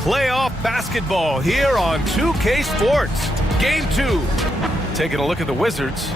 Playoff basketball here on 2K Sports. Game 2. Taking a look at the Wizards.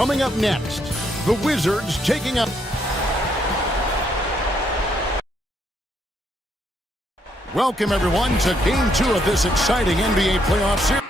Coming up next, the Wizards taking up. Welcome, everyone, to Game 2 of this exciting NBA playoff series.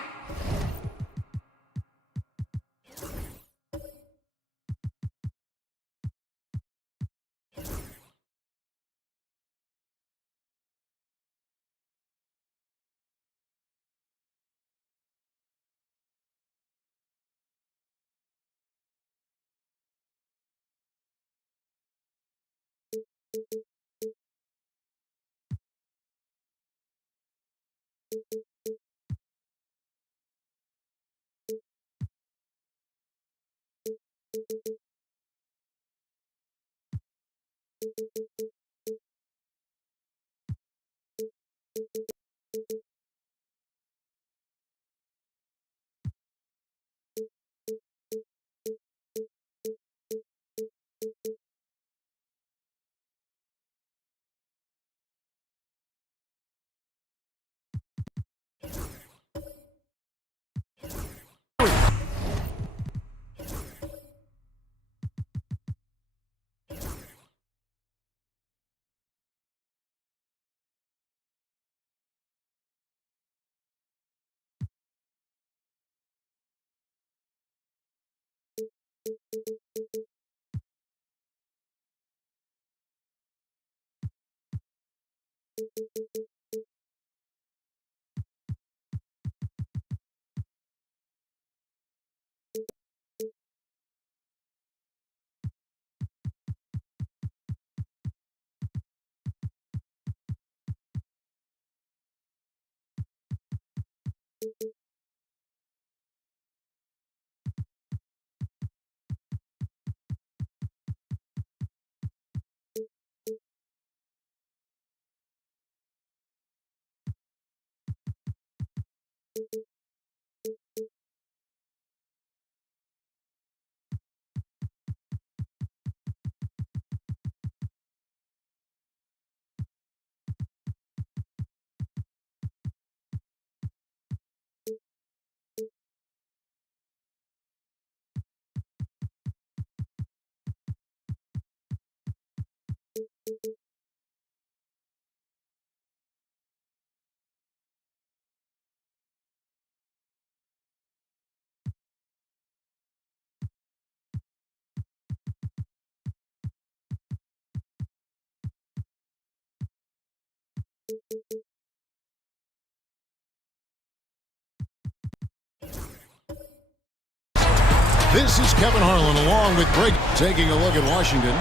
This is Kevin Harlan along with Greg taking a look at Washington.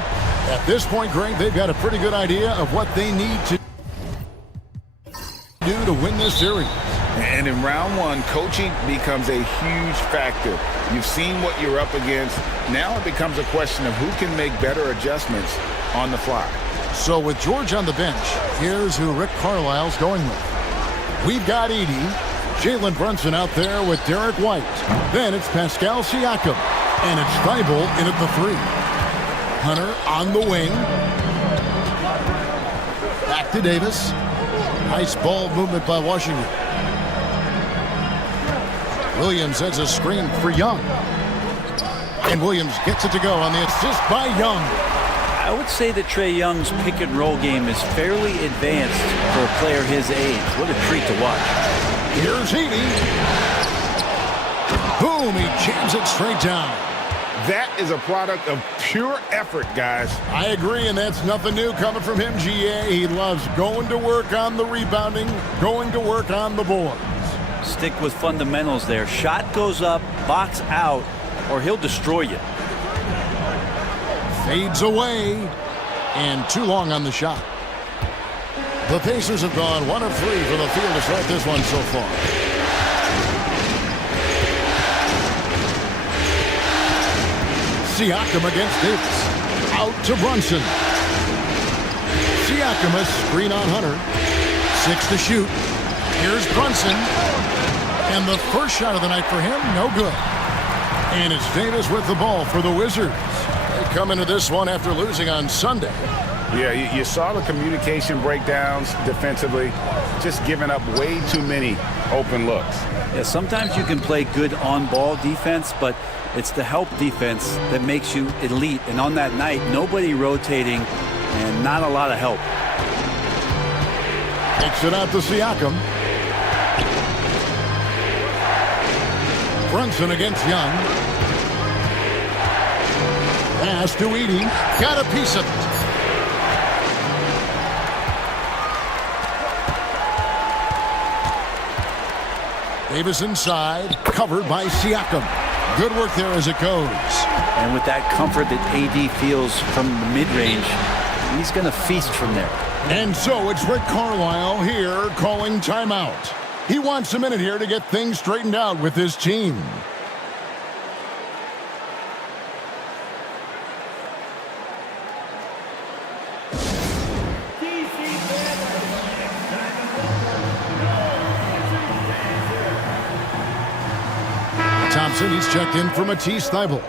At this point, Greg, they've got a pretty good idea of what they need to do to win this series. And in round one, coaching becomes a huge factor. You've seen what you're up against. Now it becomes a question of who can make better adjustments on the fly. So with George on the bench, here's who Rick Carlisle's going with. We've got Edey, Jalen Brunson out there with Derek White. Then it's Pascal Siakam. And it's Thibault in at the 3. Hunter on the wing. Back to Davis. Nice ball movement by Washington. Williams sends a screen for Young. And Williams gets it to go on the assist by Young. I would say that Trae Young's pick-and-roll game is fairly advanced for a player his age. What a treat to watch. Here's Edey. Boom, he jams it straight down. That is a product of pure effort, guys. I agree, and that's nothing new coming from him, GA. He loves going to work on the rebounding, going to work on the boards. Stick with fundamentals there. Shot goes up, box out, or he'll destroy you. Fades away, and too long on the shot. The Pacers have gone 1 of 3 for the field to start this one so far. Siakam against Davis. Out to Brunson. Siakam a screen on Hunter. 6 to shoot. Here's Brunson. And the first shot of the night for him, no good. And it's Davis with the ball for the Wizards. They come into this one after losing on Sunday. Yeah, you saw the communication breakdowns defensively, just giving up way too many open looks. Yeah, sometimes you can play good on-ball defense, but it's the help defense that makes you elite. And on that night, nobody rotating and not a lot of help. Takes it out to Siakam. Brunson against Young. Pass to Edey. Got a piece of it. Davis inside, covered by Siakam. Good work there as it goes. And with that comfort that AD feels from the mid-range, he's going to feast from there. And so it's Rick Carlisle here calling timeout. He wants a minute here to get things straightened out with his team. Thompson, he's checked in for Matisse Thybulle.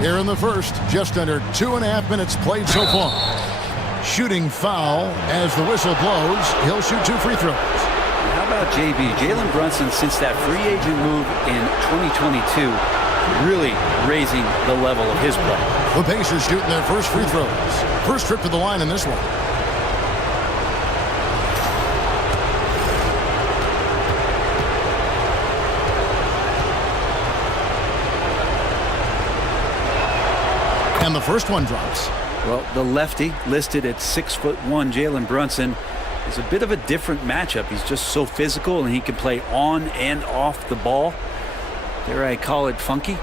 Here in the first, just under 2.5 minutes played so far. Shooting foul as the whistle blows. He'll shoot 2 free throws. How about JB? Jalen Brunson, since that free agent move in 2022, really raising the level of his play. The Pacers shooting their first free throws. First trip to the line in this one. And the first one drops. Well, the lefty, listed at 6'1", Jalen Brunson, is a bit of a different matchup. He's just so physical, and he can play on and off the ball. Dare I call it funky?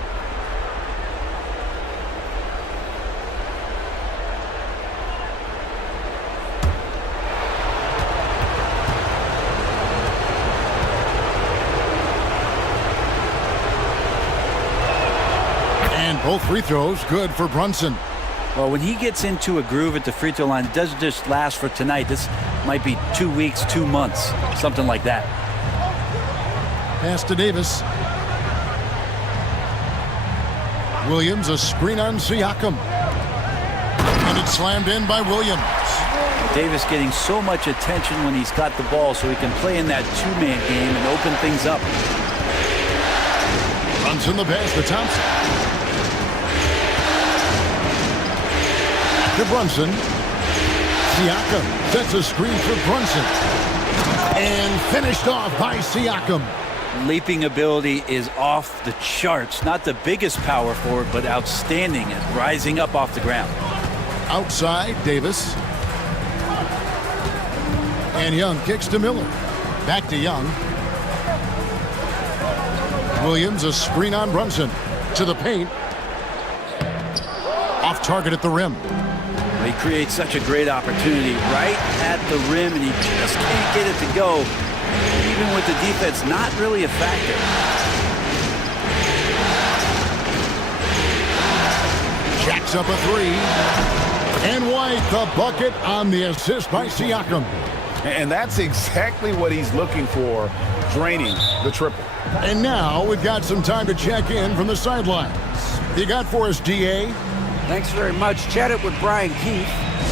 And both free throws good for Brunson. Well, when he gets into a groove at the free throw line, it doesn't just last for tonight. This might be 2 weeks, 2 months, something like that. Pass to Davis. Williams, a screen on Siakam. And it's slammed in by Williams. Davis getting so much attention when he's got the ball so he can play in that two-man game and open things up. Brunson the pass to Thompson. To Brunson. Siakam sets a screen for Brunson. And finished off by Siakam. Leaping ability is off the charts. Not the biggest power forward, but outstanding at rising up off the ground. Outside, Davis. And Young kicks to Miller. Back to Young. Williams, a screen on Brunson. To the paint. Off target at the rim. He creates such a great opportunity right at the rim, and he just can't get it to go. Even with the defense not really a factor. Jacks up a three. And White, the bucket on the assist by Siakam. And that's exactly what he's looking for, draining the triple. And now we've got some time to check in from the sidelines. You got for us, D.A.? Thanks very much. Chatted with Brian Keefe.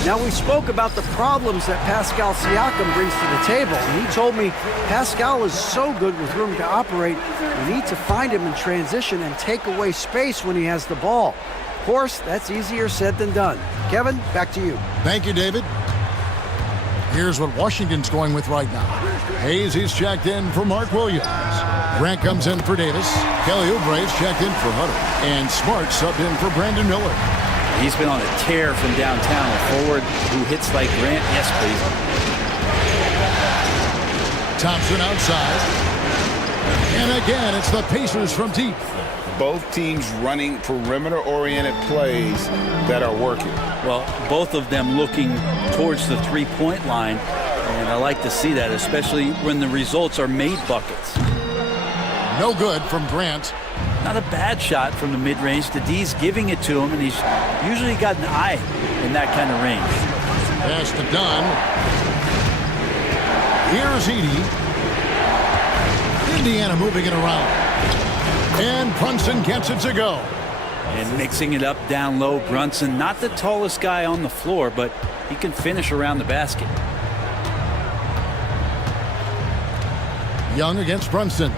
Now, we spoke about the problems that Pascal Siakam brings to the table. And he told me Pascal is so good with room to operate, we need to find him in transition and take away space when he has the ball. Of course, that's easier said than done. Kevin, back to you. Thank you, David. Here's what Washington's going with right now. Hayes, he's checked in for Mark Williams. Grant comes in for Davis. Kelly Oubre's checked in for Hunter. And Smart subbed in for Brandon Miller. He's been on a tear from downtown. A forward who hits like Grant. Yes, please. Thompson outside. And again, it's the Pacers from deep. Both teams running perimeter-oriented plays that are working. Well, both of them looking towards the three-point line. And I like to see that, especially when the results are made buckets. No good from Grant. Not a bad shot from the mid-range. The D's giving it to him, and he's usually got an eye in that kind of range. Pass to Dunn. Here's Edey. Indiana moving it around. And Brunson gets it to go. And mixing it up down low, Brunson, not the tallest guy on the floor, but he can finish around the basket. Young against Brunson.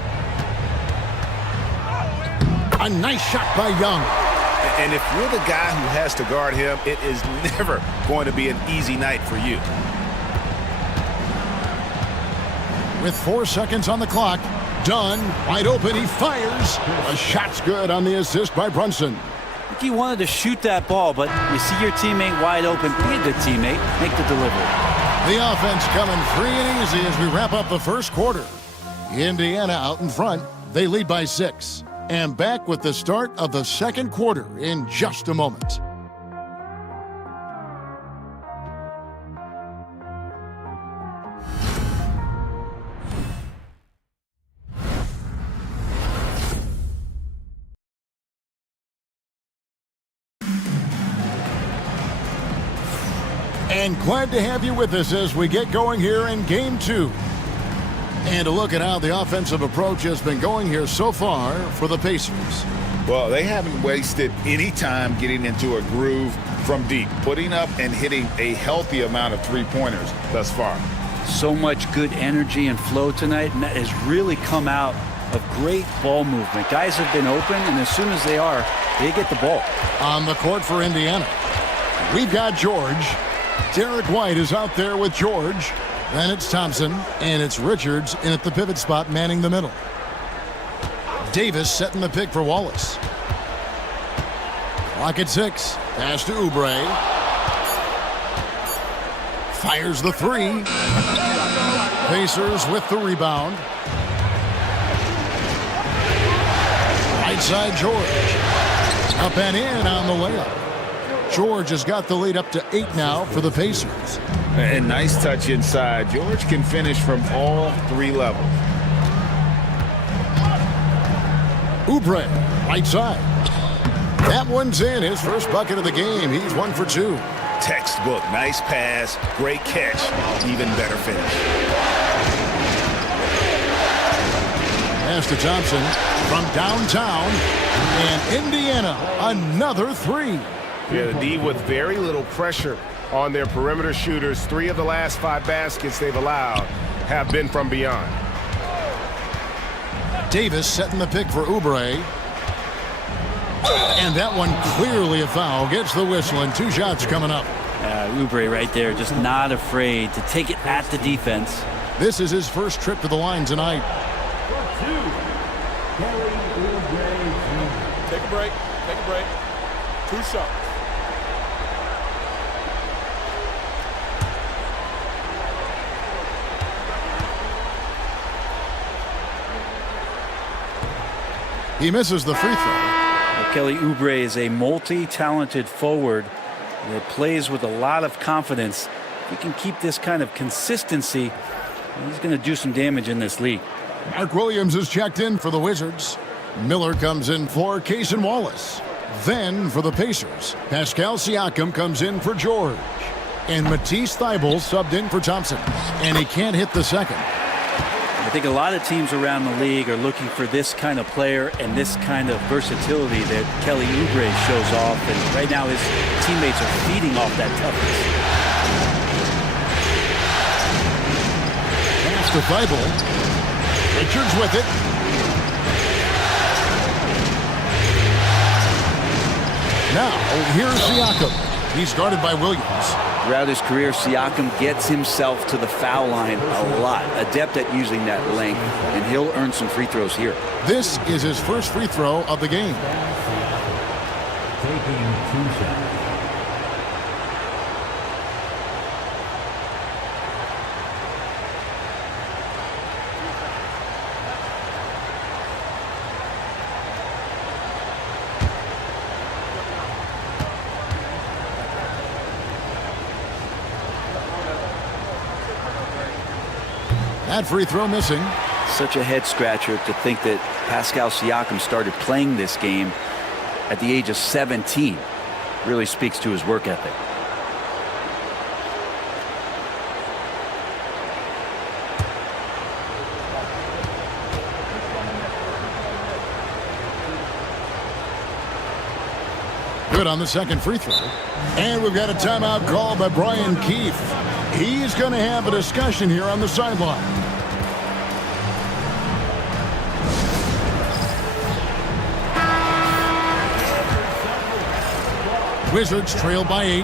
A nice shot by Young. And if you're the guy who has to guard him, it is never going to be an easy night for you. With 4 seconds on the clock, Dunn, wide open, he fires. A shot's good on the assist by Brunson. I think he wanted to shoot that ball, but you see your teammate wide open, be a good teammate, make the delivery. The offense coming free and easy as we wrap up the first quarter. Indiana out in front. They lead by 6. And back with the start of the second quarter in just a moment. And glad to have you with us as we get going here in Game 2. And a look at how the offensive approach has been going here so far for the Pacers. Well, they haven't wasted any time getting into a groove from deep, putting up and hitting a healthy amount of three-pointers thus far. So much good energy and flow tonight, and that has really come out of great ball movement. Guys have been open, and as soon as they are, they get the ball. On the court for Indiana, we've got George. Derek White is out there with George. Then it's Thompson, and it's Richards in at the pivot spot, manning the middle. Davis setting the pick for Wallace. Clock at 6. Pass to Oubre. Fires the three. Pacers with the rebound. Right side, George. Up and in on the layup. George has got the lead up to 8 now for the Pacers. And nice touch inside. George can finish from all 3 levels. Oubre, right side. That one's in. His first bucket of the game. He's 1 for 2. Textbook. Nice pass. Great catch. Even better finish. Pass to Thompson from downtown. And Indiana, another three. Yeah, the D with very little pressure on their perimeter shooters. 3 of the last 5 baskets they've allowed have been from beyond. Davis setting the pick for Oubre. And that one clearly a foul. Gets the whistle and 2 shots coming up. Oubre right there, just not afraid to take it at the defense. This is his first trip to the line tonight. Take a break. Take a break. 2 shots. He misses the free throw. Kelly Oubre is a multi-talented forward that plays with a lot of confidence. If he can keep this kind of consistency, he's going to do some damage in this league. Mark Williams is checked in for the Wizards. Miller comes in for Cason Wallace. Then for the Pacers, Pascal Siakam comes in for George. And Matisse Thybulle subbed in for Thompson. And he can't hit the second. I think a lot of teams around the league are looking for this kind of player and this kind of versatility that Kelly Oubre shows off. And right now his teammates are feeding off that toughness. Pass to Thybulle. Richards with it. Now, here's Siakam. He's guarded by Williams. Throughout his career, Siakam gets himself to the foul line a lot. Adept at using that length, and he'll earn some free throws here. This is his first free throw of the game. Taking 2 shots. That free throw missing. Such a head scratcher to think that Pascal Siakam started playing this game at the age of 17. Really speaks to his work ethic. Good on the second free throw. And we've got a timeout called by Brian Keefe. He's going to have a discussion here on the sideline. Wizards trail by 8.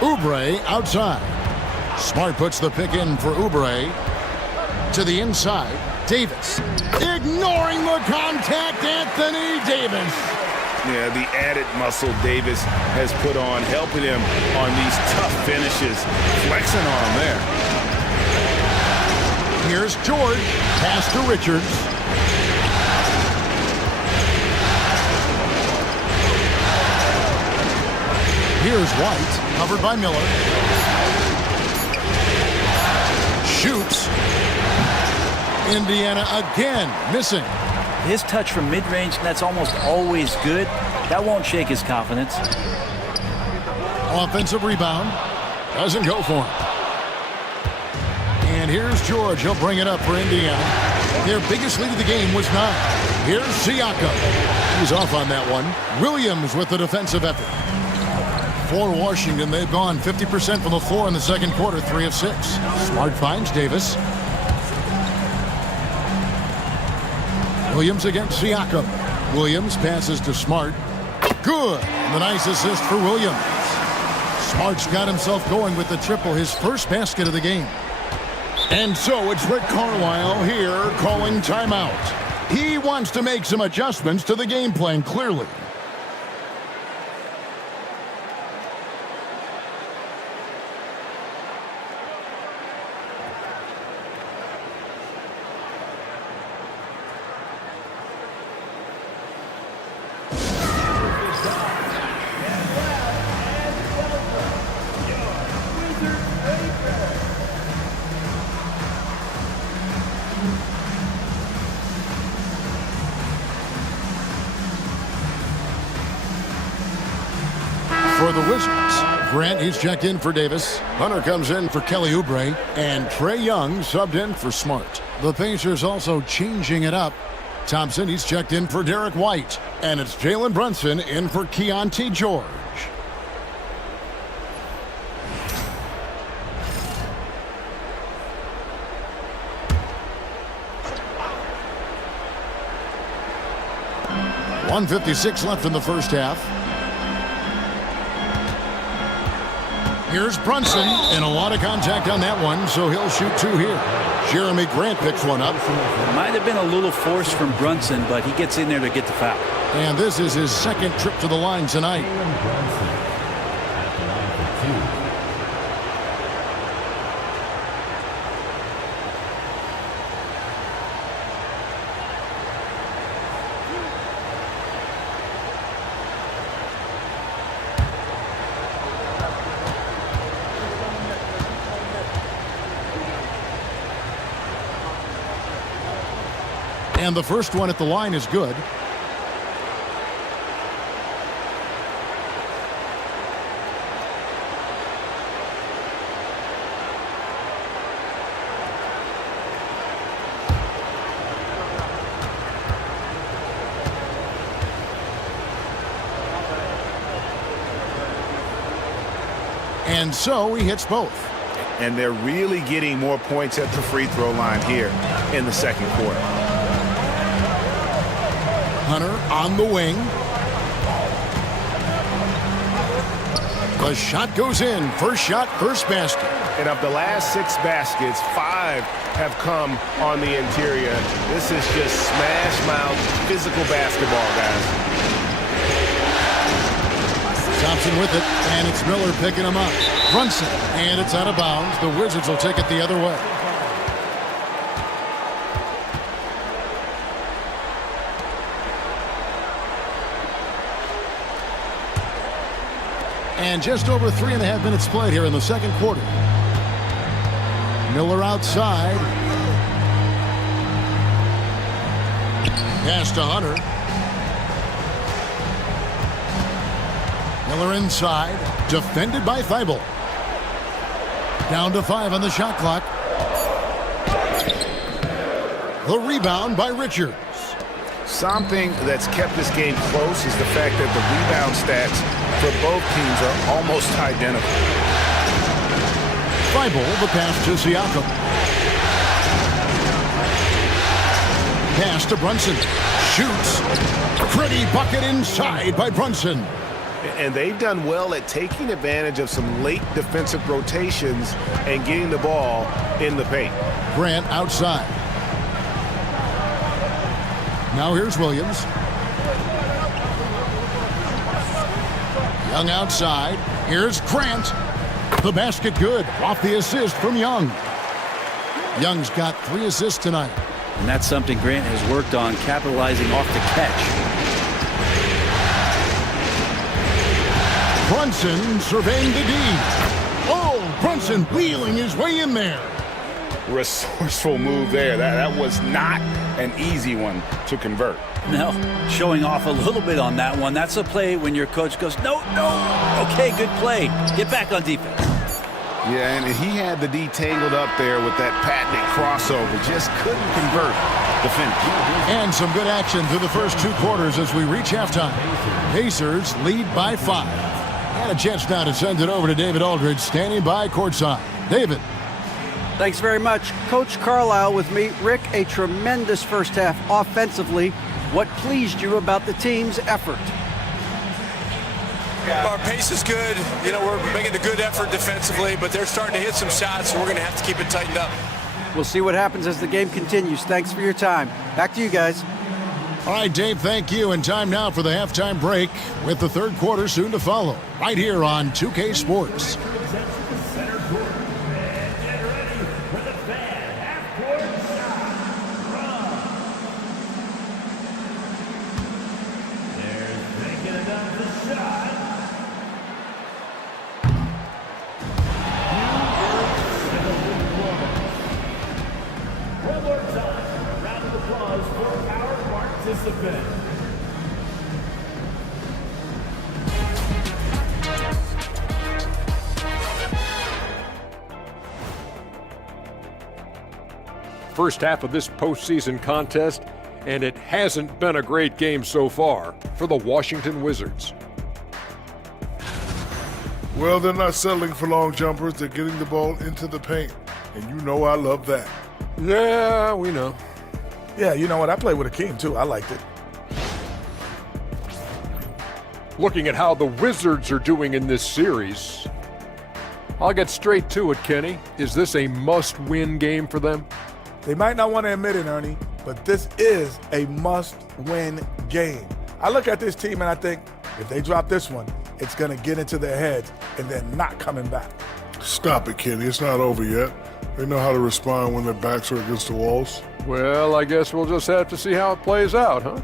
Oubre outside. Smart puts the pick in for Oubre. To the inside. Davis. Ignoring the contact, Anthony Davis. Yeah, the added muscle Davis has put on, helping him on these tough finishes. Flexing on him there. Here's George. Pass to Richards. Here's White. Covered by Miller. Shoots. Indiana again missing. His touch from mid-range, that's almost always good. That won't shake his confidence. Offensive rebound. Doesn't go for him. And here's George. He'll bring it up for Indiana. Their biggest lead of the game was 9. Here's Siakam. He's off on that one. Williams with the defensive effort. For Washington, they've gone 50% from the floor in the second quarter, 3 of 6. Smart finds Davis. Williams against Siakam. Williams passes to Smart. Good. And the nice assist for Williams. Smart's got himself going with the triple, his first basket of the game. And so it's Rick Carlisle here calling timeout. He wants to make some adjustments to the game plan, clearly. For the Wizards, Grant, he's checked in for Davis. Hunter comes in for Kelly Oubre. And Trae Young subbed in for Smart. The Pacers also changing it up. Thompson, he's checked in for Derek White. And it's Jalen Brunson in for Keontae George. .156 left in the first half. Here's Brunson, and a lot of contact on that one, so he'll shoot two here. Jeremy Grant picks one up. Might have been a little force from Brunson, but he gets in there to get the foul. And this is his second trip to the line tonight. And the first one at the line is good. And so he hits both. And they're really getting more points at the free throw line here in the second quarter. Hunter on the wing. The shot goes in. First shot, first basket. And of the last 6 baskets, 5 have come on the interior. This is just smash mouth physical basketball, guys. Thompson with it, and it's Miller picking him up. Brunson, and it's out of bounds. The Wizards will take it the other way. And just over 3.5 minutes played here in the second quarter. Miller outside. Pass to Hunter. Miller inside. Defended by Thibault. Down to 5 on the shot clock. The rebound by Richards. Something that's kept this game close is the fact that the rebound stats for both teams are almost identical. Thibault, the pass to Siakam. Pass to Brunson. Shoots. Pretty bucket inside by Brunson. And they've done well at taking advantage of some late defensive rotations and getting the ball in the paint. Grant outside. Now here's Williams. Young outside. Here's Grant. The basket good. Off the assist from Young. Young's got 3 assists tonight. And that's something Grant has worked on, capitalizing off the catch. Brunson surveying the D. Oh, Brunson wheeling his way in there. Resourceful move there. That was not an easy one to convert. No, showing off a little bit on that one. That's a play when your coach goes, no. Okay, good play. Get back on defense. Yeah, and he had the D tangled up there with that patented crossover. Just couldn't convert the finish. And some good action through the first 2 quarters as we reach halftime. Pacers lead by 5. And a chance now to send it over to David Aldridge, standing by courtside. David. Thanks very much. Coach Carlisle with me. Rick, a tremendous first half offensively. What pleased you about the team's effort? Our pace is good. You know, we're making a good effort defensively, but they're starting to hit some shots, so we're going to have to keep it tightened up. We'll see what happens as the game continues. Thanks for your time. Back to you guys. All right, Dave, thank you. And time now for the halftime break with the third quarter soon to follow. Right here on 2K Sports. first half of this postseason contest, and it hasn't been a great game so far for the Washington Wizards. Well, they're not settling for long jumpers. They're getting the ball into the paint. And you know I love that. Yeah, we know. Yeah, you know what? I played with Akeem, too. I liked it. Looking at how the Wizards are doing in this series, I'll get straight to it, Kenny. Is this a must-win game for them? They might not want to admit it, Ernie, but this is a must-win game. I look at this team and I think if they drop this one, it's going to get into their heads and they're not coming back. Stop it, Kenny. It's not over yet. They know how to respond when their backs are against the walls. Well, I guess we'll just have to see how it plays out, huh?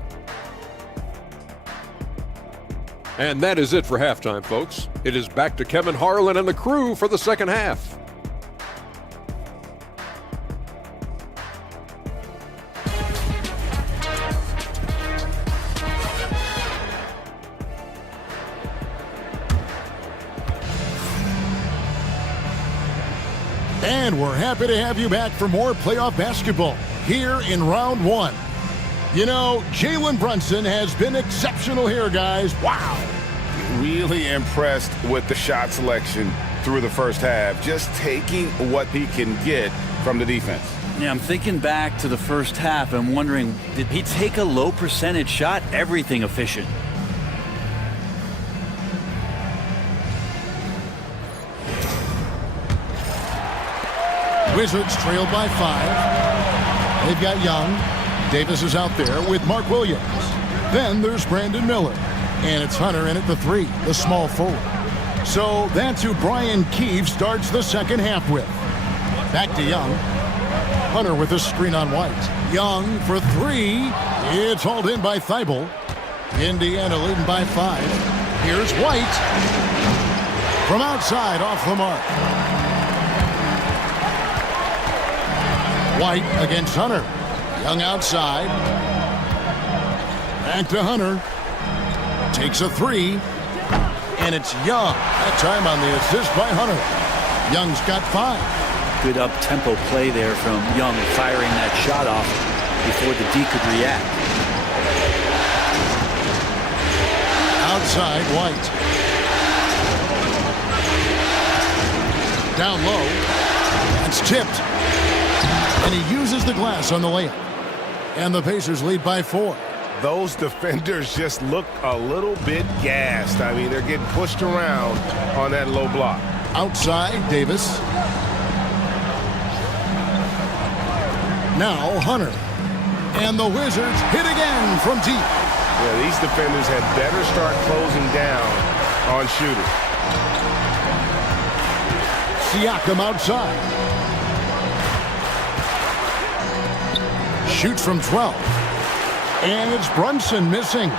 And that is it for halftime, folks. It is back to Kevin Harlan and the crew for the second half. And we're happy to have you back for more playoff basketball here in round one. You know, Jalen Brunson has been exceptional here, guys. Wow. Really impressed with the shot selection through the first half, just taking what he can get from the defense. Yeah, I'm thinking back to the first half. I'm wondering, did he take a low percentage shot? Everything efficient. Wizards trailed by 5. They've got Young. Davis is out there with Mark Williams. Then there's Brandon Miller. And it's Hunter in at the 3, the small forward. So that's who Brian Keefe starts the second half with. Back to Young. Hunter with a screen on White. Young for 3. It's hauled in by Thibault. Indiana leading by 5. Here's White. From outside off the mark. White against Hunter. Young outside. Back to Hunter. Takes a 3. And it's Young. That time on the assist by Hunter. Young's got 5. Good up-tempo play there from Young, firing that shot off before the D could react. Outside, White. Down low. It's tipped. And he uses the glass on the layup. And the Pacers lead by 4. Those defenders just look a little bit gassed. I mean, they're getting pushed around on that low block. Outside, Davis. Now Hunter. And the Wizards hit again from deep. Yeah, these defenders had better start closing down on shooting. Siakam outside. Shoots from 12. And it's Brunson missing.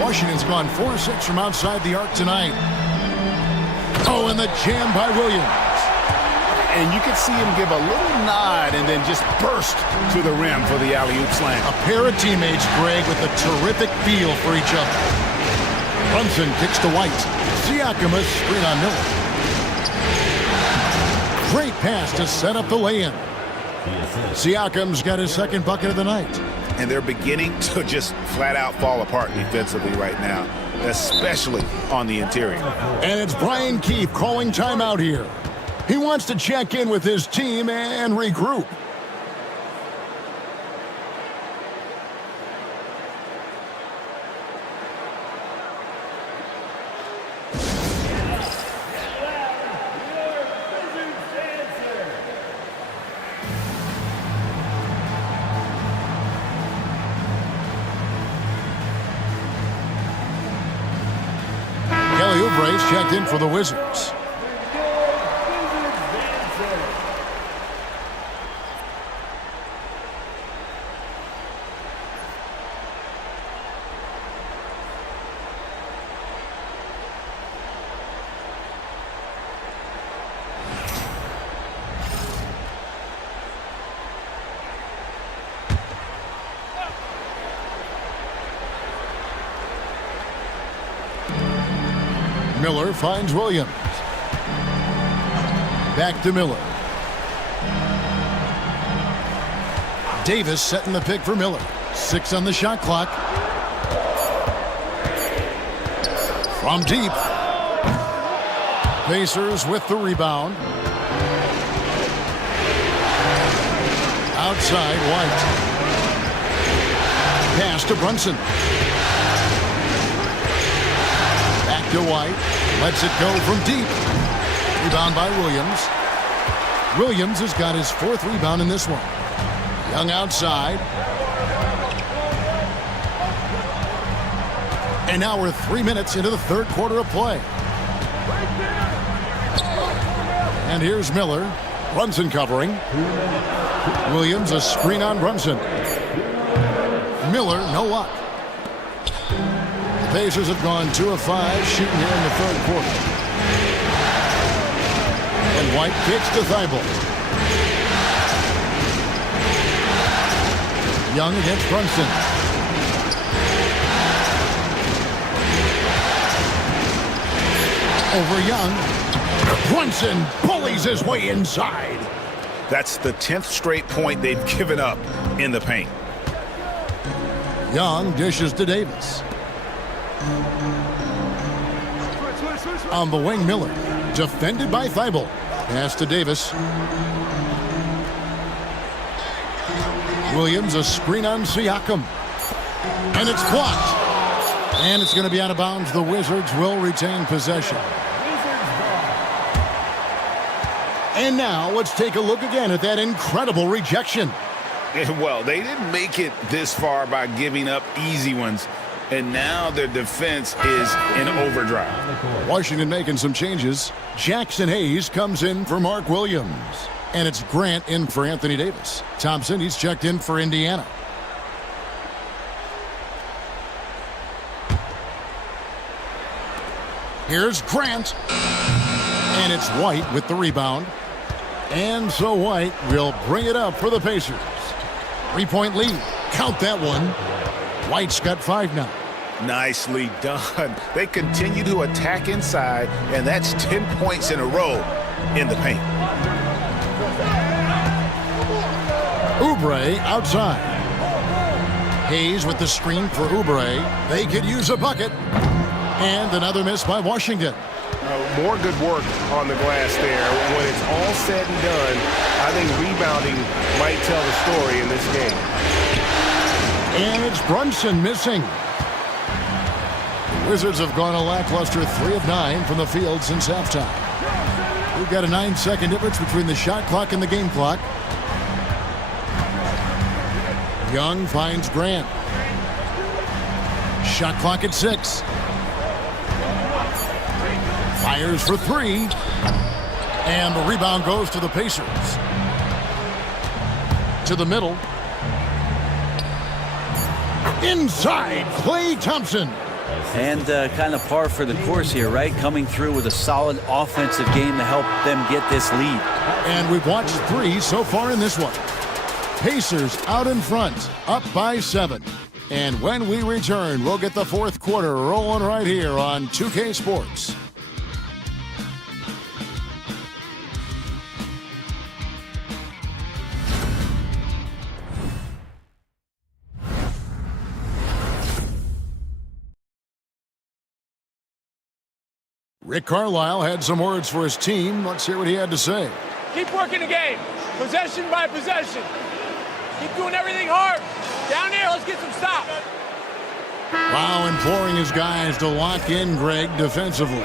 Washington's gone 4-6 from outside the arc tonight. Oh, and the jam by Williams. And you could see him give a little nod and then just burst to the rim for the alley-oop slam. A pair of teammates, Greg, with a terrific feel for each other. Brunson kicks to White. Siakam a screen on Miller. Great pass to set up the lay-in. Siakam's got his second bucket of the night. And they're beginning to just flat-out fall apart defensively right now, especially on the interior. And it's Brian Keefe calling timeout here. He wants to check in with his team and regroup. Kelly Oubre's checked in for the Wizards. Miller finds Williams. Back to Miller. Davis setting the pick for Miller. 6 on the shot clock. From deep. Pacers with the rebound. Outside, White. Pass to Brunson. Back to White. Lets it go from deep. Rebound by Williams. Williams has got his 4th rebound in this one. Young outside. And now we're 3 minutes into the 3rd quarter of play. And here's Miller. Brunson covering. Williams a screen on Brunson. Miller no luck. The Pacers have gone 2 of 5 shooting here in the 3rd quarter. And White kicks to Thibault. Young against Brunson. Over Young. Brunson bullies his way inside. That's the 10th straight point they've given up in the paint. Young dishes to Davis. On the wing, Miller. Defended by Thibault. Pass to Davis. Williams a screen on Siakam. And it's blocked. And it's going to be out of bounds. The Wizards will retain possession. And now let's take a look again at that incredible rejection. Well, they didn't make it this far by giving up easy ones. And now their defense is in overdrive. Washington making some changes. Jackson Hayes comes in for Mark Williams. And it's Grant in for Anthony Davis. Thompson, he's checked in for Indiana. Here's Grant. And it's White with the rebound. And so White will bring it up for the Pacers. 3-point lead. Count that one. White's got 5 now. Nicely done. They continue to attack inside, and that's 10 points in a row in the paint. Oubre outside. Hayes with the screen for Oubre. They could use a bucket. And another miss by Washington. More good work on the glass there. When it's all said and done, I think rebounding might tell the story in this game. And it's Brunson missing. The Wizards have gone a lackluster 3 of 9 from the field since halftime. We've got a 9-second difference between the shot clock and the game clock. Young finds Grant. Shot clock at 6. Fires for 3. And the rebound goes to the Pacers. To the middle. Inside, Klay Thompson. And kind of par for the course here, right? Coming through with a solid offensive game to help them get this lead. And we've watched 3 so far in this one. Pacers out in front, up by 7. And when we return, we'll get the 4th quarter rolling right here on 2K Sports. Rick Carlisle had some words for his team. Let's hear what he had to say. Keep working the game, possession by possession. Keep doing everything hard. Down there, let's get some stops. Wow, imploring his guys to lock in, Greg, defensively.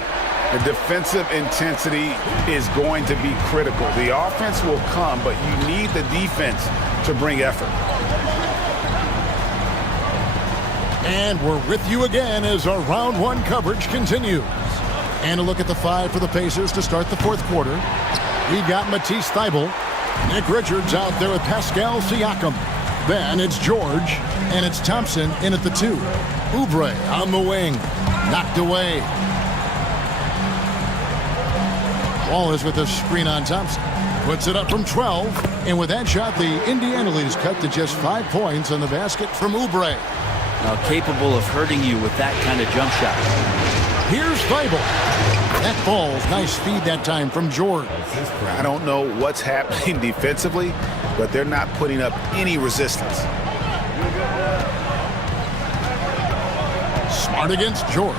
The defensive intensity is going to be critical. The offense will come, but you need the defense to bring effort. And we're with you again as our round 1 coverage continues. And a look at the 5 for the Pacers to start the 4th quarter. We've got Matisse Thybulle. Nick Richards out there with Pascal Siakam. Then it's George, and it's Thompson in at the 2. Oubre on the wing. Knocked away. Wallace with a screen on Thompson. Puts it up from 12. And with that shot, the Indiana lead is cut to just 5 points on the basket from Oubre. Now capable of hurting you with that kind of jump shot. Here's Thybulle. That ball's nice feed that time from George. I don't know what's happening defensively, but they're not putting up any resistance. Smart against George.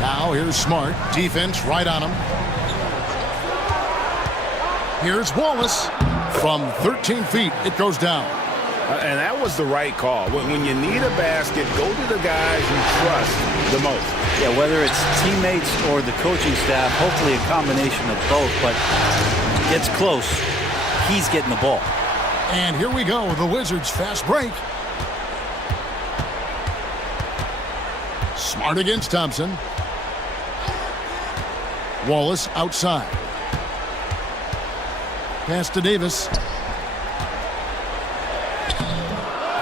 Now here's Smart. Defense right on him. Here's Wallace. From 13 feet, it goes down. And that was the right call. When you need a basket, go to the guys you trust the most. Yeah, whether it's teammates or the coaching staff, hopefully a combination of both, but gets close, he's getting the ball. And here we go, the Wizards fast break. Smart against Thompson. Wallace outside. Pass to Davis.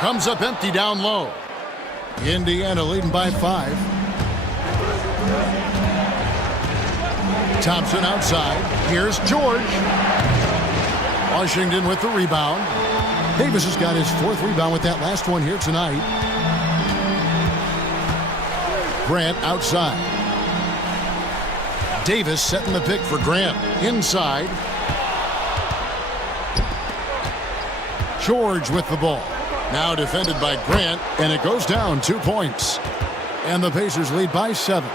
Comes up empty down low. Indiana leading by 5. Thompson outside. Here's George. Washington with the rebound. Davis has got his 4th rebound with that last one here tonight. Grant outside. Davis setting the pick for Grant. Inside. George with the ball. Now defended by Grant, and it goes down 2 points. And the Pacers lead by 7.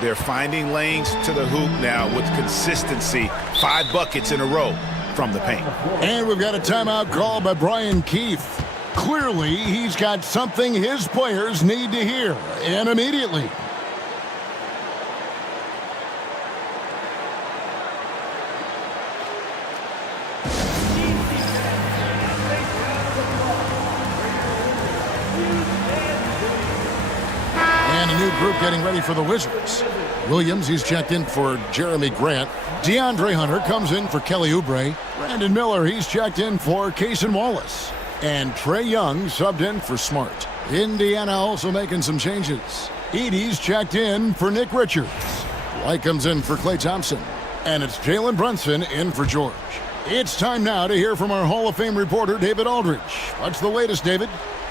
They're finding lanes to the hoop now with consistency. 5 buckets in a row from the paint. And we've got a timeout called by Brian Keefe. Clearly, he's got something his players need to hear, and immediately. Group getting ready for the Wizards. Williams, he's checked in for Jeremy Grant. DeAndre Hunter comes in for Kelly Oubre. Brandon Miller, he's checked in for Cason Wallace. And Trae Young subbed in for Smart. Indiana also making some changes. Edey's checked in for Nick Richards. White comes in for Klay Thompson. And it's Jalen Brunson in for George. It's time now to hear from our Hall of Fame reporter, David Aldridge. What's the latest, David?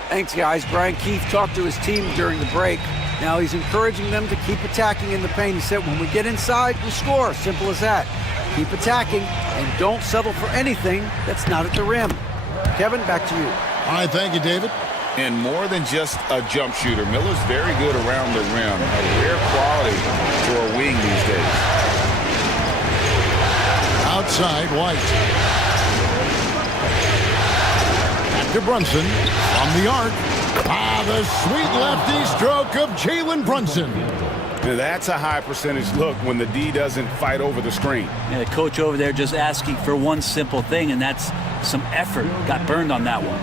Thanks, guys. Brian Keefe talked to his team during the break. Now he's encouraging them to keep attacking in the paint. He said, when we get inside, we score. Simple as that. Keep attacking and don't settle for anything that's not at the rim. Kevin, back to you. All right, thank you, David. And more than just a jump shooter, Miller's very good around the rim. A rare quality for a wing these days. Outside, White. Back to Brunson from the arc. The sweet lefty stroke of Jalen Brunson. Now that's a high percentage look when the D doesn't fight over the screen. Yeah, the coach over there just asking for one simple thing, and that's some effort. Got burned on that one.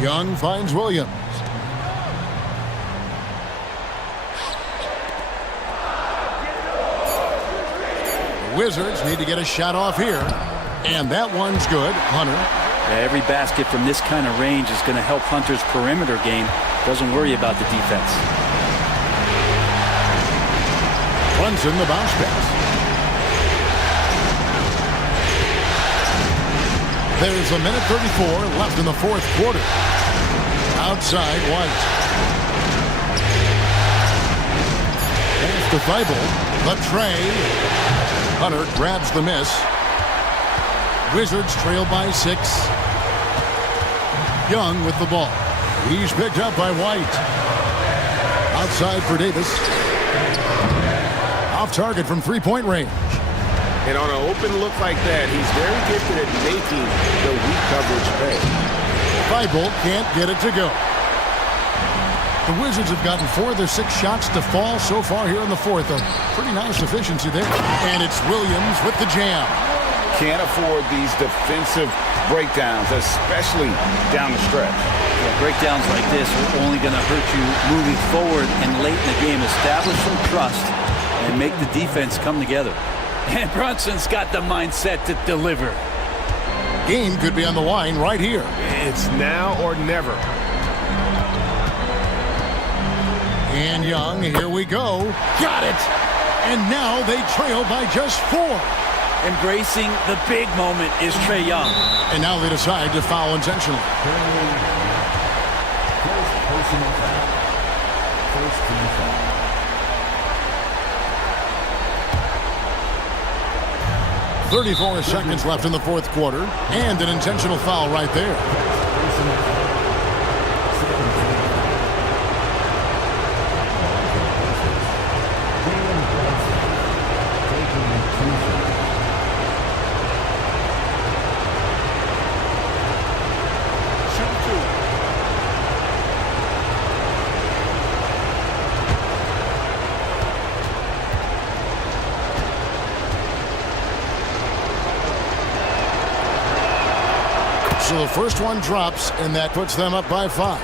Young finds Williams. The Wizards need to get a shot off here. And that one's good. Hunter. Yeah, every basket from this kind of range is going to help Hunter's perimeter game. Doesn't worry about the defense. Brunson, the bounce pass. There's a minute 34 left in the 4th quarter. Outside, White. Pass to Thibault. The tray. Hunter grabs the miss. Wizards trail by 6. Young with the ball. He's picked up by White. Outside for Davis. Off target from 3-point range. And on an open look like that, he's very gifted at making the weak coverage pay. Thibault can't get it to go. The Wizards have gotten 4 of their 6 shots to fall so far here in the 4th. A pretty nice efficiency there. And it's Williams with the jam. Can't afford these defensive breakdowns, especially down the stretch. Yeah, breakdowns like this are only going to hurt you moving forward and late in the game. Establish some trust and make the defense come together. And Brunson's got the mindset to deliver. Game could be on the line right here. It's now or never. And Young, here we go. Got it! And now they trail by just 4. Embracing the big moment is Trae Young. And now they decide to foul intentionally. First team foul. 34 seconds left in the fourth quarter, and an intentional foul right there. So the first one drops, and that puts them up by 5.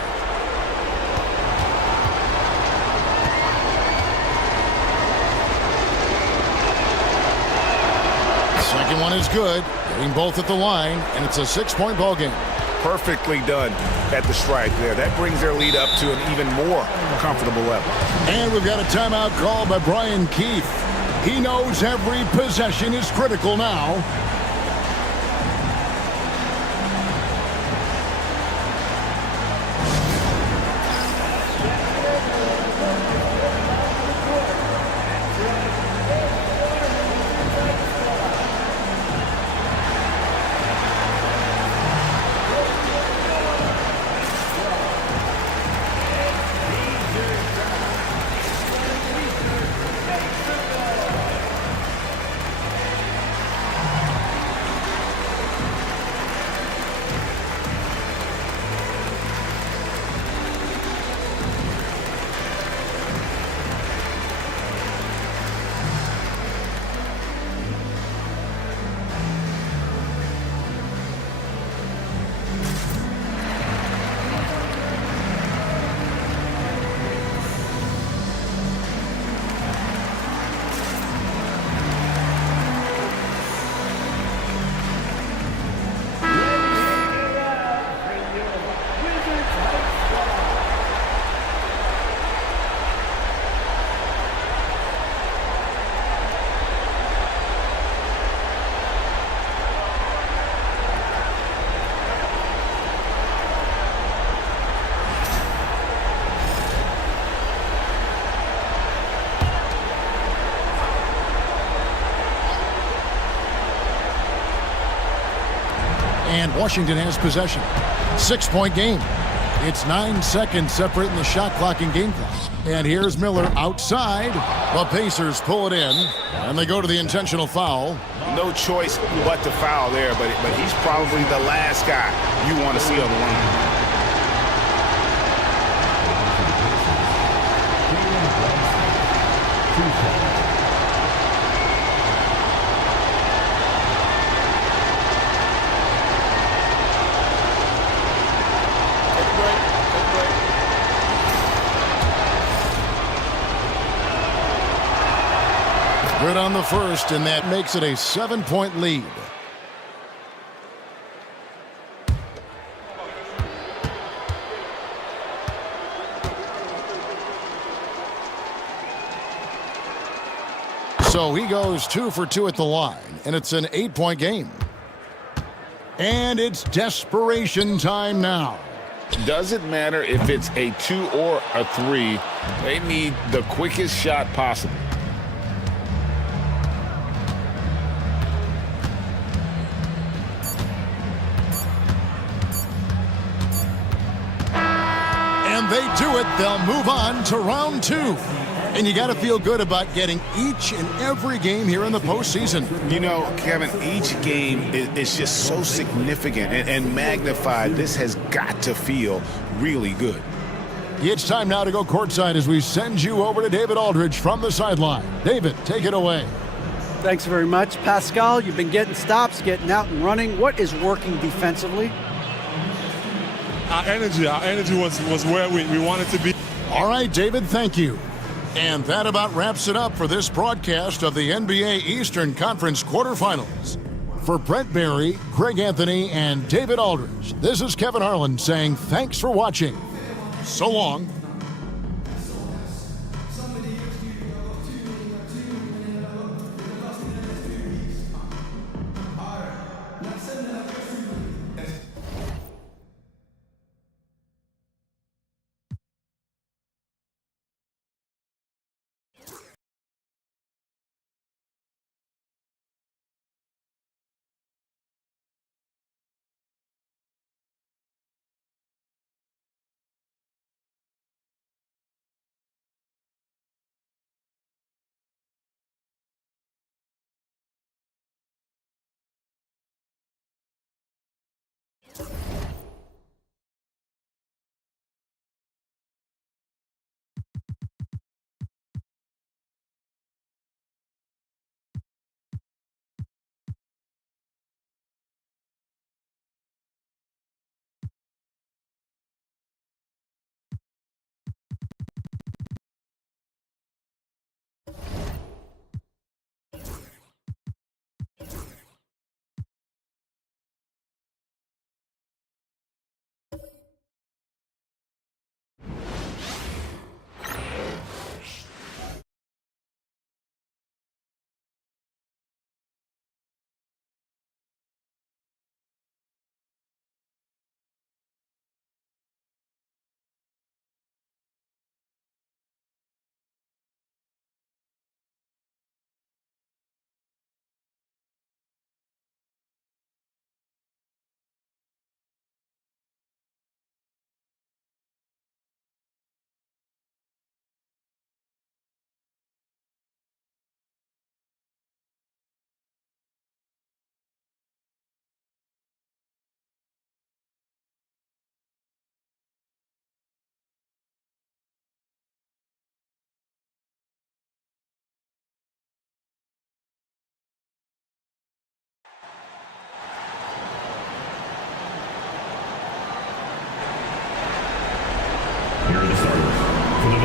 Second one is good, getting both at the line, and it's a 6-point ball game. Perfectly done at the strike there. That brings their lead up to an even more comfortable level. And we've got a timeout called by Brian Keith. He knows every possession is critical now. And Washington has possession. 6-point game. It's 9 seconds separating the shot clock and game clock. And here's Miller outside. The Pacers pull it in, and they go to the intentional foul. No choice but to foul there, but he's probably the last guy you want to see on the line. Good on the first, and that makes it a 7-point lead. So he goes 2 for 2 at the line, and it's an 8-point game. And it's desperation time now. Doesn't matter if it's a 2 or a 3. They need the quickest shot possible. And they do it. They'll move on to round 2. And you got to feel good about getting each and every game here in the postseason. You know, Kevin, each game is just so significant and magnified. This has got to feel really good. It's time now to go courtside as we send you over to David Aldridge from the sideline. David, take it away. Thanks very much. Pascal, you've been getting stops, getting out and running. What is working defensively? Our energy was where we wanted to be. All right, David, thank you. And that about wraps it up for this broadcast of the NBA Eastern Conference quarterfinals. For Brent Barry, Greg Anthony, and David Aldridge, this is Kevin Harlan saying thanks for watching. So long.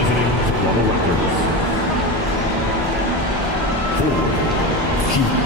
depositing Toronto Raptors. Forward, Keith.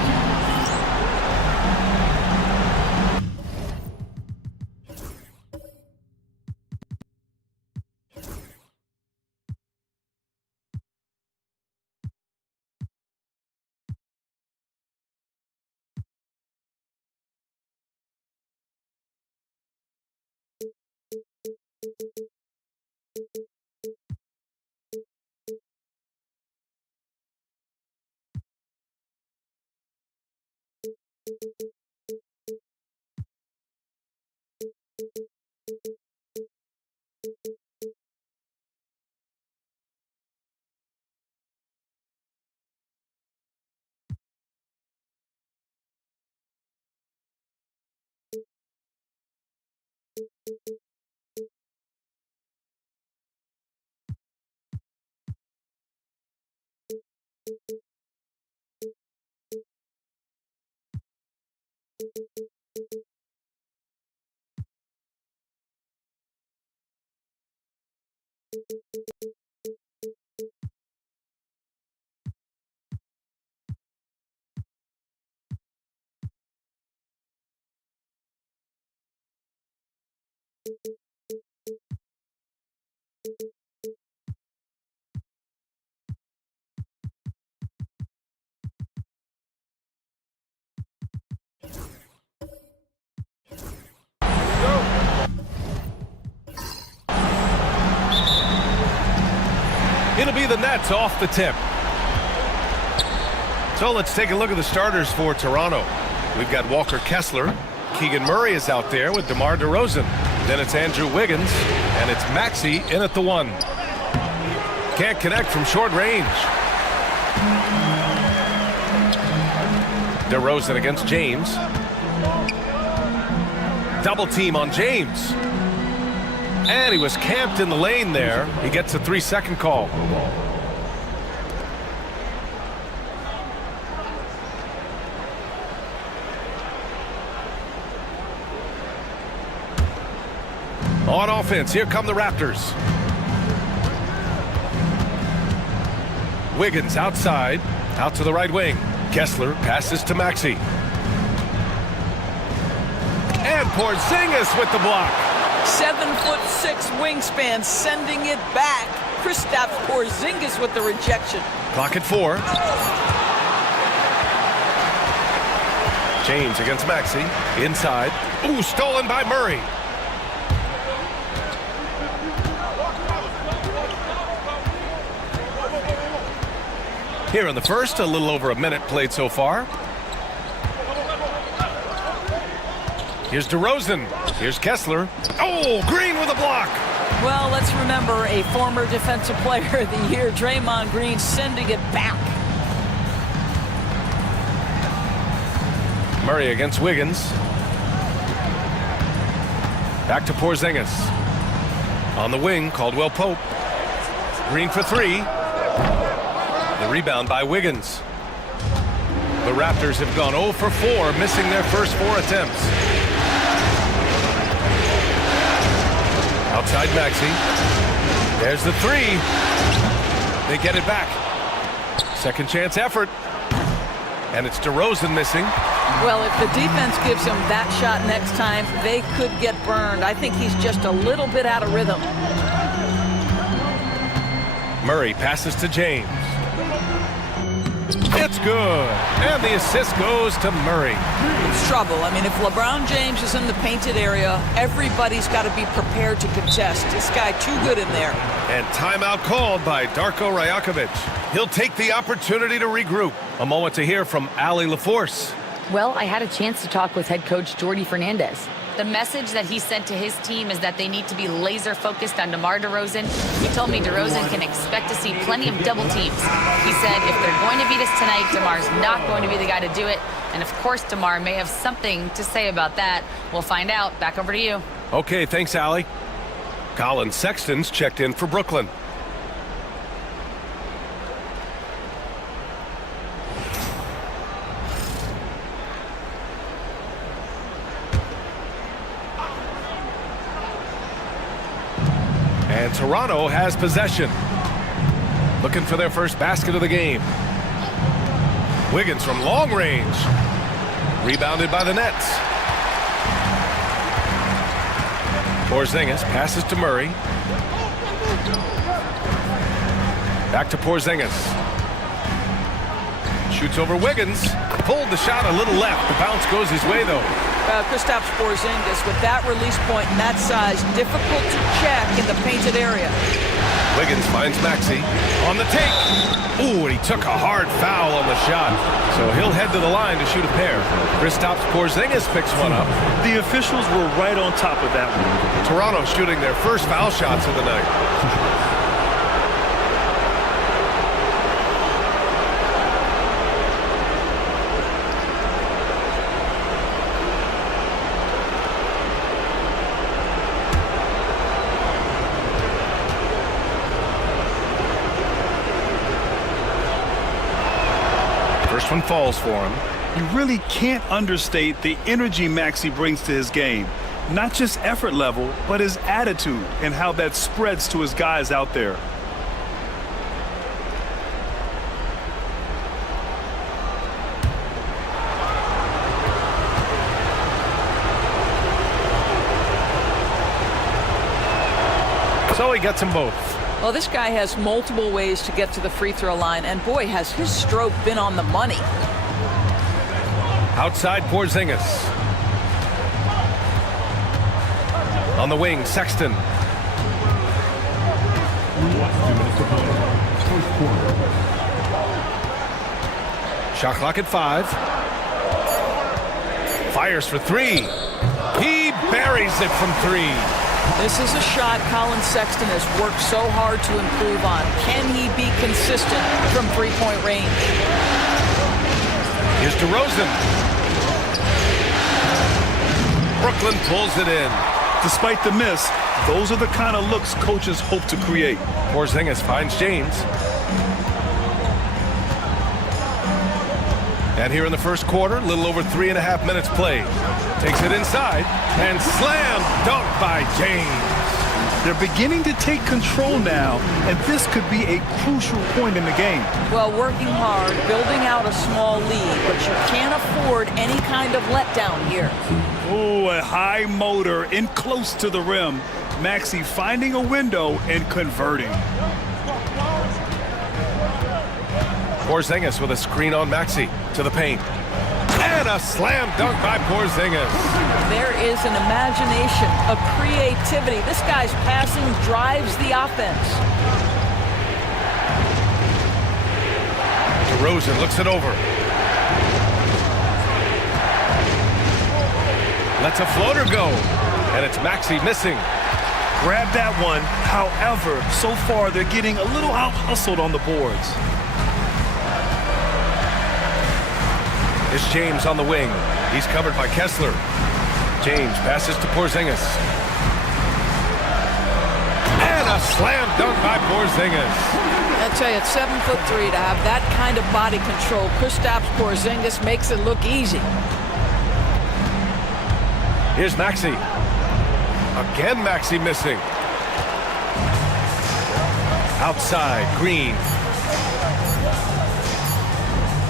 It'll be the Nets off the tip. So let's take a look at the starters for Toronto. We've got Walker Kessler. Keegan Murray is out there with DeMar DeRozan. Then it's Andrew Wiggins, and it's Maxey in at the 1. Can't connect from short range. DeRozan against James. Double team on James. And he was camped in the lane there. He gets a 3-second call. On offense, here come the Raptors. Wiggins outside, out to the right wing. Kessler passes to Maxey. And Porzingis with the block. 7'6" wingspan, sending it back. Kristaps Porzingis with the rejection. Clock at 4. James against Maxey. Inside. Ooh, stolen by Murray. Here in the first, a little over a minute played so far. Here's DeRozan. Here's Kessler. Oh, Green with a block. Well, let's remember a former defensive player of the year, Draymond Green, sending it back. Murray against Wiggins. Back to Porzingis. On the wing, Caldwell Pope. Green for 3. The rebound by Wiggins. The Raptors have gone 0 for 4, missing their first 4 attempts. Outside Maxey. There's the 3. They get it back. Second chance effort. And it's DeRozan missing. Well, if the defense gives him that shot next time, they could get burned. I think he's just a little bit out of rhythm. Murray passes to James. It's good. And the assist goes to Murray. It's trouble. I mean, if LeBron James is in the painted area, everybody's got to be prepared to contest. This guy too good in there. And timeout called by Darko Rajakovic. He'll take the opportunity to regroup. A moment to hear from Allie LaForce. Well, I had a chance to talk with head coach Jordi Fernandez. The message that he sent to his team is that they need to be laser focused on DeMar DeRozan. He told me DeRozan can expect to see plenty of double teams. He said if they're going to beat us tonight, DeMar's not going to be the guy to do it. And of course, DeMar may have something to say about that. We'll find out. Back over to you. Okay, thanks, Allie. Colin Sexton's checked in for Brooklyn. And Toronto has possession. looking for their first basket of the game. Wiggins from long range. Rebounded by the Nets. Porzingis passes to Murray. Back to Porzingis. Shoots over Wiggins. Pulled the shot a little left. The bounce goes his way, though. Kristaps Porzingis, with that release point and that size, difficult to check in the painted area. Wiggins finds Maxey on the take. Ooh, and he took a hard foul on the shot. So he'll head to the line to shoot a pair. Kristaps Porzingis picks one up. The officials were right on top of that one. Toronto shooting their first foul shots of the night. First one falls for him. You really can't understate the energy Maxey brings to his game. Not just effort level, but his attitude and how that spreads to his guys out there. So he gets them both. Well, this guy has multiple ways to get to the free throw line, and boy, has his stroke been on the money. Outside Porzingis. On the wing, Sexton. Shot clock at 5. Fires for 3. He buries it from 3. This is a shot Colin Sexton has worked so hard to improve on. Can he be consistent from three-point range? Here's DeRozan. Brooklyn pulls it in. Despite the miss, those are the kind of looks coaches hope to create. Porzingis finds James. And here in the first quarter, a little over 3.5 minutes played. Takes it inside and slam dunk by James. They're beginning to take control now, and this could be a crucial point in the game. Well, working hard, building out a small lead, but you can't afford any kind of letdown here. Oh, a high motor in close to the rim. Maxey finding a window and converting. Porzingis with a screen on Maxey to the paint. And a slam dunk by Porzingis. There is an imagination, a creativity. This guy's passing drives the offense. DeRozan looks it over. Lets a floater go. And it's Maxey missing. Grab that one. However, so far they're getting a little out-hustled on the boards. It's James on the wing. He's covered by Kessler. James passes to Porzingis. And a slam dunk by Porzingis. I tell you, at 7'3", to have that kind of body control, Kristaps Porzingis makes it look easy. Here's Maxey. Again, Maxey missing. Outside, Green.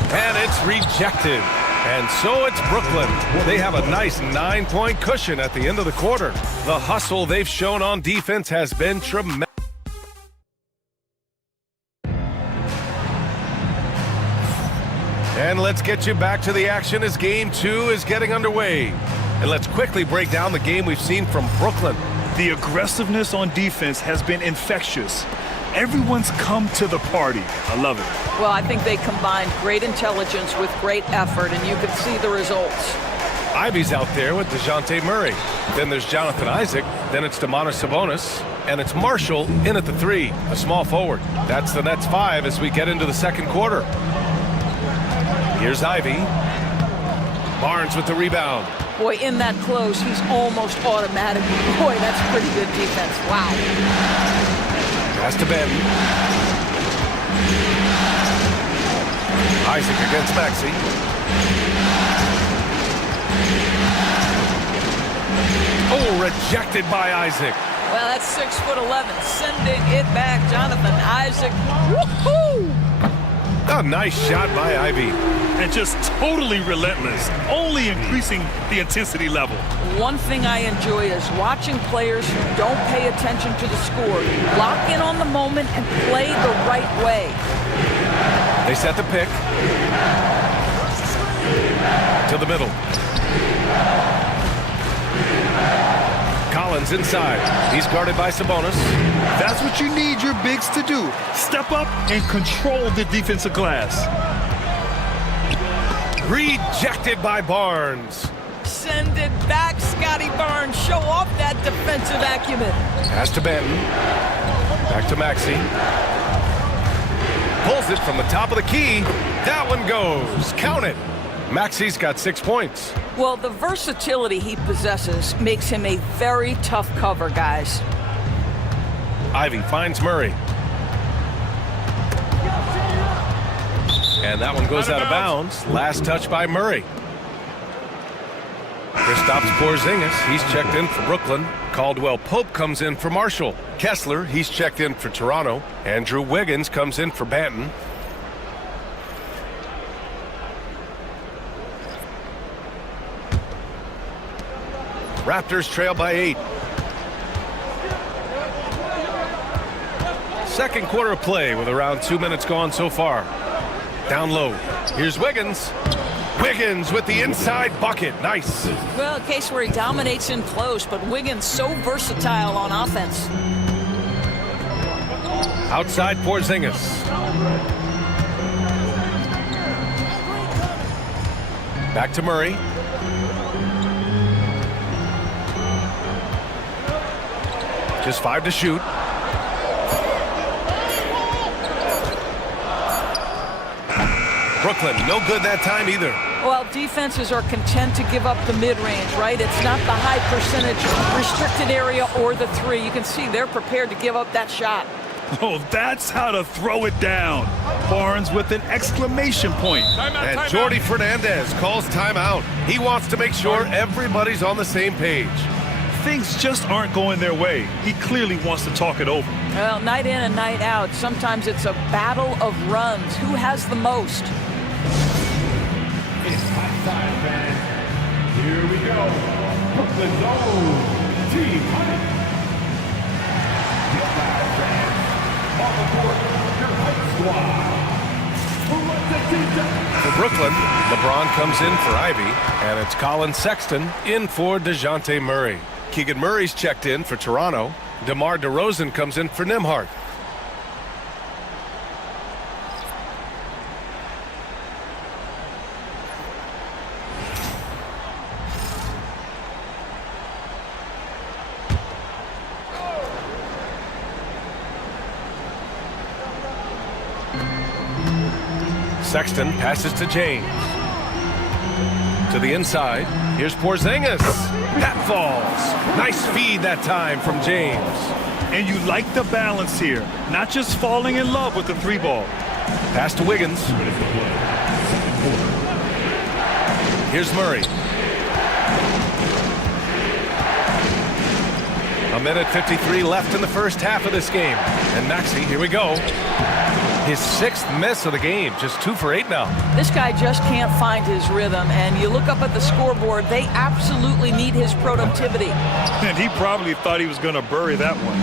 And it's rejected. And so it's Brooklyn. They have a nice 9-point cushion at the end of the quarter. The hustle they've shown on defense has been tremendous. And let's get you back to the action as Game 2 is getting underway. And let's quickly break down the game we've seen from Brooklyn. The aggressiveness on defense has been infectious. Everyone's come to the party. I love it. Well, I think they combined great intelligence with great effort, and you can see the results. Ivy's out there with DeJounte Murray. Then there's Jonathan Isaac. Then it's Domantas Sabonis. And it's Marshall in at the 3, a small forward. That's the Nets 5 as we get into the second quarter. Here's Ivy. Barnes with the rebound. Boy, in that close, he's almost automatic. Boy, that's pretty good defense. Wow. Pass to Ben. Isaac against Maxey. Oh, rejected by Isaac. Well, that's 6'11", sending it back, Jonathan Isaac. Woohoo! A nice shot by Ivy. And just totally relentless, only increasing the intensity level. One thing I enjoy is watching players who don't pay attention to the score lock in on the moment and play the right way. They set the pick. To the middle. Collins inside. He's guarded by Sabonis. That's what you need your bigs to do. Step up and control the defensive glass. Rejected by Barnes. Send it back, Scotty Barnes. Show off that defensive acumen. Pass to Benton. Back to Maxey. Pulls it from the top of the key. That one goes. Count it. Maxey's got 6 points. Well, the versatility he possesses makes him a very tough cover, guys. Ivy finds Murray. And that one goes out of bounds. Last touch by Murray. Kristaps Porzingis, he's checked in for Brooklyn. Caldwell Pope comes in for Marshall. Kessler, he's checked in for Toronto. Andrew Wiggins comes in for Banton. Raptors trail by 8. Second quarter of play with around 2 minutes gone so far. Down low. Here's Wiggins. Wiggins with the inside bucket. Nice. Well, a case where he dominates in close, but Wiggins so versatile on offense. Outside Porzingis. Back to Murray. Just 5 to shoot. Brooklyn, no good that time either. Well, defenses are content to give up the mid-range, right? It's not the high percentage restricted area or the three. You can see they're prepared to give up that shot. Oh, that's how to throw it down. Barnes with an exclamation point. And Jordy Fernandez calls timeout. He wants to make sure everybody's on the same page. Things just aren't going their way. He clearly wants to talk it over. Well, night in and night out, sometimes it's a battle of runs. Who has the most? It's halftime, fans. Here we go. Brooklyn's own Team Hype. Get back, fans. On the court, your Hype Squad. Who wants the team down? For Brooklyn, LeBron comes in for Ivy, and it's Colin Sexton in for DeJounte Murray. Keegan Murray's checked in for Toronto. DeMar DeRozan comes in for Nembhard. Sexton passes to James. To the inside. Here's Porzingis. That falls. Nice feed that time from James. And you like the balance here. Not just falling in love with the three ball. Pass to Wiggins. Here's Murray. A minute 53 left in the first half of this game. And Maxey, here we go. His 6th miss of the game, just 2 for 8 now. This guy just can't find his rhythm, and you look up at the scoreboard, they absolutely need his productivity. And he probably thought he was going to bury that one.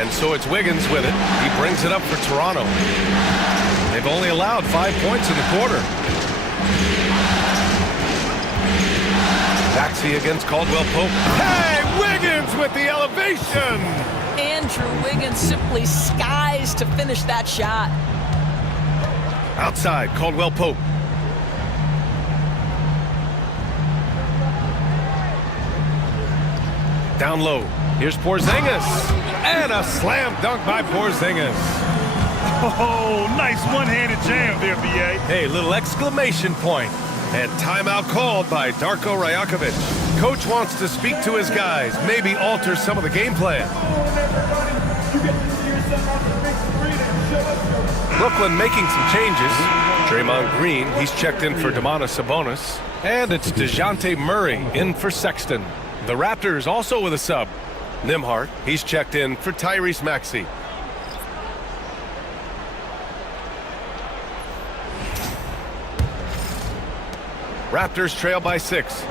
And so it's Wiggins with it. He brings it up for Toronto. They've only allowed 5 points in the quarter. Maxey against Caldwell Pope. Hey, Wiggins with the elevation! Andrew Wiggins simply skies to finish that shot. Outside, Caldwell Pope. Down low. Here's Porzingis. And a slam dunk by Porzingis. Oh, nice one-handed jam there, B.A. Hey, little exclamation point. And timeout called by Darko Rajakovic. Coach wants to speak to his guys, maybe alter some of the game plan. Brooklyn making some changes. Draymond Green, he's checked in for Domantas Sabonis. And it's DeJounte Murray in for Sexton. The Raptors also with a sub. Nembhard, he's checked in for Tyrese Maxey. Raptors trail by 6.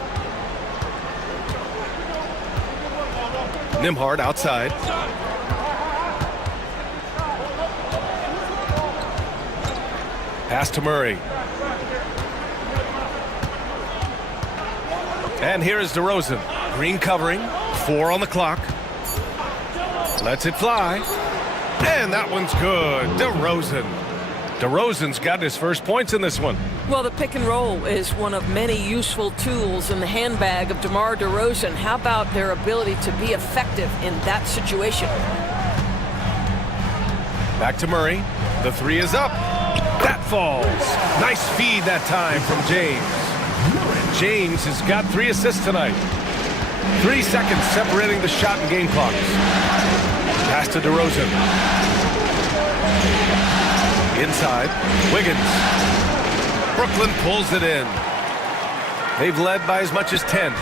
Nembhard outside. Pass to Murray. And here is DeRozan. Green covering. 4 on the clock. Lets it fly. And that one's good. DeRozan. DeRozan's got his first points in this one. Well, the pick and roll is one of many useful tools in the handbag of DeMar DeRozan. How about their ability to be effective in that situation? Back to Murray. The 3 is up. That falls. Nice feed that time from James. James has got 3 assists tonight. 3 seconds separating the shot and game clocks. Pass to DeRozan. Inside. Wiggins. Brooklyn pulls it in. They've led by as much as 10.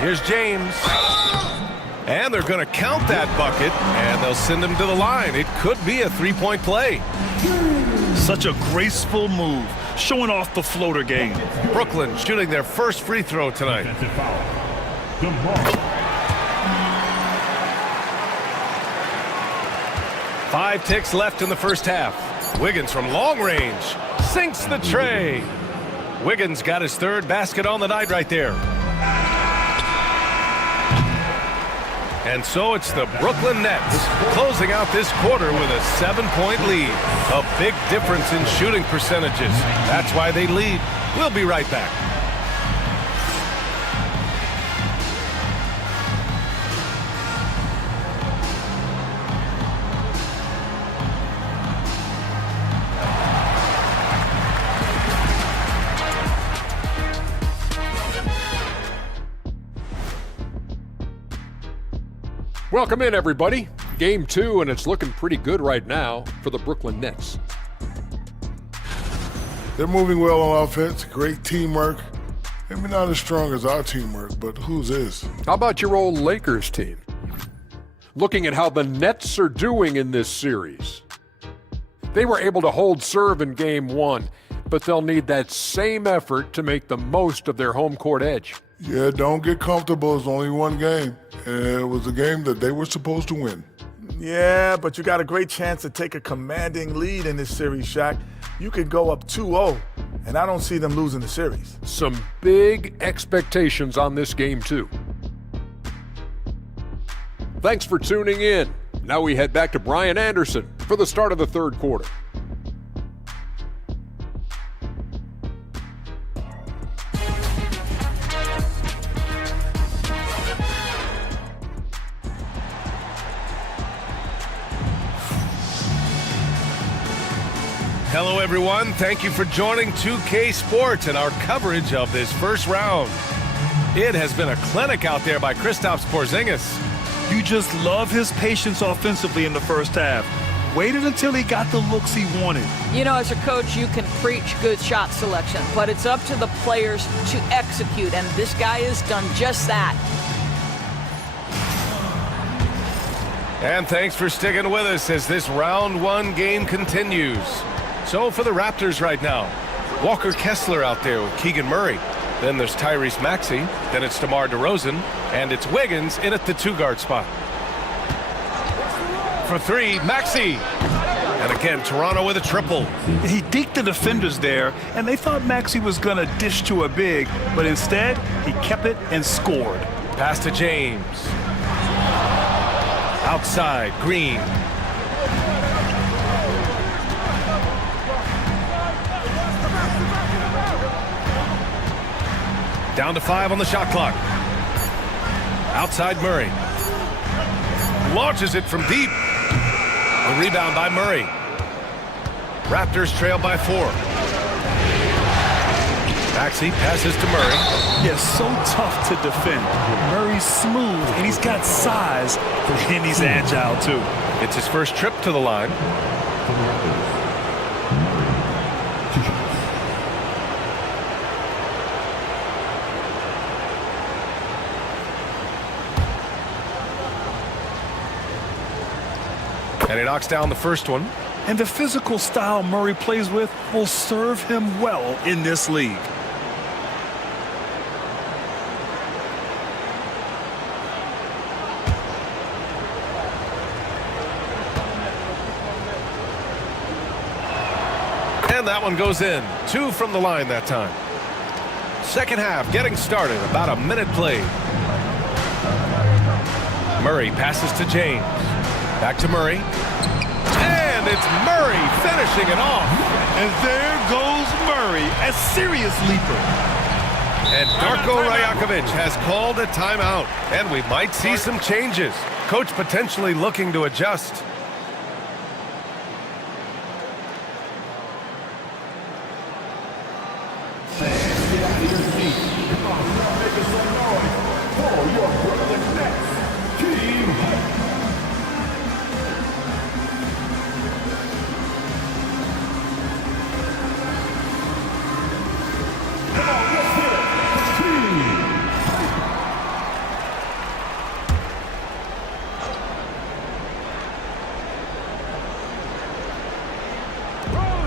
Here's James. And they're going to count that bucket, and they'll send him to the line. It could be a 3-point play. Such a graceful move, showing off the floater game. Brooklyn shooting their first free throw tonight. 5 ticks left in the first half. Wiggins from long range sinks the tray. Wiggins got his 3rd basket on the night right there. And so it's the Brooklyn Nets closing out this quarter with a 7-point lead. A big difference in shooting percentages. That's why they lead. We'll be right back. Welcome in, everybody. Game 2, and it's looking pretty good right now for the Brooklyn Nets. They're moving well on offense. Great teamwork. Maybe not as strong as our teamwork, but whose is? How about your old Lakers team? Looking at how the Nets are doing in this series. They were able to hold serve in Game 1, but they'll need that same effort to make the most of their home court edge. Yeah, don't get comfortable. It's only one game. It was a game that they were supposed to win. Yeah, but you got a great chance to take a commanding lead in this series, Shaq. You could go up 2-0, and I don't see them losing the series. Some big expectations on this game, too. Thanks for tuning in. Now we head back to Brian Anderson for the start of the 3rd quarter. Hello, everyone. Thank you for joining 2K Sports and our coverage of this first round. It has been a clinic out there by Kristaps Porzingis. You just love his patience offensively in the first half. Waited until he got the looks he wanted. You know, as a coach, you can preach good shot selection, but it's up to the players to execute, and this guy has done just that. And thanks for sticking with us as this round 1 game continues. So for the Raptors right now, Walker Kessler out there with Keegan Murray. Then there's Tyrese Maxey. Then it's DeMar DeRozan. And it's Wiggins in at the 2-guard spot. For 3, Maxey. And again, Toronto with a triple. He deked the defenders there, and they thought Maxey was going to dish to a big, but instead, he kept it and scored. Pass to James. Outside, Green. Down to 5 on the shot clock. Outside Murray. Launches it from deep. A rebound by Murray. Raptors trail by 4. Maxey passes to Murray. Yeah, so tough to defend. Murray's smooth, and he's got size, and he's agile, too. It's his first trip to the line. knocks down the first one. And the physical style Murray plays with will serve him well in this league. And that one goes in. 2 from the line that time. Second half getting started. About a minute played. Murray passes to James. Back to Murray. And it's Murray finishing it off. And there goes Murray, a serious leaper. And Darko Rajakovic has called a timeout. And we might see some changes. Coach potentially looking to adjust.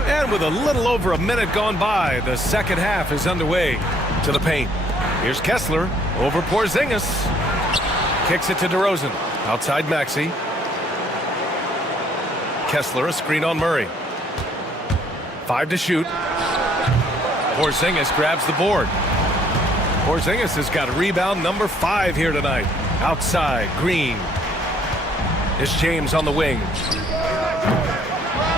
And with a little over a minute gone by, the second half is underway. To the paint. Here's Kessler over Porzingis. Kicks it to DeRozan. Outside Maxey. Kessler, a screen on Murray. 5 to shoot. Porzingis grabs the board. Porzingis has got rebound number 5 here tonight. Outside, Green. It's James on the wing.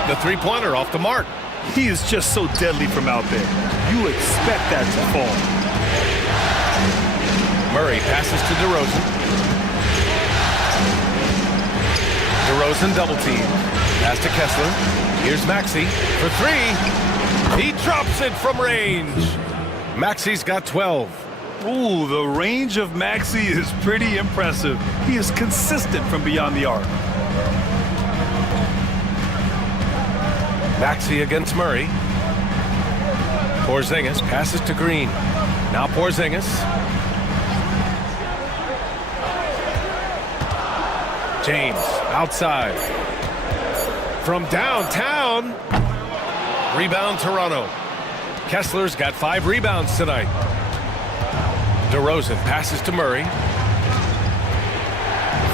The three-pointer off the mark. He is just so deadly from out there. You expect that to fall. Murray passes to DeRozan. DeRozan double team. Pass to Kessler. Here's Maxey for 3. He drops it from range. Maxey's got 12. Ooh, the range of Maxey is pretty impressive. He is consistent from beyond the arc. Maxey against Murray. Porzingis passes to Green. Now Porzingis. James outside. From downtown. Rebound Toronto. Kessler's got 5 rebounds tonight. DeRozan passes to Murray.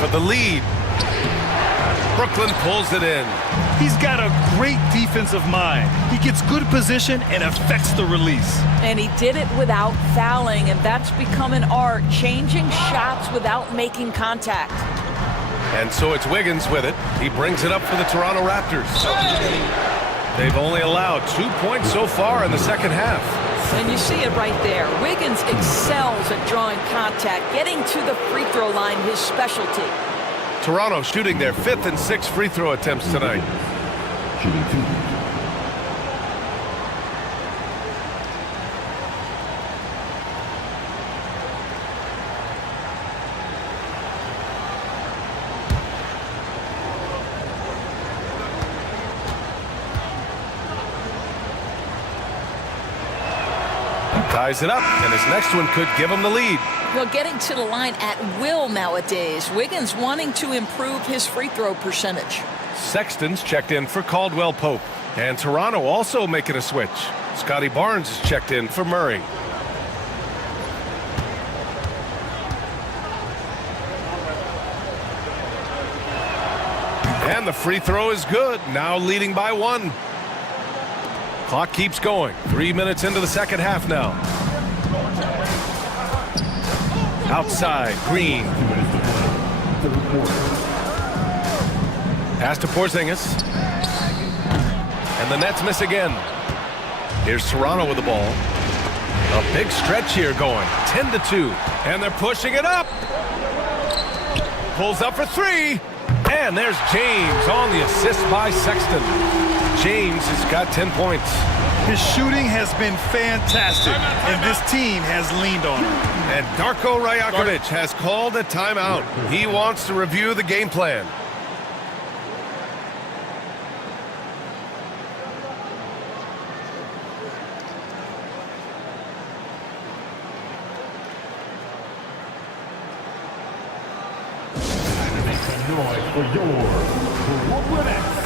For the lead. Brooklyn pulls it in. He's got a great defensive mind. He gets good position and affects the release. And he did it without fouling, and that's become an art, changing shots without making contact. And so it's Wiggins with it. He brings it up for the Toronto Raptors. They've only allowed 2 points so far in the second half. And you see it right there. Wiggins excels at drawing contact, getting to the free throw line, his specialty. Toronto shooting their 5th and 6th free throw attempts tonight. Ties it up, and his next one could give him the lead. Well, getting to the line at will nowadays. Wiggins wanting to improve his free throw percentage. Sexton's checked in for Caldwell Pope. And Toronto also making a switch. Scotty Barnes is checked in for Murray. And the free throw is good. Now leading by 1. Clock keeps going. 3 minutes into the second half now. Outside, Green. Pass to Porzingis. And the Nets miss again. Here's Toronto with the ball. A big stretch here going. 10-2. And they're pushing it up. Pulls up for 3. And there's James on the assist by Sexton. James has got 10 points. His shooting has been fantastic, and this team has leaned on him. And Darko Rajakovic has called a timeout. He wants to review the game plan. Make some noise for your Brooklyn Nets.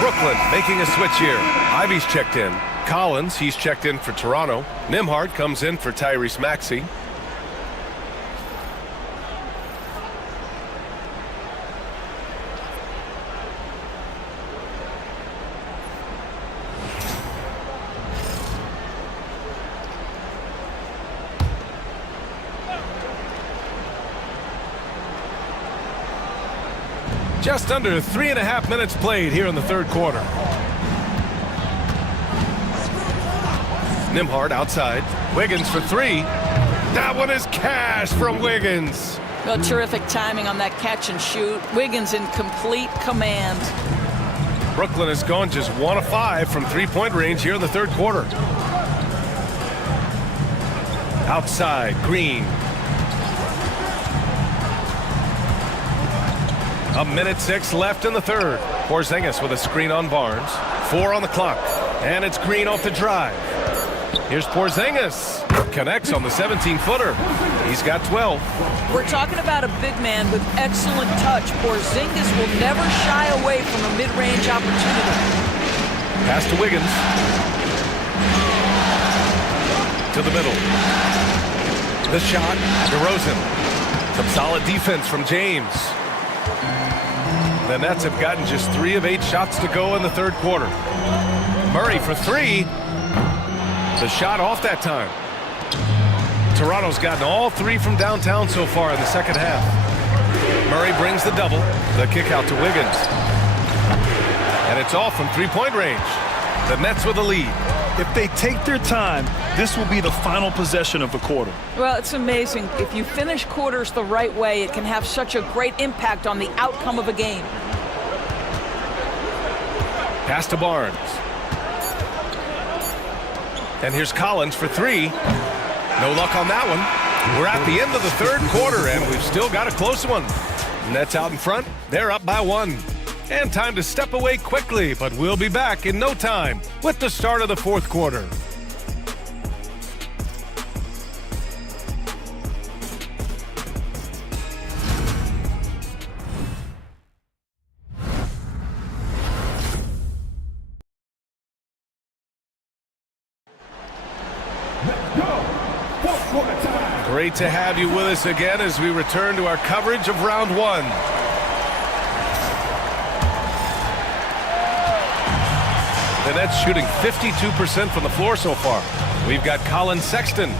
Brooklyn making a switch here. Ivy's checked in. Collins, he's checked in for Toronto. Nembhard comes in for Tyrese Maxey. Just under 3.5 minutes played here in the third quarter. Nembhard outside. Wiggins for three. That one is cash from Wiggins. Well, terrific timing on that catch and shoot. Wiggins in complete command. Brooklyn has gone just 1 of 5 from three-point range here in the third quarter. Outside, Green. 1:06 left in the third. Porzingis with a screen on Barnes. 4 on the clock. And it's Green off the drive. Here's Porzingis. Connects on the 17-footer. He's got 12. We're talking about a big man with excellent touch. Porzingis will never shy away from a mid-range opportunity. Pass to Wiggins. To the middle. The shot. DeRozan. Some solid defense from James. The Nets have gotten just 3 of 8 shots to go in the third quarter. Murray for 3. The shot off that time. Toronto's gotten all 3 from downtown so far in the second half. Murray brings the double. The kick out to Wiggins. And it's off from three-point range. The Nets with the lead. If they take their time, this will be the final possession of the quarter. Well, it's amazing. If you finish quarters the right way, it can have such a great impact on the outcome of a game. Pass to Barnes. And here's Collins for 3. No luck on that one. We're at the end of the third quarter, and we've still got a close one. Nets out in front. They're up by 1. And time to step away quickly, but we'll be back in no time with the start of the fourth quarter. Great to have you with us again as we return to our coverage of round 1. The Nets shooting 52% from the floor so far. We've got Colin Sexton.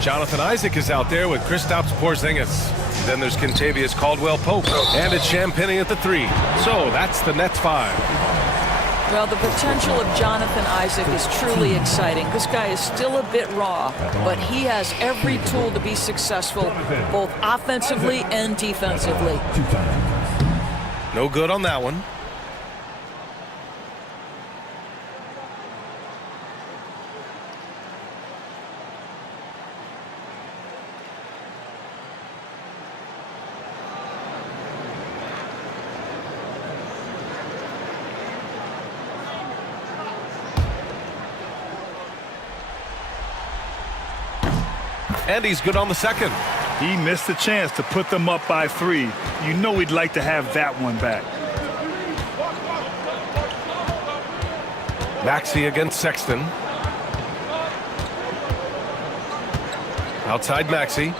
Jonathan Isaac is out there with Kristaps Porzingis. Then there's Kentavious Caldwell-Pope. And it's Champagnie at the 3. So that's the Nets 5. Well, the potential of Jonathan Isaac is truly exciting. This guy is still a bit raw, but he has every tool to be successful, both offensively and defensively. No good on that one. And he's good on the second. He missed a chance to put them up by 3. You know he'd like to have that one back. Maxey against Sexton. Outside Maxey.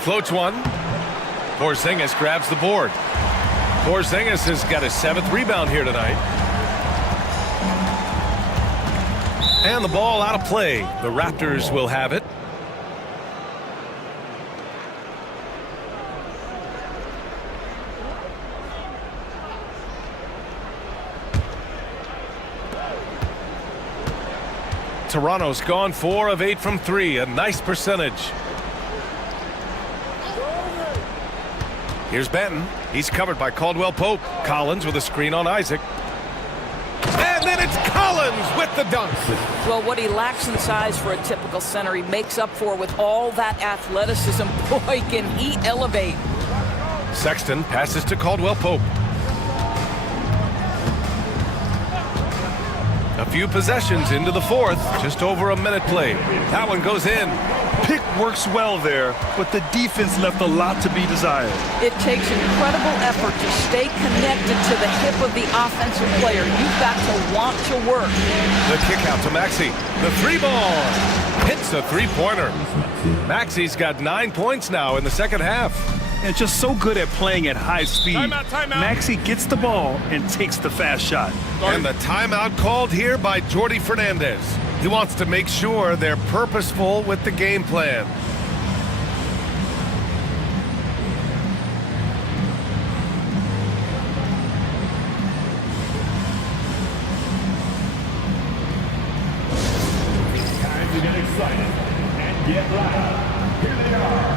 Floats one. Porzingis grabs the board. Porzingis has got his 7th rebound here tonight. And the ball out of play. The Raptors will have it. Toronto's gone 4 of 8 from 3. A nice percentage. Here's Benton. He's covered by Caldwell-Pope. Collins with a screen on Isaac. And then it's Collins with the dunk. Well, what he lacks in size for a typical center, he makes up for with all that athleticism. Boy, can he elevate. Sexton passes to Caldwell Pope. A few possessions into the fourth, just over a minute played. That one goes in. Pick works well there, but the defense left a lot to be desired. It takes incredible effort to stay connected to the hip of the offensive player. You've got to want to work. The kick out to Maxey. The three ball hits the three-pointer. Maxey's got 9 points now in the second half. And just so good at playing at high speed. Timeout. Maxey gets the ball and takes the fast shot. And the timeout called here by Jordy Fernandez. He wants to make sure they're purposeful with the game plan. Time to get excited and get loud. Here they are.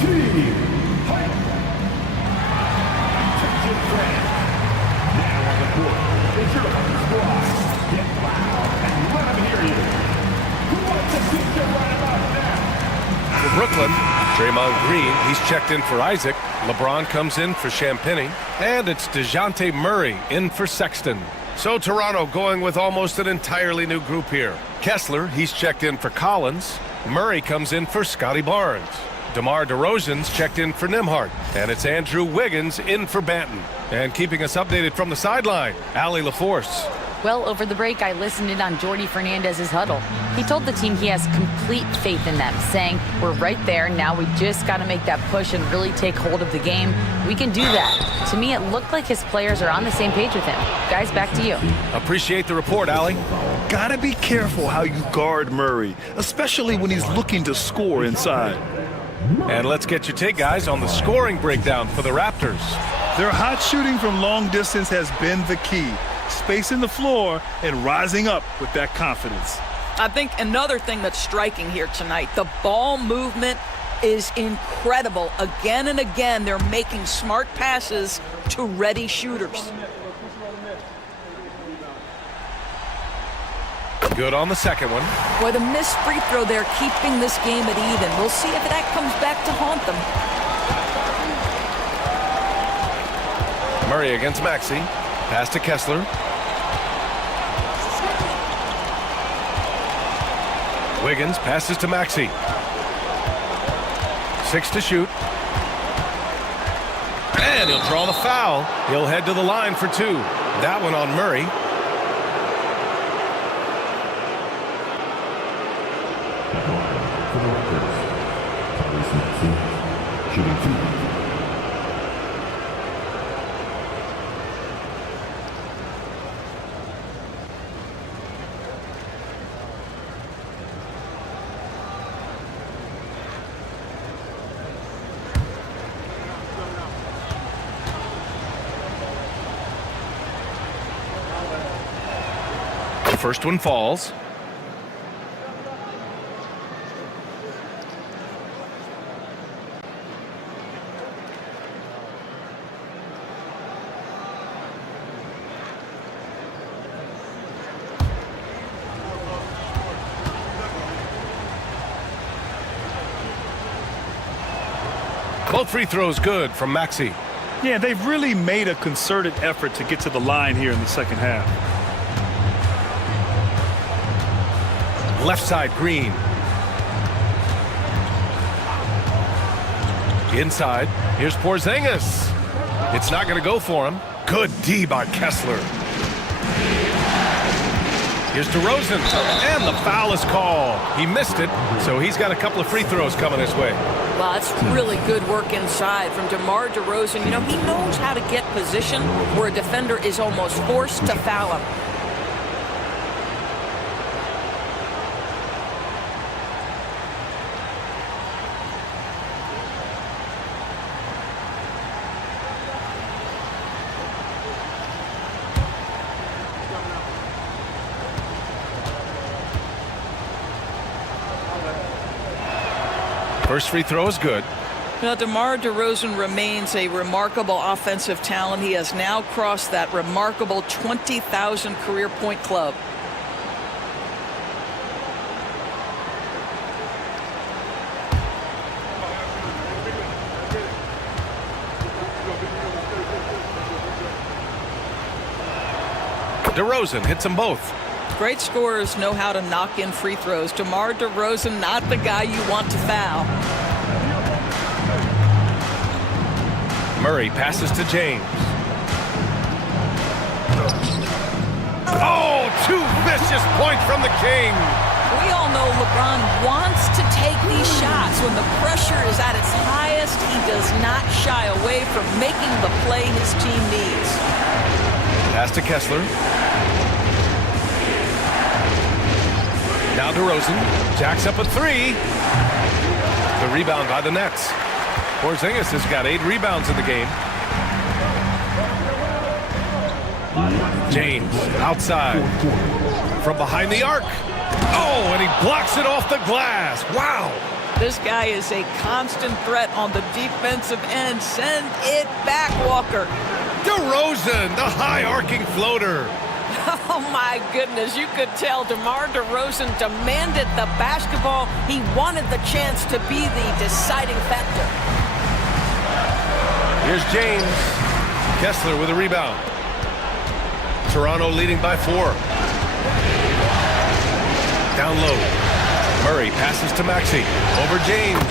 Team Hype. Attention fans. Now on the court, it's your home squad. Get loud and let them hear you. Who wants to see you right about now? For Brooklyn, Draymond Green, he's checked in for Isaac. LeBron comes in for Champagnie. And it's DeJounte Murray in for Sexton. So Toronto going with almost an entirely new group here. Kessler, he's checked in for Collins. Murray comes in for Scotty Barnes. DeMar DeRozan's checked in for Nembhard. And it's Andrew Wiggins in for Banton. And keeping us updated from the sideline, Allie LaForce. Well, over the break, I listened in on Jordy Fernandez's huddle. He told the team he has complete faith in them, saying, we're right there. Now we just got to make that push and really take hold of the game. We can do that. To me, it looked like his players are on the same page with him. Guys, back to you. Appreciate the report, Allie. Gotta be careful how you guard Murray, especially when he's looking to score inside. And let's get your take, guys, on the scoring breakdown for the Raptors. Their hot shooting from long distance has been the key. Spacing the floor and rising up with that confidence. I think another thing that's striking here tonight, the ball movement is incredible. Again and again, they're making smart passes to ready shooters. Good on the second one. Boy, the missed free throw there, keeping this game at even. We'll see if that comes back to haunt them. Murray against Maxey. Pass to Kessler. Wiggins passes to Maxey. 6 to shoot. And he'll draw the foul. He'll head to the line for 2. That one on Murray. For the Raptors, Tyrese Maxey, shooting 2. First one falls. Both free throws good from Maxey. Yeah, they've really made a concerted effort to get to the line here in the second half. Left side, Green. Inside, here's Porzingis. It's not going to go for him. Good D by Kessler. Here's DeRozan, and the foul is called. He missed it, so he's got a couple of free throws coming his way. Wow, that's really good work inside from DeMar DeRozan. You know, he knows how to get position where a defender is almost forced to foul him. First free throw is good. Now, DeMar DeRozan remains a remarkable offensive talent. He has now crossed that remarkable 20,000 career point club. DeRozan hits them both. Great scorers know how to knock in free throws. DeMar DeRozan, not the guy you want to foul. Murray passes to James. Oh, two vicious points from the King. We all know LeBron wants to take these shots. When the pressure is at its highest, he does not shy away from making the play his team needs. Pass to Kessler. Now DeRozan jacks up a three. The rebound by the Nets. Porzingis has got 8 rebounds in the game. James outside from behind the arc. Oh, and he blocks it off the glass. Wow. This guy is a constant threat on the defensive end. Send it back, Walker. DeRozan, the high arcing floater. Oh, my goodness. You could tell DeMar DeRozan demanded the basketball. He wanted the chance to be the deciding factor. Here's James. Kessler with a rebound. Toronto leading by 4. Down low. Murray passes to Maxey. Over James.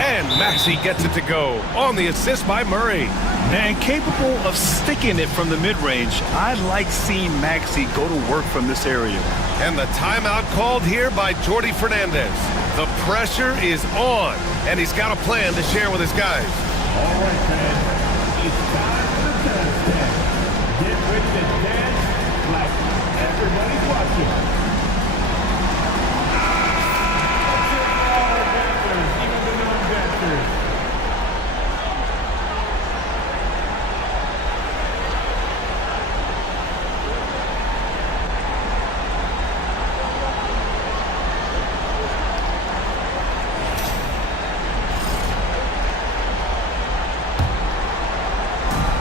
And Maxey gets it to go on the assist by Murray. And capable of sticking it from the mid-range, I like seeing Maxey go to work from this area. And the timeout called here by Jordi Fernandez. The pressure is on, and he's got a plan to share with his guys. All right, fans. It's time for the dance test. Get ready to dance like everybody's watching. All dancers, even the non-dancers.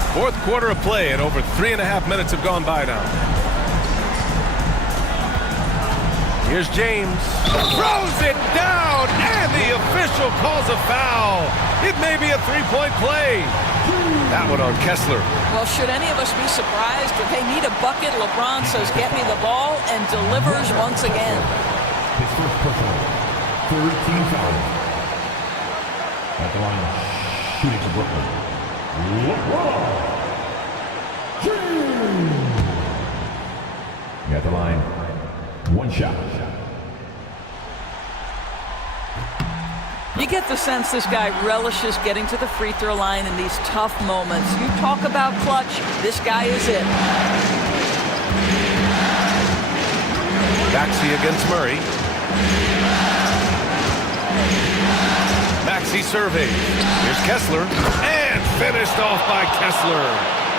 Fourth quarter of play, and over 3.5 minutes have gone by now. Here's James. Throws it down, and the official calls a foul. It may be a 3-point play. That one on Kessler. Well, should any of us be surprised? If they need a bucket, LeBron says, get me the ball, and delivers once again. His first personal. 13 fouls. At the line, shooting to Brooklyn. LeBron James. At the line, 1 shot. You get the sense this guy relishes getting to the free throw line in these tough moments. You talk about clutch, this guy is it. Maxey against Murray. Maxey surveys. Here's Kessler. And finished off by Kessler.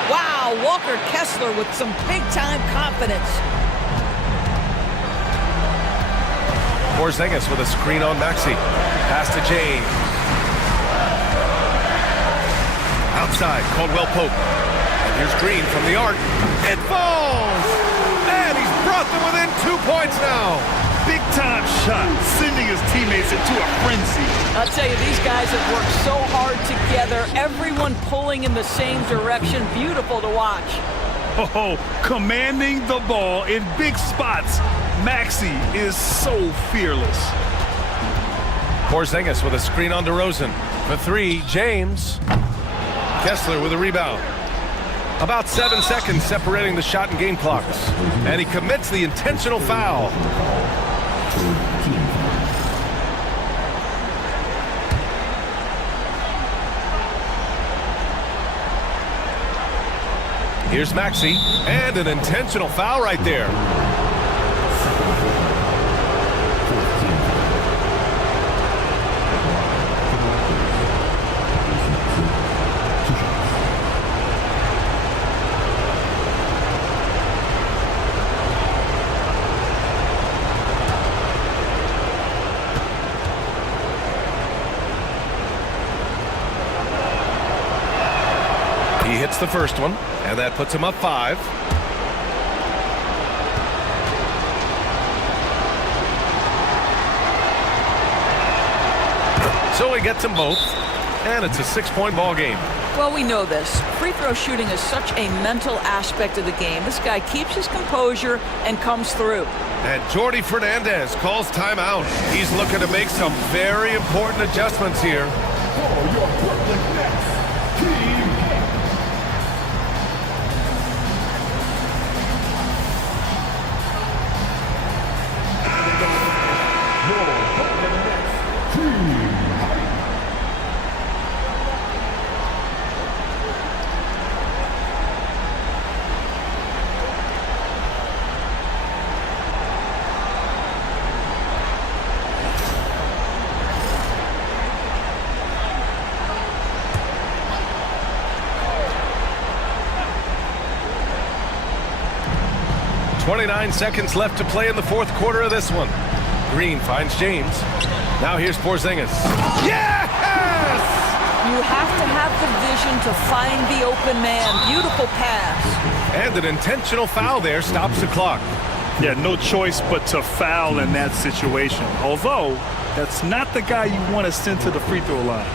Wow, Walker Kessler with some big-time confidence. Porzingis with a screen on Maxey. Pass to James. Outside, Caldwell Pope. And here's Green from the arc. It falls! And he's brought them within 2 points now. Big-time shot, sending his teammates into a frenzy. I'll tell you, these guys have worked so hard together. Everyone pulling in the same direction. Beautiful to watch. Oh, commanding the ball in big spots. Maxey is so fearless. Porzingis with a screen on DeRozan. For 3, James. Kessler with a rebound. About 7 seconds separating the shot and game clocks. And he commits the intentional foul. Here's Maxey, and an intentional foul right there. He hits the first one, and that puts him up 5. So he gets them both. and it's a 6-point ball game. Well, we know this. Free throw shooting is such a mental aspect of the game. This guy keeps his composure and comes through. And Jordi Fernandez calls timeout. He's looking to make some very important adjustments here. For your Brooklyn Nets, Team .29 seconds left to play in the fourth quarter of this one. Green finds James. Now here's Porzingis. Yes! You have to have the vision to find the open man. Beautiful pass. And an intentional foul there stops the clock. Yeah, no choice but to foul in that situation. Although, that's not the guy you want to send to the free throw line.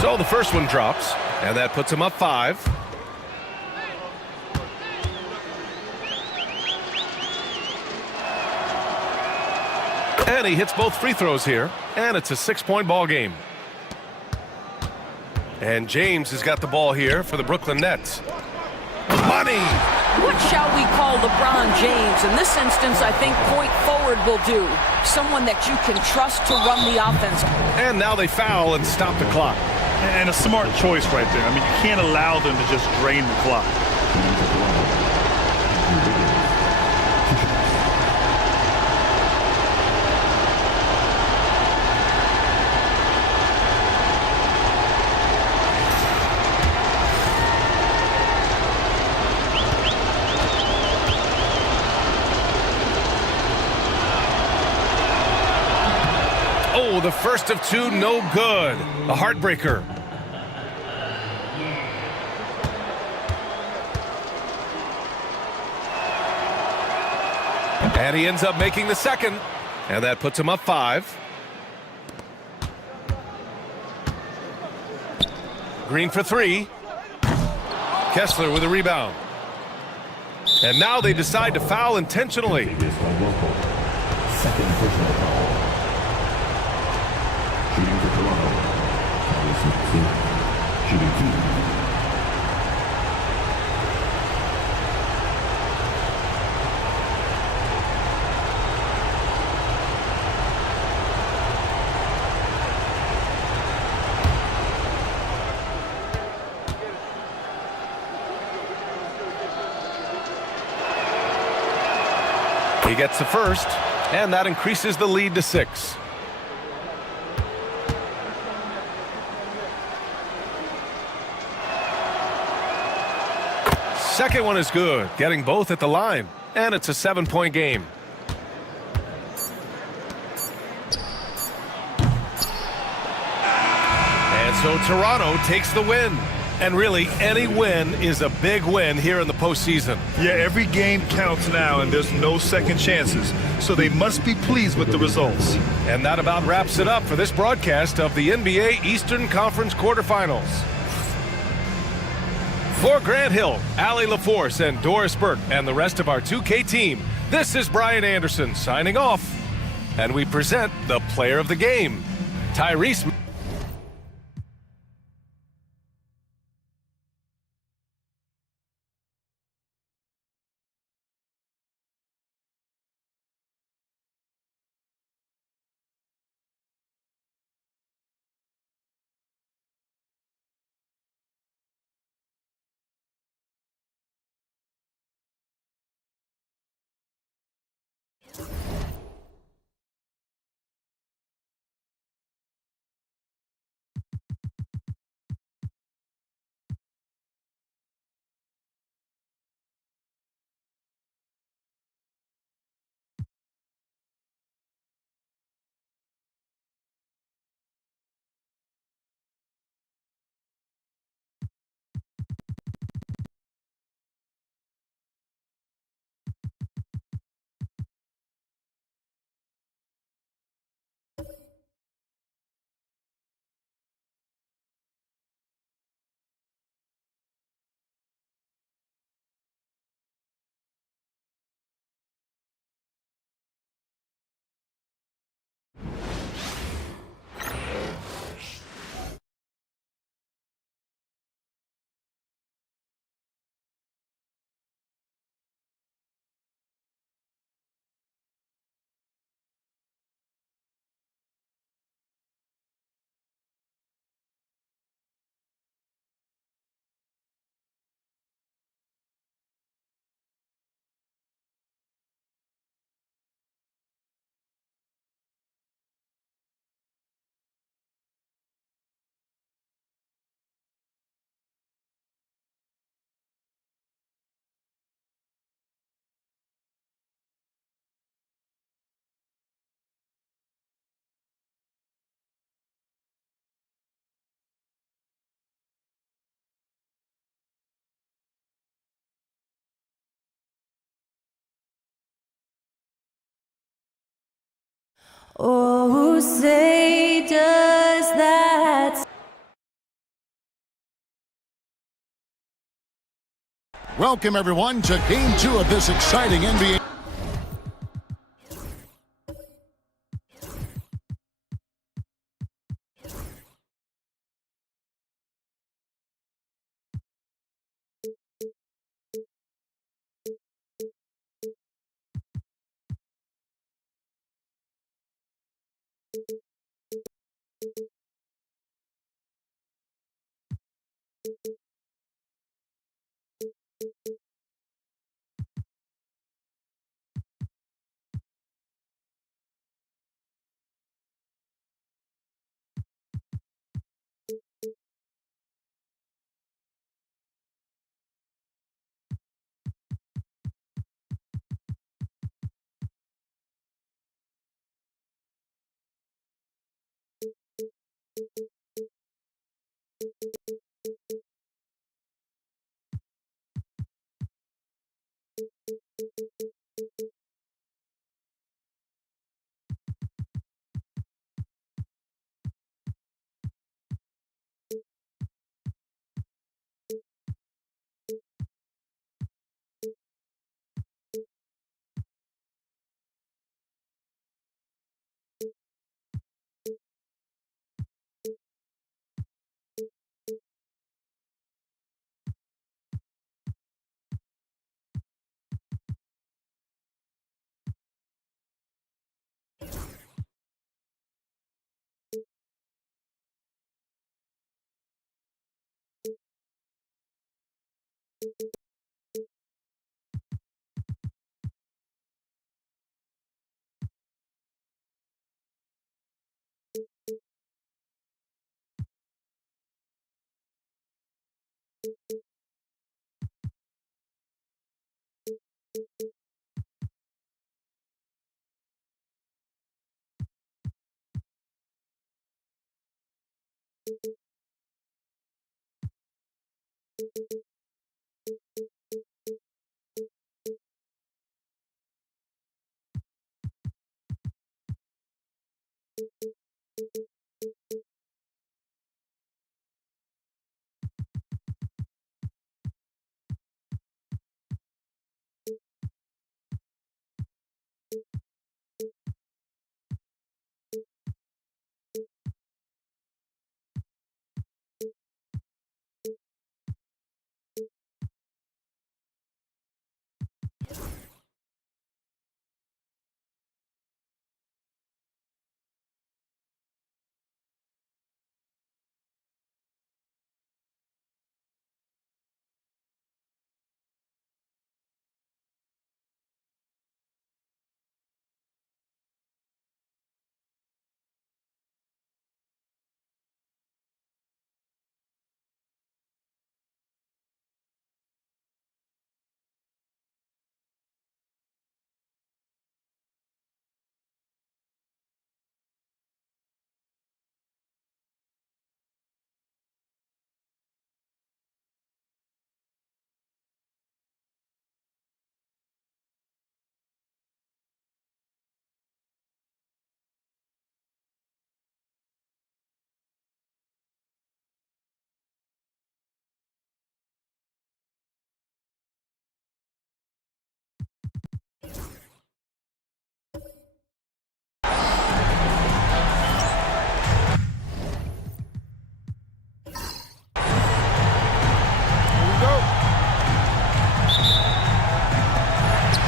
So the first one drops, and that puts him up 5. And he hits both free throws here, and it's a 6-point ball game. And James has got the ball here for the Brooklyn Nets. Money! What shall we call LeBron James? In this instance, I think point forward will do. Someone that you can trust to run the offense. And now they foul and stop the clock. And a smart choice right there. I mean, you can't allow them to just drain the clock. Oh, the first of two, no good. A heartbreaker. And he ends up making the second. And that puts him up 5. Green for 3. Kessler with a rebound. And now they decide to foul intentionally. Second personal foul. Shooting for Toronto. Shooting 2. He gets the first, and that increases the lead to 6. Second one is good, getting both at the line, and it's a 7-point game. And so Toronto takes the win. And really, any win is a big win here in the postseason. Yeah, every game counts now, and there's no second chances. So they must be pleased with the results. And that about wraps it up for this broadcast of the NBA Eastern Conference quarterfinals. For Grant Hill, Allie LaForce, and Doris Burke, and the rest of our 2K team, this is Brian Anderson signing off. And we present the player of the game, Tyrese. Oh, say does that. Welcome, everyone, to Game 2 of this exciting NBA.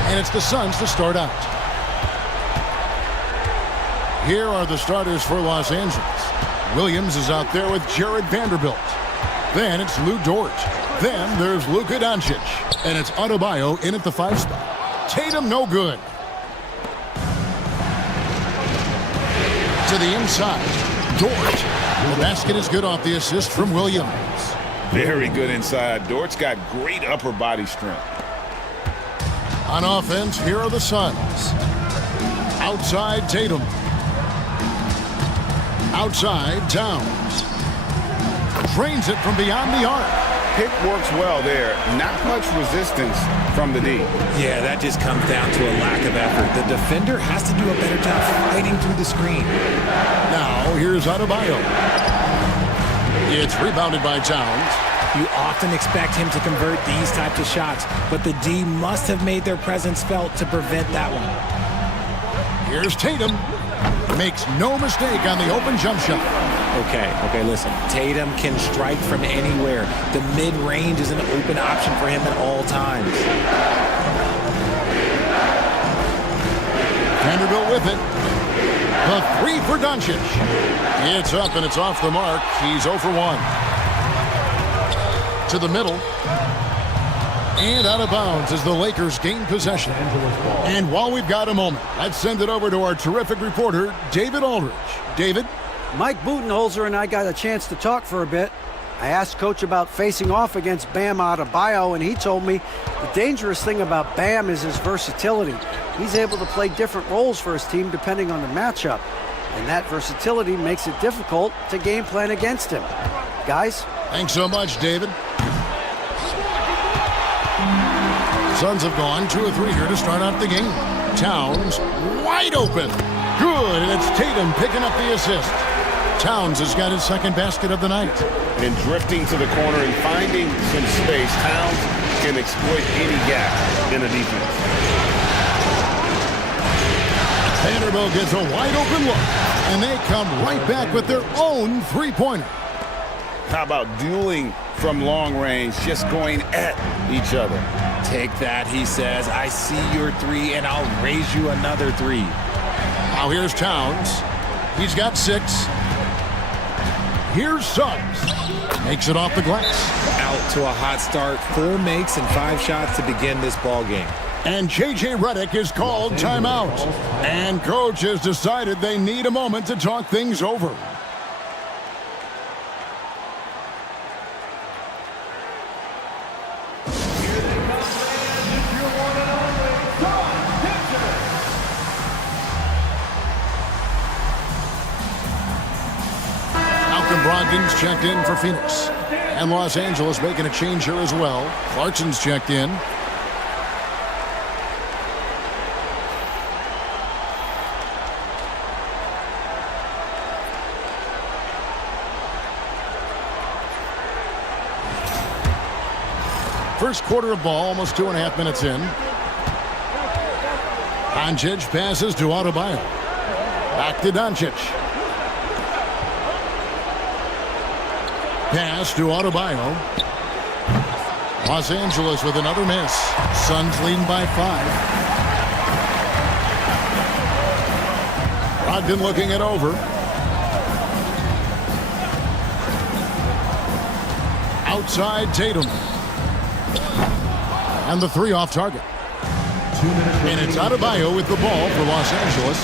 And it's the Suns to start out. Here are the starters for Los Angeles. Williams is out there with Jared Vanderbilt. Then it's Lou Dort. Then there's Luka Doncic. And it's Adebayo in at the 5 spot. Tatum no good. To the inside. Dort. The basket is good off the assist from Williams. Very good inside. Dort's got great upper body strength. On offense, here are the Suns. Outside, Tatum. Outside, Towns. Drains it from beyond the arc. pick works well there. Not much resistance from the D. Yeah, that just comes down to a lack of effort. The defender has to do a better job fighting through the screen. Now, here's Adebayo. It's rebounded by Towns. You often expect him to convert these types of shots, but the D must have made their presence felt to prevent that one. Here's Tatum. Makes no mistake on the open jump shot. Okay, listen. Tatum can strike from anywhere. The mid-range is an open option for him at all times. Vanderbilt with it. The three for Doncic. It's up and it's off the mark. He's 0 for 1. To the middle. And out of bounds as the Lakers gain possession. And while we've got a moment, let's send it over to our terrific reporter, David Aldridge. David? Mike Budenholzer and I got a chance to talk for a bit. I asked Coach about facing off against Bam Adebayo, and he told me the dangerous thing about Bam is his versatility. He's able to play different roles for his team depending on the matchup, and that versatility makes it difficult to game plan against him. Guys? Thanks so much, David. Suns have gone 2 of 3 here to start out the game. Towns wide open. Good, and it's Tatum picking up the assist. Towns has got his second basket of the night. And drifting to the corner and finding some space, Towns can exploit any gap in the defense. Vanderbilt gets a wide open look, and they come right back with their own three-pointer. How about dueling from long range, just going at each other? Take that, he says. I see your three, and I'll raise you another three. Now here's Towns. He's got 6. Here's Suggs. Makes it off the glass. Out to a hot start. 4 makes and 5 shots to begin this ball game. And J.J. Redick is called timeout. And Coach has decided they need a moment to talk things over. Brogdon's checked in for Phoenix. And Los Angeles making a change here as well. Clarkson's checked in. First quarter of ball, almost 2.5 minutes in. Doncic passes to Adebayo. Back to Doncic. Pass to Adebayo. Los Angeles with another miss. Suns leading by 5. Brogdon looking it over. Outside Tatum. And the 3 off target. And it's Adebayo with the ball for Los Angeles.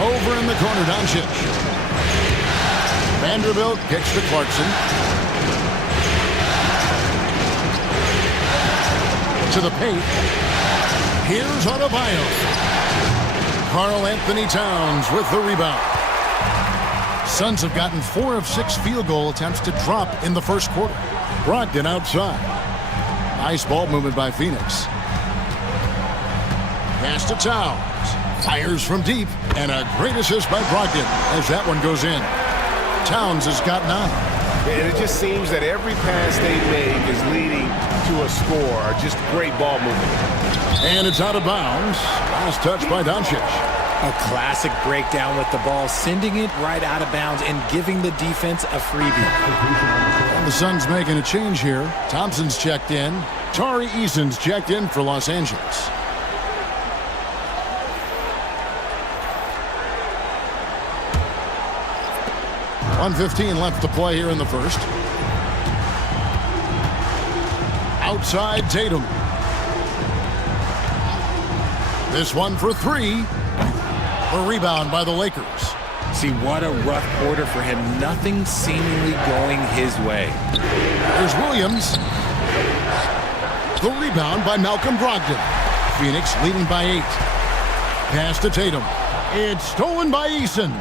Over in the corner, Doncic. Vanderbilt kicks to Clarkson. To the paint. Here's Adebayo. Karl Anthony Towns with the rebound. Suns have gotten 4 of 6 field goal attempts to drop in the first quarter. Brogdon outside. Nice ball movement by Phoenix. Pass to Towns. Fires from deep. And a great assist by Brogdon as that one goes in. Towns has got 9. And it just seems that every pass they make is leading to a score. Just great ball movement. And it's out of bounds. Last touch by Doncic. A classic breakdown with the ball, sending it right out of bounds and giving the defense a freebie. And the Suns making a change here. Thompson's checked in. Tari Eason's checked in for Los Angeles. .115 left to play here in the first. Outside Tatum. This one for 3. A rebound by the Lakers. See, what a rough quarter for him. Nothing seemingly going his way. There's Williams. The rebound by Malcolm Brogdon. Phoenix leading by 8. Pass to Tatum. It's stolen by Eason.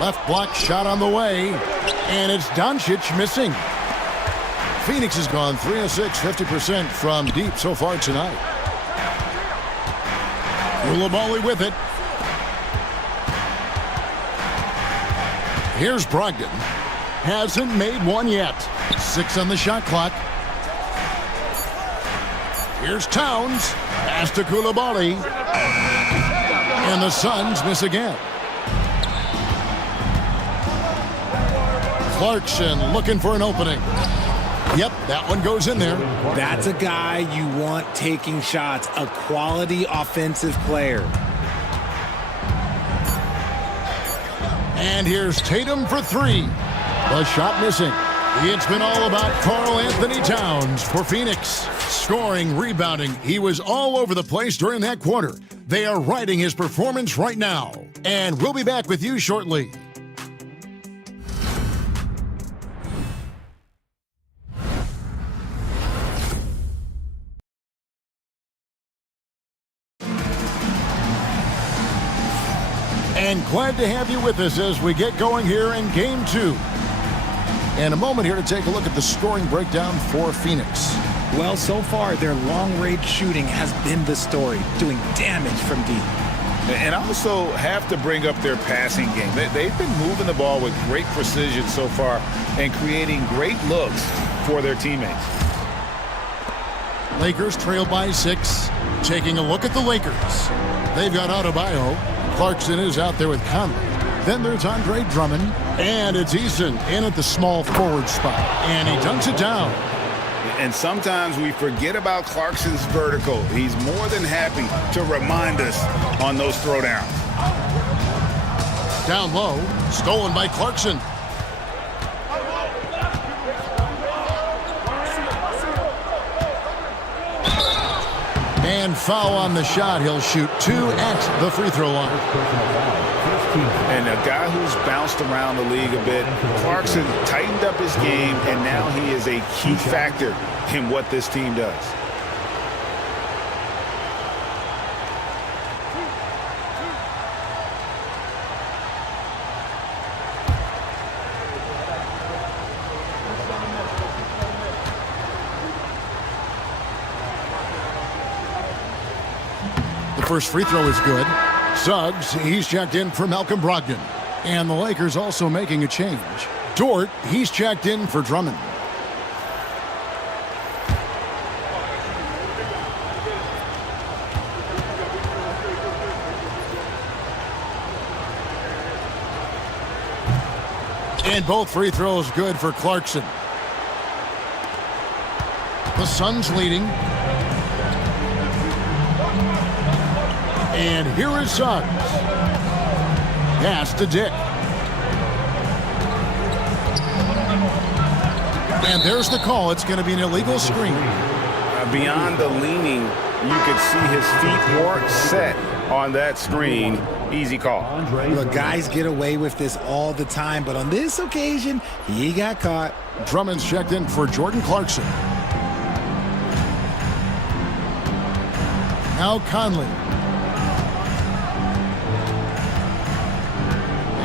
Left block shot on the way, and it's Doncic missing. Phoenix has gone 3 of 6, 50% from deep so far tonight. Koulibaly with it. Here's Brogdon. Hasn't made one yet. 6 on the shot clock. Here's Towns. Pass to Koulibaly. And the Suns miss again. Clarkson looking for an opening. Yep, that one goes in there. That's a guy you want taking shots, a quality offensive player. And here's Tatum for 3. The shot missing. It's been all about Karl Anthony Towns for Phoenix. Scoring, rebounding. He was all over the place during that quarter. They are riding his performance right now. And we'll be back with you shortly. And glad to have you with us as we get going here in Game 2. And a moment here to take a look at the scoring breakdown for Phoenix. Well, so far, their long-range shooting has been the story, doing damage from deep. And I also have to bring up their passing game. They've been moving the ball with great precision so far and creating great looks for their teammates. Lakers trail by 6. Taking a look at the Lakers. They've got Adebayo. Clarkson is out there with Conley. Then there's Andre Drummond. And it's Eason in at the small forward spot. And he dunks it down. And sometimes we forget about Clarkson's vertical. He's more than happy to remind us on those throwdowns. Down low. Stolen by Clarkson. And foul on the shot. He'll shoot 2 at the free throw line. And a guy who's bounced around the league a bit, Clarkson tightened up his game, and now he is a key factor in what this team does. First free throw is good. Suggs, he's checked in for Malcolm Brogdon. And the Lakers also making a change. Dort, he's checked in for Drummond. And both free throws good for Clarkson. The Suns leading. And here is Suggs. Pass to Dick. And there's the call. It's going to be an illegal screen. Beyond the leaning, you could see his feet weren't set on that screen. Easy call. Look, guys get away with this all the time, but on this occasion, he got caught. Drummond's checked in for Jordan Clarkson. Now Conley.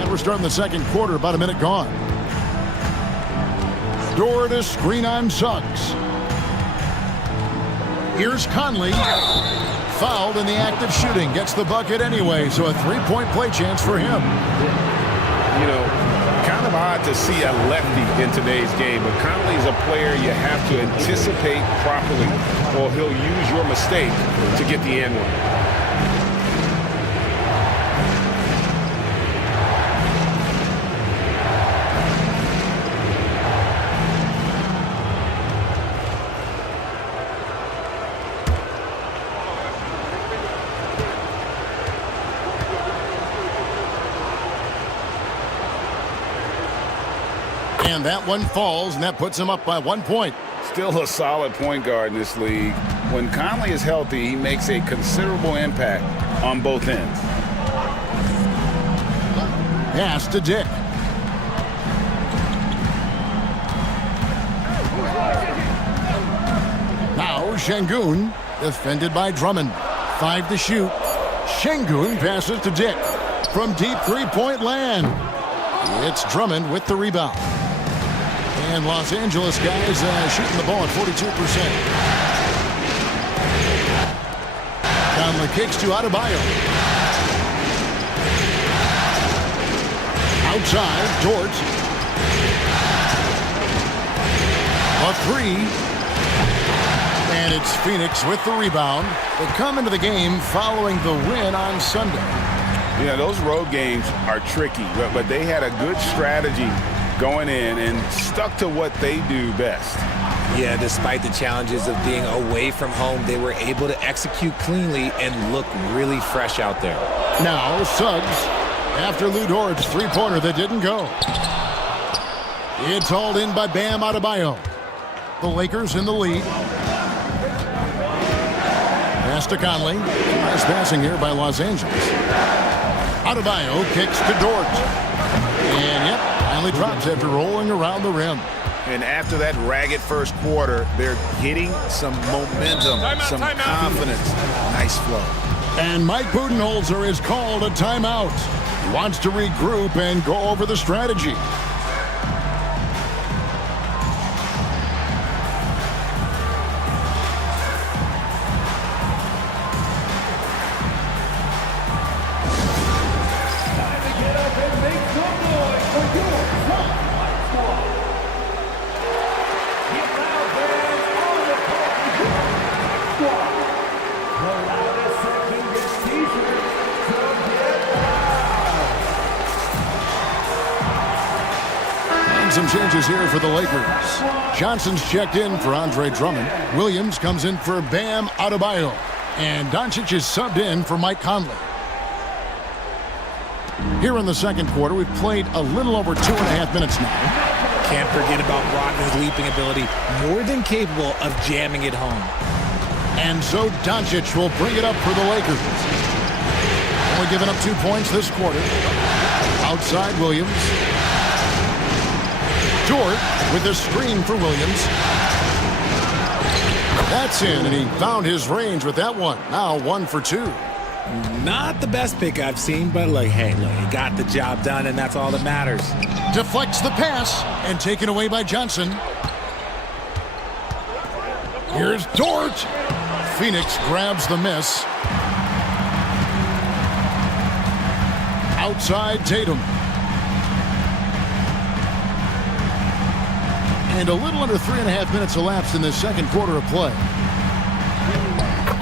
We're starting the second quarter, about a minute gone. Dort to screen on Suggs. Here's Conley. Fouled in the act of shooting. Gets the bucket anyway, so a three-point play chance for him. You know, kind of odd to see a lefty in today's game, but Conley is a player you have to anticipate properly, or he'll use your mistake to get the end one. And that one falls, and that puts him up by 1 point. Still a solid point guard in this league. When Conley is healthy, he makes a considerable impact on both ends. Pass to Dick. Now Şengün, defended by Drummond. 5 to shoot. Şengün passes to Dick. From deep three-point land. It's Drummond with the rebound. And Los Angeles guys shooting the ball at 42%. Conley kicks to Adebayo. Outside, Dort. A three. And it's Phoenix with the rebound. They come into the game following the win on Sunday. Yeah, those road games are tricky, but they had a good strategy going in and stuck to what they do best. Yeah, despite the challenges of being away from home, they were able to execute cleanly and look really fresh out there. Now, Suggs, after Lou Dort's three-pointer that didn't go. It's hauled in by Bam Adebayo. The Lakers in the lead. Pass to Conley. Nice passing here by Los Angeles. Adebayo kicks to Dort. And, yep, finally drops after rolling around the rim. And after that ragged first quarter, they're getting some momentum, some confidence. Nice flow. And Mike Budenholzer is called a timeout. He wants to regroup and go over the strategy. Some changes here for the Lakers. Johnson's checked in for Andre Drummond. Williams comes in for Bam Adebayo. And Doncic is subbed in for Mike Conley. Here in the second quarter, we've played a little over 2.5 minutes now. Can't forget about Brogdon's leaping ability. More than capable of jamming it home. And so Doncic will bring it up for the Lakers. Only giving up 2 points this quarter. Outside Williams. Dort with a screen for Williams. That's in, and he found his range with that one. Now 1 for 2. Not the best pick I've seen, but look, hey, he got the job done, and that's all that matters. Deflects the pass and taken away by Johnson. Here's Dort. Phoenix grabs the miss. Outside Tatum. And a little under 3.5 minutes elapsed in this second quarter of play.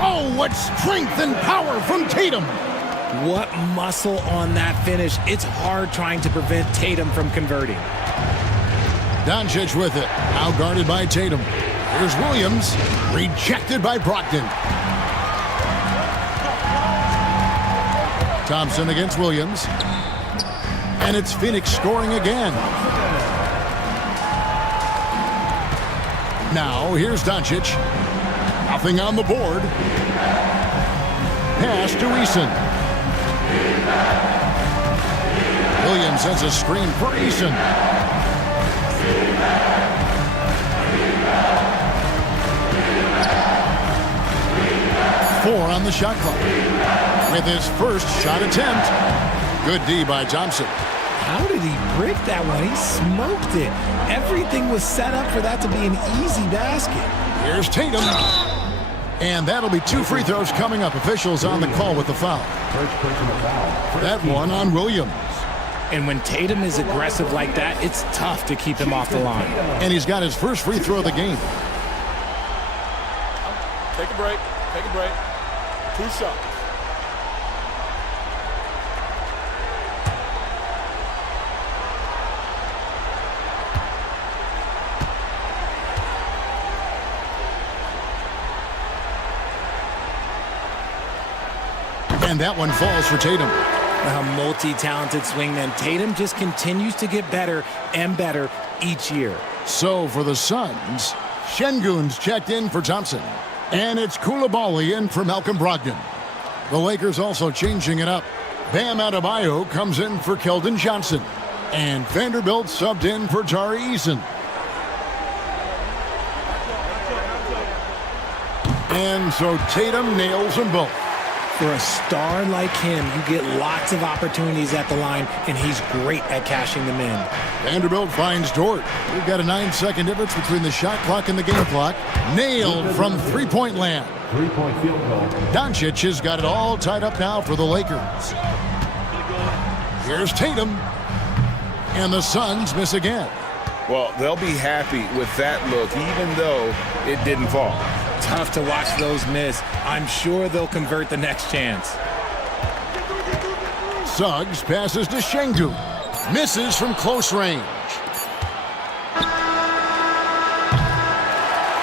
Oh, what strength and power from Tatum. What muscle on that finish. It's hard trying to prevent Tatum from converting. Doncic with it. Now guarded by Tatum. Here's Williams. Rejected by Brogdon. Thompson against Williams. And it's Phoenix scoring again. Now, here's Doncic. Nothing on the board. Pass to Eason. Williams has a screen for Eason. Four on the shot clock. With his first shot attempt. Good D by Thompson. How did he brick that one? He smoked it. Everything was set up for that to be an easy basket. Here's Tatum. And that'll be 2 free throws coming up. Officials on the call with the foul. That one on Williams. And when Tatum is aggressive like that, it's tough to keep him off the line. And he's got his first free throw of the game. Take a break. Take a break. 2 shots. And that one falls for Tatum. A multi-talented swingman, Tatum just continues to get better and better each year. So for the Suns, Şengün's checked in for Thompson. And it's Coulibaly in for Malcolm Brogdon. The Lakers also changing it up. Bam Adebayo comes in for Keldon Johnson. And Vanderbilt subbed in for Tari Eason. And so Tatum nails them both. For a star like him, you get lots of opportunities at the line, and he's great at cashing them in. Vanderbilt finds Dort. We've got a 9-second difference between the shot clock and the game clock. Nailed from three-point land. Three-point field goal. Doncic has got it all tied up now for the Lakers. Here's Tatum. And the Suns miss again. Well, they'll be happy with that look, even though it didn't fall. Tough to watch those miss. I'm sure they'll convert the next chance. Suggs passes to Şengün. Misses from close range.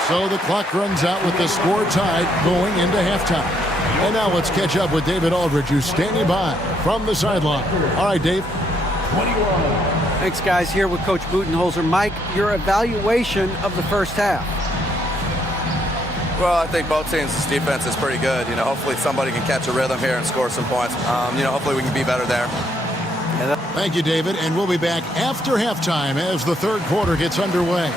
So the clock runs out with the score tied going into halftime. And now let's catch up with David Aldridge, who's standing by from the sideline. All right, Dave. Thanks, guys. Here with Coach Budenholzer. Mike, your evaluation of the first half. Well, I think both teams' defense is pretty good. Hopefully somebody can catch a rhythm here and score some points. Hopefully we can be better there. Thank you, David. And we'll be back after halftime as the third quarter gets underway.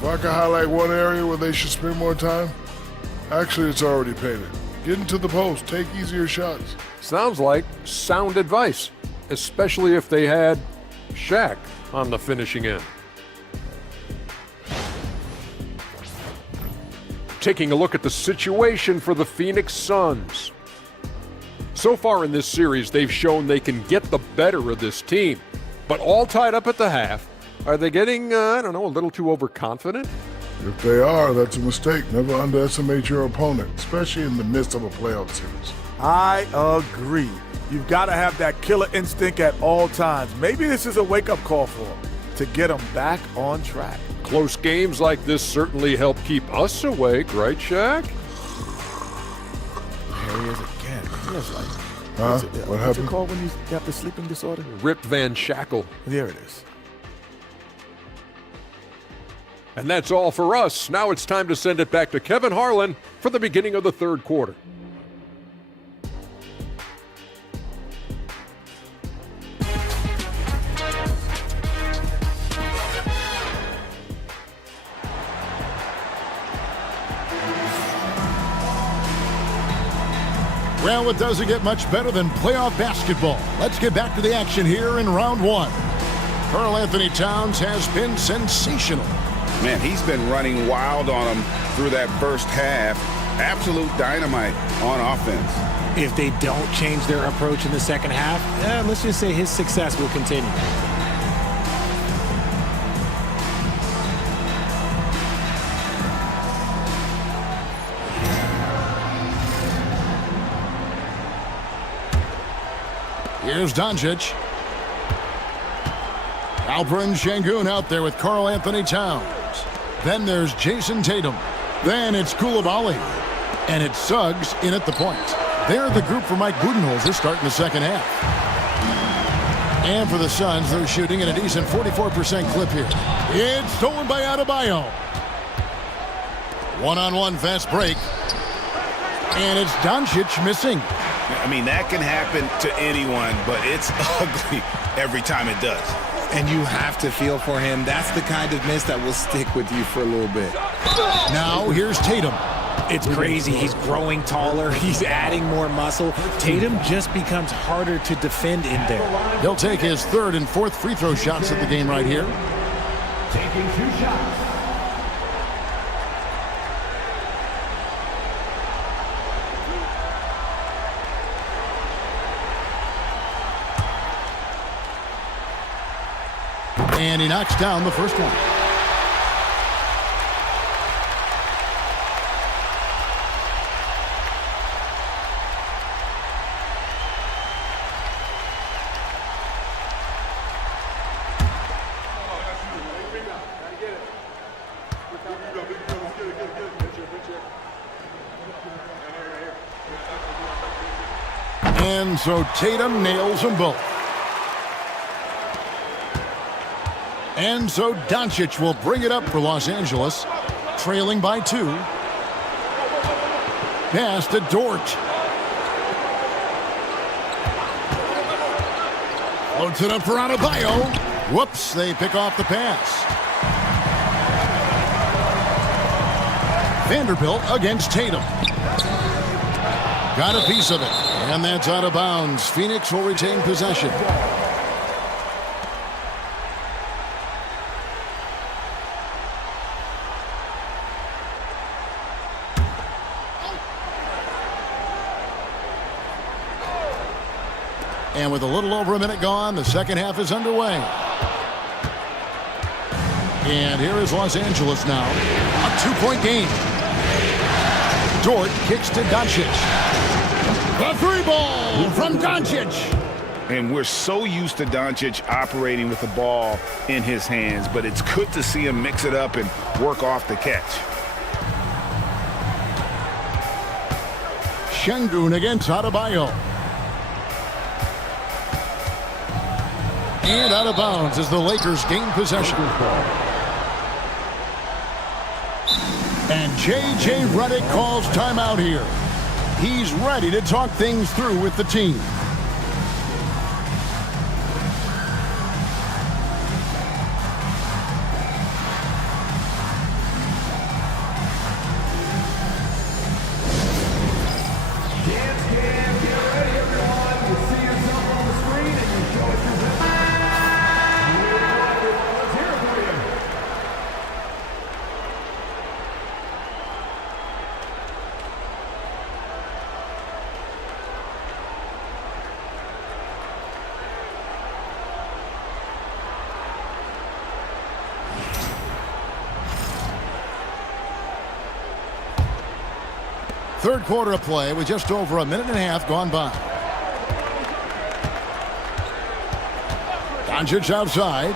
If I could highlight one area where they should spend more time, actually it's already painted. Get into the post, take easier shots. Sounds like sound advice, especially if they had Shaq on the finishing end. Taking a look at the situation for the Phoenix Suns. So far in this series, they've shown they can get the better of this team, but all tied up at the half. Are they getting, a little too overconfident? If they are, that's a mistake. Never underestimate your opponent, especially in the midst of a playoff series. I agree. You've got to have that killer instinct at all times. Maybe this is a wake-up call for them to get them back on track. Close games like this certainly help keep us awake, right, Shaq? There he is again. Feels like. Huh? What happened? What's it called when you have the sleeping disorder? Rip Van Shackle. There it is. And that's all for us. Now it's time to send it back to Kevin Harlan for the beginning of the third quarter. Well, it doesn't get much better than playoff basketball. Let's get back to the action here in round one. Karl Anthony Towns has been sensational. Man, he's been running wild on them through that first half. Absolute dynamite on offense. If they don't change their approach in the second half, let's just say his success will continue. Here's Doncic. Alperen Şengün out there with Karl Anthony Towns. Then there's Jason Tatum. Then it's Coulibaly. And it's Suggs in at the point. They're the group for Mike Budenholzer starting the second half. And for the Suns, they're shooting at a decent 44% clip here. It's stolen by Adebayo. One-on-one fast break. And it's Doncic missing. I mean, that can happen to anyone, but it's ugly every time it does. And you have to feel for him. That's the kind of miss that will stick with you for a little bit. Now here's Tatum. It's crazy. He's growing taller. He's adding more muscle. Tatum just becomes harder to defend in there. He'll take his third and fourth free throw shots of the game right here. Taking 2 shots. And he knocks down the first one. And so Tatum nails them both. And so Doncic will bring it up for Los Angeles, trailing by 2. Pass to Dort. Floats it up for Adebayo. Whoops, they pick off the pass. Vanderbilt against Tatum. Got a piece of it, and that's out of bounds. Phoenix will retain possession. And with a little over a minute gone, the second half is underway. And here is Los Angeles now. A 2-point game. Dort kicks to Doncic. The 3-ball from Doncic. And we're so used to Doncic operating with the ball in his hands, but it's good to see him mix it up and work off the catch. Şengün against Adebayo. And out of bounds as the Lakers gain possession. And J.J. Redick calls timeout here. He's ready to talk things through with the team. Third quarter of play with just over a minute and a half gone by. Doncic outside.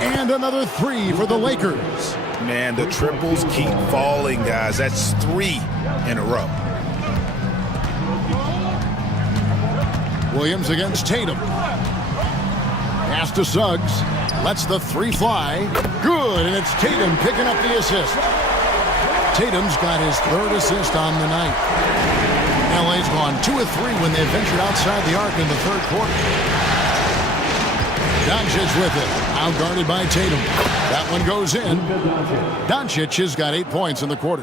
And another 3 for the Lakers. Man, the triples keep falling, guys. That's 3 in a row. Williams against Tatum. Pass to Suggs. Lets the 3 fly. Good, and it's Tatum picking up the assist. Tatum's got his 3rd assist on the night. LA's gone 2 of 3 when they ventured outside the arc in the 3rd quarter. Doncic with it. Outguarded by Tatum. That one goes in. Doncic has got 8 points in the quarter.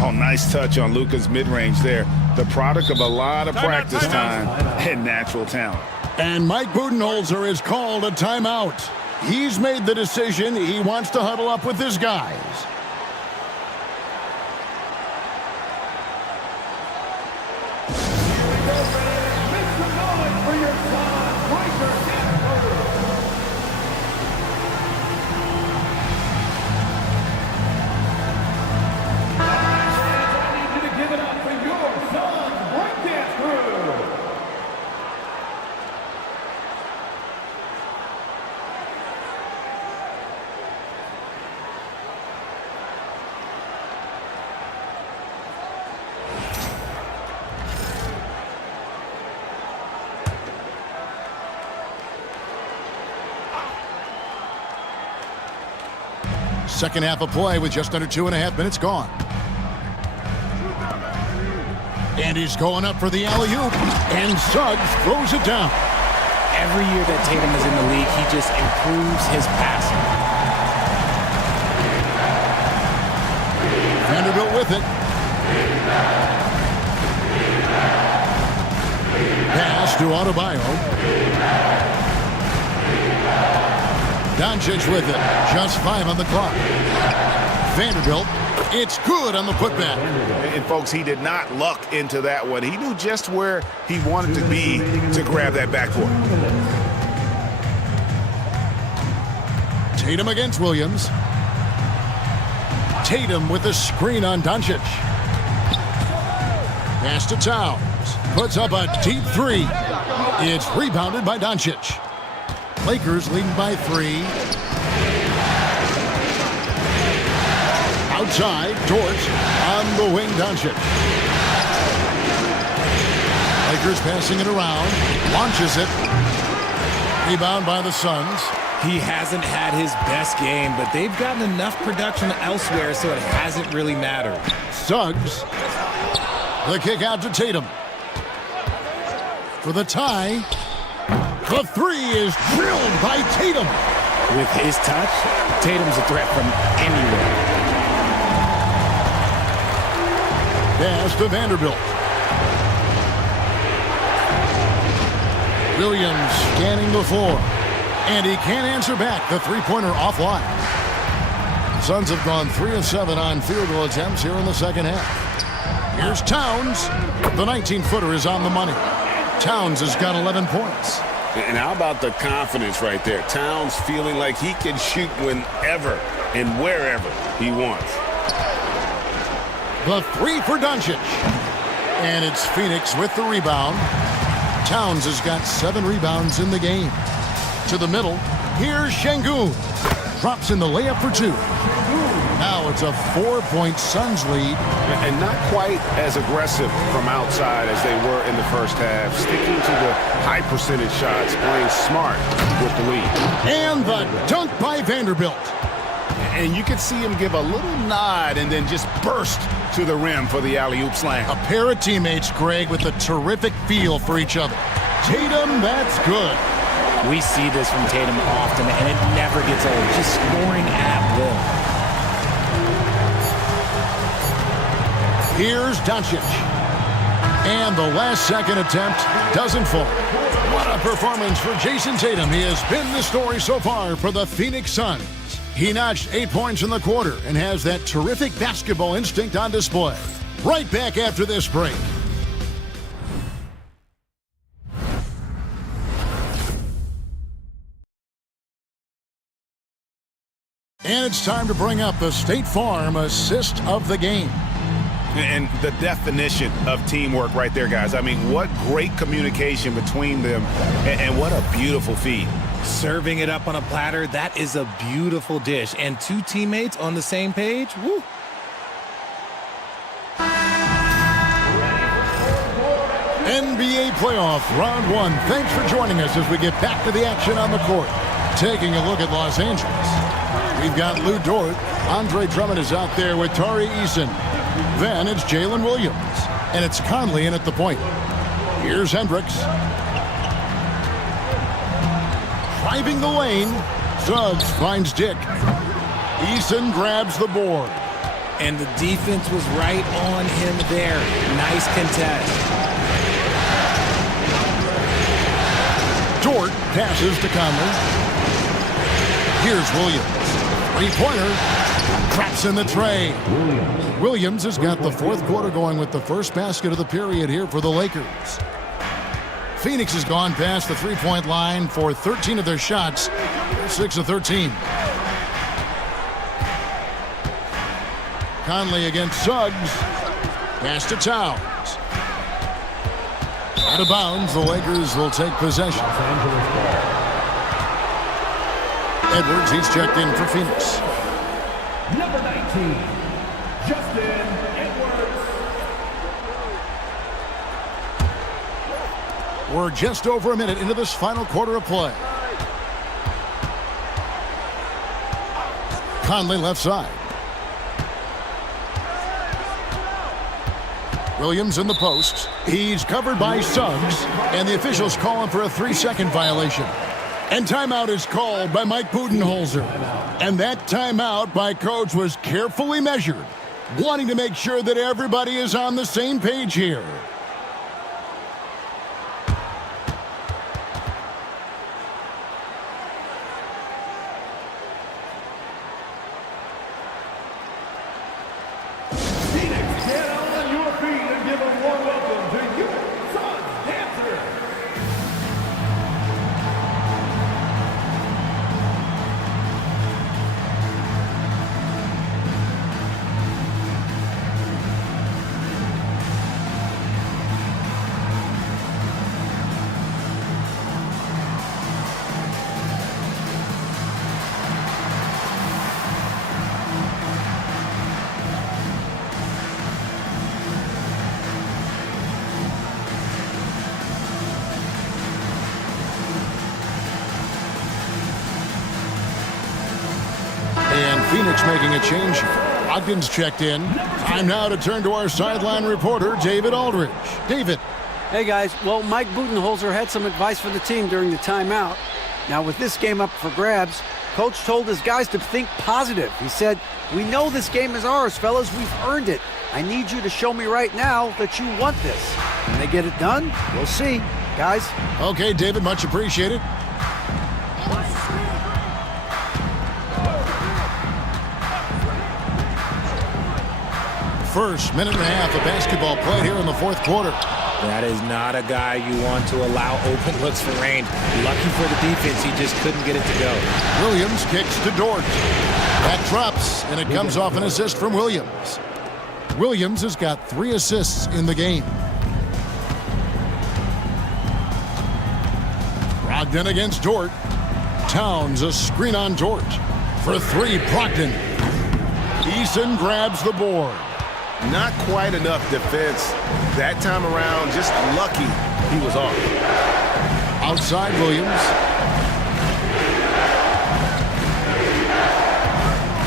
Oh, nice touch on Luka's mid-range there. The product of a lot of practice time and natural talent. And Mike Budenholzer is called a timeout. He's made the decision. He wants to huddle up with his guys. Second half of play with just under 2.5 minutes gone. And he's going up for the alley-oop. And Suggs throws it down. Every year that Tatum is in the league, he just improves his passing. Vanderbilt with it. Pass to Adebayo. Doncic with it. Just 5 on the clock. Vanderbilt. It's good on the putback. And, folks, he did not luck into that one. He knew just where he wanted to be to grab that backboard. Tatum against Williams. Tatum with the screen on Doncic. Pass to Towns. Puts up a deep 3. It's rebounded by Doncic. Lakers leading by 3. Outside, Dort on the wing, Doncic. Lakers passing it around. Launches it. Rebound by the Suns. He hasn't had his best game, but they've gotten enough production elsewhere, so it hasn't really mattered. Suggs. The kick out to Tatum. For the tie. The three is drilled by Tatum. With his touch, Tatum's a threat from anywhere. Pass to Vanderbilt. Williams scanning the floor. And he can't answer back. The three-pointer offline. The Suns have gone 3 of 7 on field goal attempts here in the second half. Here's Towns. The 19-footer is on the money. Towns has got 11 points. And how about the confidence right there? Towns feeling like he can shoot whenever and wherever he wants. The three for Doncic. And it's Phoenix with the rebound. Towns has got 7 rebounds in the game. To the middle, here's Şengün. Drops in the layup for 2. Now it's a 4-point Suns lead. And not quite as aggressive from outside as they were in the first half. Sticking to the high percentage shots, playing smart with the lead. And the dunk by Vanderbilt. And you can see him give a little nod and then just burst to the rim for the alley-oop slam. A pair of teammates, Greg, with a terrific feel for each other. Tatum, that's good. We see this from Tatum often, and it never gets old. Just scoring at will. Here's Doncic. And the last-second attempt doesn't fall. What a performance for Jason Tatum. He has been the story so far for the Phoenix Suns. He notched 8 points in the quarter and has that terrific basketball instinct on display. Right back after this break. And it's time to bring up the State Farm assist of the game. And the definition of teamwork right there, guys. I mean, what great communication between them, and what a beautiful feed. Serving it up on a platter, that is a beautiful dish. And 2 teammates on the same page, woo. NBA playoff round 1. Thanks for joining us as we get back to the action on the court. Taking a look at Los Angeles. We've got Lou Dort. Andre Drummond is out there with Tari Eason. Then it's Jalen Williams. And it's Conley in at the point. Here's Hendricks. Driving the lane. Suggs finds Dick. Eason grabs the board. And the defense was right on him there. Nice contest. Dort passes to Conley. Here's Williams. Three-pointer. Traps in the tray. Williams has got the fourth quarter going with the first basket of the period here for the Lakers. Phoenix has gone past the three-point line for 13 of their shots. They're 6 of 13. Conley against Suggs. Pass to Towns. Out of bounds, the Lakers will take possession. Edwards, he's checked in for Phoenix. Number 19, Justin Edwards. We're just over a minute into this final quarter of play. Conley left side. Williams in the post. He's covered by Suggs, and the officials call him for a 3-second violation. And timeout is called by Mike Budenholzer. And that timeout by Coach was carefully measured, wanting to make sure that everybody is on the same page here. Phoenix, get on your feet and give a warm welcome to your Suns dancers. Phoenix making a change here. Ogden's checked in. Time now to turn to our sideline reporter, David Aldridge. David. Hey, guys. Well, Mike Budenholzer had some advice for the team during the timeout. Now, with this game up for grabs, Coach told his guys to think positive. He said, "We know this game is ours, fellas. We've earned it. I need you to show me right now that you want this." Can they get it done? We'll see, guys. Okay, David, much appreciated. First minute and a half of basketball played here in the fourth quarter. That is not a guy you want to allow open looks for range. Lucky for the defense, he just couldn't get it to go. Williams kicks to Dort. That drops, and it comes off an assist from Williams. Williams has got 3 assists in the game. Brogdon against Dort. Towns a screen on Dort. For 3, Brogdon. Eason grabs the board. Not quite enough defense that time around. Just lucky he was off. Outside Williams.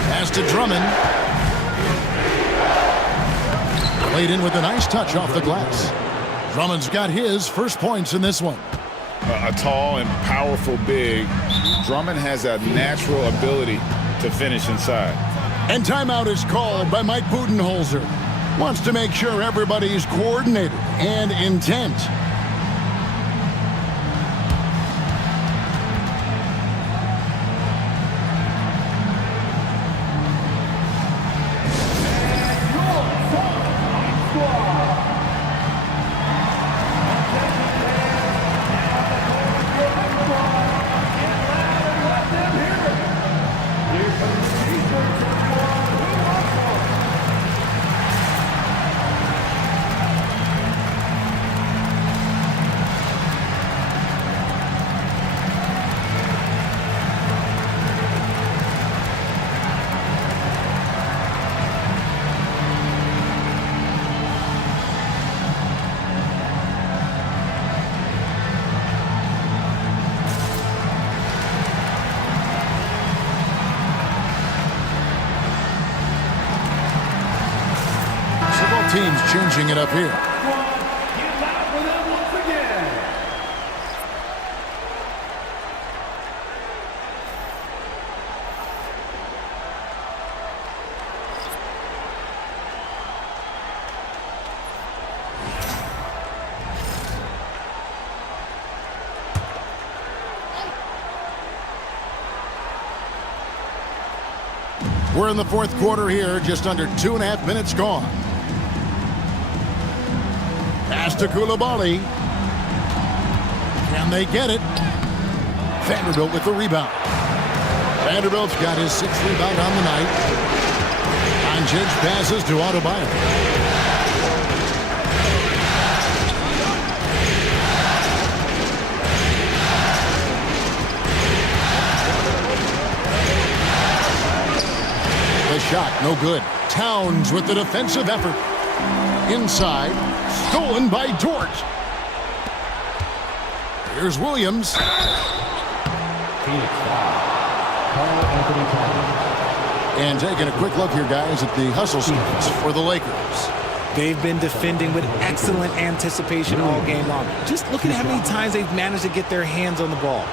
Pass to Drummond. Played in with a nice touch off the glass. Drummond's got his first points in this one. A tall and powerful big. Drummond has a natural ability to finish inside. And timeout is called by Mike Budenholzer. Wants to make sure everybody's coordinated and intent. Teams changing it up here. We're in the fourth quarter here, just under 2.5 minutes gone. Pass to Koulibaly. Can they get it? Vanderbilt with the rebound. Vanderbilt's got his 6th rebound on the night. Doncic passes to Adebayo. The shot, no good. Towns with the defensive effort. Inside, stolen by Dort. Here's Williams. And taking a quick look here, guys, at the hustle stats for the Lakers. They've been defending with excellent anticipation all game long. Just look at how many times they've managed to get their hands on the ball.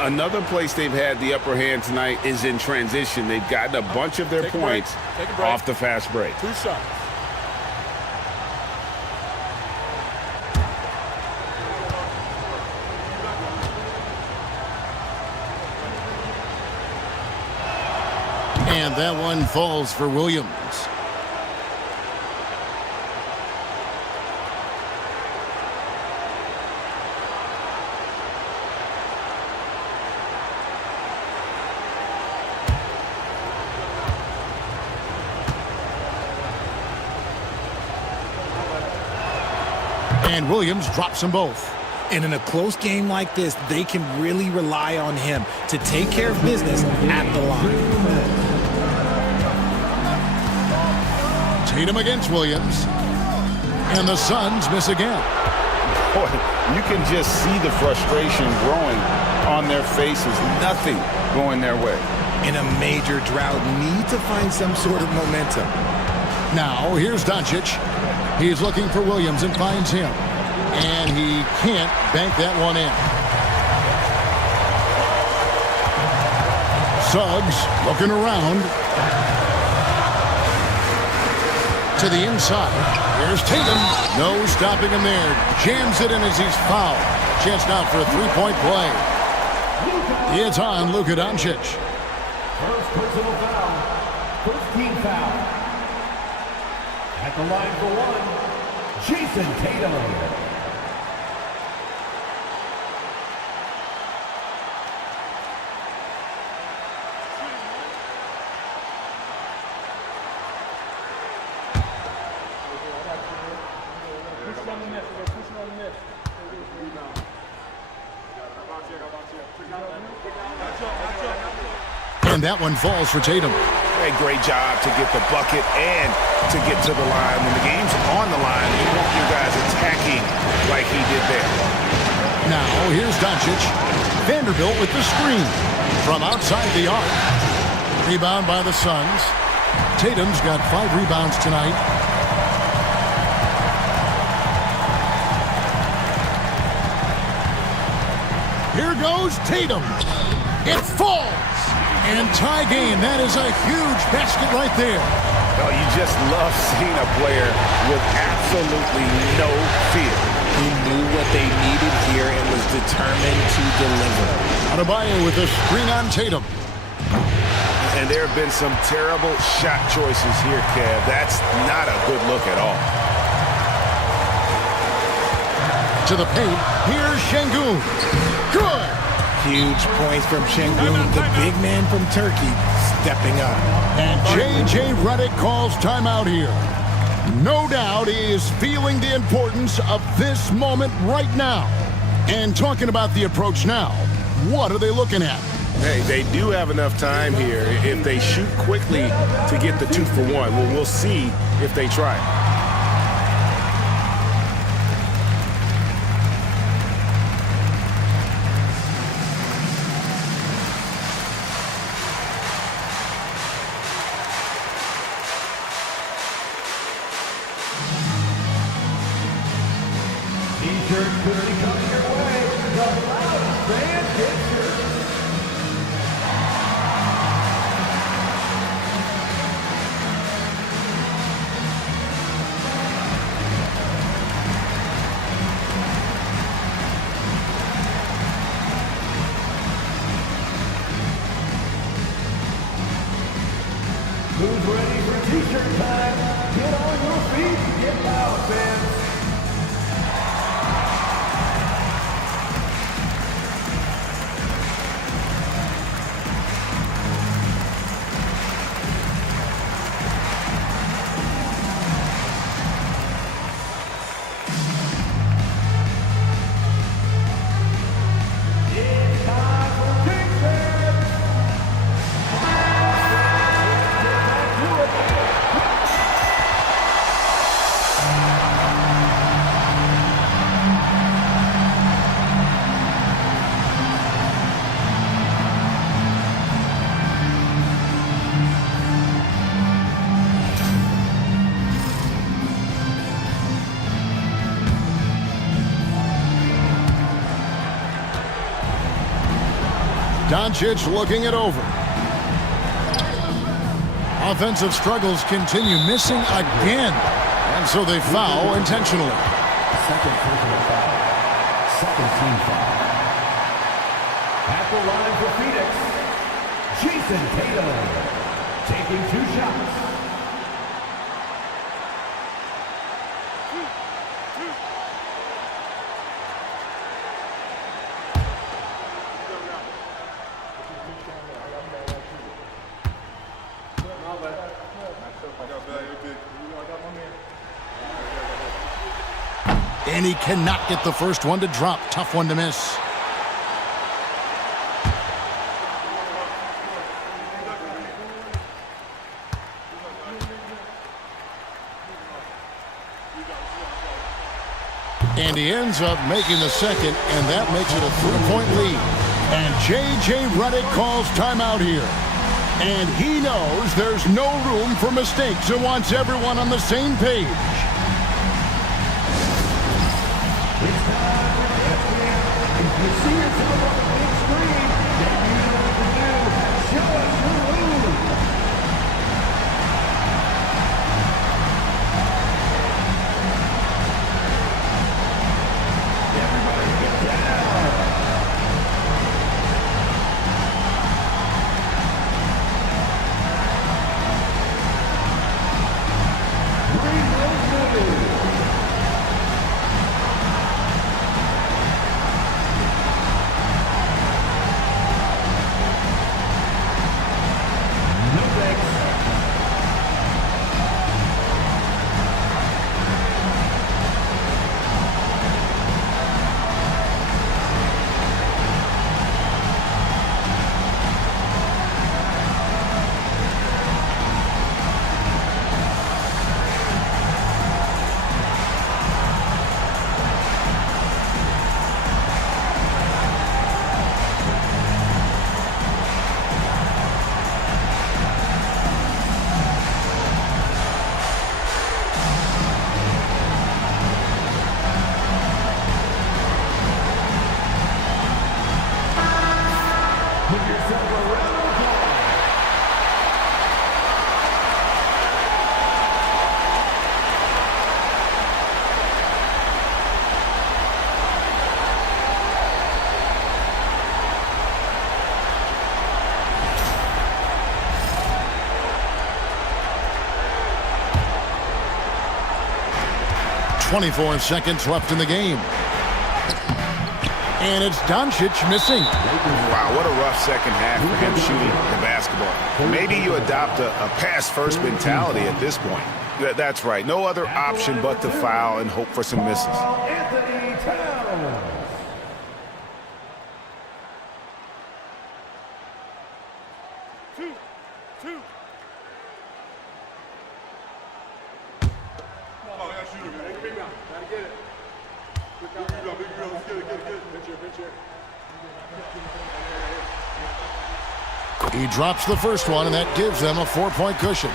Another place they've had the upper hand tonight is in transition. They've gotten a bunch of their points off the fast break. 2 shots. And that one falls for Williams. And Williams drops them both. And in a close game like this, they can really rely on him to take care of business at the line. Tatum against Williams. And the Suns miss again. Boy, you can just see the frustration growing on their faces. Nothing going their way. in a major drought need to find some sort of momentum. Now, here's Doncic. He's looking for Williams and finds him. And he can't bank that one in. Suggs looking around. To the inside. Here's Tatum. No stopping him there. Jams it in as he's fouled. Chance now for a three-point play. It's on Luka Doncic. First personal foul. First team foul. At the line for one, Jason Tatum. And that one falls for Tatum. Great job to get the bucket and to get to the line. When the game's on the line, you want your guys attacking like he did there. Now, here's Doncic. Vanderbilt with the screen from outside the arc. Rebound by the Suns. Tatum's got 5 rebounds tonight. Here goes Tatum. It falls. And tie game. That is a huge basket right there. Oh, you just love seeing a player with absolutely no fear. He knew what they needed here and was determined to deliver. Adebayo with the screen on Tatum. And there have been some terrible shot choices here, Kev. That's not a good look at all. To the paint. Here's Şengün. Good. Huge points from Şengün, the big man from Turkey, stepping up. And J.J. Redick calls timeout here. No doubt he is feeling the importance of this moment right now. And talking about the approach now, what are they looking at? Hey, they do have enough time here if they shoot quickly to get the 2 for 1. Well, we'll see if they try. T-shirts could be coming your way. The loudest fan picture. Who's ready for T-shirt time? Get on your feet and get loud, fans. Doncic looking it over. Offensive struggles continue, missing again. And so they foul intentionally. Second personal foul. Second team foul. At the line for Phoenix, Jason Tatum taking 2 shots. And he cannot get the first one to drop. Tough one to miss. And he ends up making the second, and that makes it a 3-point lead. And J.J. Redick calls timeout here. And he knows there's no room for mistakes and wants everyone on the same page. If you see yourself on the big screen, then you know what to do. Show us your move. Everybody get down. Green move. Put yourself around the corner. .24 seconds left in the game. And it's Doncic missing. Wow, what a rough second half for him shooting the basketball. Maybe you adopt a pass-first mentality at this point. That's right. No other option but to foul and hope for some misses. Anthony Towns. Two. He drops the first one, and that gives them a 4-point cushion.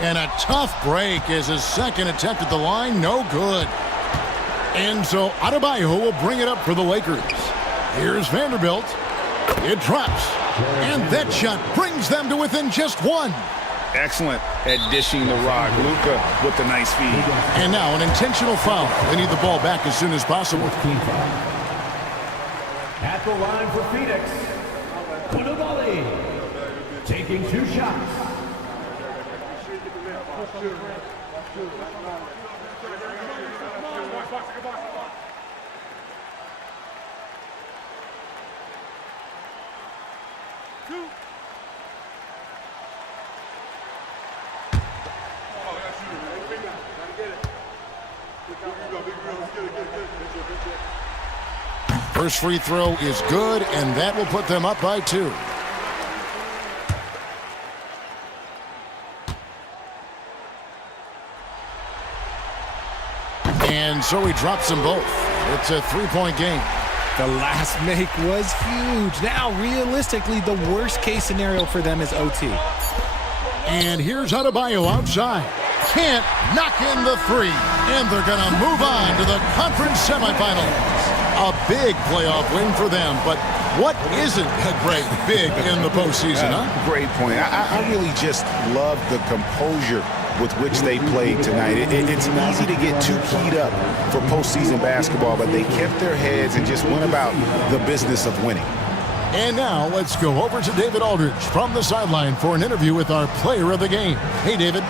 And a tough break is his second attempt at the line. No good. And so Adebayo will bring it up for the Lakers. Here's Vanderbilt. It drops. And that shot brings them to within just one. Excellent at dishing the rock. Luka with the nice feed. And now an intentional foul. They need the ball back as soon as possible. At the line for Phoenix, Koulibaly taking 2 shots. First free throw is good, and that will put them up by 2. And so he drops them both. It's a 3-point game. The last make was huge. Now, realistically, the worst-case scenario for them is OT. And here's Adebayo outside. Can't knock in the 3. And they're going to move on to the conference semifinals. A big playoff win for them, but what isn't a great big in the postseason, huh? Great point. I really just love the composure with which they played tonight. It's easy to get too keyed up for postseason basketball, but they kept their heads and just went about the business of winning. And now let's go over to David Aldridge from the sideline for an interview with our player of the game. Hey, David.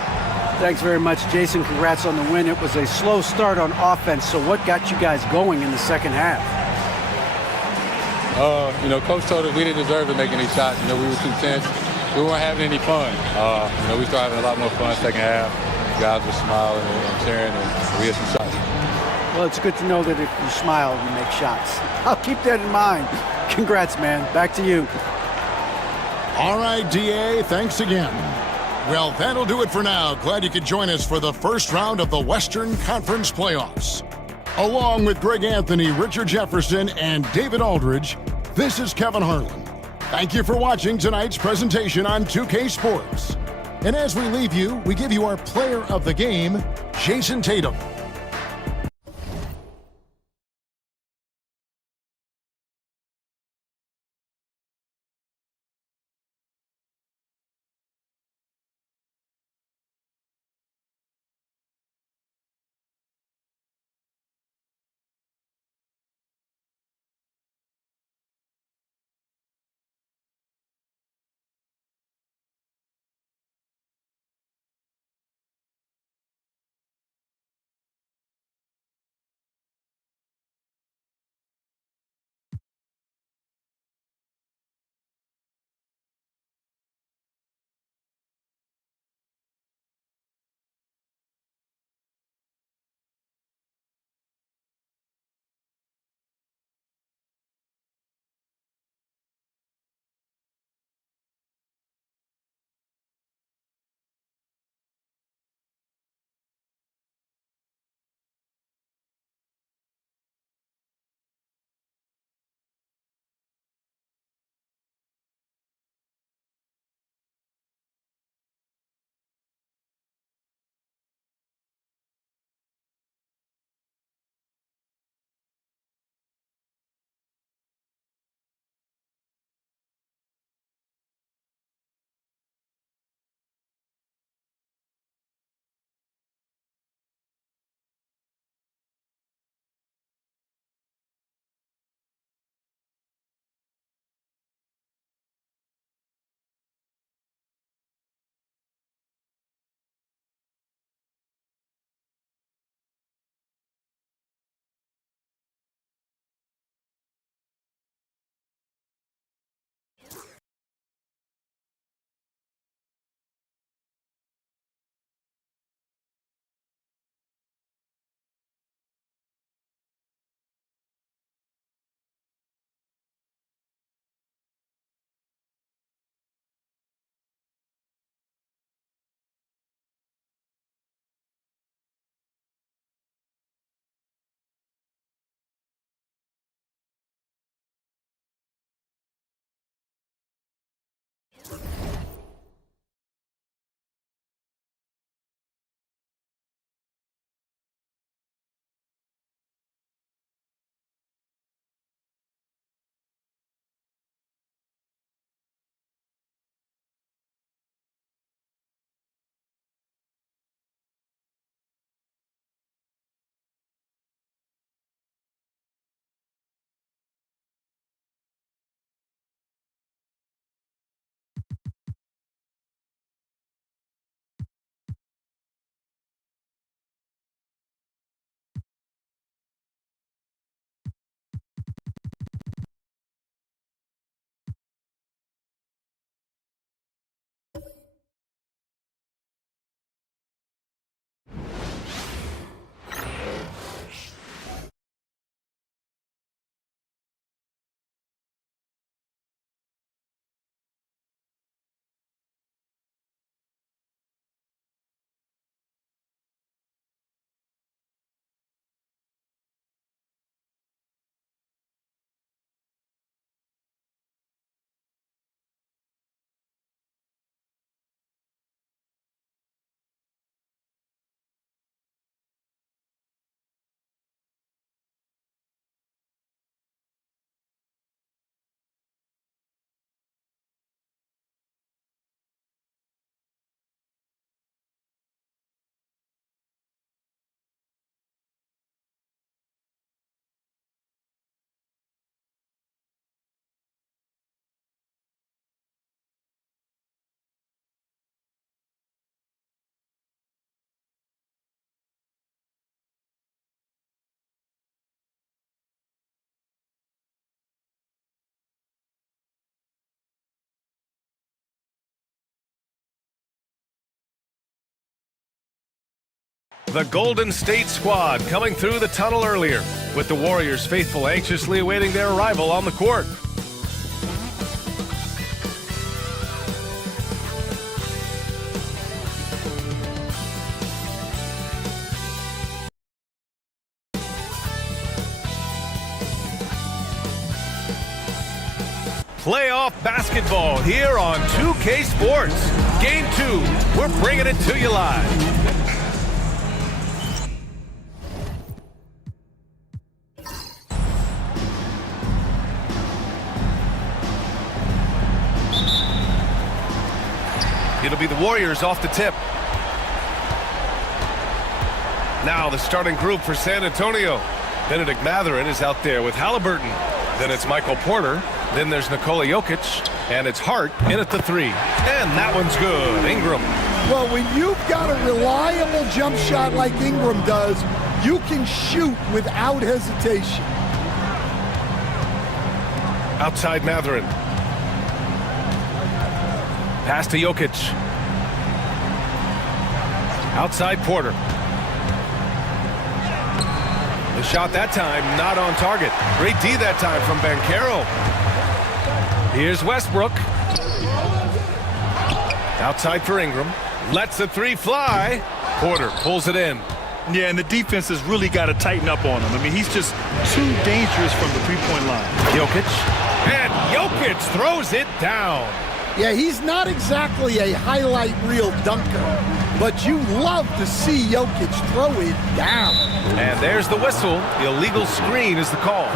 Thanks very much, Jason. Congrats on the win. It was a slow start on offense, so what got you guys going in the second half? Coach told us we didn't deserve to make any shots. We were too tense. We weren't having any fun. We started having a lot more fun second half. Guys were smiling and cheering, and we had some shots. Well, it's good to know that if you smile, you make shots. I'll keep that in mind. Congrats, man. Back to you. All right, DA, thanks again. Well, that'll do it for now. Glad you could join us for the first round of the Western Conference playoffs. Along with Greg Anthony, Richard Jefferson, and David Aldridge, this is Kevin Harlan. Thank you for watching tonight's presentation on 2K Sports. And as we leave you, we give you our player of the game, Jason Tatum. The Golden State squad coming through the tunnel earlier, with the Warriors faithful anxiously awaiting their arrival on the court. playoff basketball here on 2K Sports. Game 2, we're bringing it to you live. It'll be the Warriors off the tip. Now the starting group for San Antonio. Benedict Mathurin is out there with Halliburton. Then it's Michael Porter. Then there's Nikola Jokic. And it's Hart in at the 3. And that one's good. Ingram. Well, when you've got a reliable jump shot like Ingram does, you can shoot without hesitation. Outside Mathurin. Pass to Jokic. Outside Porter. The shot that time not on target. Great D that time from Banchero. Here's Westbrook. Outside for Ingram. Lets the 3 fly. Porter pulls it in. Yeah, and the defense has really got to tighten up on him. I mean, he's just too dangerous from the three-point line. Jokic. And Jokic throws it down. Yeah, he's not exactly a highlight reel dunker, but you love to see Jokic throw it down. And there's the whistle. Illegal screen is the call.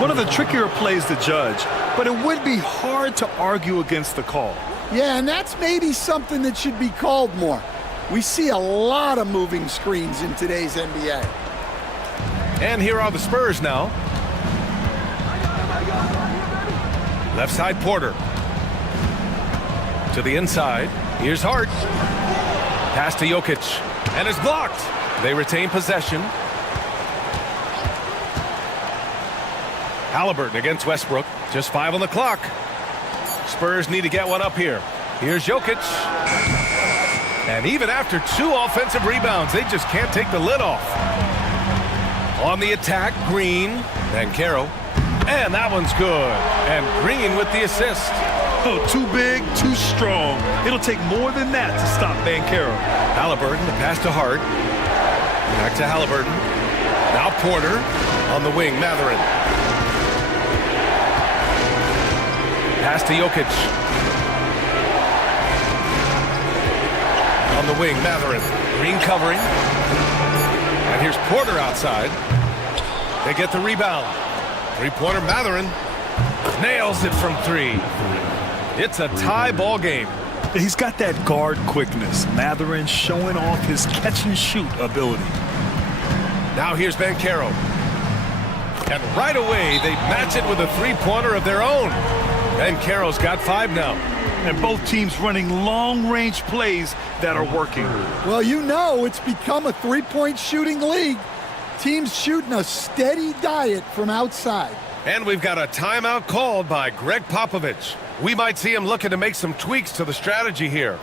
One of the trickier plays to judge, but it would be hard to argue against the call. Yeah, and that's maybe something that should be called more. We see a lot of moving screens in today's NBA. And here are the Spurs now. Left side Porter. To the inside. Here's Hart. Pass to Jokic. And it's blocked. They retain possession. Halliburton against Westbrook. Just 5 on the clock. Spurs need to get one up here. Here's Jokic. And even after 2 offensive rebounds, they just can't take the lid off. On the attack, Green. Banchero. And that one's good. And Green with the assist. Oh, too big, too strong. It'll take more than that to stop Banchero. Halliburton, the pass to Hart. Back to Halliburton. Now Porter on the wing, Mathurin. Pass to Jokic. On the wing, Mathurin. Green covering. And here's Porter outside. They get the rebound. Three-pointer Mathurin. Nails it from 3. It's a tie ball game. He's got that guard quickness. Mathurin showing off his catch-and-shoot ability. Now here's Banchero. And right away, they match it with a three-pointer of their own. Banchero's got 5 now. And both teams running long-range plays that are working. Well, you know it's become a three-point shooting league. Teams shooting a steady diet from outside. And we've got a timeout called by Greg Popovich. We might see him looking to make some tweaks to the strategy here.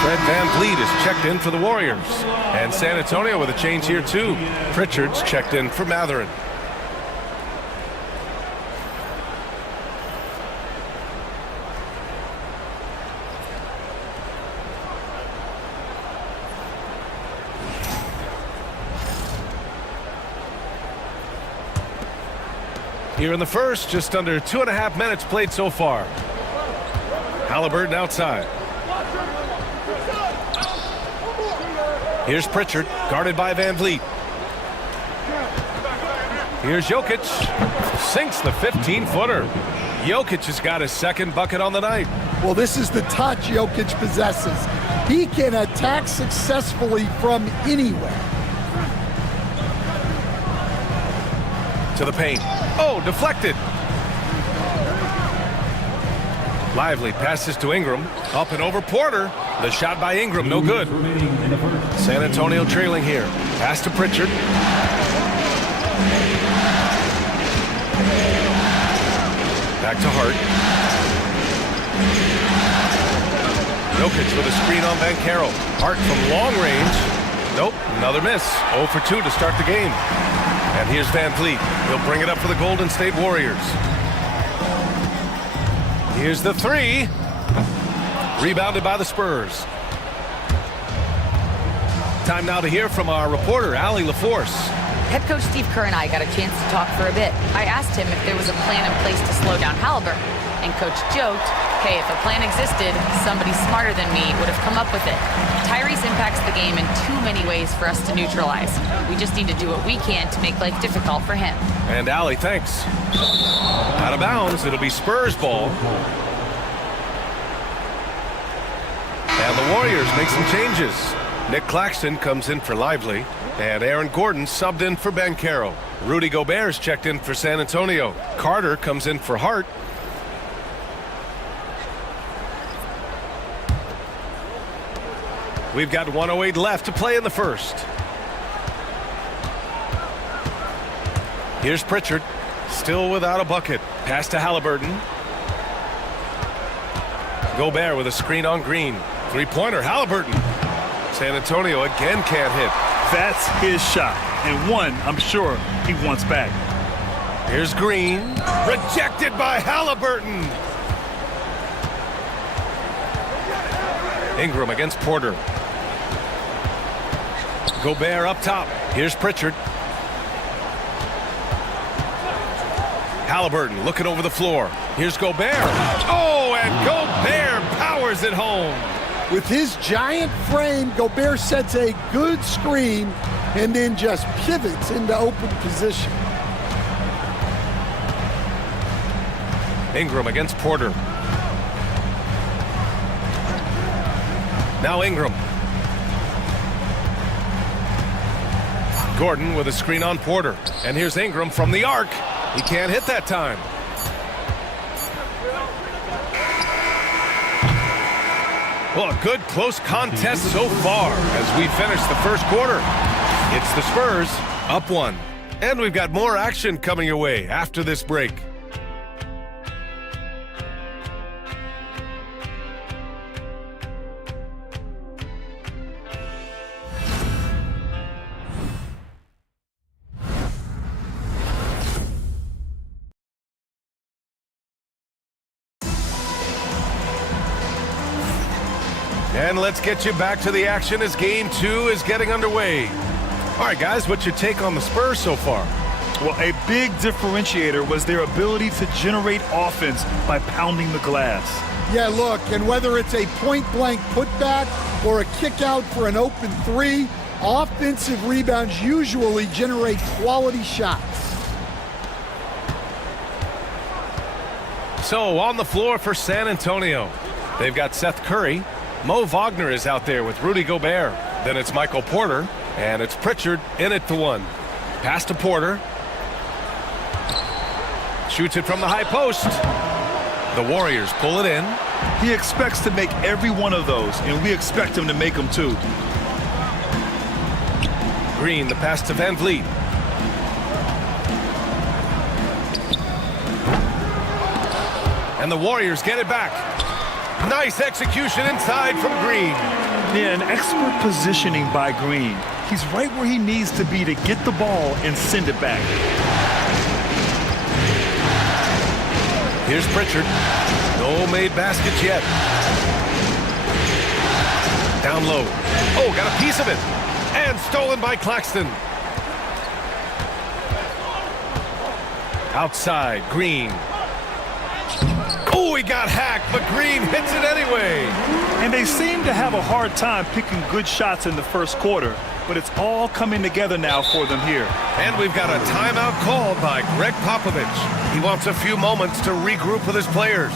Fred VanVleet is checked in for the Warriors. And San Antonio with a change here too. Pritchard's checked in for Mathurin. Here in the first, just under 2.5 minutes played so far. Halliburton outside. Here's Pritchard, guarded by VanVleet. Here's Jokic. Sinks the 15-footer. Jokic has got his second bucket on the night. Well, this is the touch Jokic possesses. He can attack successfully from anywhere. To the paint. Oh, deflected. Lively passes to Ingram. Up and over Porter. The shot by Ingram, no good. San Antonio trailing here. Pass to Pritchard. Back to Hart. Jokic with a screen on Banchero. Hart from long range. Nope, another miss. 0 for 2 to start the game. And here's VanVleet. He'll bring it up for the Golden State Warriors. Here's the 3. Rebounded by the Spurs. Time now to hear from our reporter, Allie LaForce. Head coach Steve Kerr and I got a chance to talk for a bit. I asked him if there was a plan in place to slow down Halliburton, and coach joked, hey, if a plan existed, somebody smarter than me would have come up with it. Tyrese impacts the game in too many ways for us to neutralize. We just need to do what we can to make life difficult for him. And Allie, thanks. Out of bounds, it'll be Spurs ball. And the Warriors make some changes. Nick Claxton comes in for Lively, and Aaron Gordon subbed in for Banchero. Rudy Gobert's checked in for San Antonio. Carter comes in for Hart. We've got 1:08 left to play in the first. Here's Pritchard, still without a bucket. Pass to Halliburton. Gobert with a screen on Green. Three-pointer, Halliburton. San Antonio again can't hit. That's his shot, and one I'm sure he wants back. Here's Green, rejected by Halliburton. Ingram against Porter. Gobert up top. Here's Pritchard. Halliburton looking over the floor. Here's Gobert. Oh, and Gobert powers it home. With his giant frame, Gobert sets a good screen and then just pivots into open position. Ingram against Porter. Now Ingram. Gordon with a screen on Porter. And here's Ingram from the arc. He can't hit that time. Well, a good close contest so far as we finish the first quarter. It's the Spurs up 1. And we've got more action coming your way after this break. And let's get you back to the action as Game 2 is getting underway. All right, guys, what's your take on the Spurs so far? Well, a big differentiator was their ability to generate offense by pounding the glass. Yeah, look, and whether it's a point-blank putback or a kick out for an open three, offensive rebounds usually generate quality shots. So, on the floor for San Antonio, they've got Seth Curry. Mo Wagner is out there with Rudy Gobert. Then it's Michael Porter, and it's Pritchard in it for one. Pass to Porter. Shoots it from the high post. The Warriors pull it in. He expects to make every one of those, and we expect him to make them too. Green, the pass to Van Vliet. And the Warriors get it back. Nice execution inside from Green. Yeah, an expert positioning by Green. He's right where he needs to be to get the ball and send it back. Here's Pritchard. No made baskets yet. Down low. Oh, got a piece of it. And stolen by Claxton. Outside, Green. Oh, he got hacked, but Green hits it anyway. And they seem to have a hard time picking good shots in the first quarter, but it's all coming together now for them here. And we've got a timeout called by Greg Popovich. He wants a few moments to regroup with his players.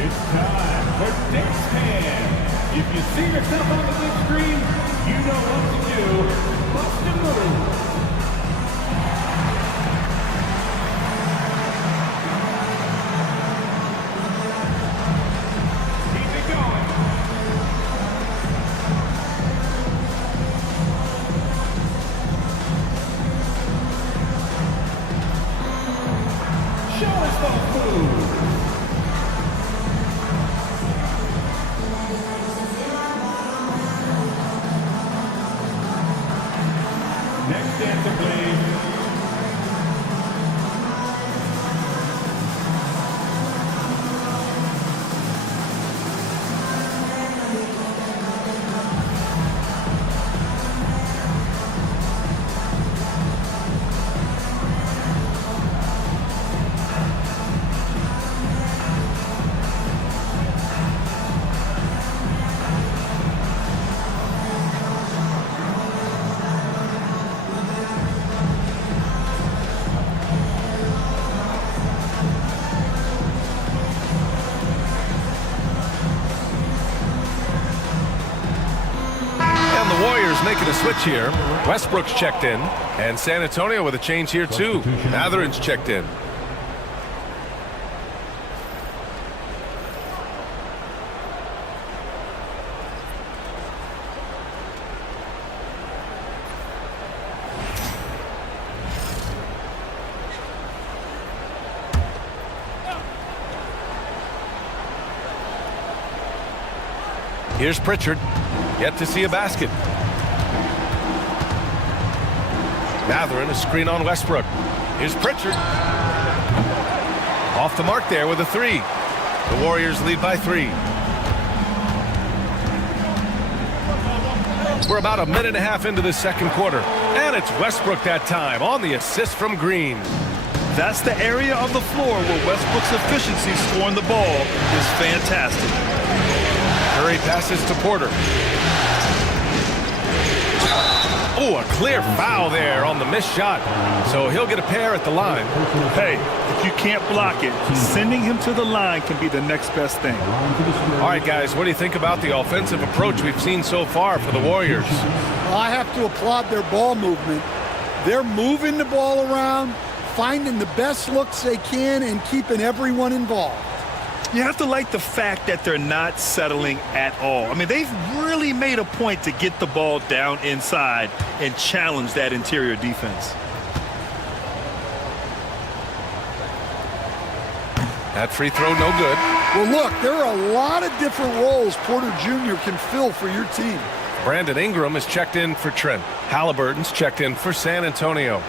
It's time for next man. If you see yourself on the big screen, you know what to do. Bust a move. Keep it going. Show us the food. Next Warriors making a switch here. Westbrook's checked in, and San Antonio with a change here too. Mathurin's checked in. Here's Pritchard, yet to see a basket. Mathurin, a screen on Westbrook. Here's Pritchard. Off the mark there with a three. The Warriors lead by 3. We're about a minute and a half into the second quarter, and it's Westbrook that time on the assist from Green. That's the area of the floor where Westbrook's efficiency scoring the ball is fantastic. Curry passes to Porter. Oh, a clear foul there on the missed shot. So he'll get a pair at the line. Hey, if you can't block it, sending him to the line can be the next best thing. All right, guys, what do you think about the offensive approach we've seen so far for the Warriors? Well, I have to applaud their ball movement. They're moving the ball around, finding the best looks they can, and keeping everyone involved. You have to like the fact that they're not settling at all. I mean, they've really made a point to get the ball down inside and challenge that interior defense. That free throw, no good. Well, look, there are a lot of different roles Porter Jr. can fill for your team. Brandon Ingram is checked in for Trent. Halliburton's checked in for San Antonio.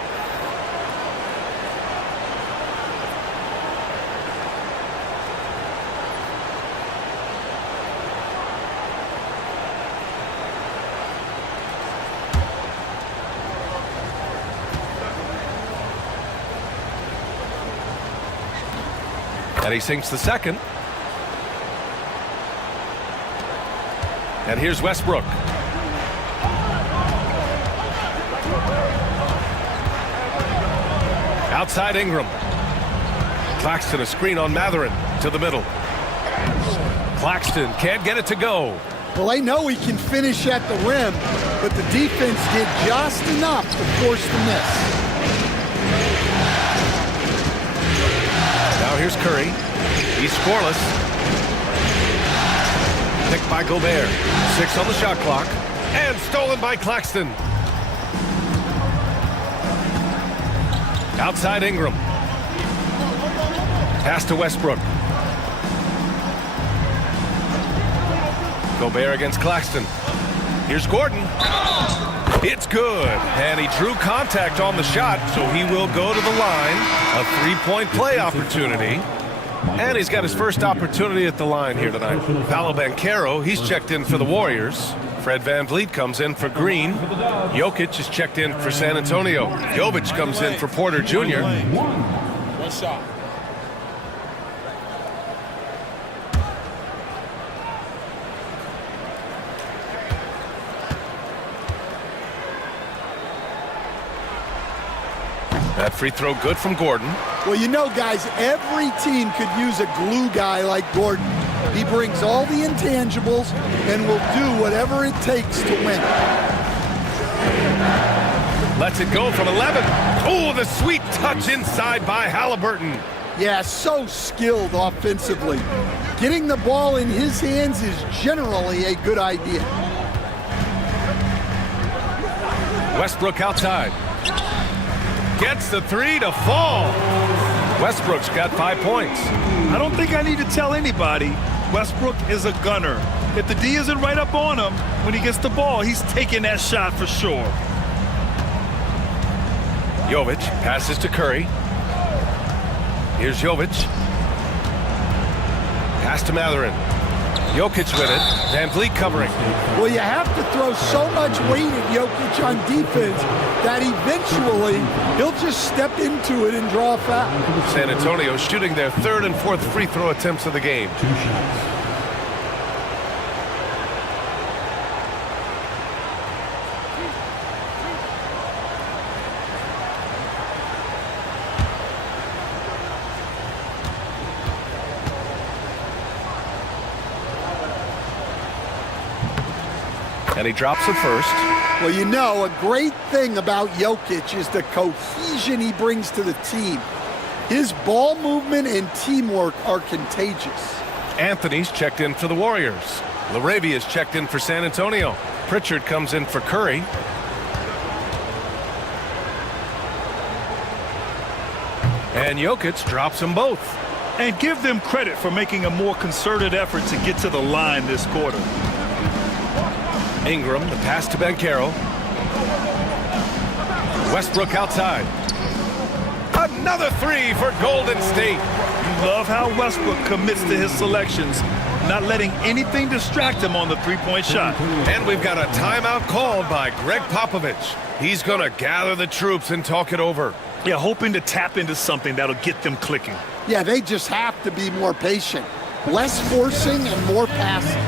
And he sinks the second. And here's Westbrook. Outside Ingram. Claxton a screen on Mathurin to the middle. Claxton can't get it to go. Well, they know he can finish at the rim, but the defense did just enough to force the miss. Now here's Curry. He's scoreless. Picked by Gobert. 6 on the shot clock. And stolen by Claxton. Outside Ingram. Pass to Westbrook. Gobert against Claxton. Here's Gordon. It's good. And he drew contact on the shot, so he will go to the line. A three-point play opportunity. And he's got his first opportunity at the line here tonight. Paolo Banchero, he's checked in for the Warriors. Fred VanVleet comes in for Green. Jokic is checked in for San Antonio. Jovic comes in for Porter Jr. One shot. That free throw good from Gordon. Well, you know, guys, every team could use a glue guy like Gordon. He brings all the intangibles and will do whatever it takes to win. Lets it go from 11. Oh, the sweet touch inside by Halliburton. Yeah, so skilled offensively. Getting the ball in his hands is generally a good idea. Westbrook outside. Gets the three to fall. Westbrook's got 5 points. I don't think I need to tell anybody Westbrook is a gunner. If the D isn't right up on him, when he gets the ball, he's taking that shot for sure. Jovic passes to Curry. Here's Jovic. Pass to Mathurin. Jokic with it. VanVleet covering. Well, you have to throw so much weight at Jokic on defense that eventually he'll just step into it and draw a foul. San Antonio shooting their third and fourth free throw attempts of the game. And he drops it first. Well, you know, a great thing about Jokic is the cohesion he brings to the team. His ball movement and teamwork are contagious. Anthony's checked in for the Warriors. Laravia's checked in for San Antonio. Pritchard comes in for Curry. And Jokic drops them both. And give them credit for making a more concerted effort to get to the line this quarter. Ingram, the pass to Banchero. Westbrook outside. Another three for Golden State. You love how Westbrook commits to his selections, not letting anything distract him on the three-point shot. And we've got a timeout called by Greg Popovich. He's going to gather the troops and talk it over. Yeah, hoping to tap into something that'll get them clicking. Yeah, they just have to be more patient. Less forcing and more passing.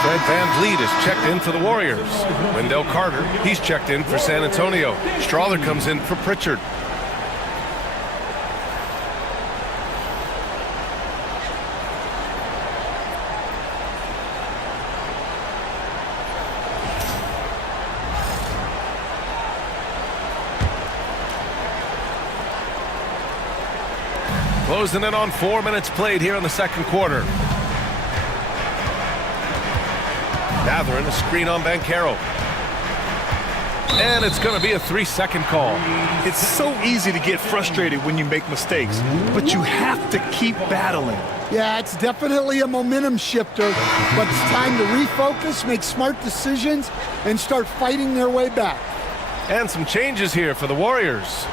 Fred VanVleet is checked in for the Warriors. Wendell Carter, he's checked in for San Antonio. Strawther comes in for Pritchard. Closing in on 4 minutes played here in the second quarter. Mathurin, a screen on Banchero. And it's going to be a 3-second call. It's so easy to get frustrated when you make mistakes, but you have to keep battling. Yeah, it's definitely a momentum shifter, but it's time to refocus, make smart decisions, and start fighting their way back. And some changes here for the Warriors.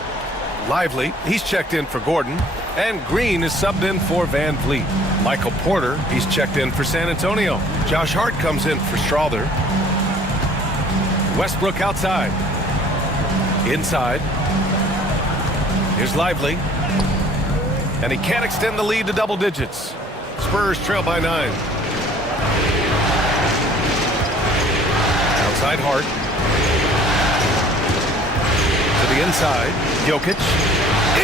Lively, he's checked in for Gordon, and Green is subbed in for VanVleet. Michael Porter, he's checked in for San Antonio. Josh Hart comes in for Strawther. Westbrook outside. Inside. Here's Lively. And he can't extend the lead to double digits. Spurs trail by 9. Outside Hart. To the inside. Jokic.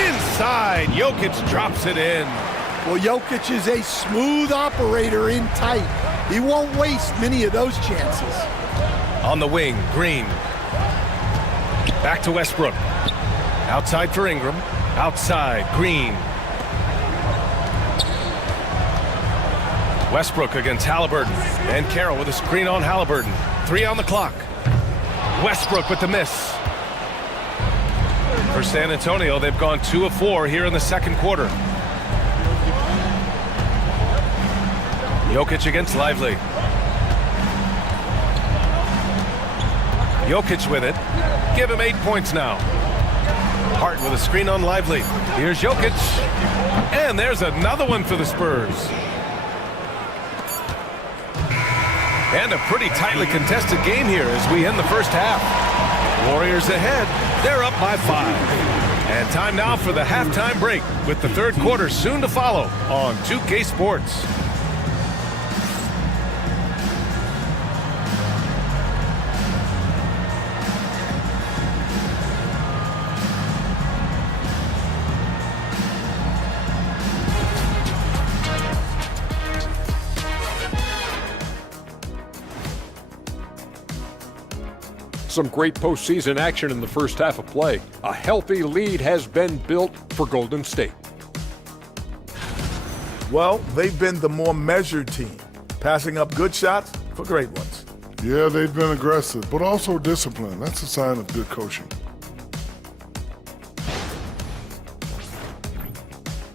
Inside. Jokic drops it in. Well, Jokic is a smooth operator in tight. He won't waste many of those chances. On the wing, Green. Back to Westbrook. Outside for Ingram. Outside, Green. Westbrook against Halliburton. And Carroll with a screen on Halliburton. 3 on the clock. Westbrook with the miss. For San Antonio, they've gone 2 of 4 here in the second quarter. Jokic against Lively. Jokic with it. Give him 8 points now. Hart with a screen on Lively. Here's Jokic. And there's another one for the Spurs. And a pretty tightly contested game here as we end the first half. Warriors ahead. They're up by 5. And time now for the halftime break with the third quarter soon to follow on 2K Sports. Some great postseason action in the first half of play. A healthy lead has been built for Golden State. Well, they've been the more measured team, passing up good shots for great ones. Yeah, they've been aggressive, but also disciplined. That's a sign of good coaching.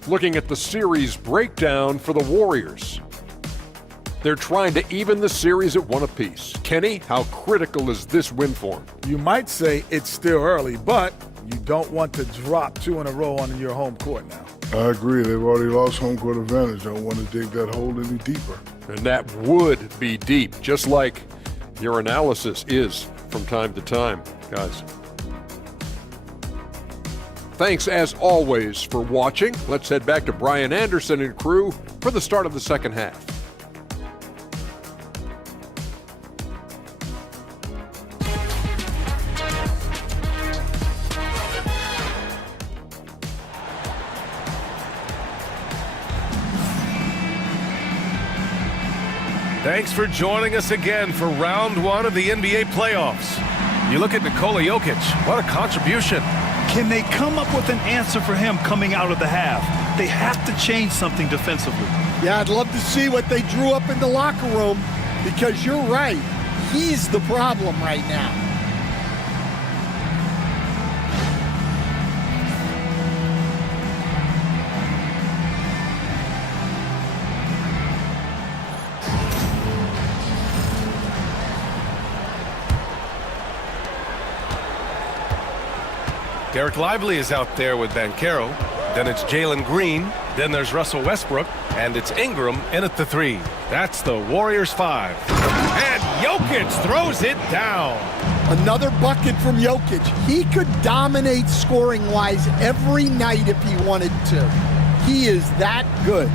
Looking at the series breakdown for the Warriors. They're trying to even the series at one apiece. Kenny, how critical is this win for them? You might say it's still early, but you don't want to drop 2 in a row on your home court now. I agree. They've already lost home court advantage. Don't want to dig that hole any deeper. And that would be deep, just like your analysis is from time to time, guys. Thanks, as always, for watching. Let's head back to Brian Anderson and crew for the start of the second half. Thanks for joining us again for round 1 of the NBA playoffs. You look at Nikola Jokic, what a contribution. Can they come up with an answer for him coming out of the half? They have to change something defensively. Yeah, I'd love to see what they drew up in the locker room, because you're right. He's the problem right now. Derek Lively is out there with Banchero. Then it's Jalen Green. Then there's Russell Westbrook. And it's Ingram in at the 3. That's the Warriors 5. And Jokic throws it down. Another bucket from Jokic. He could dominate scoring-wise every night if he wanted to. He is that good.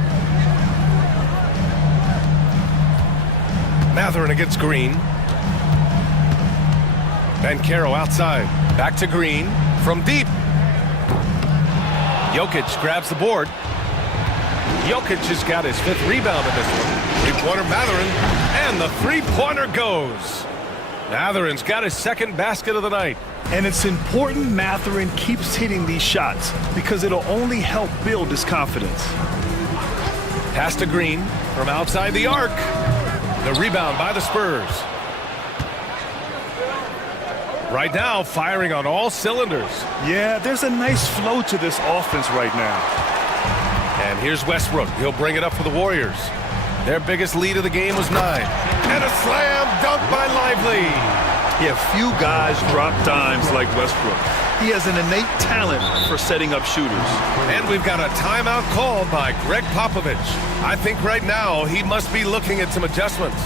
Matherin against Green. Banchero outside. Back to Green. From deep. Jokic grabs the board. Jokic has got his 5th rebound in this one. Three-pointer Matherin. And the three-pointer goes. Matherin's got his 2nd basket of the night. And it's important Matherin keeps hitting these shots because it'll only help build his confidence. Pass to Green from outside the arc. The rebound by the Spurs. Right now, firing on all cylinders. Yeah, there's a nice flow to this offense right now. And here's Westbrook. He'll bring it up for the Warriors. Their biggest lead of the game was 9. And a slam dunk by Lively. Yeah, few guys drop dimes like Westbrook. He has an innate talent for setting up shooters. And we've got a timeout called by Greg Popovich. I think right now he must be looking at some adjustments.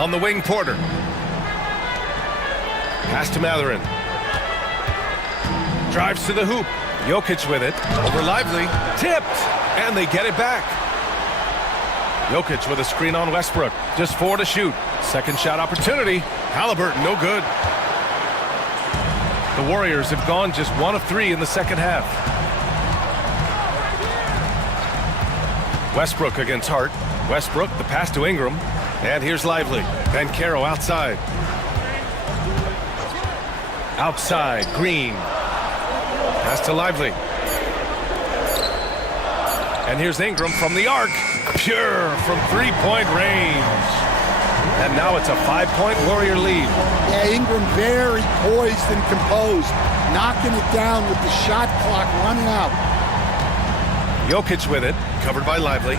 On the wing, Porter. Pass to Matherin. Drives to the hoop. Jokic with it. Over Lively. Tipped. And they get it back. Jokic with a screen on Westbrook. Just 4 to shoot. Second shot opportunity. Halliburton, no good. The Warriors have gone just 1 of 3 in the second half. Westbrook against Hart. Westbrook, the pass to Ingram. And here's Lively. Banchero outside. Outside, Green. Pass to Lively. And here's Ingram from the arc. Pure from 3-point range. And now it's a 5-point Warrior lead. Yeah, Ingram very poised and composed, knocking it down with the shot clock running out. Jokic with it, covered by Lively.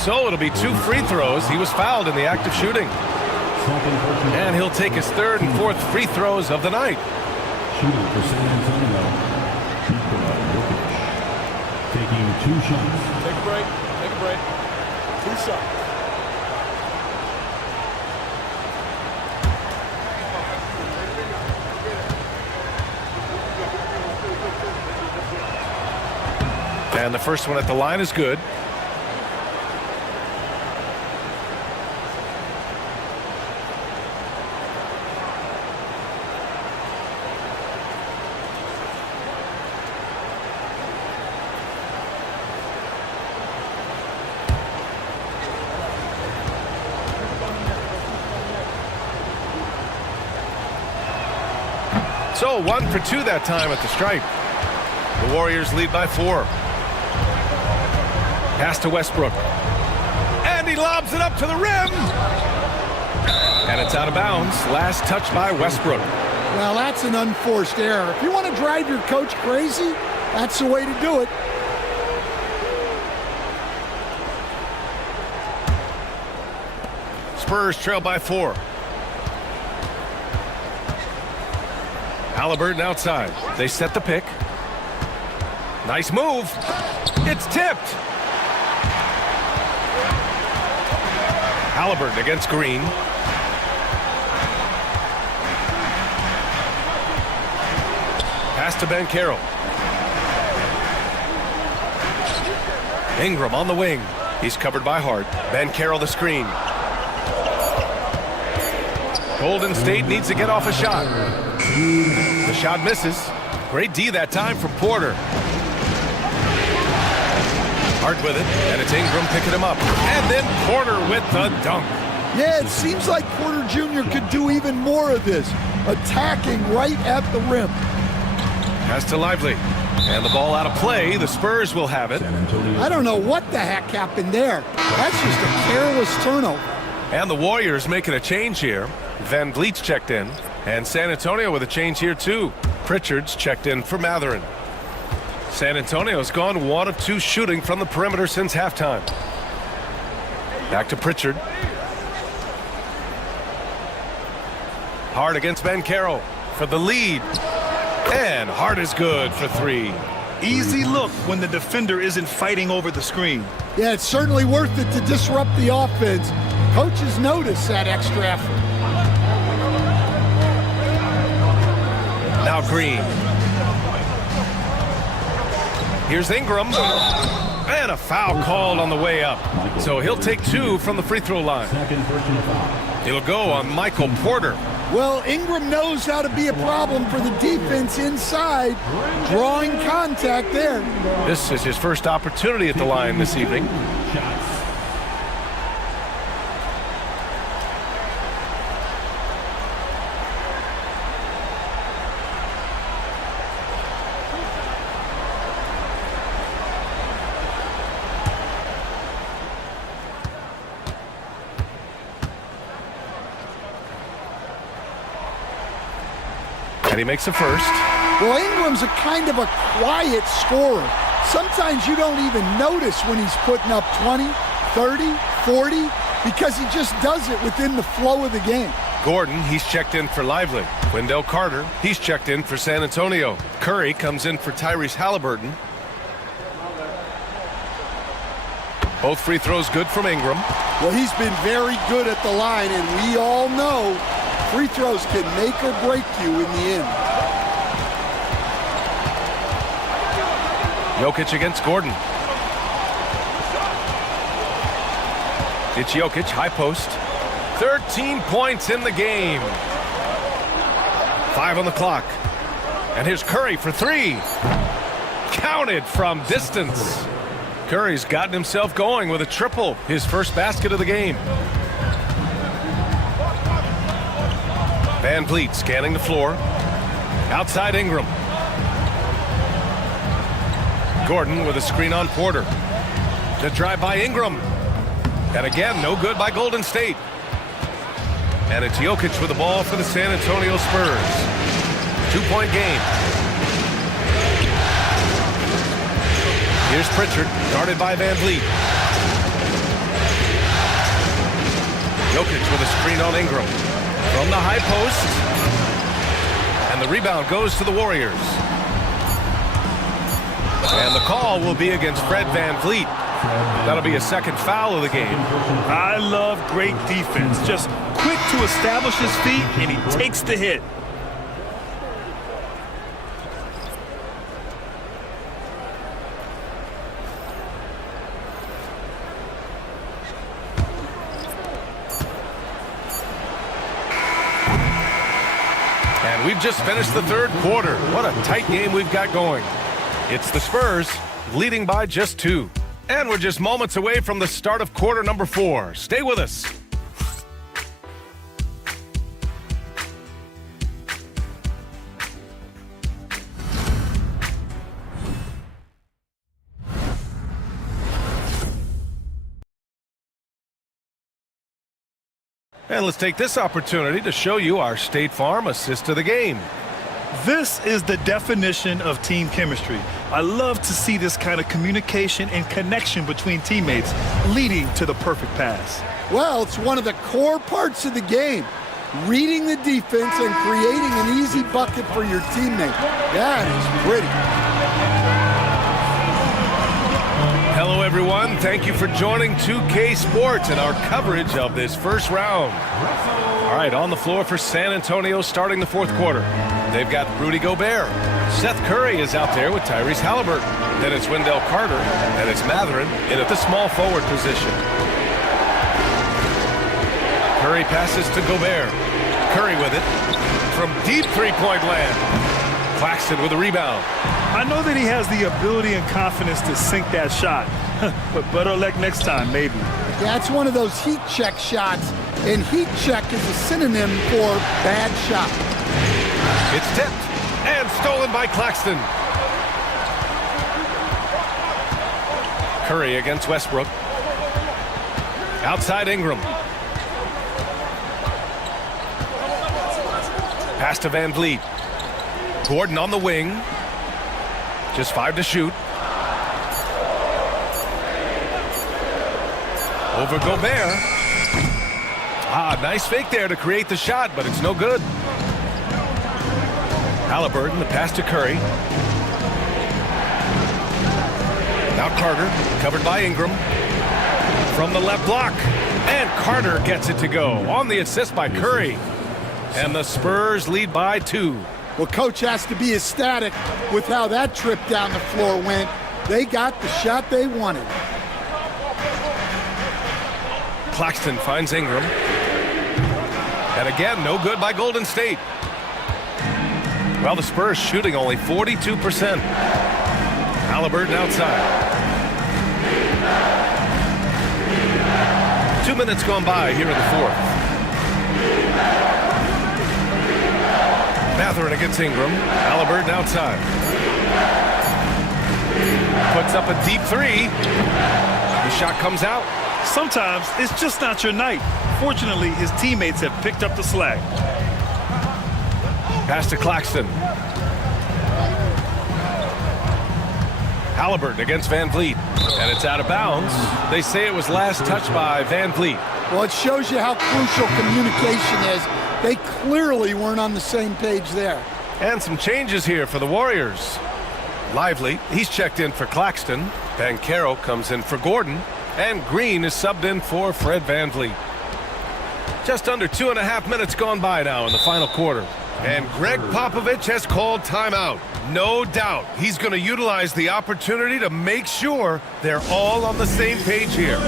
So it'll be 2 free throws. He was fouled in the act of shooting. And he'll take his 3rd and 4th free throws of the night. Shooting for San Antonio, Nikola Jokic. Taking 2 shots. Take a break. 2 shots. And the first one at the line is good. So 1 for 2 that time at the stripe. The Warriors lead by 4. Pass to Westbrook. And he lobs it up to the rim. And it's out of bounds. Last touch by Westbrook. Well, that's an unforced error. If you want to drive your coach crazy, that's the way to do it. Spurs trail by 4. Halliburton outside. They set the pick. Nice move. It's tipped. Halliburton against Green. Pass to Banchero. Ingram on the wing. He's covered by Hart. Banchero the screen. Golden State needs to get off a shot. The shot misses. Great D that time from Porter. Hart with it, and it's Ingram picking him up. And then Porter with the dunk. Yeah, it seems like Porter Jr. could do even more of this, attacking right at the rim. Pass to Lively. And the ball out of play. The Spurs will have it. I don't know what the heck happened there. That's just a careless turnover. And the Warriors making a change here. Van Vliet's checked in. And San Antonio with a change here too. Pritchard's checked in for Matherin. San Antonio's gone 1 of 2 shooting from the perimeter since halftime. Back to Pritchard. Hart against Banchero for the lead. And Hart is good for 3. Easy look when the defender isn't fighting over the screen. Yeah, it's certainly worth it to disrupt the offense. Coaches notice that extra effort. Now Green. Here's Ingram. And a foul called on the way up. So he'll take 2 from the free throw line. It'll go on Michael Porter. Well, Ingram knows how to be a problem for the defense inside, drawing contact there. This is his first opportunity at the line this evening. And he makes the first. Well, Ingram's a kind of a quiet scorer. Sometimes you don't even notice when he's putting up 20, 30, 40, because he just does it within the flow of the game. Gordon, he's checked in for Lively. Wendell Carter, he's checked in for San Antonio. Curry comes in for Tyrese Halliburton. Both free throws good from Ingram. Well, he's been very good at the line, and we all know free throws can make or break you in the end. Jokic against Gordon. It's Jokic, high post. 13 points in the game. 5 on the clock. And here's Curry for 3. Counted from distance. Curry's gotten himself going with a triple, his first basket of the game. Van Vliet scanning the floor. Outside Ingram. Gordon with a screen on Porter. The drive by Ingram. And again, no good by Golden State. And it's Jokic with the ball for the San Antonio Spurs. 2-point game. Here's Pritchard, guarded by Van Vliet. Jokic with a screen on Ingram. From the high post. And the rebound goes to the Warriors. And the call will be against Fred Van Vliet. That'll be a second foul of the game. I love great defense. Just quick to establish his feet, and he takes the hit. And we've just finished the third quarter. What a tight game we've got going. It's the Spurs leading by just 2. And we're just moments away from the start of quarter number 4. Stay with us. And let's take this opportunity to show you our State Farm assist to the game. This is the definition of team chemistry. I love to see this kind of communication and connection between teammates leading to the perfect pass. Well, it's one of the core parts of the game. Reading the defense and creating an easy bucket for your teammate. That is pretty. Hello, everyone. Thank you for joining 2K Sports and our coverage of this first round. All right, on the floor for San Antonio starting the fourth quarter. They've got Rudy Gobert. Seth Curry is out there with Tyrese Halliburton. Then it's Wendell Carter, and it's Mathurin in at the small forward position. Curry passes to Gobert. Curry with it from deep three-point land. Claxton with a rebound. I know that he has the ability and confidence to sink that shot, but better luck next time, maybe. That's one of those heat check shots, and heat check is a synonym for bad shot. It's tipped and stolen by Claxton. Curry against Westbrook. Outside Ingram. Pass to Van Vliet. Gordon on the wing. Just 5 to shoot. Over Gobert. Nice fake there to create the shot, but it's no good. Halliburton, the pass to Curry. Now Carter, covered by Ingram. From the left block. And Carter gets it to go. On the assist by Curry. And the Spurs lead by 2. Well, Coach has to be ecstatic with how that trip down the floor went. They got the shot they wanted. Claxton finds Ingram. And again, no good by Golden State. Well, the Spurs shooting only 42%. Halliburton outside. 2 minutes gone by here in the fourth. Mathurin against Ingram. Halliburton outside. Puts up a deep 3. The shot comes out. Sometimes it's just not your night. Fortunately, his teammates have picked up the slack. Pass to Claxton. Halliburton against Van Vliet. And it's out of bounds. They say it was last touched by Van Vliet. Well, it shows you how crucial communication is. They clearly weren't on the same page there. And some changes here for the Warriors. Lively, he's checked in for Claxton. Banchero comes in for Gordon. And Green is subbed in for Fred VanVleet. Just under 2.5 minutes gone by now in the final quarter. And Greg Popovich has called timeout. No doubt he's going to utilize the opportunity to make sure they're all on the same page here.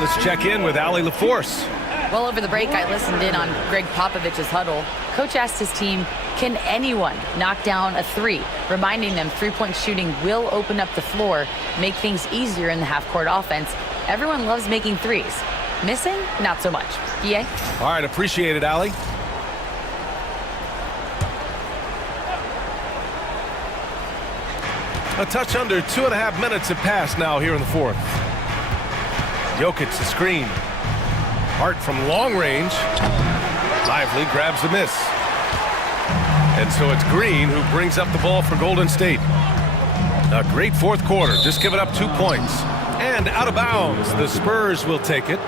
Let's check in with Allie LaForce. Well, over the break, I listened in on Greg Popovich's huddle. Coach asked his team, can anyone knock down a three? Reminding them three-point shooting will open up the floor, make things easier in the half-court offense. Everyone loves making threes. Missing? Not so much. EA? All right, appreciate it, Allie. A touch under 2.5 minutes have passed now here in the fourth. Jokic the screen. Hart from long range. Lively grabs the miss. And so it's Green who brings up the ball for Golden State. A great fourth quarter, just giving up 2 points. And out of bounds, the Spurs will take it.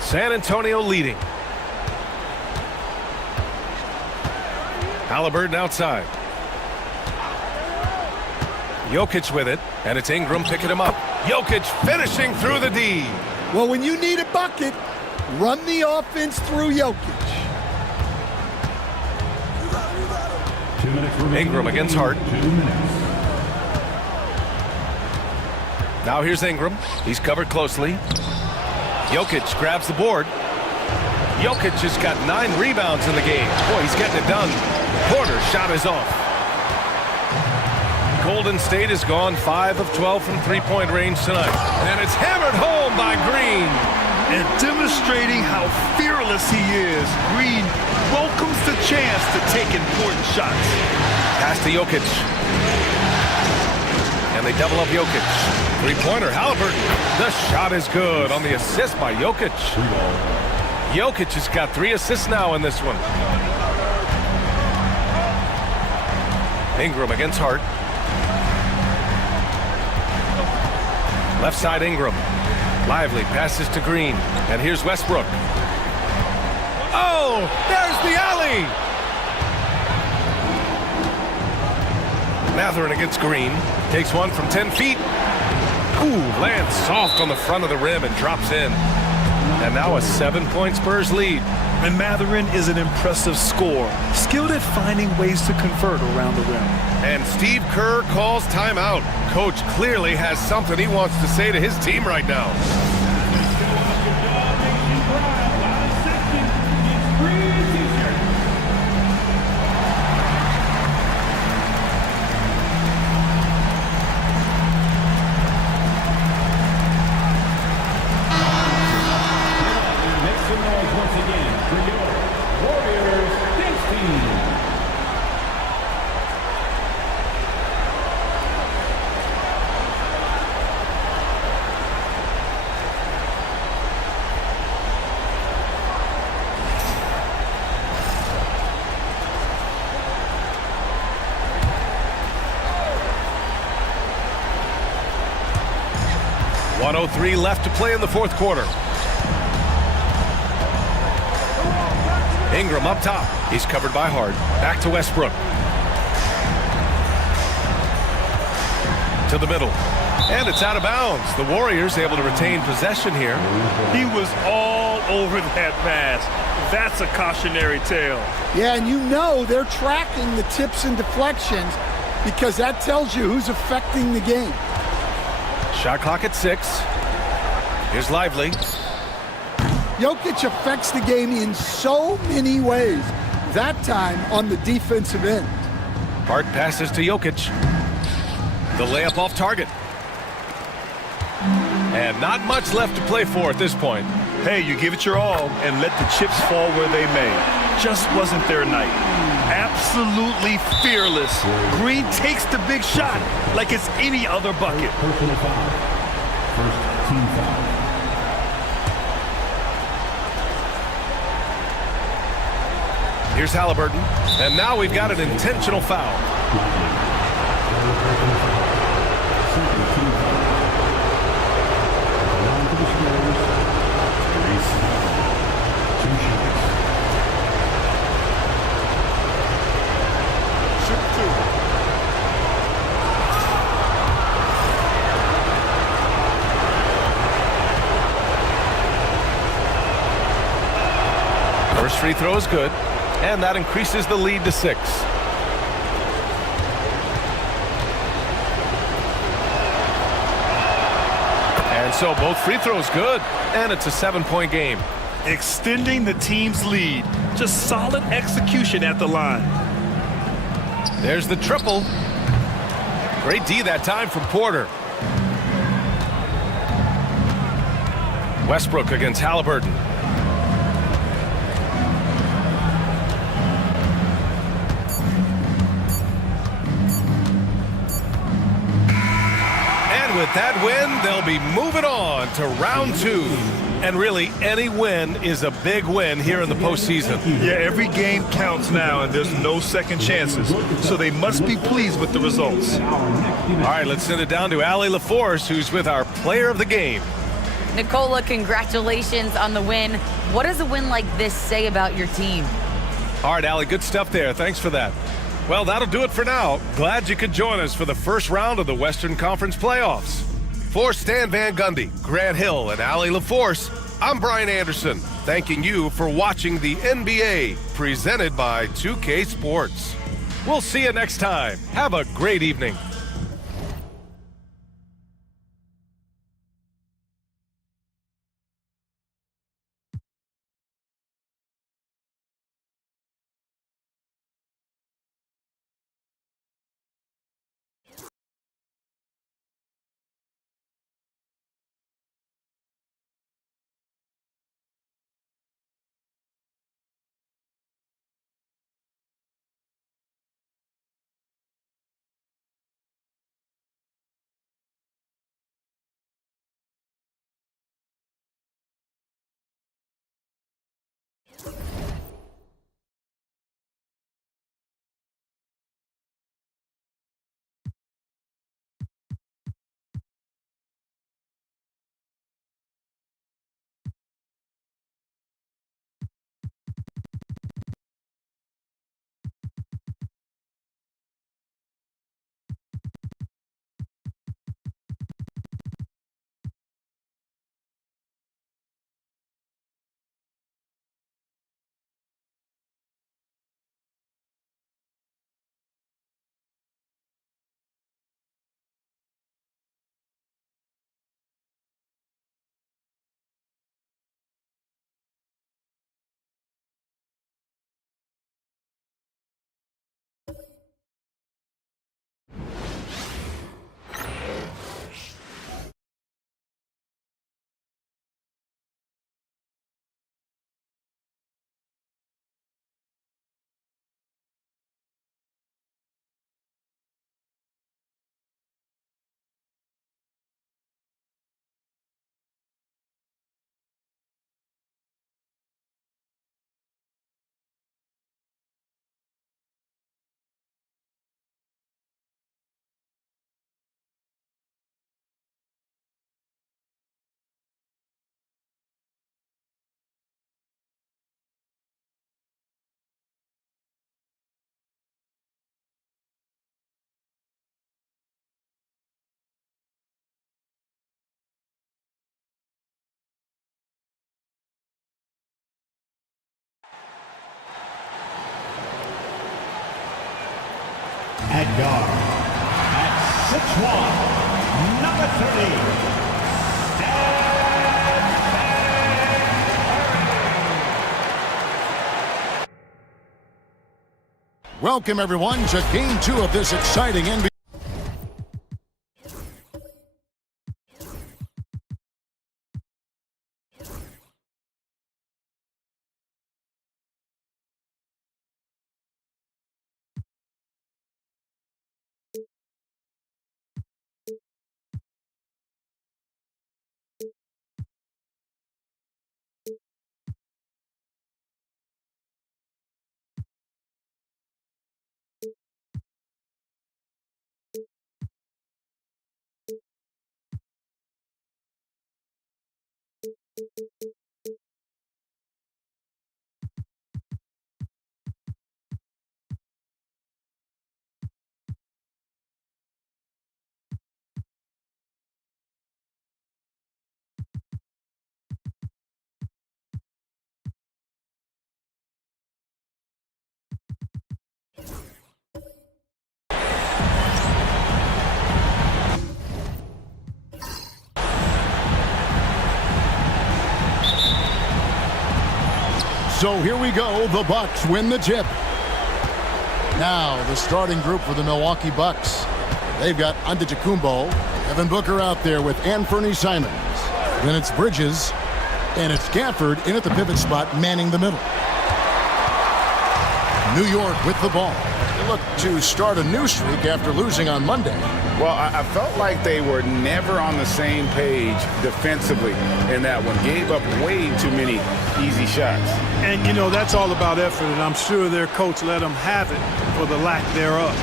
San Antonio leading. Halliburton outside. Jokic with it, and it's Ingram picking him up. Jokic finishing through the D. Well, when you need a bucket, run the offense through Jokic. Ingram against Hart. Now here's Ingram. He's covered closely. Jokic grabs the board. Jokic has got 9 rebounds in the game. Boy, he's getting it done. Porter's shot is off. Golden State has gone 5 of 12 from three-point range tonight. And it's hammered home by Green. And demonstrating how fearless he is, Green welcomes the chance to take important shots. Pass to Jokic. And they double up Jokic. Three-pointer, Halliburton. The shot is good on the assist by Jokic. Jokic has got 3 assists now in this one. Ingram against Hart. Left side Ingram. Lively passes to Green. And here's Westbrook. Oh, there's the alley. Mathurin against Green. Takes one from 10 feet. Ooh, lands soft on the front of the rim and drops in. And now a 7-point Spurs lead. And Mathurin is an impressive scorer, skilled at finding ways to convert around the rim. And Steve Kerr calls timeout. Coach clearly has something he wants to say to his team right now. .103 left to play in the fourth quarter. Ingram up top. He's covered by Hart. Back to Westbrook. To the middle. And it's out of bounds. The Warriors able to retain possession here. He was all over that pass. That's a cautionary tale. Yeah, and you know they're tracking the tips and deflections because that tells you who's affecting the game. Shot clock at 6. Here's Lively. Jokic affects the game in so many ways. That time on the defensive end. Hart passes to Jokic. The layup off target. And And not much left to play for at this point. Hey, you give it your all and let the chips fall where they may. Just wasn't their night. Absolutely fearless. Green takes the big shot like it's any other bucket. Personal foul. First team foul. Here's Halliburton. And now we've got an intentional foul. First free throw is good, and that increases the lead to 6. And so both free throws good, and it's a 7-point game. Extending the team's lead. Just solid execution at the line. There's the triple. Great D that time from Porter. Westbrook against Halliburton. And with that win, they'll be moving on to round 2. And really, any win is a big win here in the postseason. Yeah, every game counts now, and there's no second chances. So they must be pleased with the results. All right, let's send it down to Allie LaForce, who's with our player of the game. Nicola, congratulations on the win. What does a win like this say about your team? All right, Allie, good stuff there. Thanks for that. Well, that'll do it for now. Glad you could join us for the first round of the Western Conference playoffs. For Stan Van Gundy, Grant Hill, and Allie LaForce, I'm Brian Anderson, thanking you for watching the NBA, presented by 2K Sports. We'll see you next time. Have a great evening. At guard, at 6'1", number 30. Welcome, everyone, to Game 2 of this exciting NBA. So here we go. The Bucks win the tip. Now the starting group for the Milwaukee Bucks. They've got Antetokounmpo, Devin Booker out there with Anthony Simons. Then it's Bridges, and it's Gafford in at the pivot spot, manning the middle. New York with the ball. They look to start a new streak after losing on Monday. Well, I felt like they were never on the same page defensively in that one. Gave up way too many easy shots. And, you know, that's all about effort, and I'm sure their coach let them have it for the lack thereof.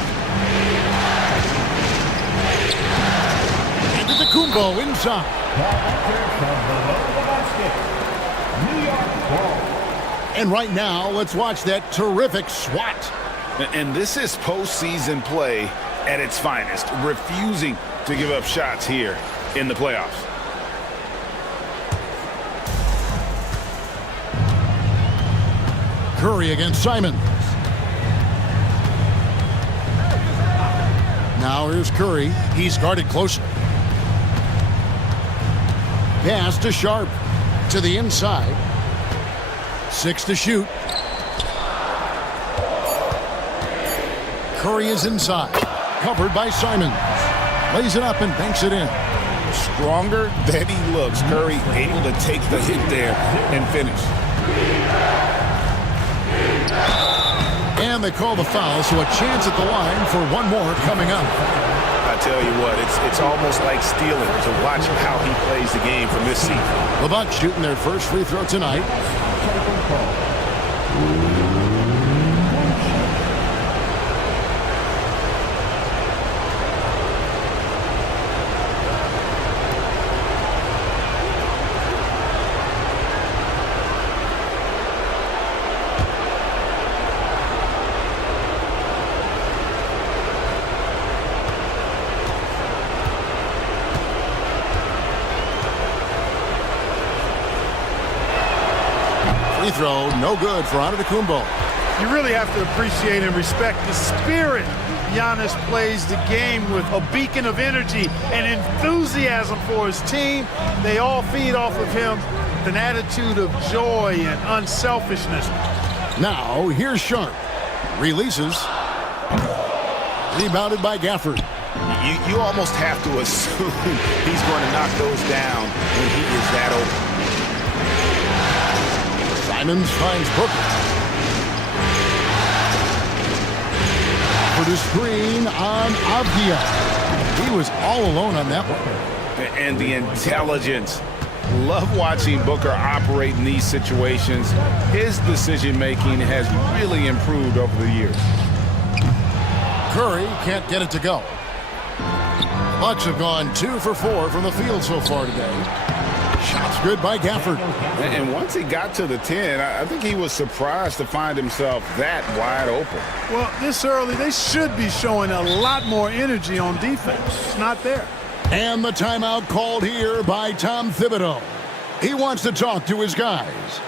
Antetokounmpo inside. And right now, let's watch that terrific swat. And this is postseason play at its finest, refusing to give up shots here in the playoffs. Curry against Simons. Now here's Curry. He's guarded closely. Pass to Sharp. To the inside. 6 to shoot. Curry is inside. Covered by Simons. Lays it up and banks it in. Stronger than he looks. Curry able to take the hit there and finish. And they call the foul, so a chance at the line for one more coming up. I tell you what, it's almost like stealing to watch how he plays the game from this seat. The Bucks shooting their first free throw tonight. Free throw, no good for Antetokounmpo. You really have to appreciate and respect the spirit Giannis plays the game with, a beacon of energy and enthusiasm for his team. They all feed off of him with an attitude of joy and unselfishness. Now, here's Sharp. Releases. Rebounded by Gafford. You almost have to assume he's going to knock those down when he is that open. Simons finds Booker. For the screen on Avdia. He was all alone on that one. And the intelligence. Love watching Booker operate in these situations. His decision-making has really improved over the years. Curry can't get it to go. The Bucks have gone 2 for 4 from the field so far today. Shots good by Gafford. And once he got to the 10, I think he was surprised to find himself that wide open. Well, this early, they should be showing a lot more energy on defense. It's not there. And the timeout called here by Tom Thibodeau. He wants to talk to his guys.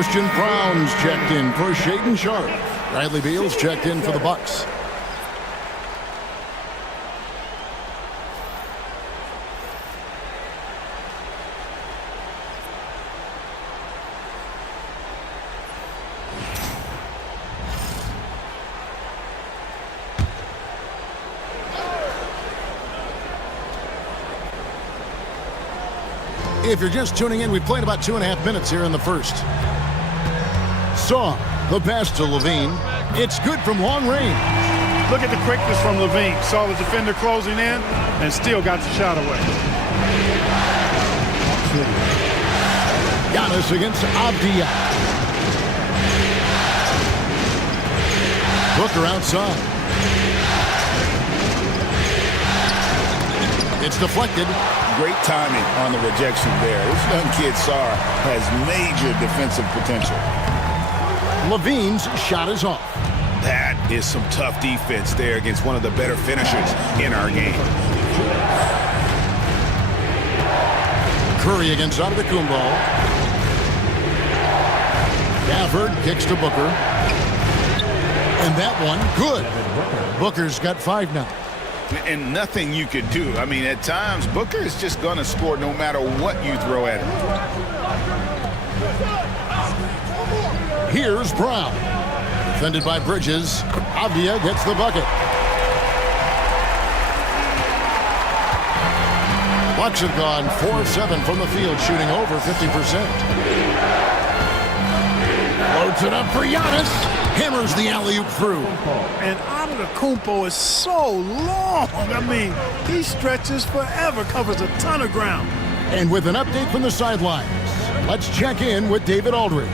Christian Brown's checked in for Shaden Sharp. Bradley Beal's checked in for the Bucks. If you're just tuning in, we've played about 2.5 minutes here in the first. Saw the pass to Levine. It's good from long range. Look at the quickness from Levine. Saw the defender closing in and still got the shot away. Giannis against Avdia. Booker outside. It's deflected. Great timing on the rejection there. This young kid, Sarr, has major defensive potential. Levine's shot is off. That is some tough defense there against one of the better finishers in our game. Curry against Antetokounmpo. Gafford kicks to Booker. And that one, good. Booker's got 5 now. And nothing you could do. I mean, at times, Booker is just going to score no matter what you throw at him. Here's Brown. Defended by Bridges. Avdia gets the bucket. Bucks have gone 4 of 7 from the field, shooting over 50%. Loads it up for Giannis. Hammers the alley-oop through. And Antetokounmpo is so long. I mean, he stretches forever, covers a ton of ground. And with an update from the sidelines, let's check in with David Aldridge.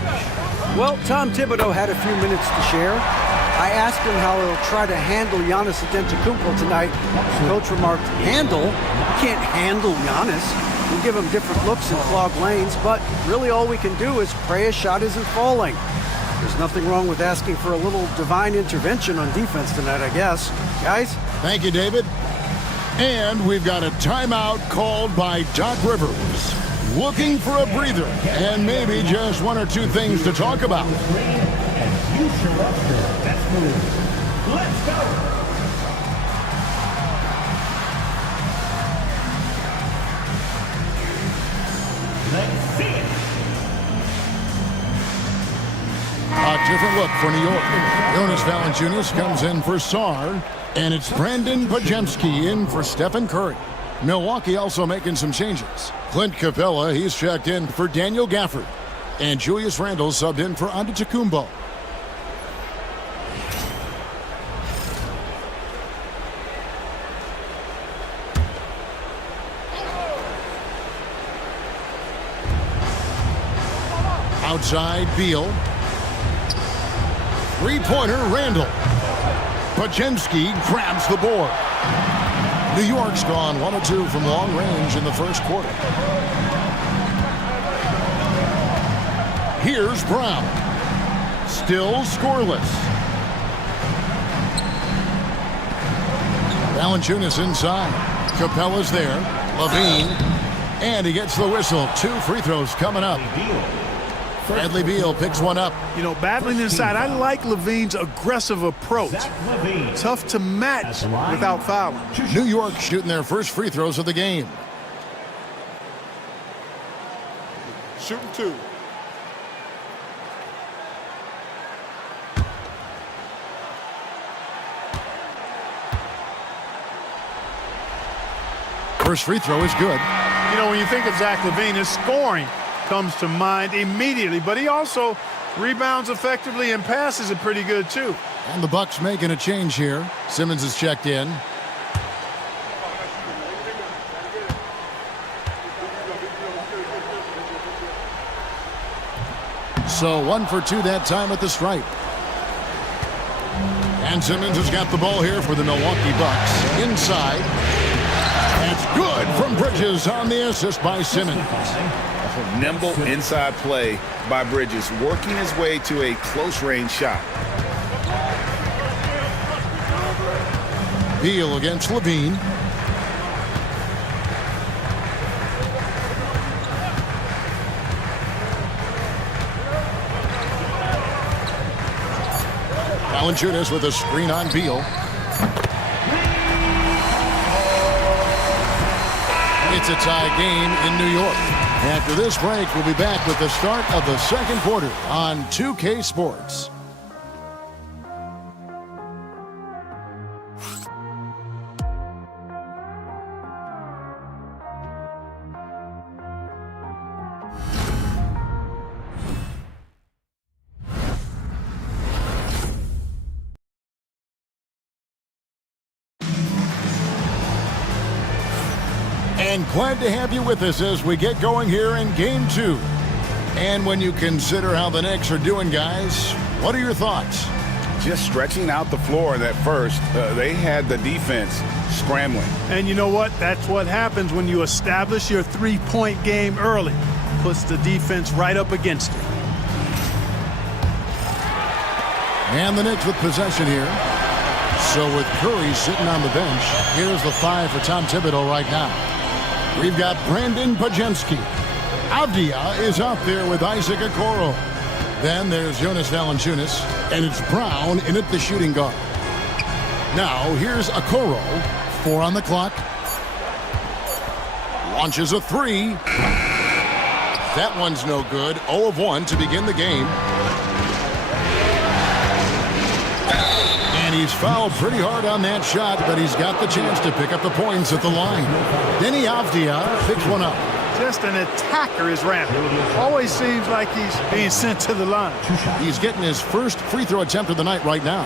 Well, Tom Thibodeau had a few minutes to share. I asked him how he'll try to handle Giannis Antetokounmpo tonight. The coach remarked, handle? You can't handle Giannis. We'll give him different looks in clogged lanes, but really all we can do is pray his shot isn't falling. There's nothing wrong with asking for a little divine intervention on defense tonight, I guess. Guys? Thank you, David. And we've got a timeout called by Doc Rivers. Looking for a breather and maybe just 1 or 2 things to talk about. Let's go. Let's see it. A different look for New York. Jonas Valanciunas comes in for Sarr, and it's Brandon Podziemski in for Stephen Curry. Milwaukee also making some changes. Clint Capella, he's checked in for Daniel Gafford, and Julius Randle subbed in for Antetokounmpo. Outside, Beal. Three-pointer, Randle. Podziemski grabs the board. New York's gone 1 of 2 from long range in the first quarter. Here's Brown. Still scoreless. Valanciunas inside. Capella's there. Levine. And he gets the whistle. 2 free throws coming up. Bradley Beal picks one up. You know, battling inside, I like Levine's aggressive approach. Tough to match without fouling. New York shooting their first free throws of the game. Shooting 2. First free throw is good. You know, when you think of Zach Levine, his scoring comes to mind immediately, but he also rebounds effectively and passes it pretty good too. And the Bucks making a change here. Simmons is checked in. So 1 for 2 that time at the stripe. And Simmons has got the ball here for the Milwaukee Bucks. Inside. That's good from Bridges on the assist by Simmons. Nimble inside play by Bridges, working his way to a close-range shot. Beal against Levine. Valanciunas with a screen on Beal. It's a tie game in New York. After this break, we'll be back with the start of the second quarter on 2K Sports. And glad to have you with us as we get going here in Game 2. And when you consider how the Knicks are doing, guys, what are your thoughts? Just stretching out the floor at first. They had the defense scrambling. And you know what? That's what happens when you establish your three-point game early. Puts the defense right up against it. And the Knicks with possession here. So with Curry sitting on the bench, here's the 5 for Tom Thibodeau right now. We've got Brandon Podziemski. Avdia is out there with Isaac Okoro. Then there's Jonas Valanciunas, and it's Brown in at the shooting guard. Now here's Okoro, 4 on the clock. Launches a 3. That one's no good. 0 of 1 to begin the game. And he's fouled pretty hard on that shot, but he's got the chance to pick up the points at the line. Denny Avdia picks one up. Just an attacker is Randall. Always seems like he's being sent to the line. He's getting his first free throw attempt of the night right now.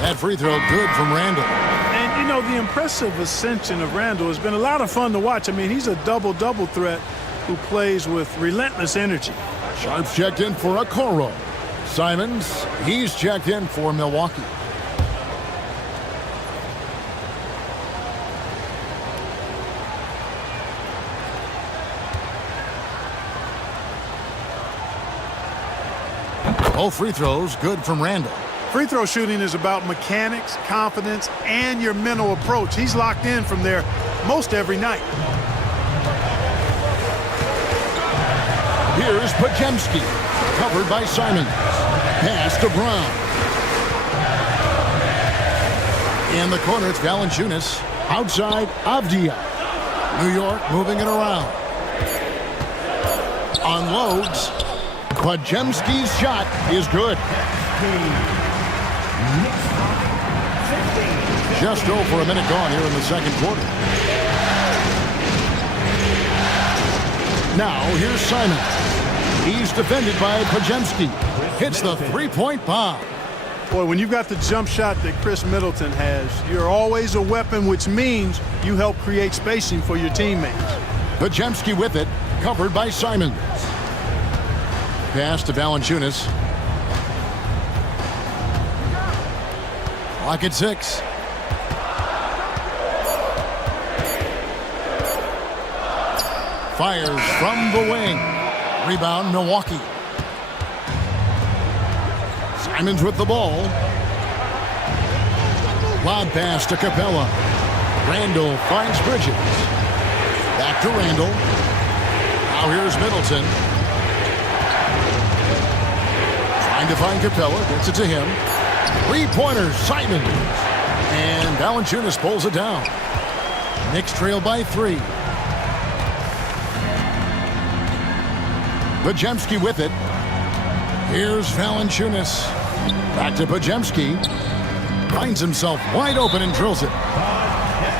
That free throw good from Randall. And, you know, the impressive ascension of Randall has been a lot of fun to watch. I mean, he's a double-double threat who plays with relentless energy. Sharp's checked in for Okoro. Simons, he's checked in for Milwaukee. Both free throws good from Randall. Free throw shooting is about mechanics, confidence, and your mental approach. He's locked in from there most every night. Here's Podziemski, covered by Simons. Pass to Brown. In the corner, it's Valanciunas. Outside, Avdia. New York moving it around. Unloads. Podziemski's shot is good. Just over a minute gone here in the second quarter. Now here's Simon. He's defended by Podziemski. Hits the three-point bomb. Boy, when you've got the jump shot that Chris Middleton has, you're always a weapon, which means you help create spacing for your teammates. Podziemski with it, covered by Simons. Pass to Valanciunas. Clock at 6. Fires from the wing. Rebound, Milwaukee. Simons with the ball. Lob pass to Capella. Randall finds Bridges. Back to Randall. Now here's Middleton. Trying to find Capella. Gets it to him. Three-pointer, Simons. And Valanciunas pulls it down. Knicks trail by 3. Podziemski with it. Here's Valanciunas. Back to Podziemski. Finds himself wide open and drills it.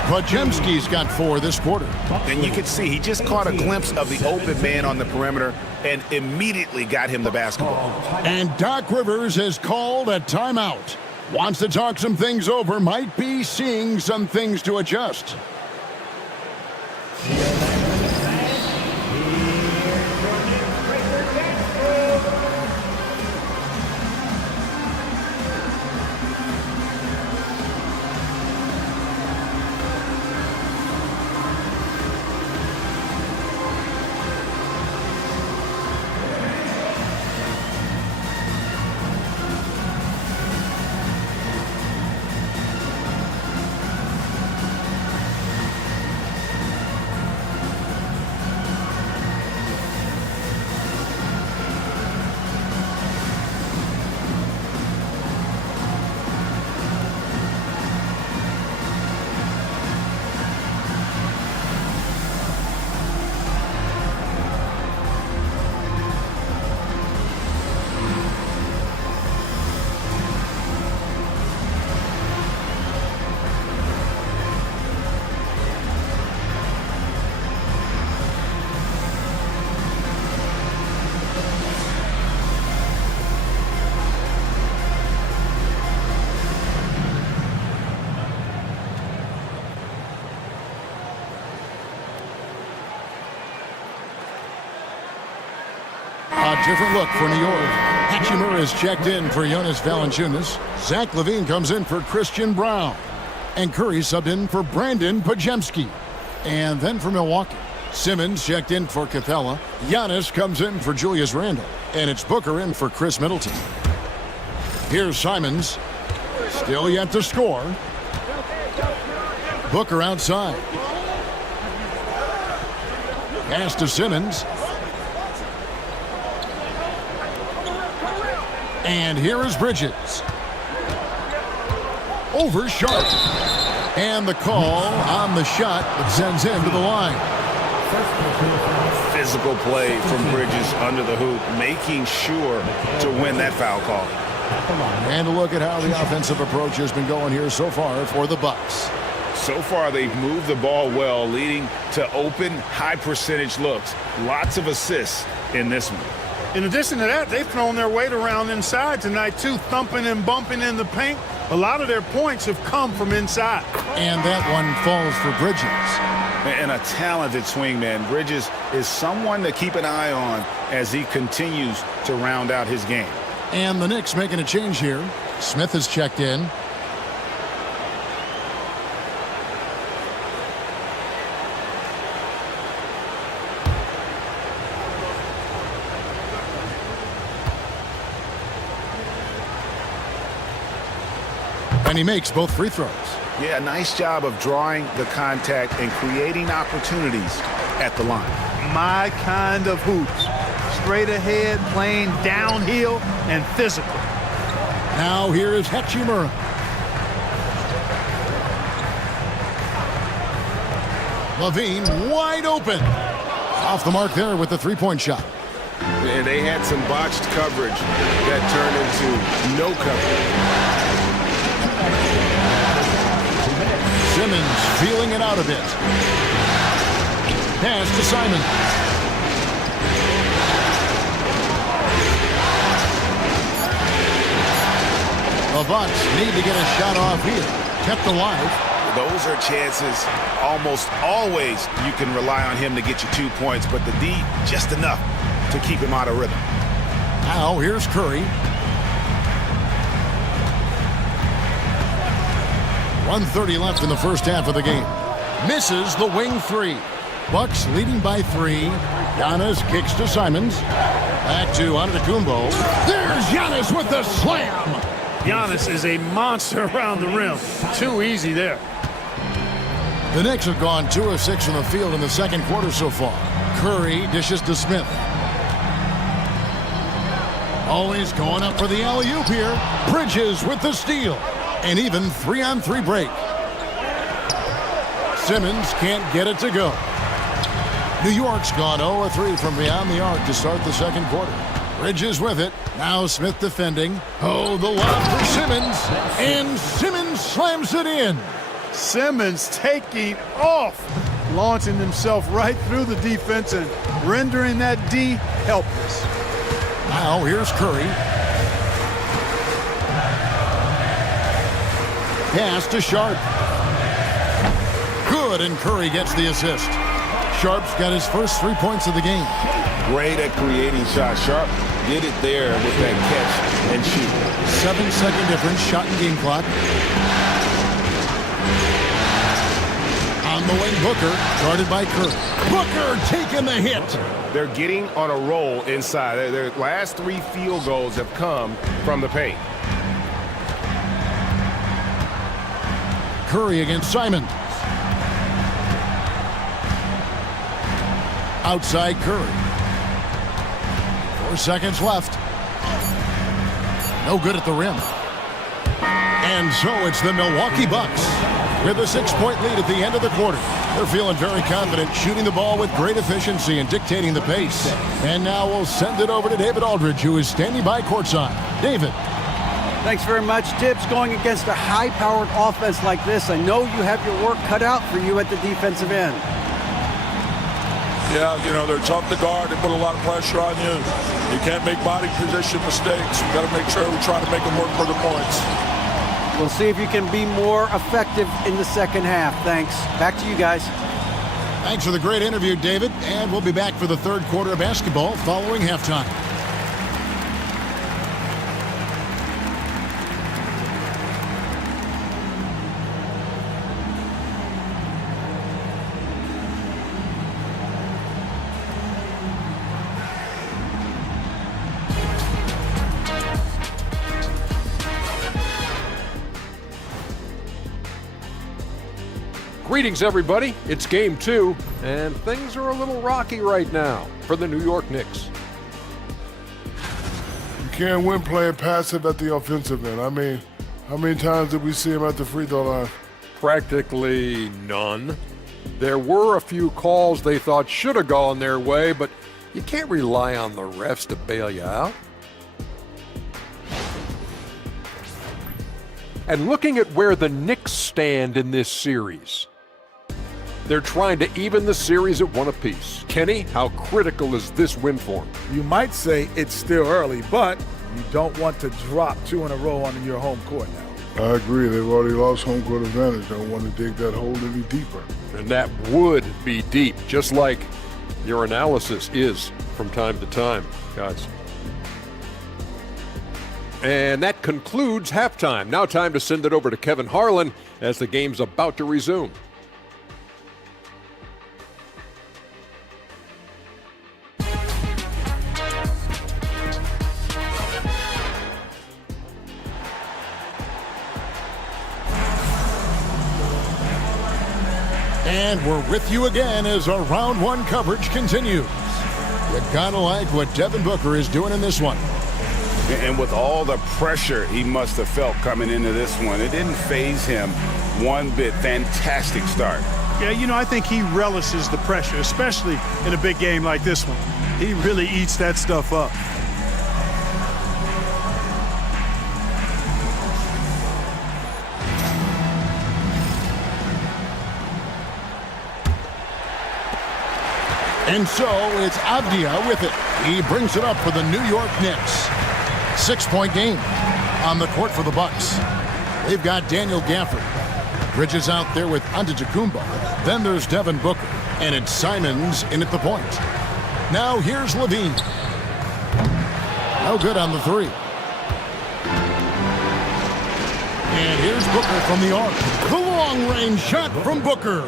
Podziemski's got 4 this quarter. And you can see he just caught a glimpse of the open man on the perimeter and immediately got him the basketball. And Doc Rivers has called a timeout. Wants to talk some things over. Might be seeing some things to adjust. A different look for New York. Hachimura is checked in for Jonas Valanciunas. Zach LaVine comes in for Christian Brown. And Curry subbed in for Brandon Pajemski. And then for Milwaukee, Simmons checked in for Capella. Giannis comes in for Julius Randle. And it's Booker in for Chris Middleton. Here's Simons. Still yet to score. Booker outside. Pass to Simmons. And here is Bridges. Over Sharp. And the call on the shot that sends him to the line. Physical play from Bridges under the hoop, making sure to win that foul call. And a look at how the offensive approach has been going here so far for the Bucks. So far, they've moved the ball well, leading to open, high-percentage looks. Lots of assists in this one. In addition to that, they've thrown their weight around inside tonight, too, thumping and bumping in the paint. A lot of their points have come from inside. And that one falls for Bridges. And a talented swingman. Bridges is someone to keep an eye on as he continues to round out his game. And the Knicks making a change here. Smith is checked in. And he makes both free throws. Yeah, nice job of drawing the contact and creating opportunities at the line. My kind of hoops. Straight ahead, playing downhill and physical. Now here is Hachimura. LaVine wide open. Off the mark there with the three-point shot. And they had some botched coverage that turned into no coverage. Simmons feeling it out a bit. Pass to Simon. The Bucks need to get a shot off here. Kept alive. Those are chances almost always you can rely on him to get you 2 points, but the D just enough to keep him out of rhythm. Now here's Curry. 1:30 left in the first half of the game. Misses the wing three. Bucks leading by 3. Giannis kicks to Simons. Back to Antetokounmpo. There's Giannis with the slam. Giannis is a monster around the rim. Too easy there. The Knicks have gone 2 of 6 from the field in the second quarter so far. Curry dishes to Smith. Always going up for the alley-oop here. Bridges with the steal. An even 3-on-3 break. Simmons can't get it to go. New York's gone 0 of 3 from beyond the arc to start the second quarter. Bridges with it. Now Smith defending. Oh, the lob for Simmons. And Simmons slams it in. Simmons taking off, launching himself right through the defense and rendering that D helpless. Now here's Curry. Pass to Sharp. Good, and Curry gets the assist. Sharp's got his first 3 points of the game. Great at creating shots. Sharp did it there with that catch and shoot. 7-second difference, shot and game clock. On the wing, Booker, guarded by Curry. Booker taking the hit. They're getting on a roll inside. Their last 3 field goals have come from the paint. Curry against Simon. Outside Curry. 4 seconds left. No good at the rim. And so it's the Milwaukee Bucks with a 6-point lead at the end of the quarter. They're feeling very confident, shooting the ball with great efficiency and dictating the pace. And now we'll send it over to David Aldridge, who is standing by courtside. David. Thanks very much, Tibbs. Going against a high-powered offense like this, I know you have your work cut out for you at the defensive end. Yeah, you know, they're tough to guard. They put a lot of pressure on you. You can't make body position mistakes. We've got to make sure we try to make them work for the points. We'll see if you can be more effective in the second half. Thanks. Back to you guys. Thanks for the great interview, David. And we'll be back for the third quarter of basketball following halftime. Greetings, everybody. It's Game 2, and things are a little rocky right now for the New York Knicks. You can't win playing passive at the offensive end. I mean, how many times did we see him at the free throw line? Practically none. There were a few calls they thought should have gone their way, but you can't rely on the refs to bail you out. And looking at where the Knicks stand in this series, they're trying to even the series at 1 apiece. Kenny, how critical is this win for them? You might say it's still early, but you don't want to drop 2 in a row on your home court now. I agree. They've already lost home court advantage. Don't want to dig that hole any deeper. And that would be deep, just like your analysis is from time to time, guys. And that concludes halftime. Now time to send it over to Kevin Harlan as the game's about to resume. And we're with you again as our round 1 coverage continues. You gotta like what Devin Booker is doing in this one. And with all the pressure he must have felt coming into this one, it didn't faze him one bit. Fantastic start. Yeah, you know, I think he relishes the pressure, especially in a big game like this one. He really eats that stuff up. And so it's Avdia with it. He brings it up for the New York Knicks. 6-point game on the court for the Bucks. They've got Daniel Gafford. Bridges out there with Antetokounmpo. Then there's Devin Booker. And it's Simons in at the point. Now here's Levine. No good on the 3. And here's Booker from the arc. The long-range shot from Booker.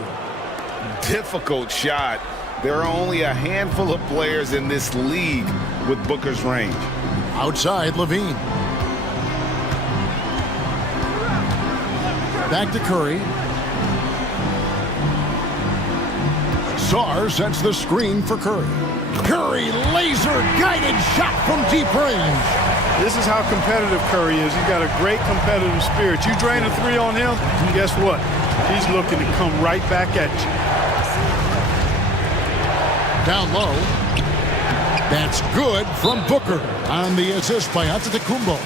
Difficult shot. There are only a handful of players in this league with Booker's range. Outside, Levine. Back to Curry. Sarr sets the screen for Curry. Curry, laser-guided shot from deep range. This is how competitive Curry is. He's got a great competitive spirit. You drain a 3 on him, guess what? He's looking to come right back at you. Down low. That's good from Booker on the assist by Antetokounmpo.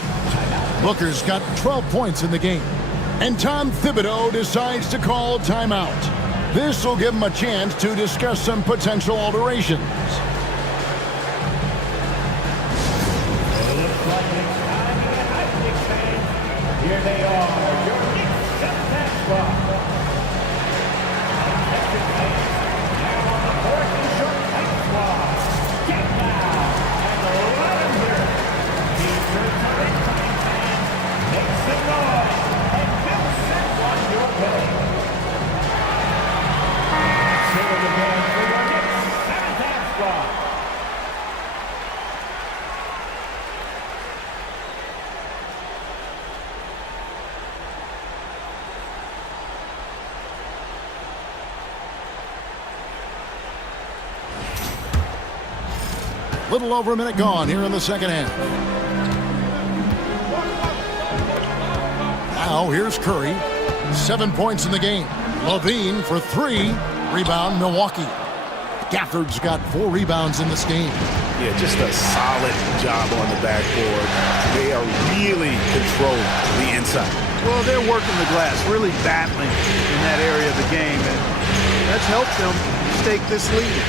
Booker's got 12 points in the game. And Tom Thibodeau decides to call timeout. This will give him a chance to discuss some potential alterations. Here they are, your Knicks set squad. Now on the court is your Knicks squad. Get loud and let them hear it. These returning fans, make some noise and Bill Sims on your way. Sing it again for your Knicks 7th squad. Little over a minute gone here in the second half. Now here's Curry. 7 points in the game. Levine for 3. Rebound, Milwaukee. Gafford's got 4 rebounds in this game. Yeah, just a solid job on the backboard. They are really controlling the inside. Well, they're working the glass, really battling in that area of the game, and that's helped them stake this lead.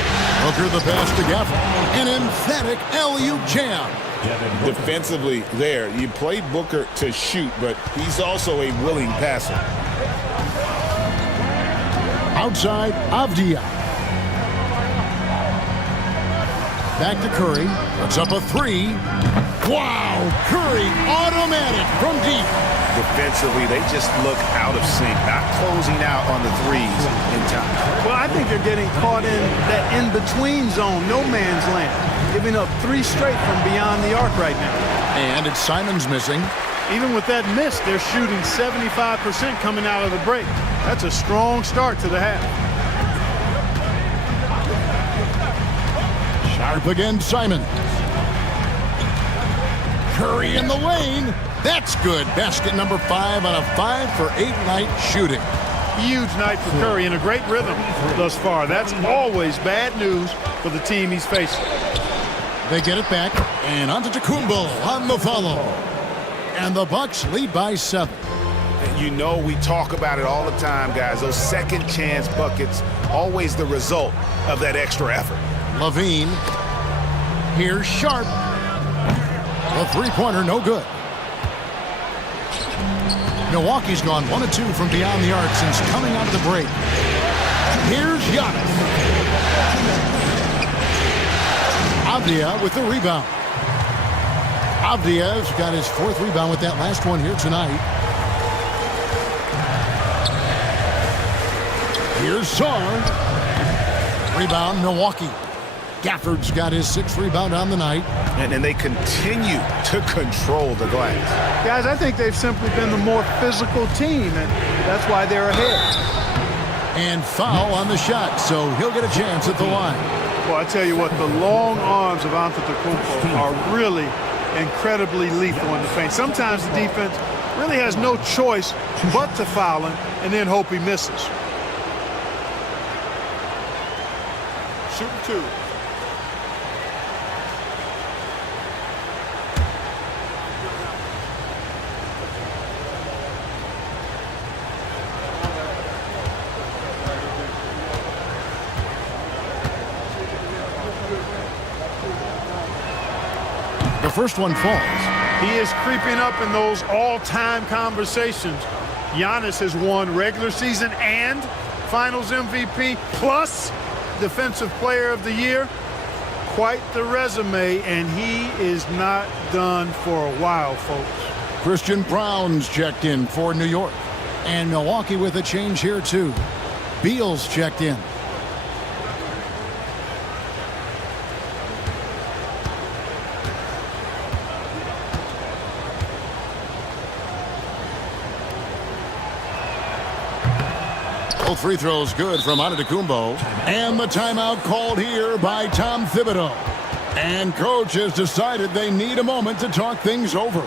Booker the pass to Gafford. An emphatic alley-oop jam. Defensively there, you play Booker to shoot, but he's also a willing passer. Outside, Avdia. Back to Curry. Puts up a 3. Wow! Curry automatic from deep. Defensively, they just look out of sync, not closing out on the threes in time. Well, I think they're getting caught in that in-between zone, no man's land, giving up 3 straight from beyond the arc right now. And it's Simons missing. Even with that miss, they're shooting 75% coming out of the break. That's a strong start to the half. Sharp against Simon. Curry in the lane. That's good. Basket number 5 on a 5-for-8 night shooting. Huge night for Curry in a great rhythm thus far. That's always bad news for the team he's facing. They get it back, and Antetokounmpo on the follow. And the Bucks lead by 7. You know, we talk about it all the time, guys. Those second chance buckets, always the result of that extra effort. Levine. Here's Sharp. The three-pointer, no good. Milwaukee's gone 1 of 2 from beyond the arc since coming out of the break. Here's Giannis. Avdia with the rebound. Avdia's got his 4th rebound with that last one here tonight. Here's Sarr. Rebound, Milwaukee. Gafford's got his 6th rebound on the night. And they continue to control the glass. Guys, I think they've simply been the more physical team, and that's why they're ahead. And foul on the shot, so he'll get a chance at the line. Well, I tell you what, the long arms of Antetokounmpo are really incredibly lethal in the paint. Sometimes the defense really has no choice but to foul him and then hope he misses. Shooting 2. The first one falls. He is creeping up in those all-time conversations. Giannis has won regular season and Finals MVP plus Defensive Player of the Year. Quite the resume, and he is not done for a while, folks. Christian Brown's checked in for New York. And Milwaukee with a change here, too. Beal's checked in. Both free throws good from Antetokounmpo. And the timeout called here by Tom Thibodeau. And coach has decided they need a moment to talk things over.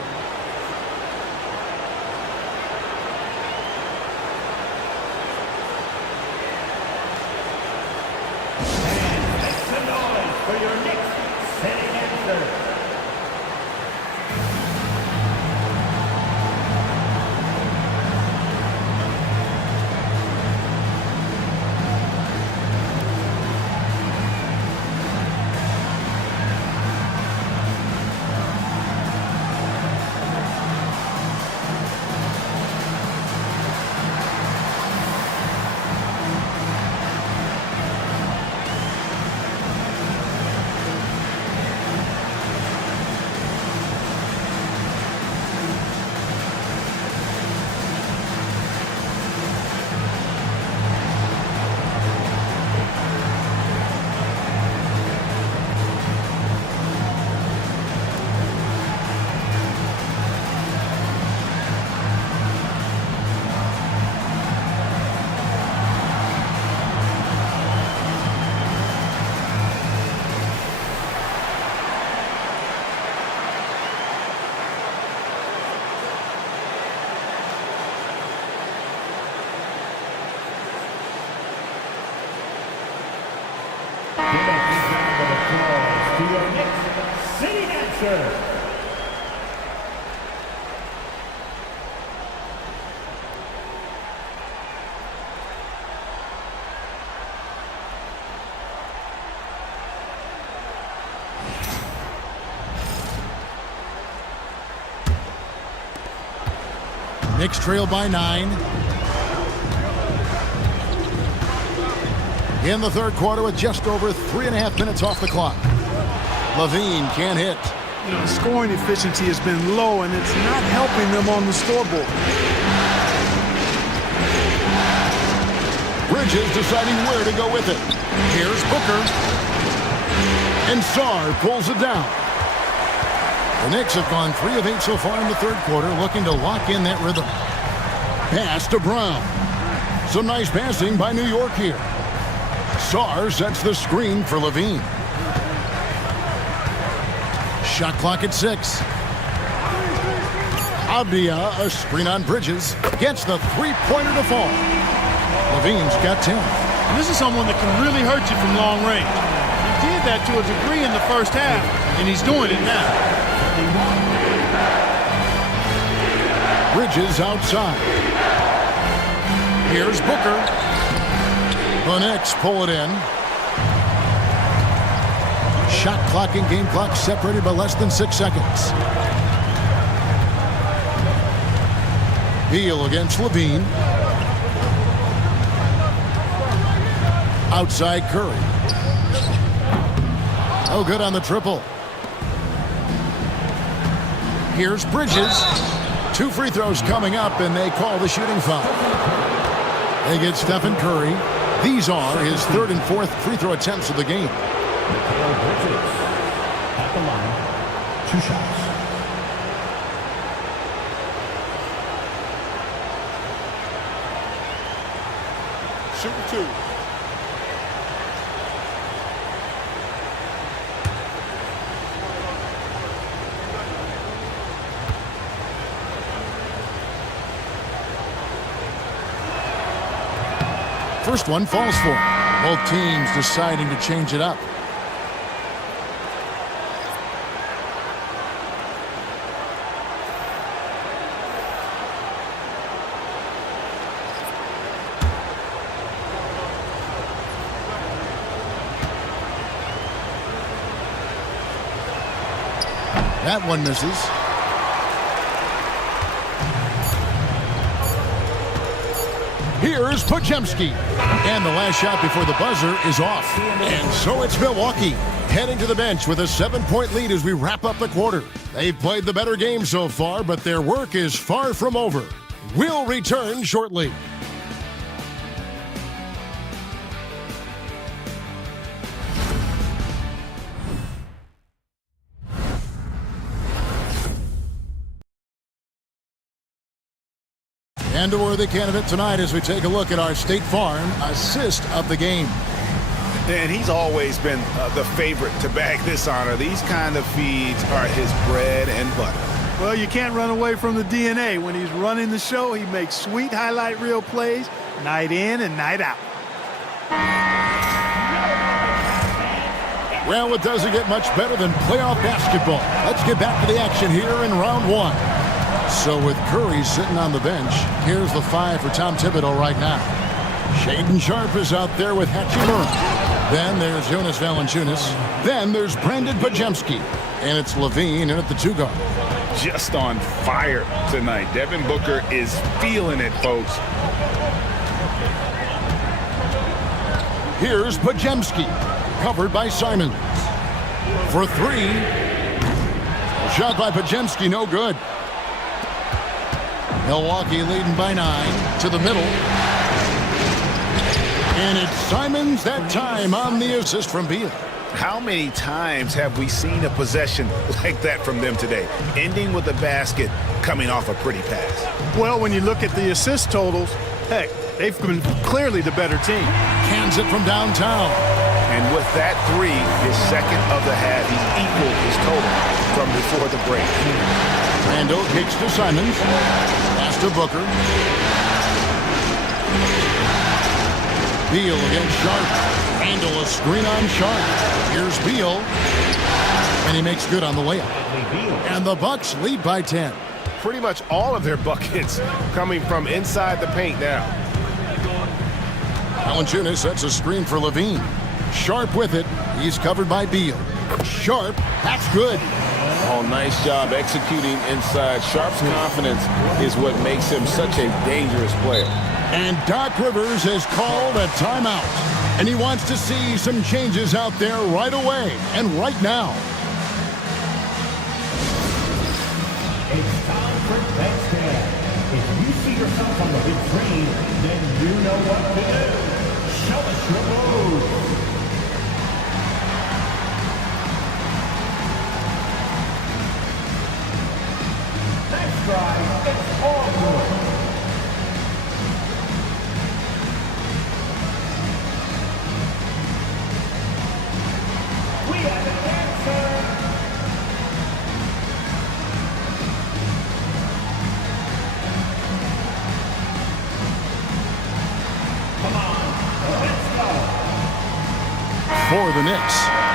Knicks trail by 9. In the third quarter with just over 3.5 minutes off the clock. Levine can't hit. You know, the scoring efficiency has been low, and it's not helping them on the scoreboard. Bridges deciding where to go with it. Here's Booker. And Sarr pulls it down. The Knicks have gone 3 of 8 so far in the third quarter, looking to lock in that rhythm. Pass to Brown. Some nice passing by New York here. Sarr sets the screen for Levine. Shot clock at 6. Abdia, a screen on Bridges, gets the three-pointer to fall. Levine's got 10. This is someone that can really hurt you from long range. He did that to a degree in the first half, and he's doing it now. Bridges outside. Here's Booker. The Knicks pull it in. Shot clock and game clock separated by less than 6 seconds. Beal against Levine. Outside Curry. Oh, good on the triple. Here's Bridges. 2 free throws coming up, and they call the shooting foul. They get Stephen Curry. These are his 3rd and 4th free throw attempts of the game. Bridges at the line. 2 shots. Shooting 2. First one falls for him. Both teams deciding to change it up. That one misses. Here's Podziemski. And the last shot before the buzzer is off. And so it's Milwaukee heading to the bench with a 7-point lead as we wrap up the quarter. They've played the better game so far, but their work is far from over. We'll return shortly. And a worthy candidate tonight as we take a look at our State Farm assist of the game. And he's always been the favorite to bag this honor. These kind of feeds are his bread and butter. Well, you can't run away from the DNA. When he's running the show, he makes sweet highlight reel plays night in and night out. Well, it doesn't get much better than playoff basketball. Let's get back to the action here in round 1. So with Curry sitting on the bench, here's the 5 for Tom Thibodeau right now. Shaedon Sharpe is out there with Hachimura. Then there's Jonas Valanciunas. Then there's Brandon Podziemski. And it's Levine in at the 2 guard. Just on fire tonight. Devin Booker is feeling it, folks. Here's Podziemski, covered by Simons. For 3. Shot by Podziemski, no good. Milwaukee leading by 9 to the middle. And it's Simons that time on the assist from Beal. How many times have we seen a possession like that from them today? Ending with a basket, coming off a pretty pass. Well, when you look at the assist totals, heck, they've been clearly the better team. Cans it from downtown. And with that 3, his second of the half, he's equaled his total from before the break. Randall kicks to Simons. Pass to Booker. Beal against Sharpe. Randall a screen on Sharpe. Here's Beal. And he makes good on the layup. And the Bucks lead by 10. Pretty much all of their buckets coming from inside the paint now. Valanciunas sets a screen for Levine. Sharpe with it. He's covered by Beal. Sharpe, that's good. Oh, nice job executing inside. Sharpe's confidence is what makes him such a dangerous player. And Doc Rivers has called a timeout. And he wants to see some changes out there right away and right now. It's time for Thanksgiving. If you see yourself on the big screen, then you know what to do. Show us your moves. Next drive, it's all good. for the Knicks.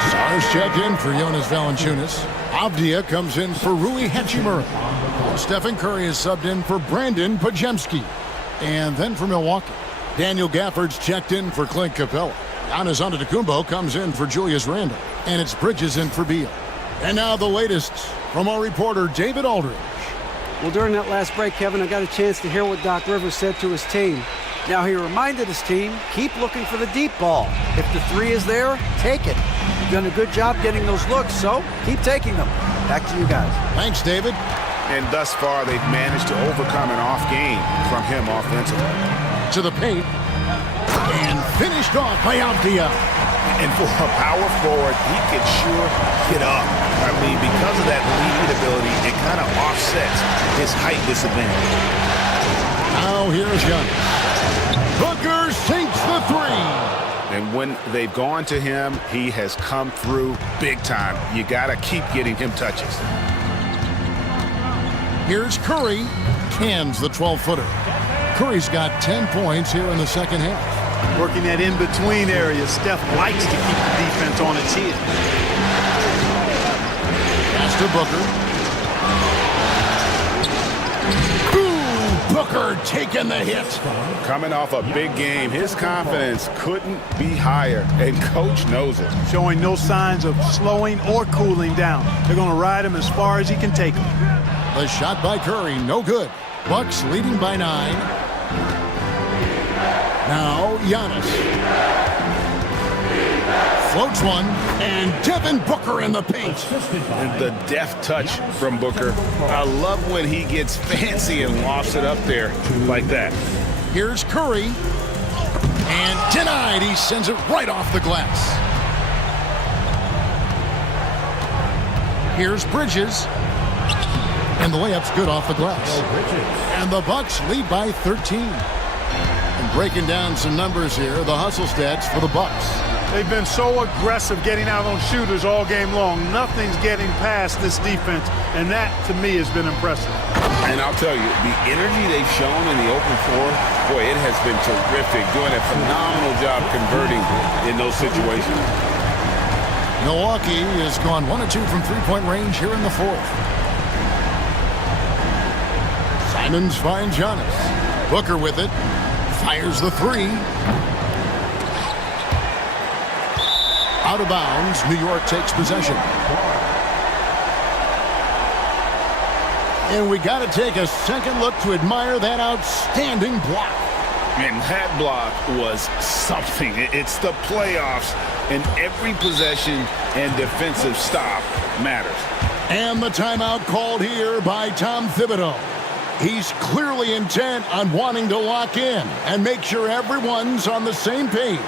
Stars checked in for Jonas Valanciunas. Avdia comes in for Rui Hachimura. Stephen Curry is subbed in for Brandon Pajemski. And then for Milwaukee, Daniel Gafford's checked in for Clint Capella. Giannis Antetokounmpo comes in for Julius Randle. And it's Bridges in for Beal. And now the latest from our reporter, David Aldridge. Well, during that last break, Kevin, I got a chance to hear what Doc Rivers said to his team. Now, he reminded his team, keep looking for the deep ball. If the three is there, take it. You've done a good job getting those looks, so keep taking them. Back to you guys. Thanks, David. And thus far, they've managed to overcome an off game from him offensively. To the paint. And finished off by Avdia. And for a power forward, he can sure get up. I mean, because of that lead ability, it kind of offsets his height disadvantage. Now here's Giannis. Booker sinks the three. And when they've gone to him, he has come through big time. You got to keep getting him touches. Here's Curry. Cans the 12-footer. Curry's got 10 points here in the second half. Working that in-between area. Steph likes to keep the defense on its heels. Pass to Booker. Ooh, Booker taking the hit. Coming off a big game, his confidence couldn't be higher, and Coach knows it. Showing no signs of slowing or cooling down. They're going to ride him as far as he can take him. The shot by Curry, no good. Bucks leading by 9. Now Giannis. Floats one, and Devin Booker in the paint. And the deft touch from Booker. I love when he gets fancy and lofts it up there like that. Here's Curry. And denied. He sends it right off the glass. Here's Bridges. And the layup's good off the glass. And the Bucks lead by 13. And breaking down some numbers here, the hustle stats for the Bucks. They've been so aggressive getting out on shooters all game long. Nothing's getting past this defense, and that, to me, has been impressive. And I'll tell you, the energy they've shown in the open floor, boy, it has been terrific. Doing a phenomenal job converting in those situations. Milwaukee has gone 1 of 2 from three-point range here in the fourth. Simons finds Giannis. Booker with it. Fires the three. Out of bounds. New York takes possession. And we got to take a second look to admire that outstanding block. And that block was something. It's the playoffs, and every possession and defensive stop matters. And the timeout called here by Tom Thibodeau. He's clearly intent on wanting to lock in and make sure everyone's on the same page.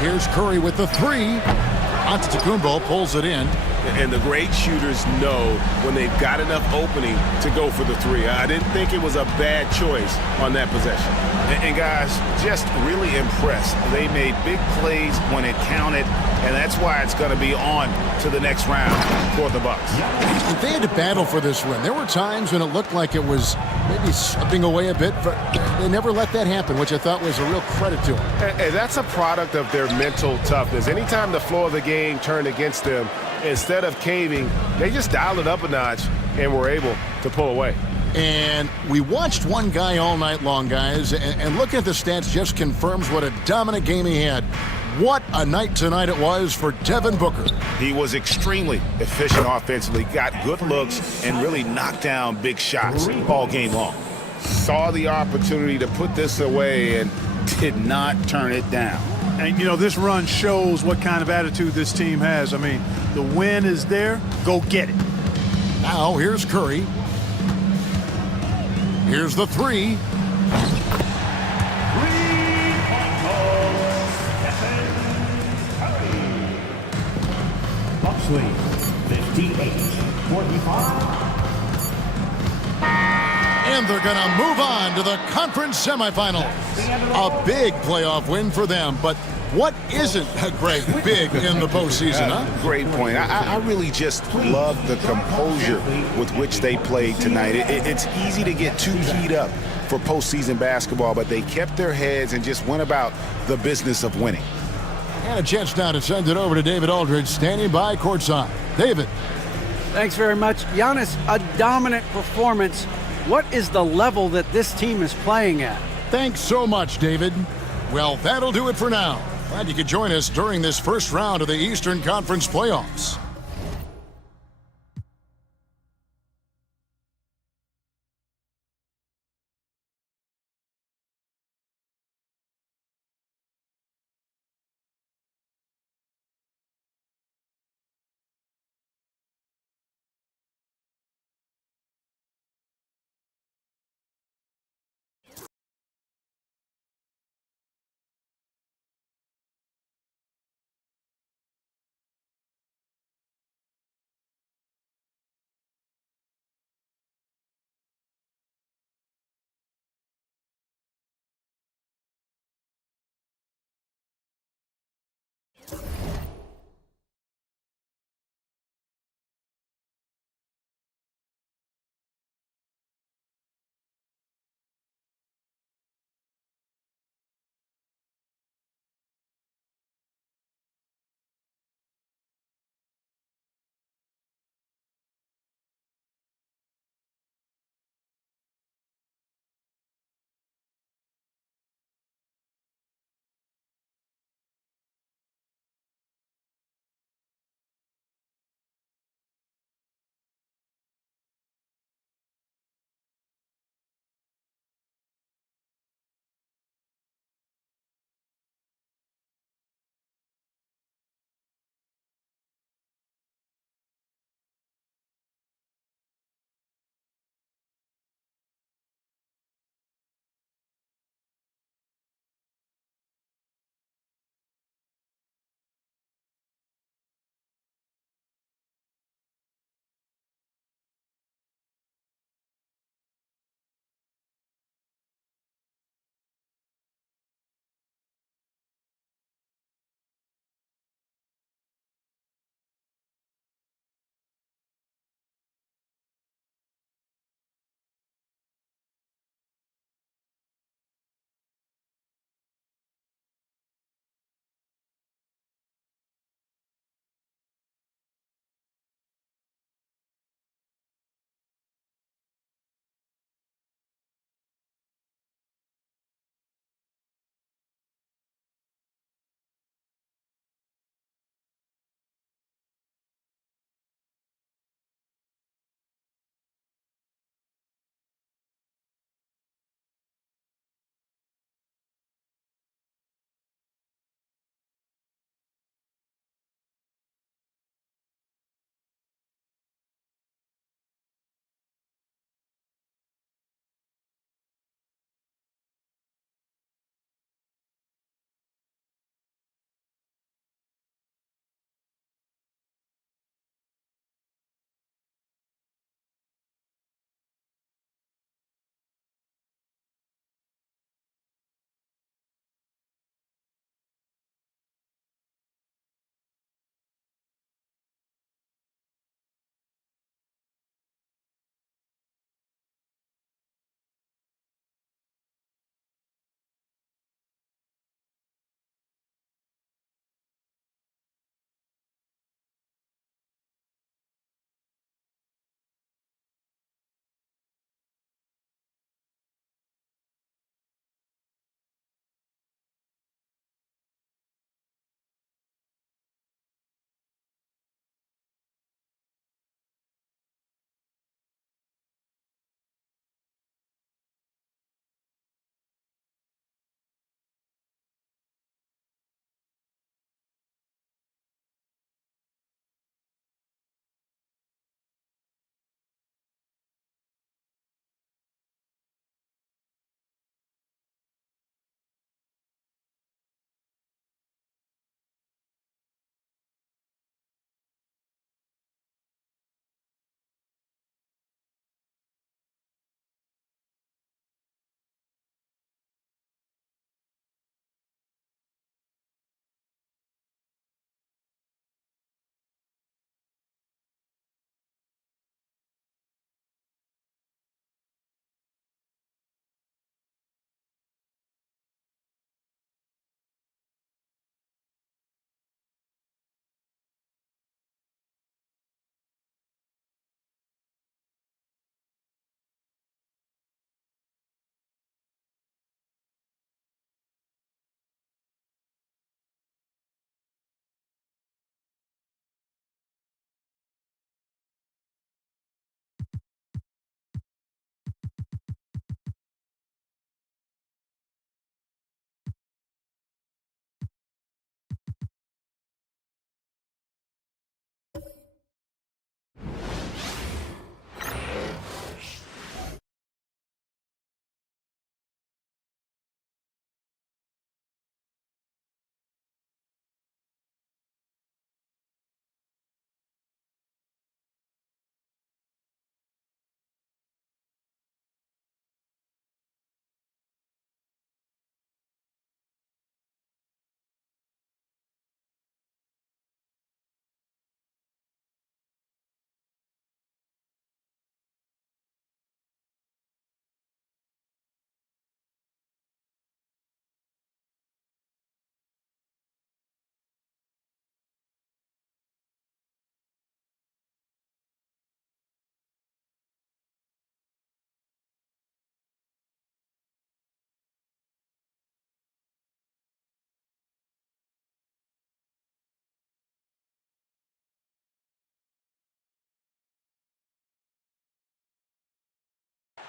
Here's Curry with the three. Antetokounmpo pulls it in. And the great shooters know when they've got enough opening to go for the three. I didn't think it was a bad choice on that possession. And guys, just really impressed. They made big plays when it counted, and that's why it's going to be on to the next round for the Bucks. They had to battle for this win. There were times when it looked like it was maybe slipping away a bit, but they never let that happen, which I thought was a real credit to them. And that's a product of their mental toughness. Anytime the flow of the game turned against them, instead of caving, they just dialed it up a notch and were able to pull away. And we watched one guy all night long, guys, and looking at the stats just confirms what a dominant game he had. What a night tonight it was for Devin Booker. He was extremely efficient offensively, got good looks, and really knocked down big shots all game long. Saw the opportunity to put this away and did not turn it down. And, you know, this run shows what kind of attitude this team has. I mean, the win is there. Go get it. Now, here's Curry. Here's the three. Bucks lead 58-45. And they're going to move on to the conference semifinals. A big playoff win for them, but what isn't a great big in the postseason, huh? Great point. I really just love the composure with which they played tonight. It's easy to get too keyed up for postseason basketball, but they kept their heads and just went about the business of winning. And a chance now to send it over to David Aldridge, standing by courtside. David. Thanks very much. Giannis, a dominant performance. What is the level that this team is playing at? Thanks so much, David. Well, that'll do it for now. Glad you could join us during this first round of the Eastern Conference playoffs.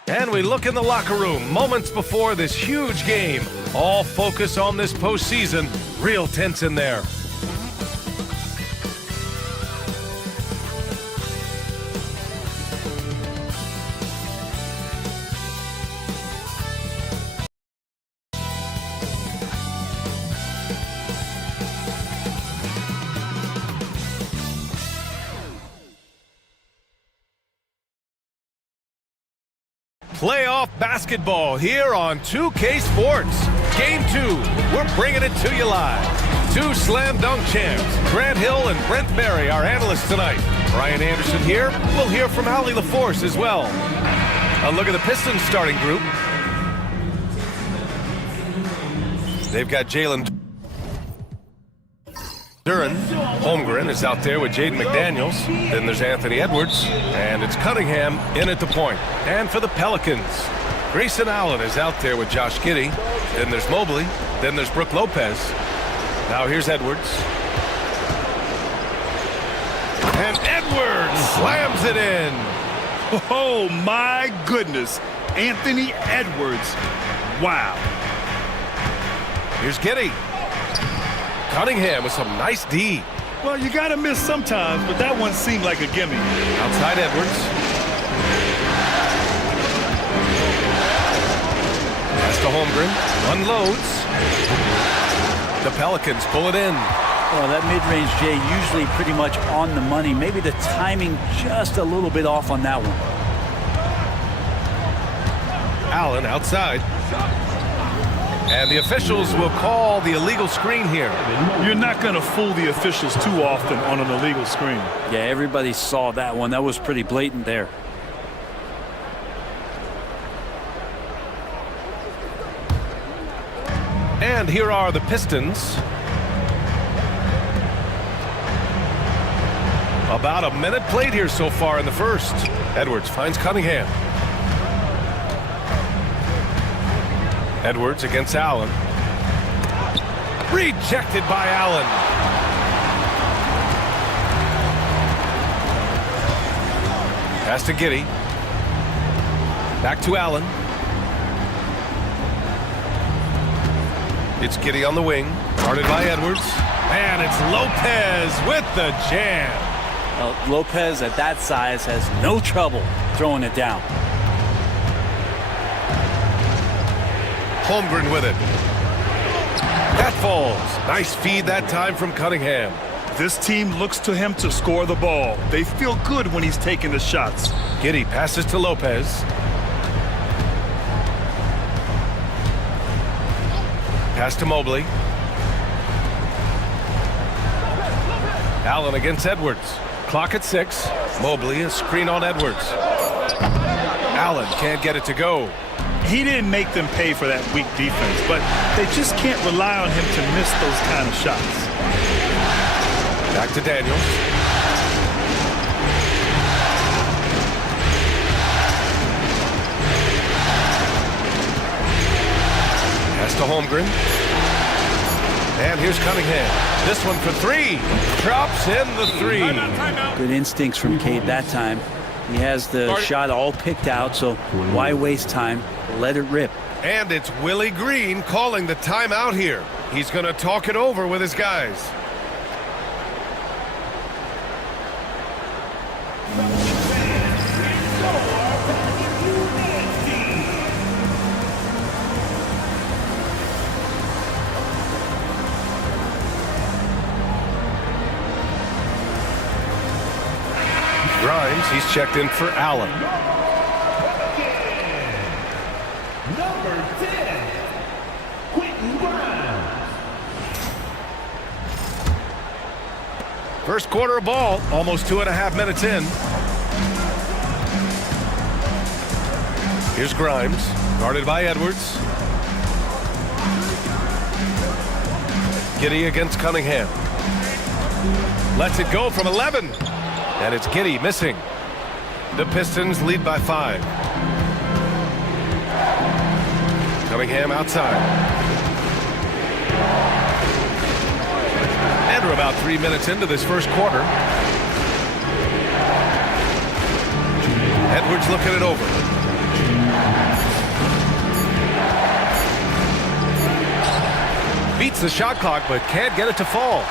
And we look in the locker room moments before this huge game. All focus on this postseason. Real tense in there. Playoff basketball here on 2K Sports. Game 2, we're bringing it to you live. 2 slam dunk champs, Grant Hill and Brent Berry, our analysts tonight. Brian Anderson here. We'll hear from Allie LaForce as well. A look at the Pistons starting group. They've got Jalen Duren. Holmgren is out there with Jaden McDaniels. Then there's Anthony Edwards. And it's Cunningham in at the point. And for the Pelicans, Grayson Allen is out there with Josh Giddey. Then there's Mobley. Then there's Brook Lopez. Now here's Edwards. And Edwards slams it in. Oh, my goodness. Anthony Edwards. Wow. Here's Giddey. Cunningham with some nice D. Well, you got to miss sometimes, but that one seemed like a gimme. Outside Edwards. Pass to Holmgren. Unloads. The Pelicans pull it in. Well, that mid-range, Jay, usually pretty much on the money. Maybe the timing just a little bit off on that one. Allen outside. And the officials will call the illegal screen here. You're not going to fool the officials too often on an illegal screen. Yeah, everybody saw that one. That was pretty blatant there. And here are the Pistons. About a minute played here so far in the first. Edwards finds Cunningham. Edwards against Allen. Rejected by Allen. Pass to Giddey. Back to Allen. It's Giddey on the wing. Guarded by Edwards. And it's Lopez with the jam. Well, Lopez at that size has no trouble throwing it down. Holmgren with it. That falls. Nice feed that time from Cunningham. This team looks to him to score the ball. They feel good when he's taking the shots. Giddey passes to Lopez. Pass to Mobley. Allen against Edwards. Clock at 6. Mobley, a screen on Edwards. Allen can't get it to go. He didn't make them pay for that weak defense, but they just can't rely on him to miss those kind of shots. Back to Daniels. Pass to Holmgren. And here's Cunningham. This one for 3. Drops in the 3. Good instincts from Cade that time. He has the shot all picked out, so why waste time? Let it rip. And it's Willie Green calling the timeout here. He's going to talk it over with his guys. Grimes, he's checked in for Allen. Number 10, Quentin Grimes. First quarter of ball, almost 2.5 minutes in. Here's Grimes, guarded by Edwards. Giddey against Cunningham. Lets it go from 11. And it's Giddey missing. The Pistons lead by 5. Cunningham outside. And we're about 3 minutes into this first quarter. Edwards looking it over. Beats the shot clock, but can't get it to fall.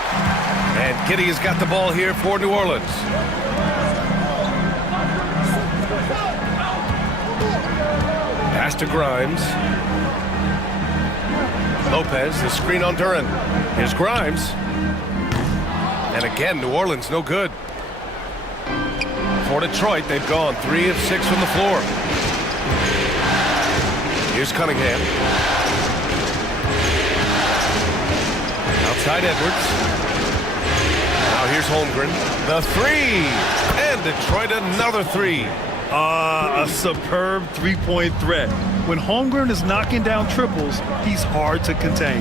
And Giddey has got the ball here for New Orleans. Pass to Grimes. Lopez, the screen on Duran. Here's Grimes. And again, New Orleans no good. For Detroit, they've gone 3 of 6 from the floor. Here's Cunningham. Outside Edwards. Now here's Holmgren. The three. And Detroit another three. A superb three-point threat. When Holmgren is knocking down triples, he's hard to contain.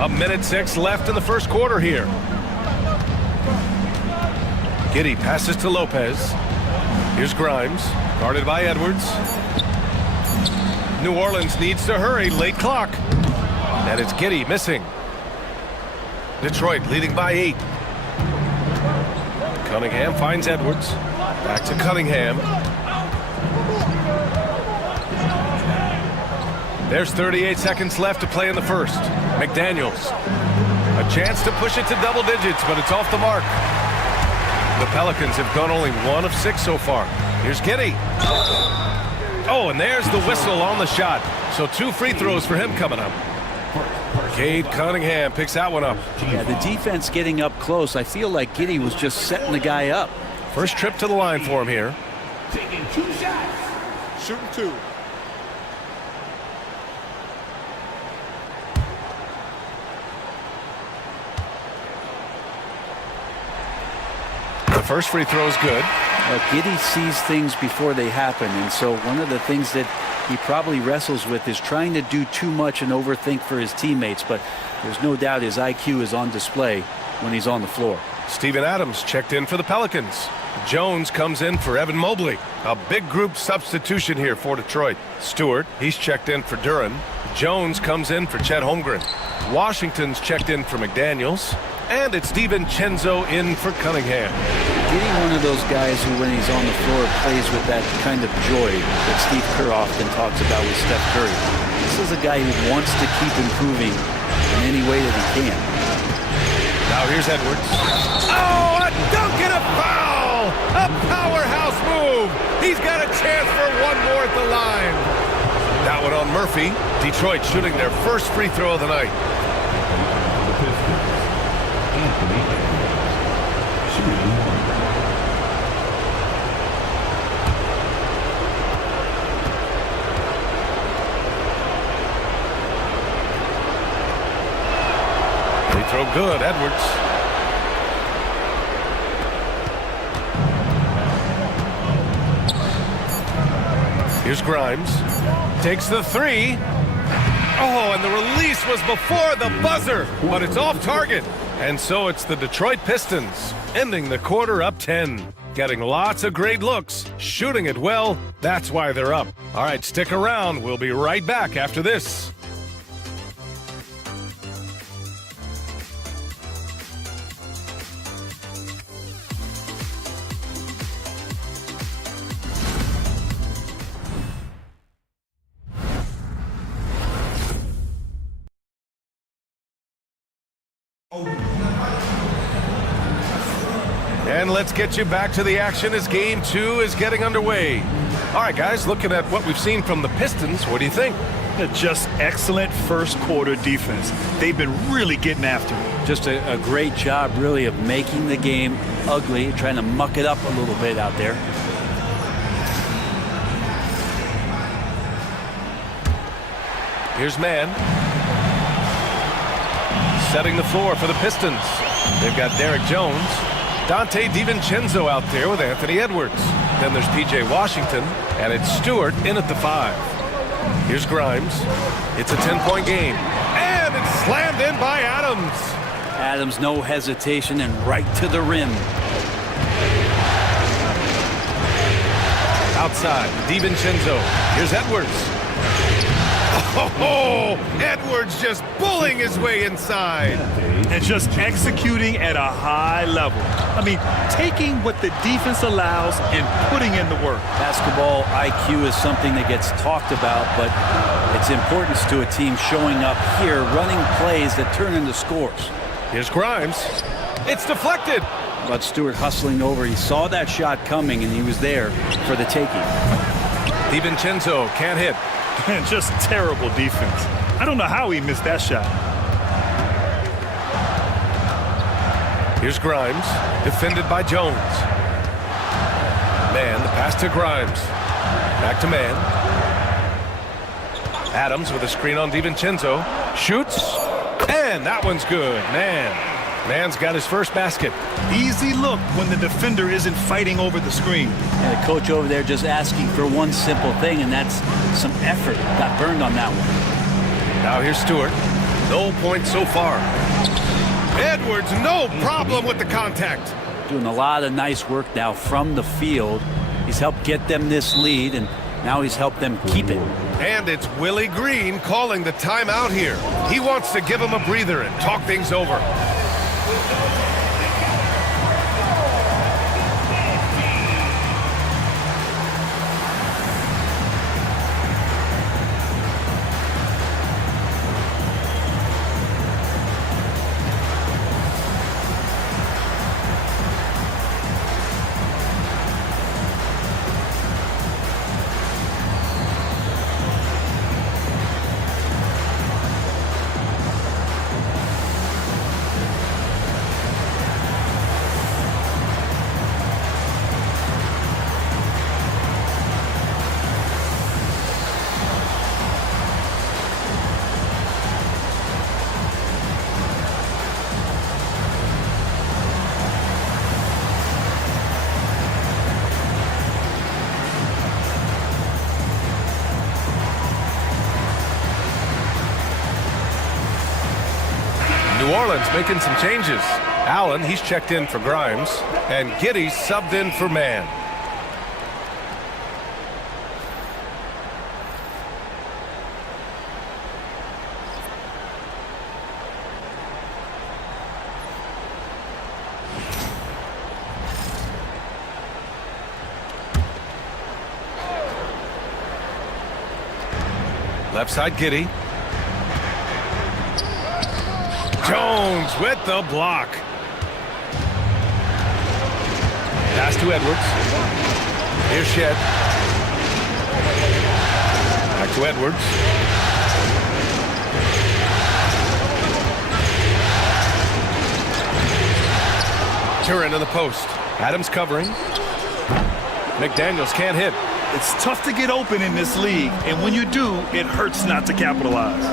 A minute 6 left in the first quarter here. Giddey passes to Lopez. Here's Grimes, guarded by Edwards. New Orleans needs to hurry, late clock. And it's Giddey missing. Detroit leading by 8. Cunningham finds Edwards. Back to Cunningham. There's 38 seconds left to play in the first. McDaniels. A chance to push it to double digits, but it's off the mark. The Pelicans have gone only 1 of 6 so far. Here's Giddey. Oh, and there's the whistle on the shot. So 2 free throws for him coming up. Cade Cunningham picks that one up. Yeah, the defense getting up close. I feel like Giddey was just setting the guy up. First trip to the line for him here. Taking 2 shots. Shooting 2. The first free throw is good. Giddey sees things before they happen, and so one of the things that he probably wrestles with is trying to do too much and overthink for his teammates, but there's no doubt his IQ is on display when he's on the floor. Steven Adams checked in for the Pelicans. Jones comes in for Evan Mobley. A big group substitution here for Detroit. Stewart, he's checked in for Duran. Jones comes in for Chet Holmgren. Washington's checked in for McDaniels. And it's DiVincenzo in for Cunningham. Giddey, one of those guys who, when he's on the floor, plays with that kind of joy that Steve Kerr often talks about with Steph Curry. This is a guy who wants to keep improving in any way that he can. Now here's Edwards. Oh, a dunk and a foul! A powerhouse move! He's got a chance for one more at the line. That one on Murphy. Detroit shooting their first free throw of the night. Free throw good, Edwards. Here's Grimes. Takes the three. Oh, and the release was before the buzzer, but it's off target. And so it's the Detroit Pistons, ending the quarter up 10. Getting lots of great looks, shooting it well, that's why they're up. All right, stick around. We'll be right back after this. And let's get you back to the action as Game 2 is getting underway. All right, guys, looking at what we've seen from the Pistons, what do you think? Just excellent first quarter defense. They've been really getting after it. Just a great job, really, of making the game ugly, trying to muck it up a little bit out there. Here's Mann. Setting the floor for the Pistons. They've got Derek Jones. Dante DiVincenzo out there with Anthony Edwards. Then there's P.J. Washington, and it's Stewart in at the 5. Here's Grimes. It's a 10-point game. And it's slammed in by Adams. Adams, no hesitation, and right to the rim. Outside, DiVincenzo. Here's Edwards. Oh, Edwards just bullying his way inside. And just executing at a high level. I mean, taking what the defense allows and putting in the work. Basketball IQ is something that gets talked about, but its importance to a team showing up here, running plays that turn into scores. Here's Grimes. It's deflected. But Stewart hustling over. He saw that shot coming, and he was there for the taking. DiVincenzo can't hit. Just terrible defense. I don't know how he missed that shot. Here's Grimes, defended by Jones. Man, the pass to Grimes. Back to man. Adams with a screen on DiVincenzo. Shoots, and that one's good. Man's got his first basket. Easy look when the defender isn't fighting over the screen. And the coach over there just asking for one simple thing, and that's some effort. Got burned on that one. Now here's Stewart. No points so far. Edwards, no problem with the contact. Doing a lot of nice work now from the field. He's helped get them this lead, and now he's helped them keep it. And it's Willie Green calling the timeout here. He wants to give him a breather and talk things over. New Orleans making some changes. Allen, he's checked in for Grimes, and Giddey subbed in for Man. Left side, Giddey. Jones with the block. Pass to Edwards. Here's Shed. Back to Edwards. Turin in the post. Adams covering. McDaniels can't hit. It's tough to get open in this league, and when you do, it hurts not to capitalize.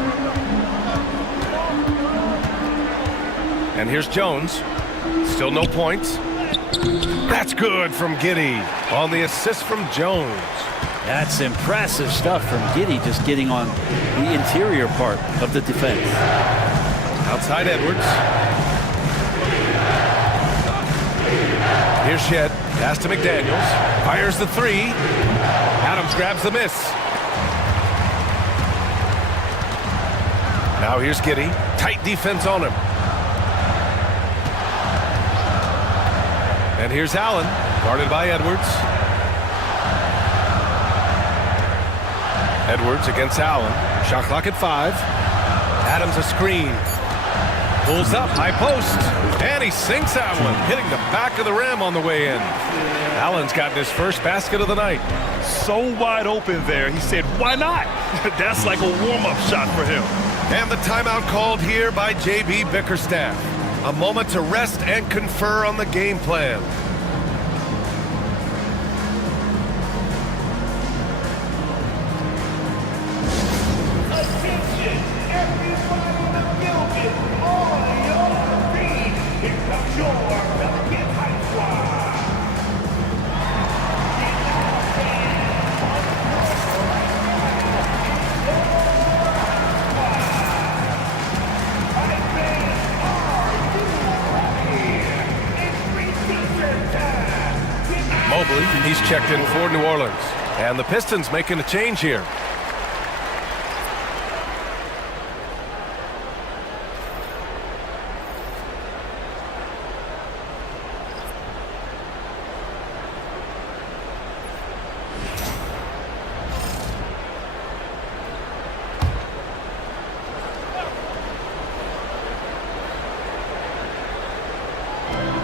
And here's Jones. Still no points. That's good from Giddey on the assist from Jones. That's impressive stuff from Giddey, just getting on the interior part of the defense. Outside Edwards. Here's Shed. Pass to McDaniels. Fires the three. Adams grabs the miss. Now here's Giddey. Tight defense on him. And here's Allen, guarded by Edwards. Edwards against Allen. Shot clock at 5. Adams a screen. Pulls up, high post. And he sinks that one, hitting the back of the rim on the way in. Allen's gotten his first basket of the night. So wide open there, he said, why not? That's like a warm-up shot for him. And the timeout called here by J.B. Bickerstaff. A moment to rest and confer on the game plan. Attention, everyone in the building, on your feet. Here comes your Pelican High Squad. Mobley, he's checked in for New Orleans. And the Pistons making a change here.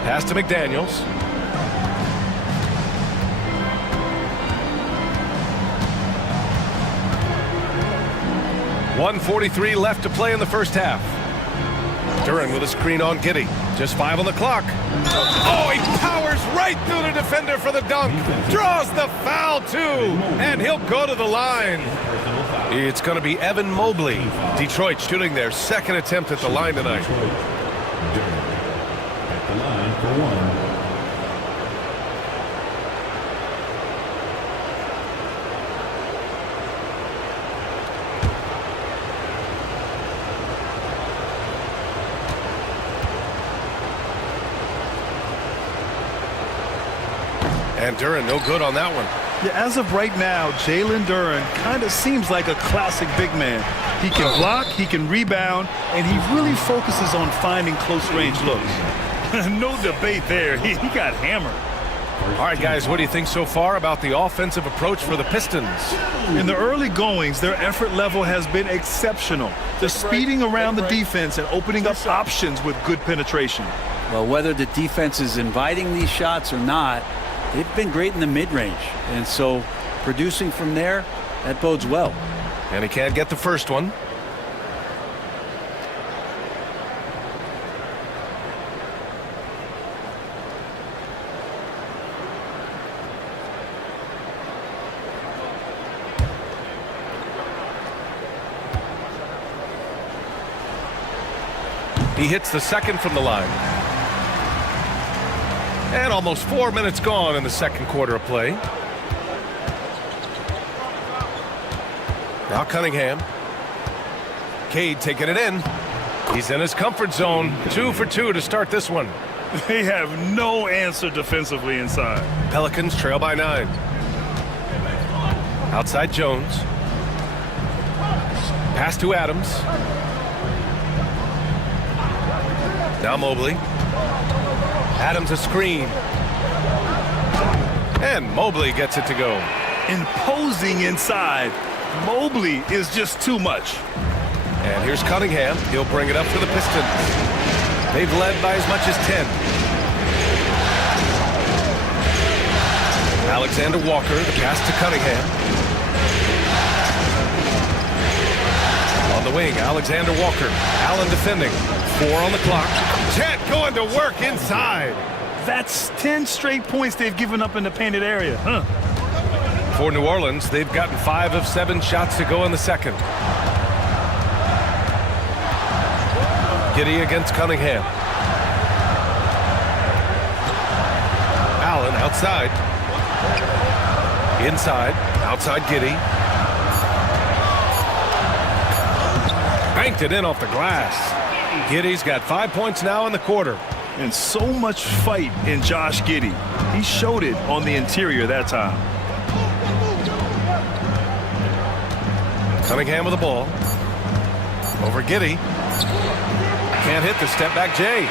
Pass to McDaniels. .143 left to play in the first half. Duran with a screen on Giddey. Just 5 on the clock. Oh, he powers right through the defender for the dunk. Draws the foul, too. And he'll go to the line. It's going to be Evan Mobley. Detroit shooting their second attempt at the line tonight. At the line for one. And Duran no good on that one. Yeah, as of right now, Jalen Duran kind of seems like a classic big man. He can block, he can rebound, and he really focuses on finding close-range looks. No debate there. He got hammered. All right, guys, what do you think so far about the offensive approach for the Pistons? In the early goings, their effort level has been exceptional. They're speeding around the defense and opening up options with good penetration. Well, whether the defense is inviting these shots or not, they've been great in the mid-range. And so producing from there, that bodes well. And he can't get the first one. He hits the second from the line. And almost 4 minutes gone in the second quarter of play. Now Cunningham. Cade taking it in. He's in his comfort zone. 2 for 2 to start this one. They have no answer defensively inside. Pelicans trail by 9. Outside Jones. Pass to Adams. Now Mobley. Adams a screen. And Mobley gets it to go. Imposing inside. Mobley is just too much. And here's Cunningham. He'll bring it up for the Pistons. They've led by as much as 10. Alexander Walker, the pass to Cunningham. On the wing, Alexander Walker. Allen defending. 4 on the clock. Chet going to work inside. That's 10 straight points they've given up in the painted area. For New Orleans, they've gotten 5 of 7 shots to go in the second. Giddey against Cunningham. Allen outside. Inside. Outside Giddey. Banked it in off the glass. Giddey's got 5 points now in the quarter. And so much fight in Josh Giddey. He showed it on the interior that time. Cunningham with the ball. Over Giddey. Can't hit the step back J.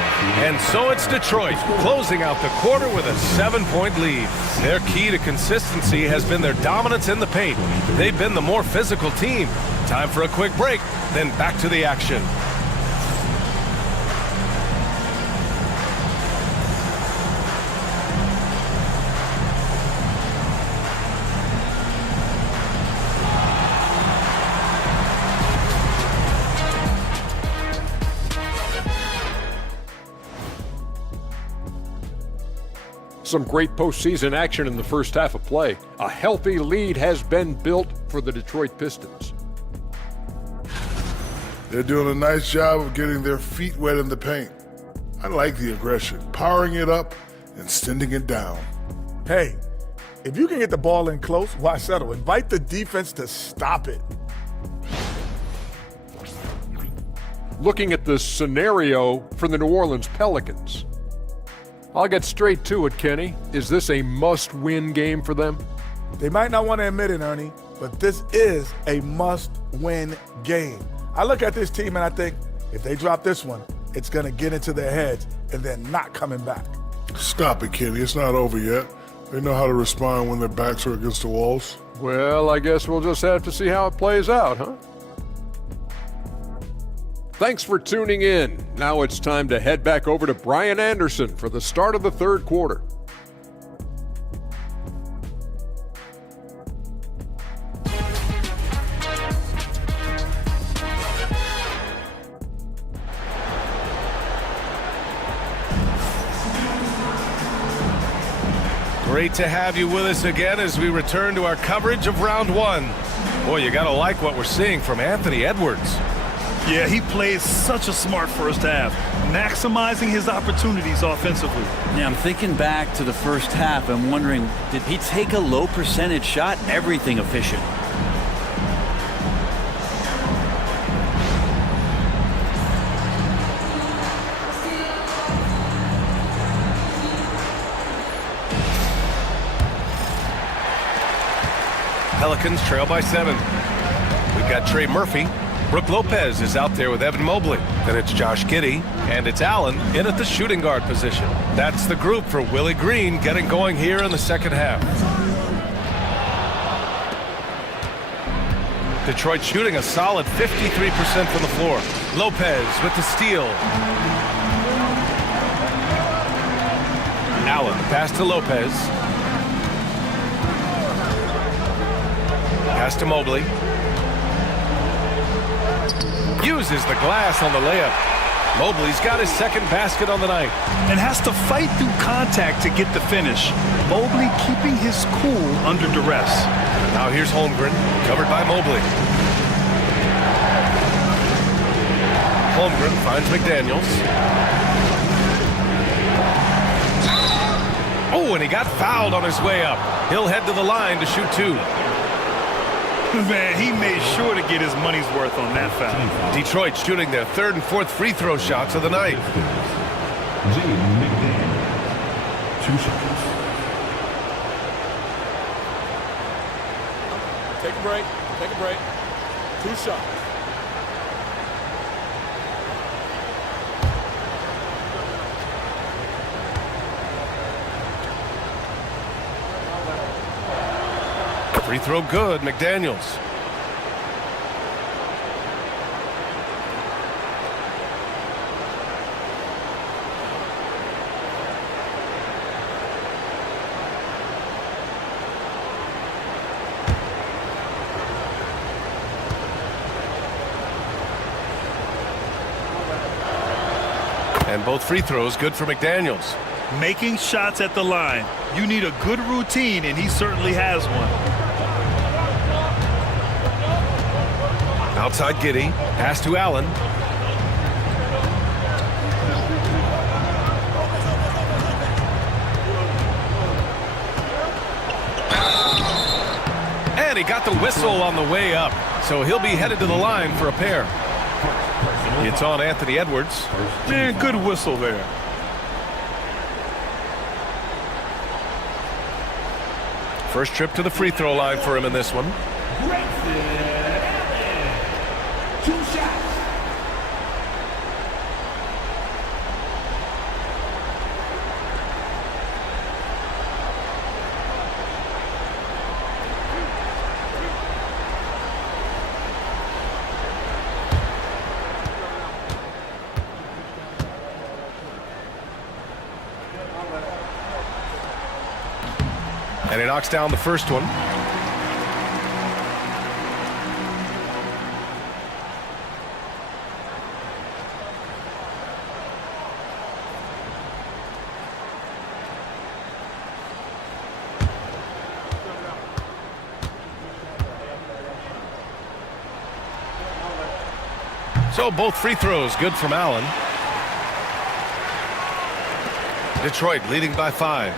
And so it's Detroit closing out the quarter with a 7-point lead. Their key to consistency has been their dominance in the paint. They've been the more physical team. Time for a quick break, then back to the action. Some great postseason action in the first half of play. A healthy lead has been built for the Detroit Pistons. They're doing a nice job of getting their feet wet in the paint. I like the aggression, powering it up and sending it down. Hey, if you can get the ball in close, why settle? Invite the defense to stop it. Looking at the scenario for the New Orleans Pelicans. I'll get straight to it, Kenny. Is this a must-win game for them? They might not want to admit it, Ernie, but this is a must-win game. I look at this team and I think if they drop this one, it's going to get into their heads and they're not coming back. Stop it, Kenny. It's not over yet. They know how to respond when their backs are against the walls. Well, I guess we'll just have to see how it plays out, huh? Thanks for tuning in. Now it's time to head back over to Brian Anderson for the start of the third quarter. Great to have you with us again as we return to our coverage of round one. Boy, you got to like what we're seeing from Anthony Edwards. Yeah, he plays such a smart first half, maximizing his opportunities offensively. Yeah, I'm thinking back to the first half. I'm wondering, did he take a low percentage shot? Everything efficient. Pelicans trail by 7. We've got Trey Murphy. Brooke Lopez is out there with Evan Mobley. Then it's Josh Giddey, and it's Allen in at the shooting guard position. That's the group for Willie Green getting going here in the second half. Detroit shooting a solid 53% from the floor. Lopez with the steal. Allen, pass to Lopez. Pass to Mobley. Uses the glass on the layup. Mobley's got his second basket on the night. And has to fight through contact to get the finish. Mobley keeping his cool under duress. Now here's Holmgren, covered by Mobley. Holmgren finds McDaniels. Oh, and he got fouled on his way up. He'll head to the line to shoot 2. Man, he made sure to get his money's worth on that foul. Detroit shooting their third and fourth free throw shots of the night. Jaden McDaniel, 2 shots. Take a break. Take a break. 2 shots. Free throw good, McDaniels. And both free throws good for McDaniels. Making shots at the line. You need a good routine, and he certainly has one. Outside Giddey, pass to Allen. And he got the whistle on the way up, so he'll be headed to the line for a pair. It's on Anthony Edwards. Man, good whistle there. First trip to the free throw line for him in this one. 2 shots. And he knocks down the first one. So both free throws good from Allen. Detroit leading by 5.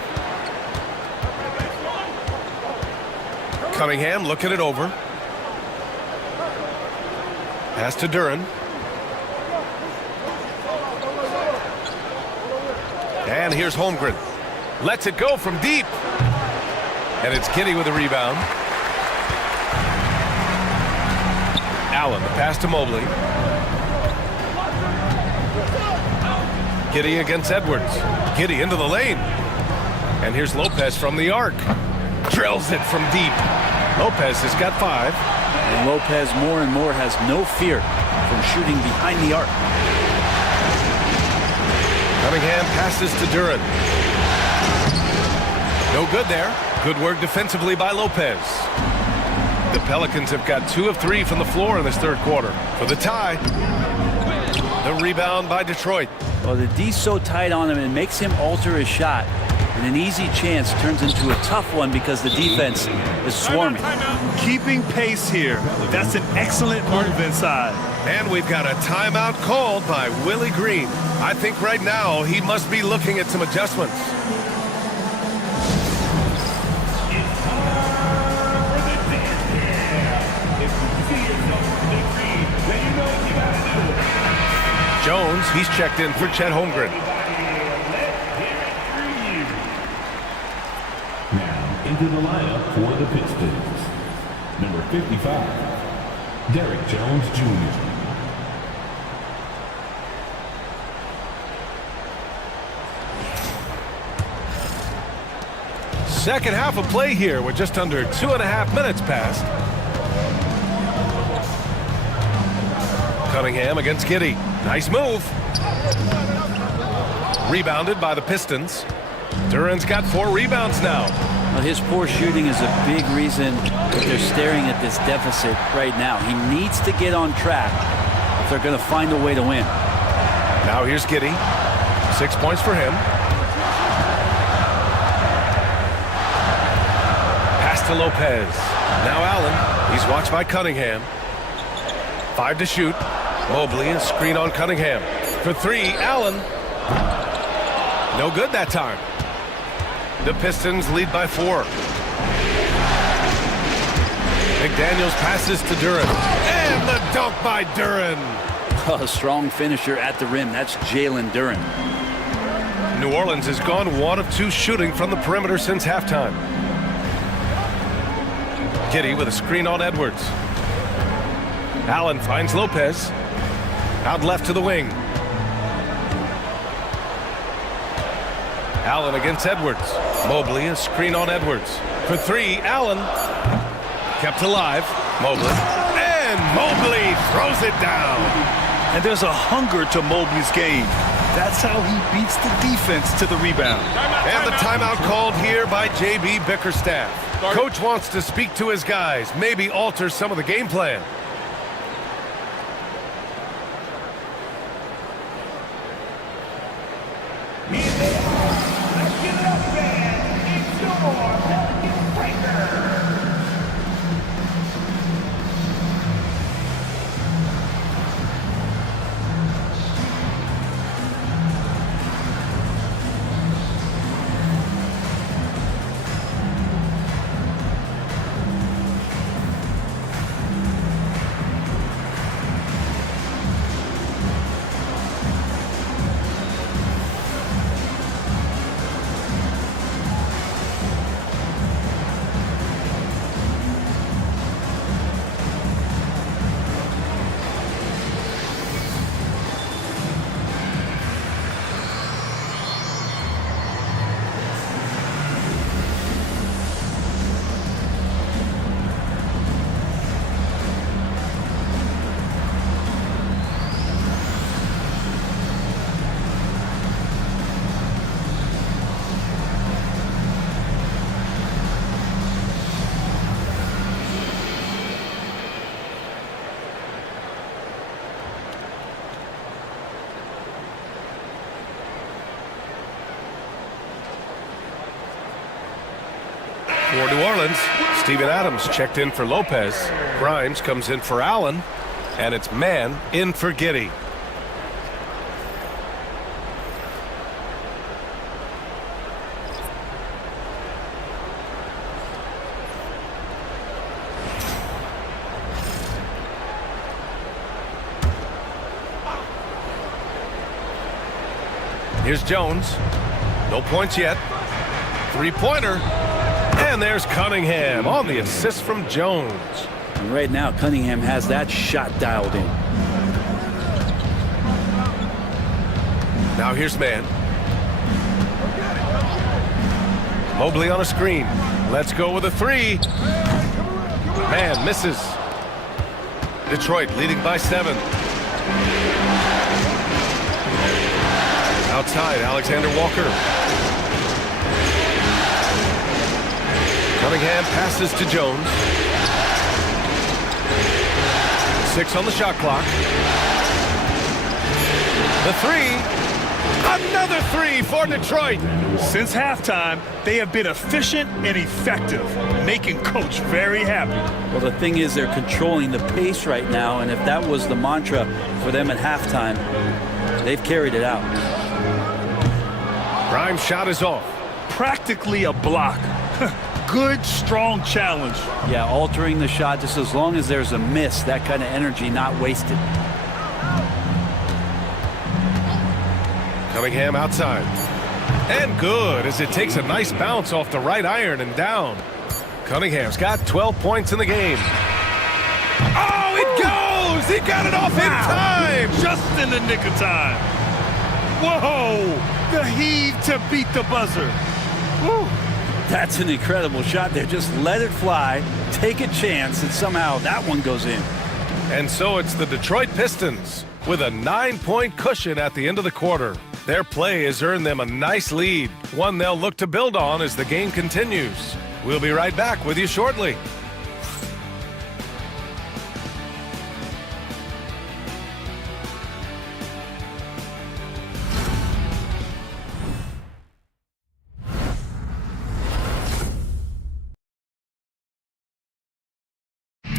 Cunningham looking it over. Pass to Duren. And here's Holmgren. Lets it go from deep. And it's Giddey with the rebound. Allen, the pass to Mobley. Giddey against Edwards. Giddey into the lane. And here's Lopez from the arc. Drills it from deep. Lopez has got 5. And Lopez more and more has no fear for from shooting behind the arc. Cunningham passes to Duran. No good there. Good work defensively by Lopez. The Pelicans have got 2 of 3 from the floor in this third quarter. For the tie, the rebound by Detroit. Well, the D's so tight on him, it makes him alter his shot. And an easy chance turns into a tough one because the defense is swarming. Keeping pace here. That's an excellent move inside. And we've got a timeout called by Willie Green. I think right now he must be looking at some adjustments. Jones, he's checked in for Chet Holmgren. Now into the lineup for the Pistons. Number 55, Derek Jones Jr. Second half of play here with just under 2.5 minutes passed. Cunningham against Giddey. Nice move. Rebounded by the Pistons. Duran's got 4 rebounds now. Well, his poor shooting is a big reason that they're staring at this deficit right now. He needs to get on track if they're going to find a way to win. Now here's Giddey. 6 points for him. Pass to Lopez. Now Allen. He's watched by Cunningham. 5 to shoot. Mobley, a screen on Cunningham. For 3, Allen. No good that time. The Pistons lead by 4. McDaniels passes to Duran. And the dunk by Duran. A strong finisher at the rim. That's Jalen Duran. New Orleans has gone 1 of 2 shooting from the perimeter since halftime. Giddey with a screen on Edwards. Allen finds Lopez. Out left to the wing. Allen against Edwards. Mobley, a screen on Edwards. For 3, Allen. Kept alive. Mobley. And Mobley throws it down. And there's a hunger to Mobley's game. That's how he beats the defense to the rebound. And the timeout called here by J.B. Bickerstaff. Coach wants to speak to his guys, maybe alter some of the game plan. For New Orleans, Steven Adams checked in for Lopez. Grimes comes in for Allen. And it's man in for Giddey. Here's Jones. No points yet. 3-pointer. And there's Cunningham on the assist from Jones. And right now, Cunningham has that shot dialed in. Now here's man. Mobley on a screen. Let's go with a 3. Man misses. Detroit leading by 7. outside, Alexander Walker. Cunningham passes to Jones. 6 on the shot clock. The three. Another three for Detroit. Since halftime, they have been efficient and effective, making Coach very happy. Well, the thing is they're controlling the pace right now, and if that was the mantra for them at halftime, they've carried it out. Grimes' shot is off. Practically a block. Good, strong challenge. Yeah, altering the shot just as long as there's a miss, that kind of energy not wasted. Cunningham outside. And good as it takes a nice bounce off the right iron and down. Cunningham's got 12 points in the game. Oh, it goes! He got it off in time! Just in the nick of time. Whoa! The heave to beat the buzzer. Woo. That's an incredible shot there. Just let it fly, take a chance, and somehow that one goes in. And so it's the Detroit Pistons with a 9-point cushion at the end of the quarter. Their play has earned them a nice lead, one they'll look to build on as the game continues. We'll be right back with you shortly.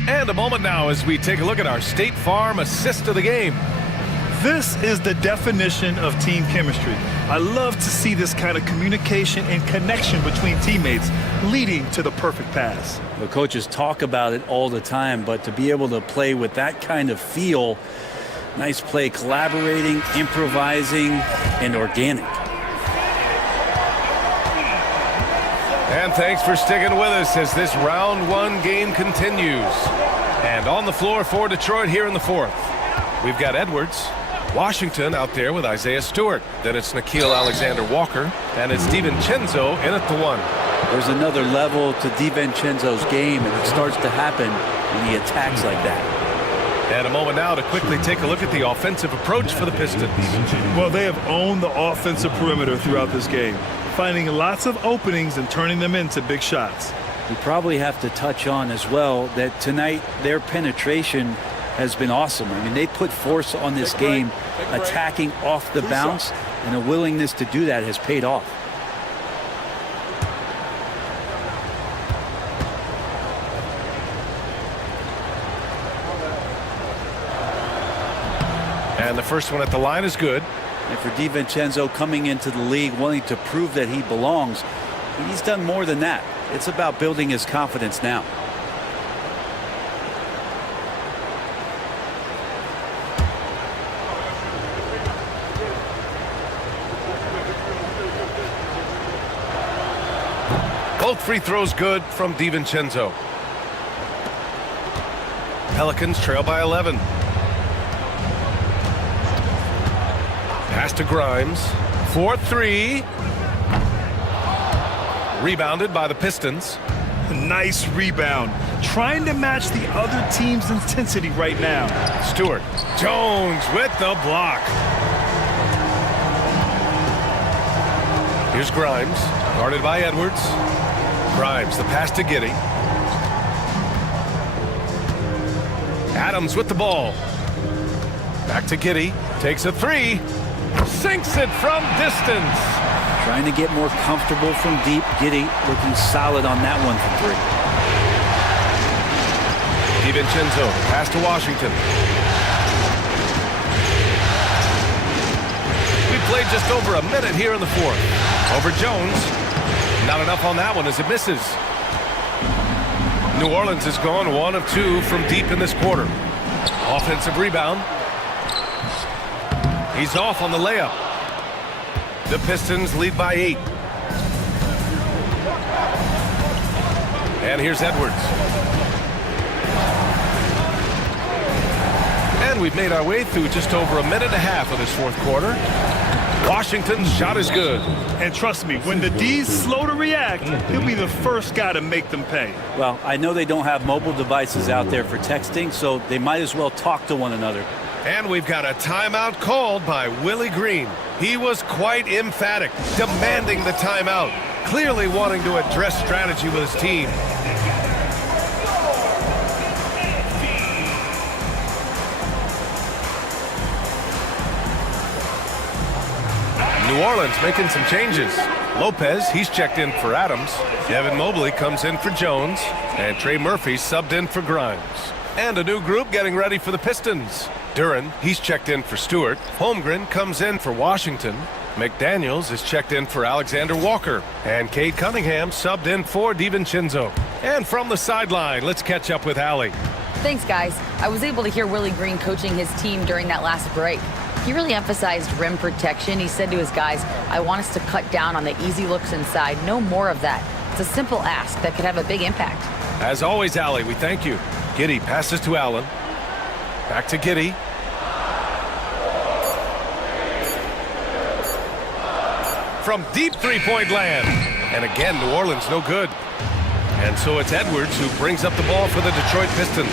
And a moment now as we take a look at our State Farm assist of the game. This is the definition of team chemistry. I love to see this kind of communication and connection between teammates leading to the perfect pass. The coaches talk about it all the time, but to be able to play with that kind of feel, nice play, collaborating, improvising, and organic. And thanks for sticking with us as this round one game continues. And on the floor for Detroit here in the fourth, we've got Edwards. Washington out there with Isaiah Stewart. Then it's Nickeil Alexander-Walker. And it's DiVincenzo in at the one. There's another level to DiVincenzo's game, and it starts to happen when he attacks like that. And a moment now to quickly take a look at the offensive approach for the Pistons. Well, they have owned the offensive perimeter throughout this game, finding lots of openings and turning them into big shots. We probably have to touch on as well that tonight their penetration has been awesome. I mean, they put force on this game, attacking off the bounce, and a willingness to do that has paid off. And the first one at the line is good. And for DiVincenzo coming into the league wanting to prove that he belongs, he's done more than that. It's about building his confidence now. Both free throws good from DiVincenzo. Pelicans trail by 11. Pass to Grimes. 4-3. Rebounded by the Pistons. Nice rebound. Trying to match the other team's intensity right now. Stewart. Jones with the block. Here's Grimes. Guarded by Edwards. Grimes, the pass to Giddey. Adams with the ball. Back to Giddey. Takes a three. Sinks it from distance. Trying to get more comfortable from deep. Giddey looking solid on that one from three. DiVincenzo, pass to Washington. We played just over a minute here in the fourth. Over Jones. Not enough on that one as it misses. New Orleans has gone 1 of 2 from deep in this quarter. Offensive rebound. He's off on the layup. The Pistons lead by 8. And here's Edwards. And we've made our way through just over a minute and a half of this fourth quarter. Washington's shot is good. And trust me, when the D's slow to react, he'll be the first guy to make them pay. Well, I know they don't have mobile devices out there for texting, so they might as well talk to one another. And we've got a timeout called by Willie Green. He was quite emphatic, demanding the timeout, clearly wanting to address strategy with his team. New Orleans making some changes. Lopez, he's checked in for Adams. Evan Mobley comes in for Jones. And Trey Murphy subbed in for Grimes. And a new group getting ready for the Pistons. Duren, he's checked in for Stewart. Holmgren comes in for Washington. McDaniels is checked in for Alexander Walker. And Cade Cunningham subbed in for DiVincenzo. And from the sideline, let's catch up with Allie. Thanks, guys. I was able to hear Willie Green coaching his team during that last break. He really emphasized rim protection. He said to his guys, I want us to cut down on the easy looks inside. No more of that. It's a simple ask that could have a big impact. As always, Allie, we thank you. Giddey passes to Allen. Back to Giddey. From deep three-point land. And again, New Orleans no good. And so it's Edwards who brings up the ball for the Detroit Pistons.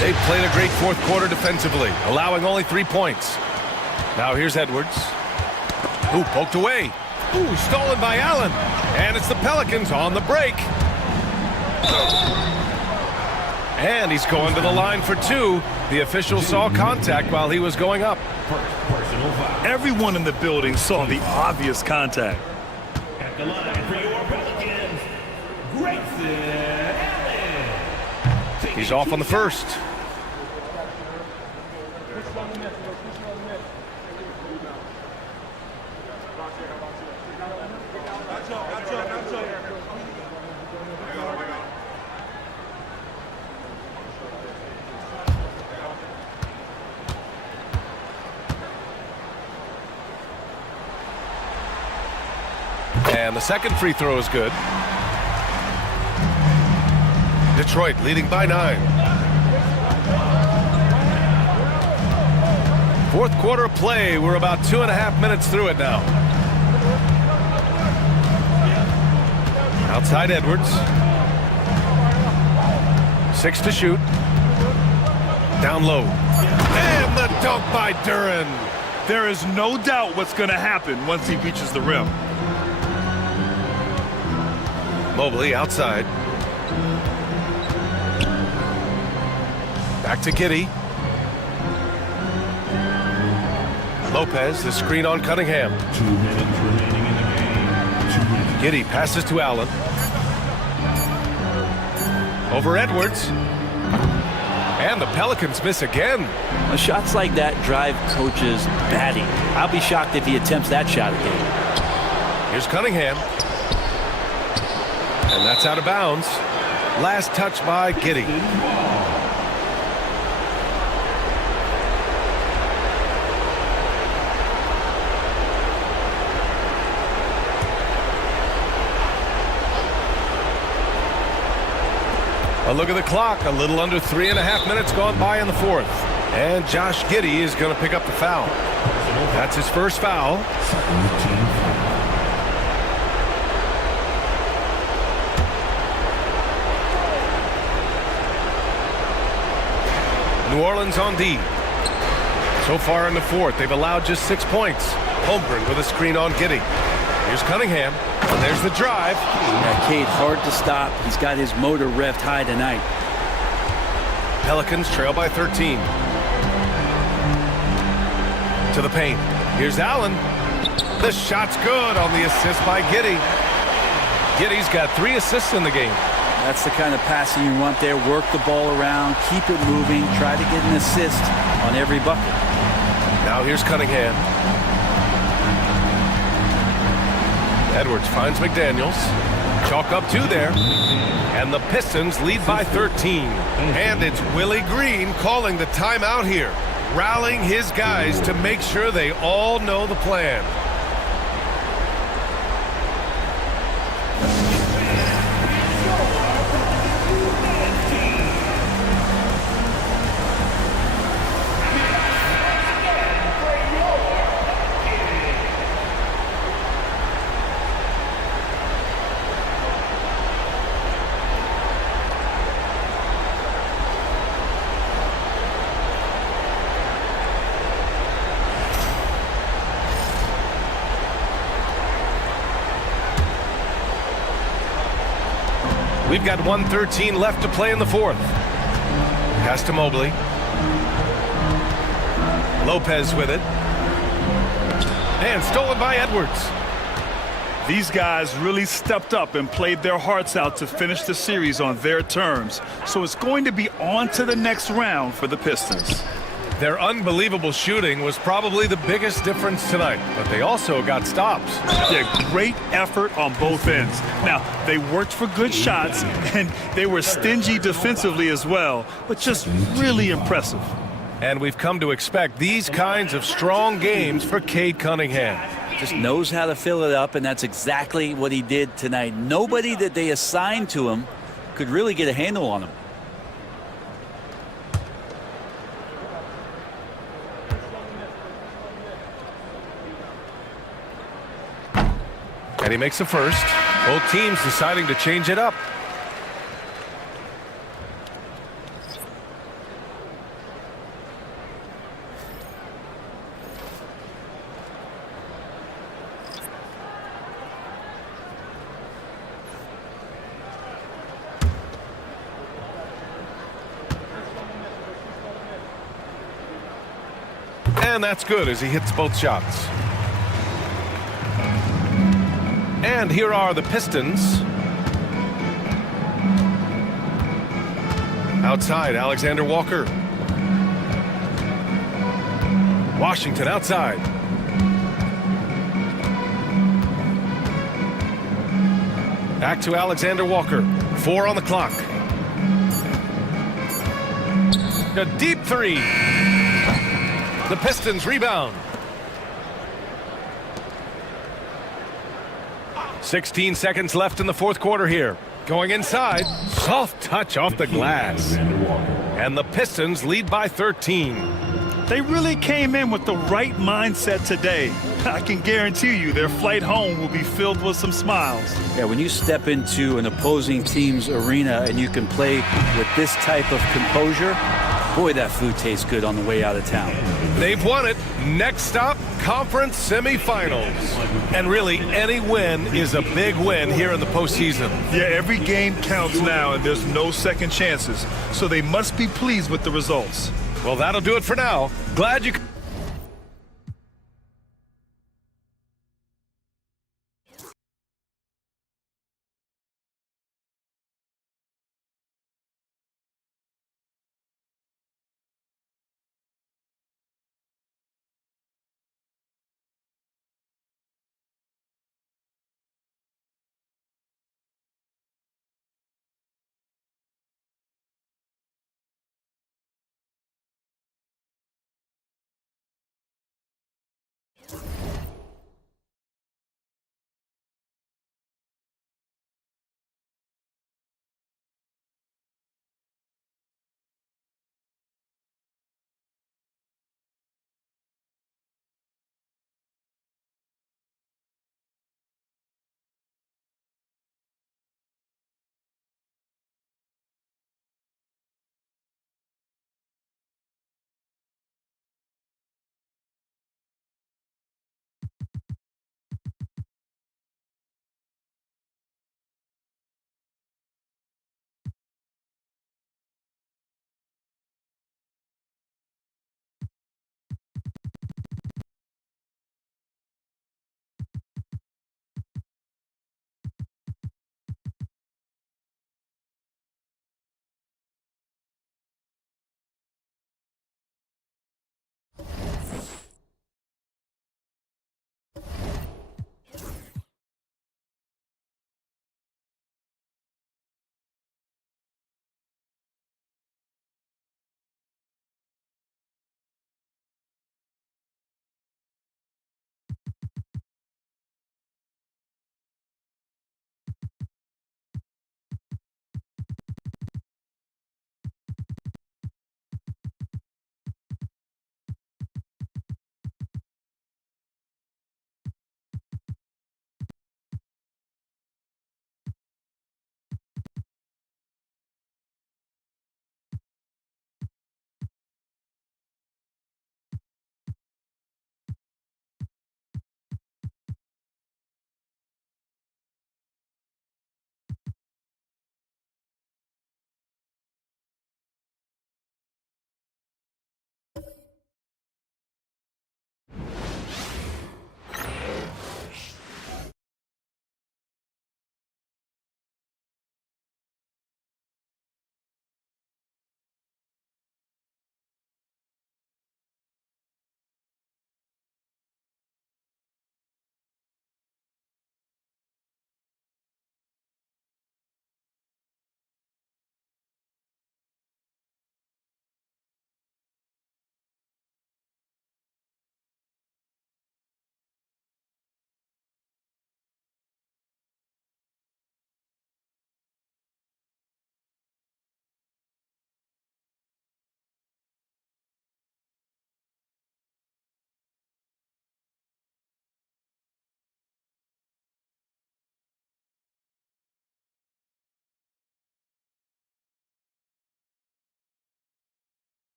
They've played a great fourth quarter defensively, allowing only 3 points. Now here's Edwards. Ooh, poked away. Ooh, stolen by Allen. And it's the Pelicans on the break. And he's going to the line for two. The official saw contact while he was going up. Everyone in the building saw the obvious contact. At the line for your Pelicans, Grayson Allen. He's off on the first. And the second free throw is good. Detroit leading by 9. Fourth quarter of play. We're about 2.5 minutes through it now. Outside Edwards. 6 to shoot. Down low. And the dunk by Duren. There is no doubt what's going to happen once he reaches the rim. Mobley outside. Back to Giddey. Lopez, the screen on Cunningham. 2 minutes remaining in the game. Giddey passes to Allen. Over Edwards. And the Pelicans miss again. Shots like that drive coaches batty. I'll be shocked if he attempts that shot again. Here's Cunningham. And that's out of bounds. Last touch by Giddey. A look at the clock. A little under 3.5 minutes gone by in the fourth. And Josh Giddey is going to pick up the foul. That's his first foul. New Orleans on D. So far in the fourth, they've allowed just 6 points. Holmgren with a screen on Giddey. Here's Cunningham. And there's the drive. Yeah, Cade, hard to stop. He's got his motor revved high tonight. Pelicans trail by 13. To the paint. Here's Allen. The shot's good on the assist by Giddey. Giddey's got 3 assists in the game. That's the kind of passing you want there. Work the ball around, keep it moving, try to get an assist on every bucket. Now here's Cunningham. Edwards finds McDaniels. Chalk up 2 there. And the Pistons lead by 13. And it's Willie Green calling the timeout here, rallying his guys to make sure they all know the plan. We've got 1:13 left to play in the fourth. Pass to Mobley. Lopez with it. And stolen by Edwards. These guys really stepped up and played their hearts out to finish the series on their terms. So it's going to be on to the next round for the Pistons. Their unbelievable shooting was probably the biggest difference tonight, but they also got stops. Yeah, great effort on both ends. Now, they worked for good shots, and they were stingy defensively as well, but just really impressive. And we've come to expect these kinds of strong games for Cade Cunningham. Just knows how to fill it up, and that's exactly what he did tonight. Nobody that they assigned to him could really get a handle on him. And he makes the first. Both teams deciding to change it up. And that's good as he hits both shots. And here are the Pistons. Outside, Alexander Walker. Washington outside. Back to Alexander Walker. 4 on the clock. A deep three. The Pistons rebound. 16 seconds left in the fourth quarter here. Going inside. Soft touch off the glass. And the Pistons lead by 13. They really came in with the right mindset today. I can guarantee you their flight home will be filled with some smiles. Yeah, when you step into an opposing team's arena and you can play with this type of composure, boy, that food tastes good on the way out of town. They've won it. Next stop, conference semifinals. And really, any win is a big win here in the postseason. Yeah, every game counts now, and there's no second chances. So they must be pleased with the results. Well, that'll do it for now. Glad you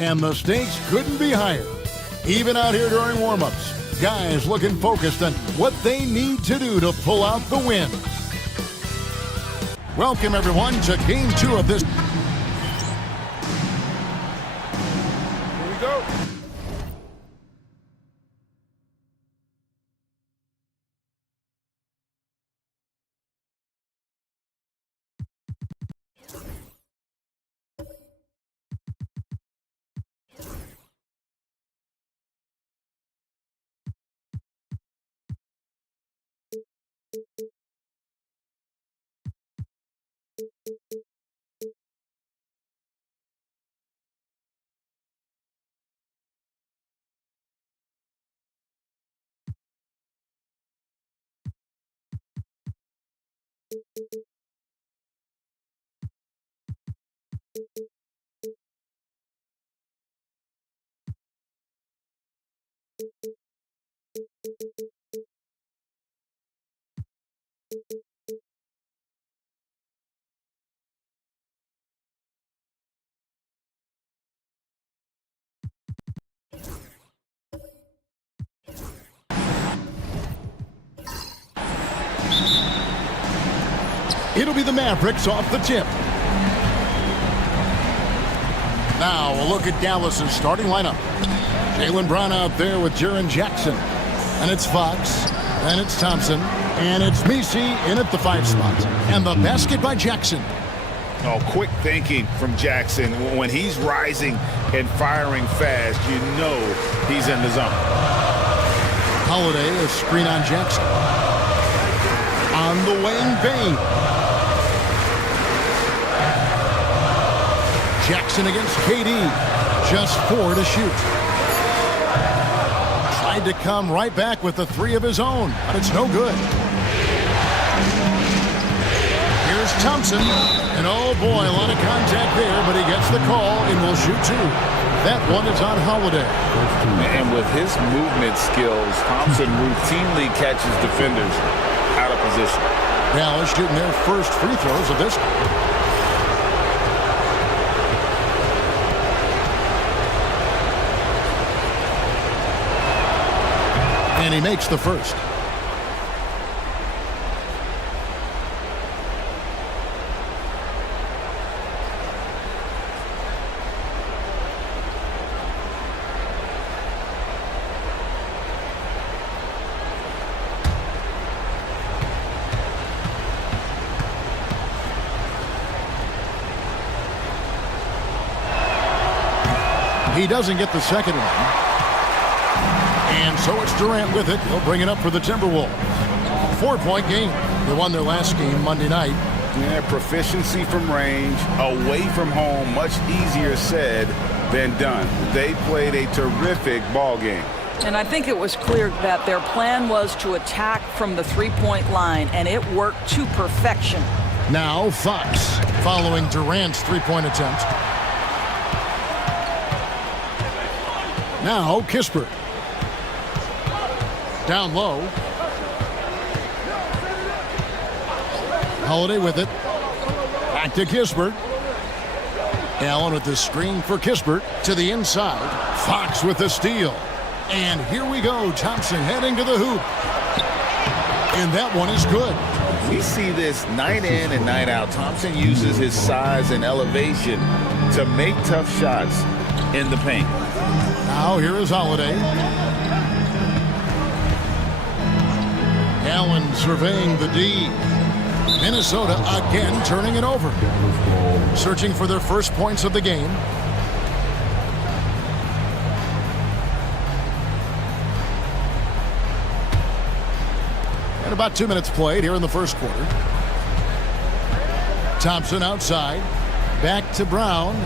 And the stakes couldn't be higher. Even out here during warm-ups, guys looking focused on what they need to do to pull out the win. Welcome, everyone, to Game 2 of this. Here we go. It'll be the Mavericks off the tip. Now a look at Dallas's starting lineup. Jaylen Brown out there with Jaren Jackson. And it's Fox. And it's Thompson. And it's Messi in at the 5 spot. And the basket by Jackson. Oh, quick thinking from Jackson. When he's rising and firing fast, you know he's in the zone. Holiday, a screen on Jackson. On the wing, Bain. Jackson against KD. Just 4 to shoot. Tried to come right back with the 3 of his own, but it's no good. Here's Thompson. And oh boy, a lot of contact there, but he gets the call and will shoot 2. That one is on Holiday. And with his movement skills, Thompson routinely catches defenders out of position. Dallas shooting their first free throws of this. And he makes the first. He doesn't get the second one. And so it's Durant with it. He'll bring it up for the Timberwolves. 4-point game. They won their last game Monday night. Yeah, proficiency from range, away from home, much easier said than done. They played a terrific ball game. And I think it was clear that their plan was to attack from the 3-point line, and it worked to perfection. Now Fox following Durant's 3-point attempt. Now Kispert. Down low. Holiday with it. Back to Kispert. Allen with the screen for Kispert to the inside. Fox with the steal. And here we go. Thompson heading to the hoop. And that one is good. We see this night in and night out. Thompson uses his size and elevation to make tough shots in the paint. Now here is Holiday. Allen surveying the D. Minnesota again turning it over. Searching for their first points of the game. And about 2 minutes played here in the first quarter. Thompson outside. Back to Brown.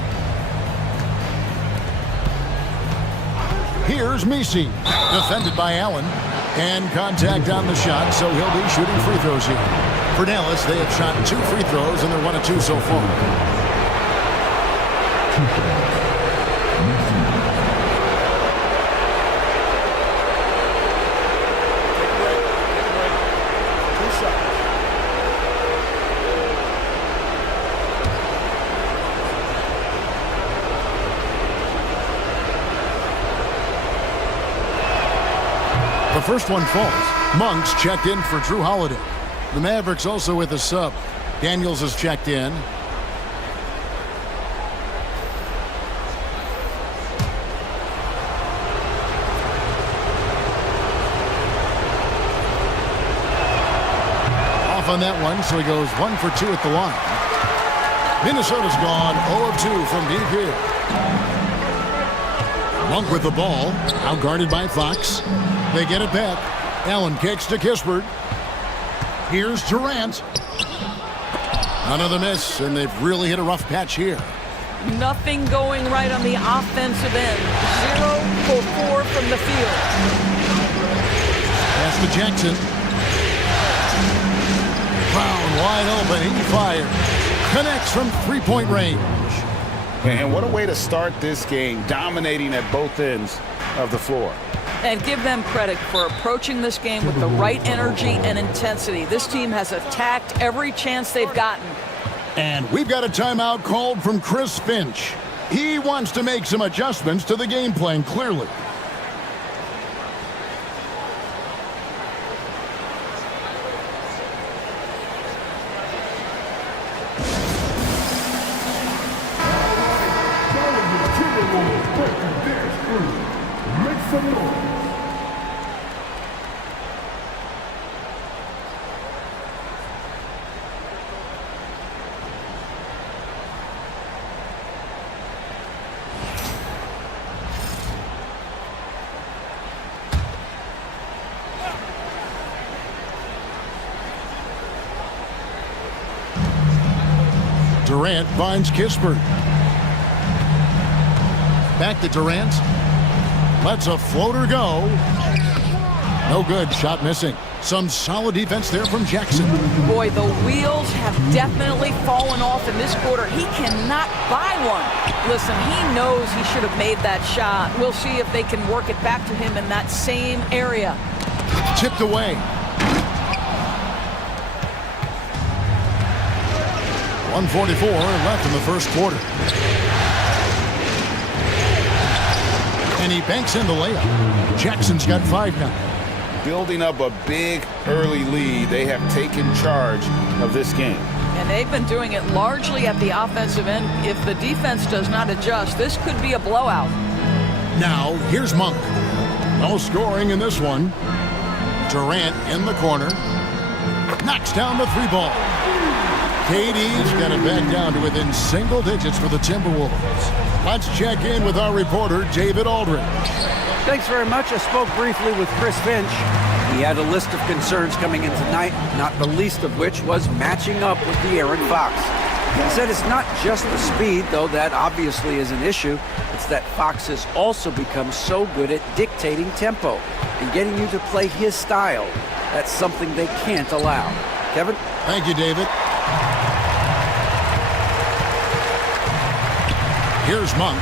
Here's Messi. Defended by Allen. And contact on the shot, so he'll be shooting free throws here. For Dallas, they have shot 2 free throws, and they're 1 of 2 so far. The first one falls. Monk's checked in for Drew Holiday. The Mavericks also with a sub. Daniels is checked in. Off on that one, so he goes 1 for 2 at the line. Minnesota's gone 0 of 2 from deep here. Monk with the ball, out guarded by Fox. They get it back. Allen kicks to Kispert. Here's Durant. Another miss, and they've really hit a rough patch here. Nothing going right on the offensive end. 0 for 4 from the field. Pass to Jackson. Brown wide open. He fires. Connects from three-point range. And what a way to start this game, dominating at both ends of the floor. And give them credit for approaching this game with the right energy and intensity. This team has attacked every chance they've gotten. And we've got a timeout called from Chris Finch. He wants to make some adjustments to the game plan, clearly. Durant finds Kispert. Back to Durant. Lets a floater go. No good. Shot missing. Some solid defense there from Jackson. Boy, the wheels have definitely fallen off in this quarter. He cannot buy one. Listen, he knows he should have made that shot. We'll see if they can work it back to him in that same area. Tipped away. 1:44 left in the first quarter. And he banks in the layup. Jackson's got 5 now. Building up a big early lead. They have taken charge of this game. And they've been doing it largely at the offensive end. If the defense does not adjust, this could be a blowout. Now, here's Monk. No scoring in this one. Durant in the corner. Knocks down the 3 ball. KD's got it back down to within single digits for the Timberwolves. Let's check in with our reporter, David Aldridge. Thanks very much. I spoke briefly with Chris Finch. He had a list of concerns coming in tonight, not the least of which was matching up with De'Aaron Fox. He said it's not just the speed, though that obviously is an issue. It's that Fox has also become so good at dictating tempo and getting you to play his style. That's something they can't allow. Kevin? Thank you, David. Here's Monk.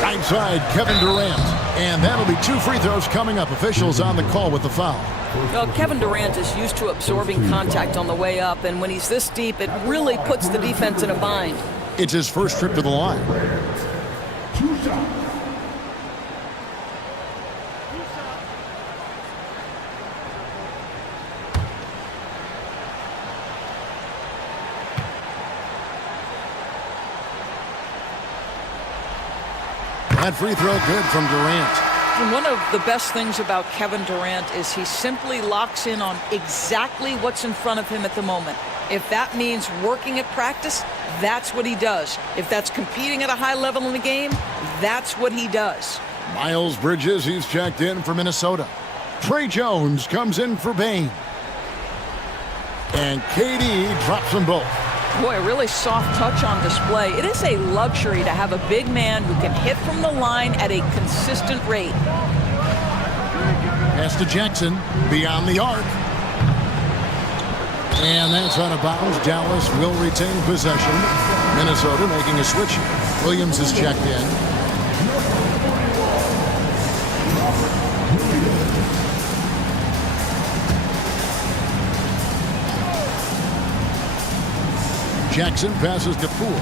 Right side, Kevin Durant. And that'll be 2 free throws coming up. Officials on the call with the foul. Well, Kevin Durant is used to absorbing contact on the way up, and when he's this deep, it really puts the defense in a bind. It's his first trip to the line. That free throw good from Durant. And one of the best things about Kevin Durant is he simply locks in on exactly what's in front of him at the moment. If that means working at practice, that's what he does. If that's competing at a high level in the game, that's what he does. Miles Bridges, he's checked in for Minnesota. Trey Jones comes in for Bain. And KD drops them both. Boy, a really soft touch on display. It is a luxury to have a big man who can hit from the line at a consistent rate. Pass to Jackson, beyond the arc. And that's out of bounds. Dallas will retain possession. Minnesota making a switch. Williams is checked in. Jackson passes to Poole.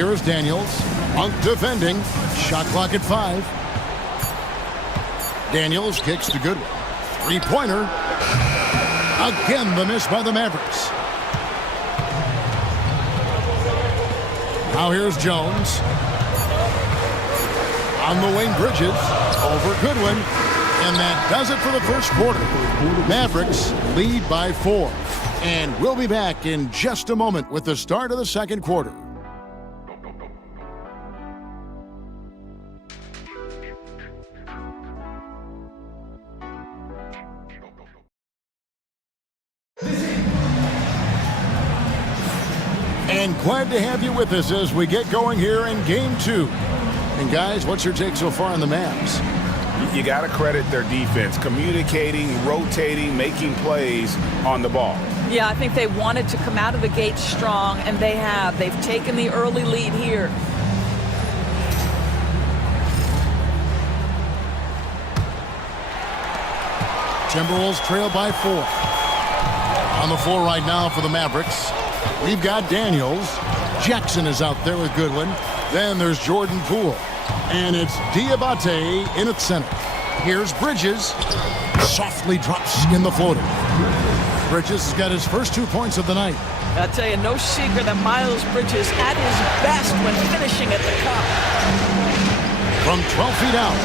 Here's Daniels. Monk defending. Shot clock at 5. Daniels kicks to Goodwin. Three-pointer. Again, the miss by the Mavericks. Now here's Jones. On the wing, Bridges. Over Goodwin. And that does it for the first quarter. Mavericks lead by 4. And we'll be back in just a moment with the start of the second quarter. And glad to have you with us as we get going here in Game 2. And guys, what's your take so far on the Mavs? You got to credit their defense, communicating, rotating, making plays on the ball. Yeah, I think they wanted to come out of the gate strong, and they have. They've taken the early lead here. Timberwolves trail by 4. On the floor right now for the Mavericks, we've got Daniels. Jackson is out there with Goodwin. Then there's Jordan Poole. And it's Diabate in at center. Here's Bridges. Softly drops in the floater. Bridges has got his first 2 points of the night. I'll tell you, no secret that Miles Bridges at his best when finishing at the cup. From 12 feet out.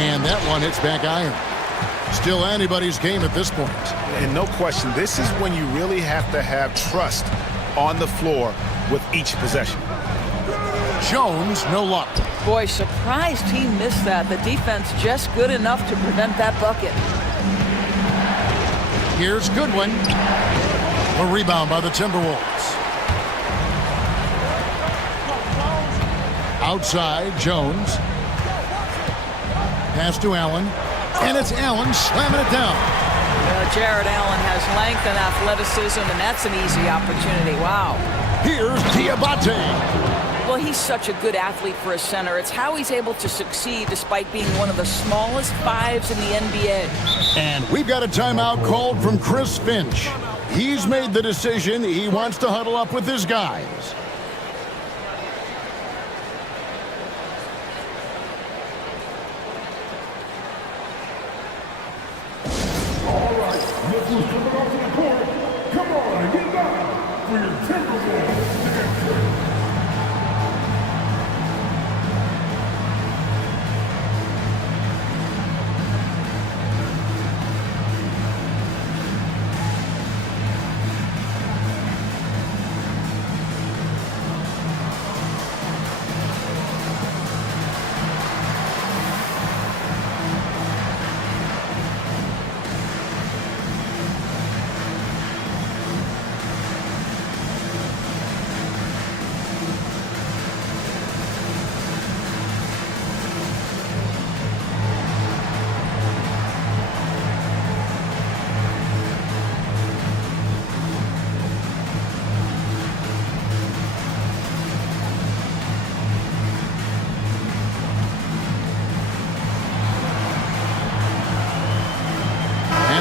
And that one hits back iron. Still anybody's game at this point. And no question, this is when you really have to have trust on the floor with each possession. Jones, no luck. Boy, surprised he missed that. The defense just good enough to prevent that bucket. Here's Goodwin. A rebound by the Timberwolves. Outside, Jones. Pass to Allen. And it's Allen slamming it down. Jared Allen has length and athleticism, and that's an easy opportunity. Wow. Here's Diabate. Well, he's such a good athlete for a center. It's how he's able to succeed despite being one of the smallest 5s in the NBA. And we've got a timeout called from Chris Finch. He's made the decision. He wants to huddle up with his guys. All right, look who's coming off the court. Come on, get down for your Timberwolves.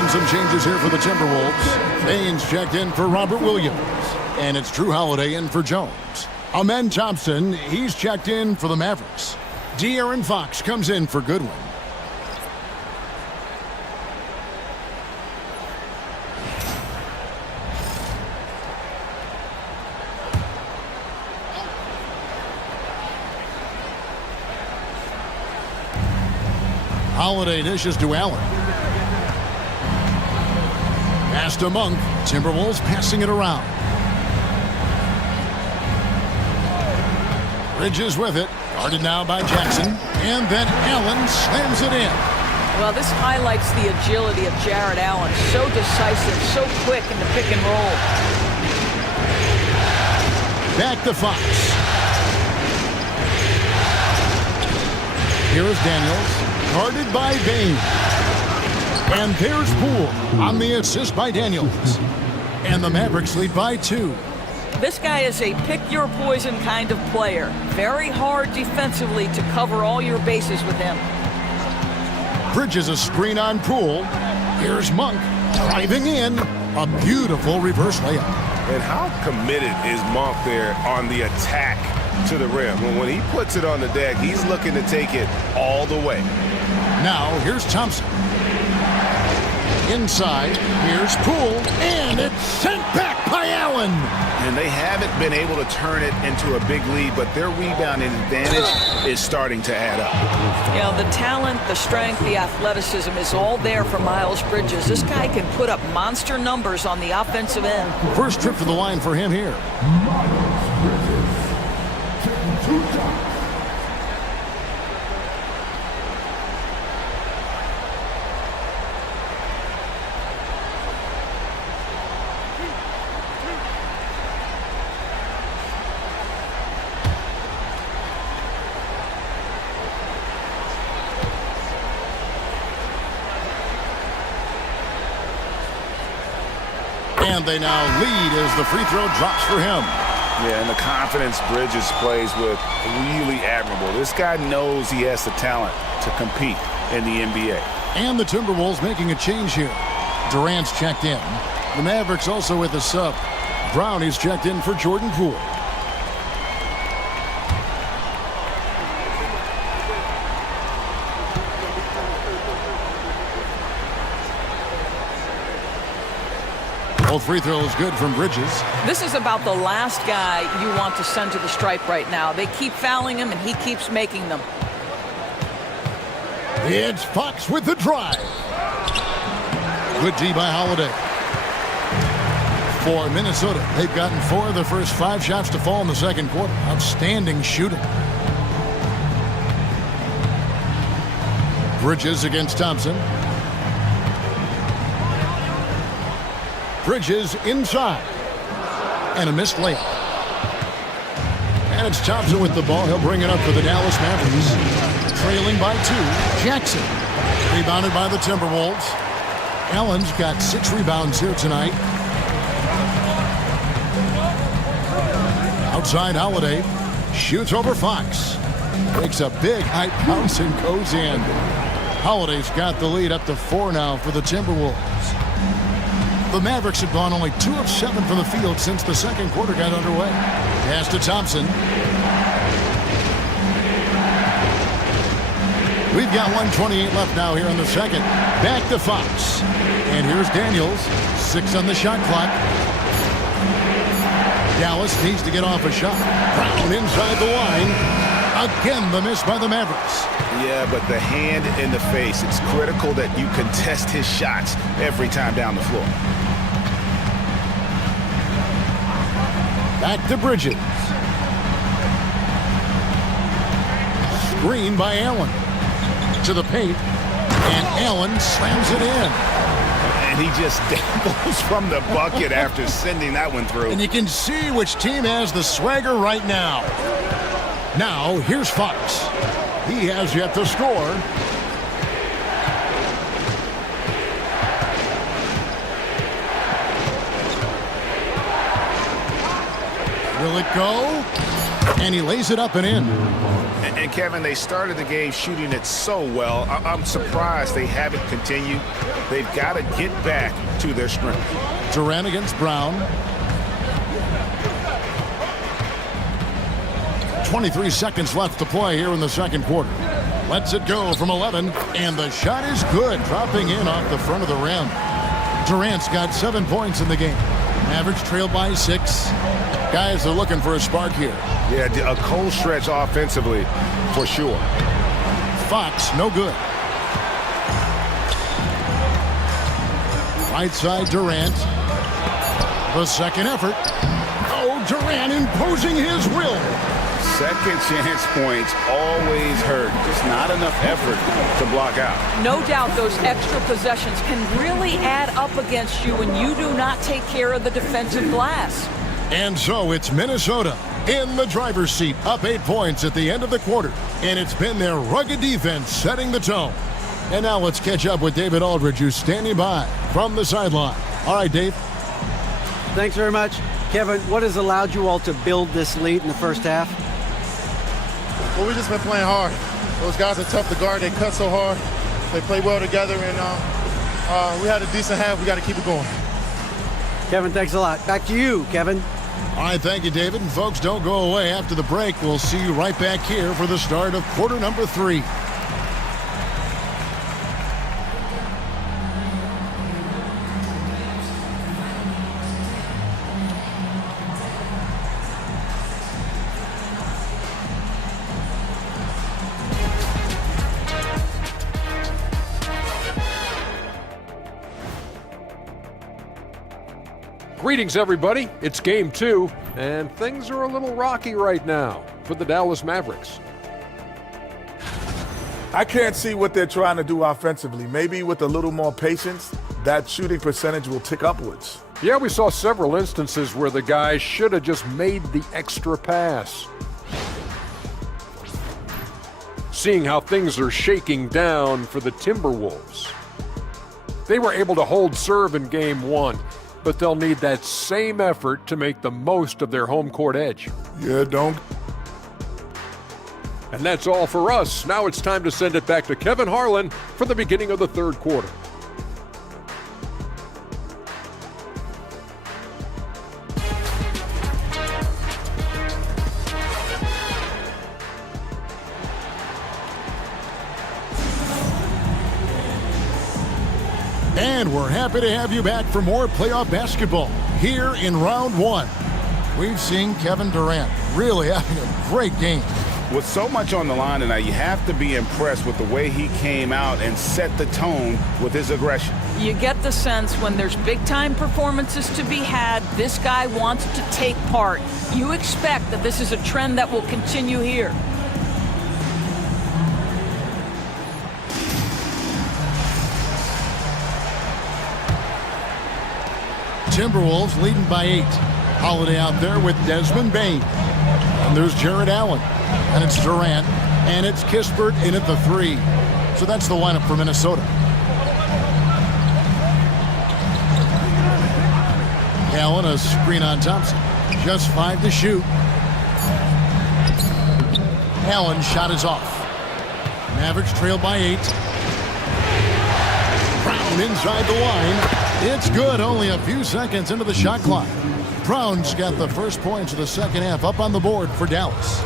Some changes here for the Timberwolves. Baines checked in for Robert Williams. And it's Drew Holiday in for Jones. Amen Thompson, he's checked in for the Mavericks. De'Aaron Fox comes in for Goodwin. Holiday dishes to Allen. Pass to Monk. Timberwolves passing it around. Bridges with it. Guarded now by Jackson. And then Allen slams it in. Well, this highlights the agility of Jared Allen. So decisive, so quick in the pick and roll. Back to Fox. Here is Daniels. Guarded by Baines. And there's Poole on the assist by Daniels. And the Mavericks lead by 2. This guy is a pick-your-poison kind of player. Very hard defensively to cover all your bases with him. Bridges a screen on Poole. Here's Monk driving in. A beautiful reverse layup. And how committed is Monk there on the attack to the rim. When he puts it on the deck, he's looking to take it all the way. Now, here's Thompson. Inside, here's Poole, and it's sent back by Allen. And they haven't been able to turn it into a big lead, but their rebounding advantage is starting to add up. You know, the talent, the strength, the athleticism is all there for Miles Bridges. This guy can put up monster numbers on the offensive end. First trip to the line for him here. And they now lead as the free throw drops for him. Yeah, and the confidence Bridges plays with, really admirable. This guy knows he has the talent to compete in the NBA. And the Timberwolves making a change here. Durant's checked in. The Mavericks also with a sub. Brown is checked in for Jordan Poole. Both free throws good from Bridges. This is about the last guy you want to send to the stripe right now. They keep fouling him, and he keeps making them. It's Fox with the drive. Good D by Holiday. For Minnesota, they've gotten 4 of their first 5 shots to fall in the second quarter. Outstanding shooting. Bridges against Thompson. Bridges inside. And a missed layup. And it's Thompson with the ball. He'll bring it up for the Dallas Mavericks. Trailing by 2. Jackson. Rebounded by the Timberwolves. Allen's got 6 rebounds here tonight. Outside Holiday. Shoots over Fox. Makes a big high bounce and goes in. Holiday's got the lead up to 4 now for the Timberwolves. The Mavericks have gone only 2 of 7 from the field since the second quarter got underway. Pass to Thompson. We've got 1:28 left now here in the second. Back to Fox. And here's Daniels. 6 on the shot clock. Dallas needs to get off a shot. Brown inside the line. Again, the miss by the Mavericks. Yeah, but the hand in the face, it's critical that you contest his shots every time down the floor. Back to Bridges. Screen by Allen. To the paint. And Allen slams it in. And he just dabbles from the bucket after sending that one through. And you can see which team has the swagger right now. Now, here's Fox. He has yet to score. Will it go? And he lays it up and in. And Kevin, they started the game shooting it so well. I'm surprised they haven't continued. They've got to get back to their strength. Durant against Brown. 23 seconds left to play here in the second quarter. Lets it go from 11, and the shot is good, dropping in off the front of the rim. Durant's got 7 points in the game. Mavericks trail by 6. Guys are looking for a spark here. Yeah, a cold stretch offensively, for sure. Fox, no good. Right side, Durant. The second effort. Oh, Durant imposing his will. Second chance points always hurt. Just not enough effort to block out. No doubt those extra possessions can really add up against you when you do not take care of the defensive glass. And so it's Minnesota in the driver's seat, up 8 points at the end of the quarter. And it's been their rugged defense setting the tone. And now let's catch up with David Aldridge, who's standing by from the sideline. All right, Dave. Thanks very much. Kevin, what has allowed you all to build this lead in the first half? Well, we've just been playing hard. Those guys are tough to guard. They cut so hard. They play well together, and we had a decent half. We got to keep it going. Kevin, thanks a lot. Back to you, Kevin. All right, thank you, David. And folks, don't go away. After the break, we'll see you right back here for the start of quarter number 3. Greetings, everybody. It's game 2, and things are a little rocky right now for the Dallas Mavericks. I can't see what they're trying to do offensively. Maybe with a little more patience, that shooting percentage will tick upwards. Yeah, we saw several instances where the guys should have just made the extra pass. Seeing how things are shaking down for the Timberwolves. They were able to hold serve in game 1, but they'll need that same effort to make the most of their home court edge. Yeah, don't. And that's all for us. Now it's time to send it back to Kevin Harlan for the beginning of the third quarter. And we're happy to have you back for more playoff basketball here in round 1. We've seen Kevin Durant really having a great game. With so much on the line tonight, you have to be impressed with the way he came out and set the tone with his aggression. You get the sense when there's big-time performances to be had, this guy wants to take part. You expect that this is a trend that will continue here. Timberwolves leading by 8. Holiday out there with Desmond Bane. And there's Jared Allen. And it's Durant. And it's Kispert in at the 3. So that's the lineup for Minnesota. Allen, a screen on Thompson. Just 5 to shoot. Allen shot is off. Mavericks trail by 8. Brown inside the line. It's good, only a few seconds into the shot clock. Brown's got the first points of the second half up on the board for Dallas.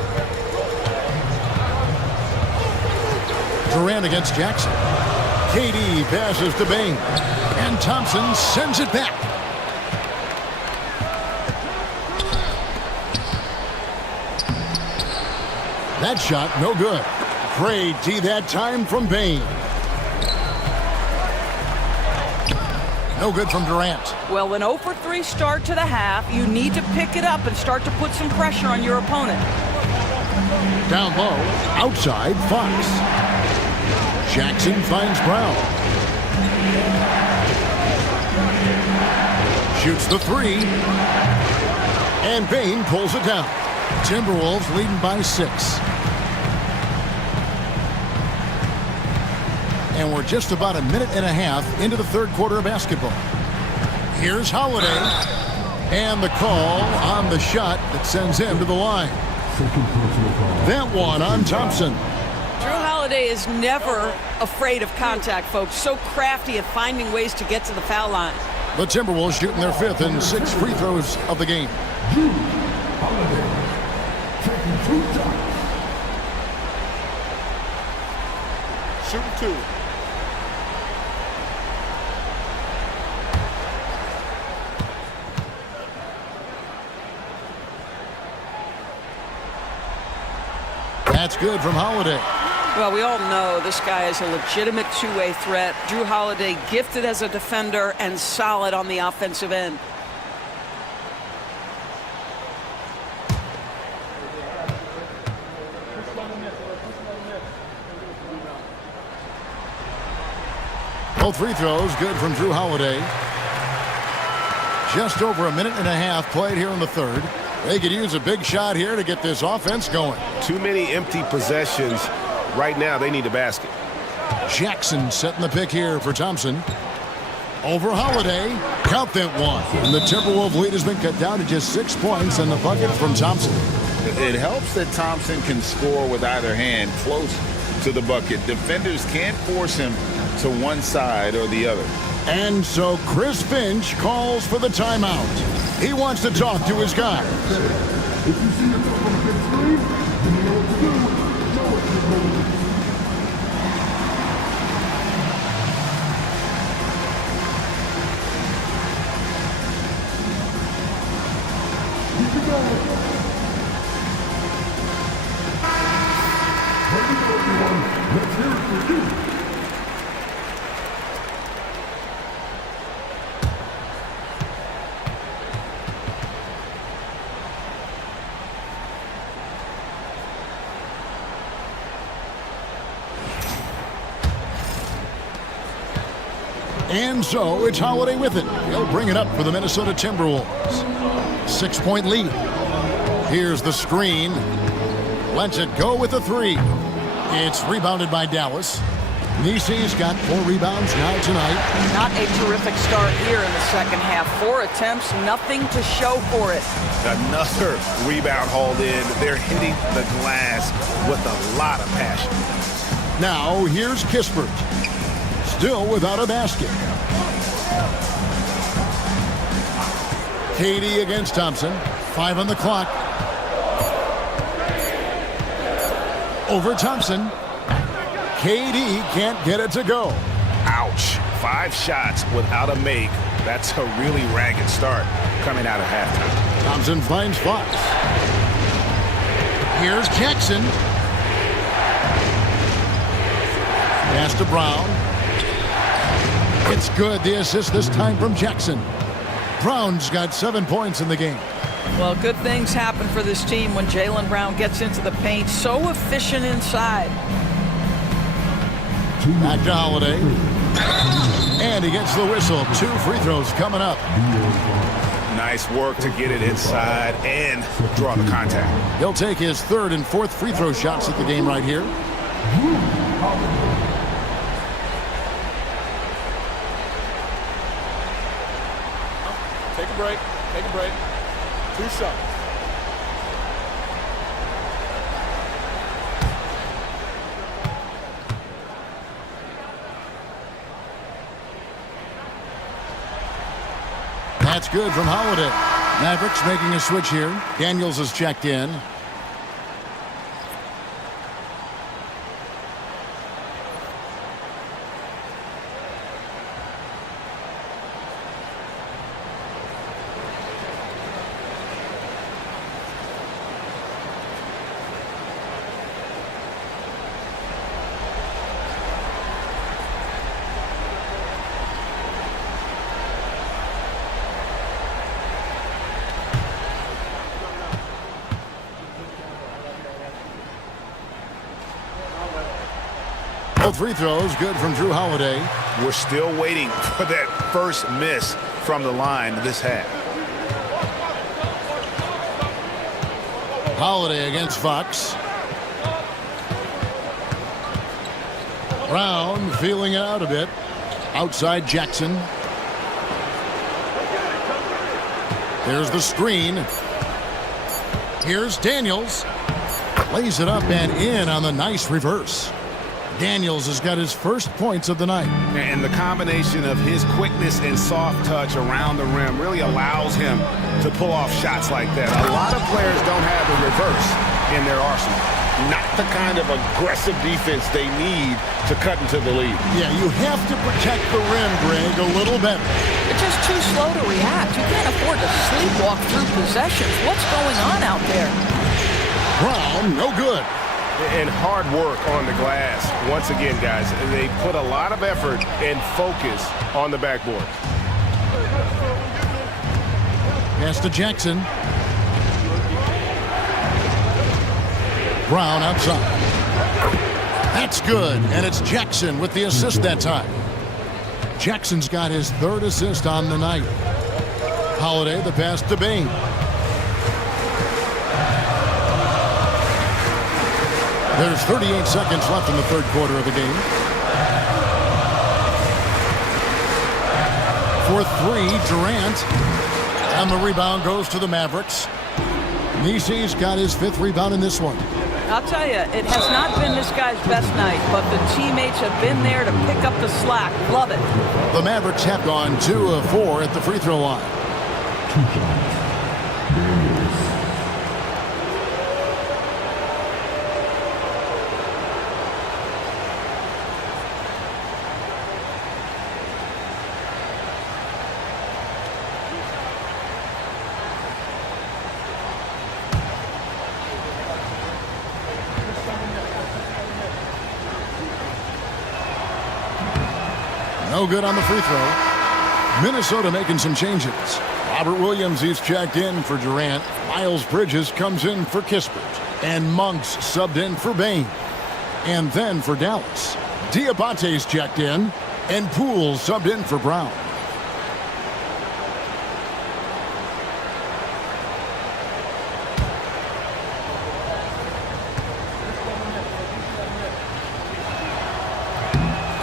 Durant against Jackson. KD passes to Bane. And Thompson sends it back. That shot, no good. Great D that time from Bane. No good from Durant. Well, an 0 for 3 start to the half. You need to pick it up and start to put some pressure on your opponent. Down low, outside, Fox. Jackson finds Brown. Shoots the 3. And Bane pulls it down. Timberwolves leading by 6. And we're just about a minute and a half into the third quarter of basketball. Here's Holiday. And the call on the shot that sends him to the line. That one on Thompson. Drew Holiday is never afraid of contact, folks. So crafty at finding ways to get to the foul line. The Timberwolves shooting their 5th and 6th free throws of the game. Shooting 2. That's good from Holiday. Well, we all know this guy is a legitimate two-way threat. Drew Holiday gifted as a defender and solid on the offensive end. Both free throws good from Drew Holiday. Just over a minute and a half played here in the third. They could use a big shot here to get this offense going. Too many empty possessions. Right now, they need a basket. Jackson setting the pick here for Thompson. Over Holiday. Count that one. And the Timberwolves lead has been cut down to just 6 points and the bucket from Thompson. It helps that Thompson can score with either hand close to the bucket. Defenders can't force him to one side or the other. And so Chris Finch calls for the timeout. He wants to talk to his guys. And so it's Holiday with it. He'll bring it up for the Minnesota Timberwolves. 6-point lead. Here's the screen. Lets it go with the three. It's rebounded by Dallas. Nisi's got 4 rebounds now tonight. Not a terrific start here in the second half. 4 attempts, nothing to show for it. Another rebound hauled in. They're hitting the glass with a lot of passion. Now here's Kispert. Still without a basket. KD against Thompson. 5 on the clock. Over Thompson. KD can't get it to go. Ouch. 5 shots without a make. That's a really ragged start coming out of halftime. Thompson finds Fox. Here's Jackson. Pass to Brown. It's good. The assist this time from Jackson. Brown's got 7 points in the game. Well, good things happen for this team when Jaylen Brown gets into the paint. So efficient inside. Back to Holiday. And he gets the whistle. 2 free throws coming up. Nice work to get it inside and draw the contact. He'll take his 3rd and 4th free throw shots at the game right here. Take a break. Take a break. 2 shots. That's good from Holiday. Mavericks making a switch here. Daniels is checked in. Both free throws good from Drew Holiday. We're still waiting for that first miss from the line this half. Holiday against Fox. Brown feeling it out a bit. Outside Jackson. There's the screen. Here's Daniels. Lays it up and in on the nice reverse. Daniels has got his first points of the night. And the combination of his quickness and soft touch around the rim really allows him to pull off shots like that. A lot of players don't have the reverse in their arsenal. Not the kind of aggressive defense they need to cut into the lead. Yeah, you have to protect the rim, Greg, a little better. It's just too slow to react. You can't afford to sleepwalk through possessions. What's going on out there? Brown, no good. And hard work on the glass. Once again, guys, they put a lot of effort and focus on the backboard. Pass to Jackson. Brown outside. That's good, and it's Jackson with the assist that time. Jackson's got his 3rd assist on the night. Holiday, the pass to Bain. There's 38 seconds left in the 3rd quarter of the game. For 3, Durant. And the rebound goes to the Mavericks. Nisi's got his 5th rebound in this one. I'll tell you, it has not been this guy's best night, but the teammates have been there to pick up the slack. Love it. The Mavericks have gone 2 of 4 at the free throw line. No good on the free throw. Minnesota making some changes. Robert Williams, he's checked in for Durant. Miles Bridges comes in for Kispert. And Monks subbed in for Bain. And then for Dallas, Diabate's checked in. And Poole subbed in for Brown.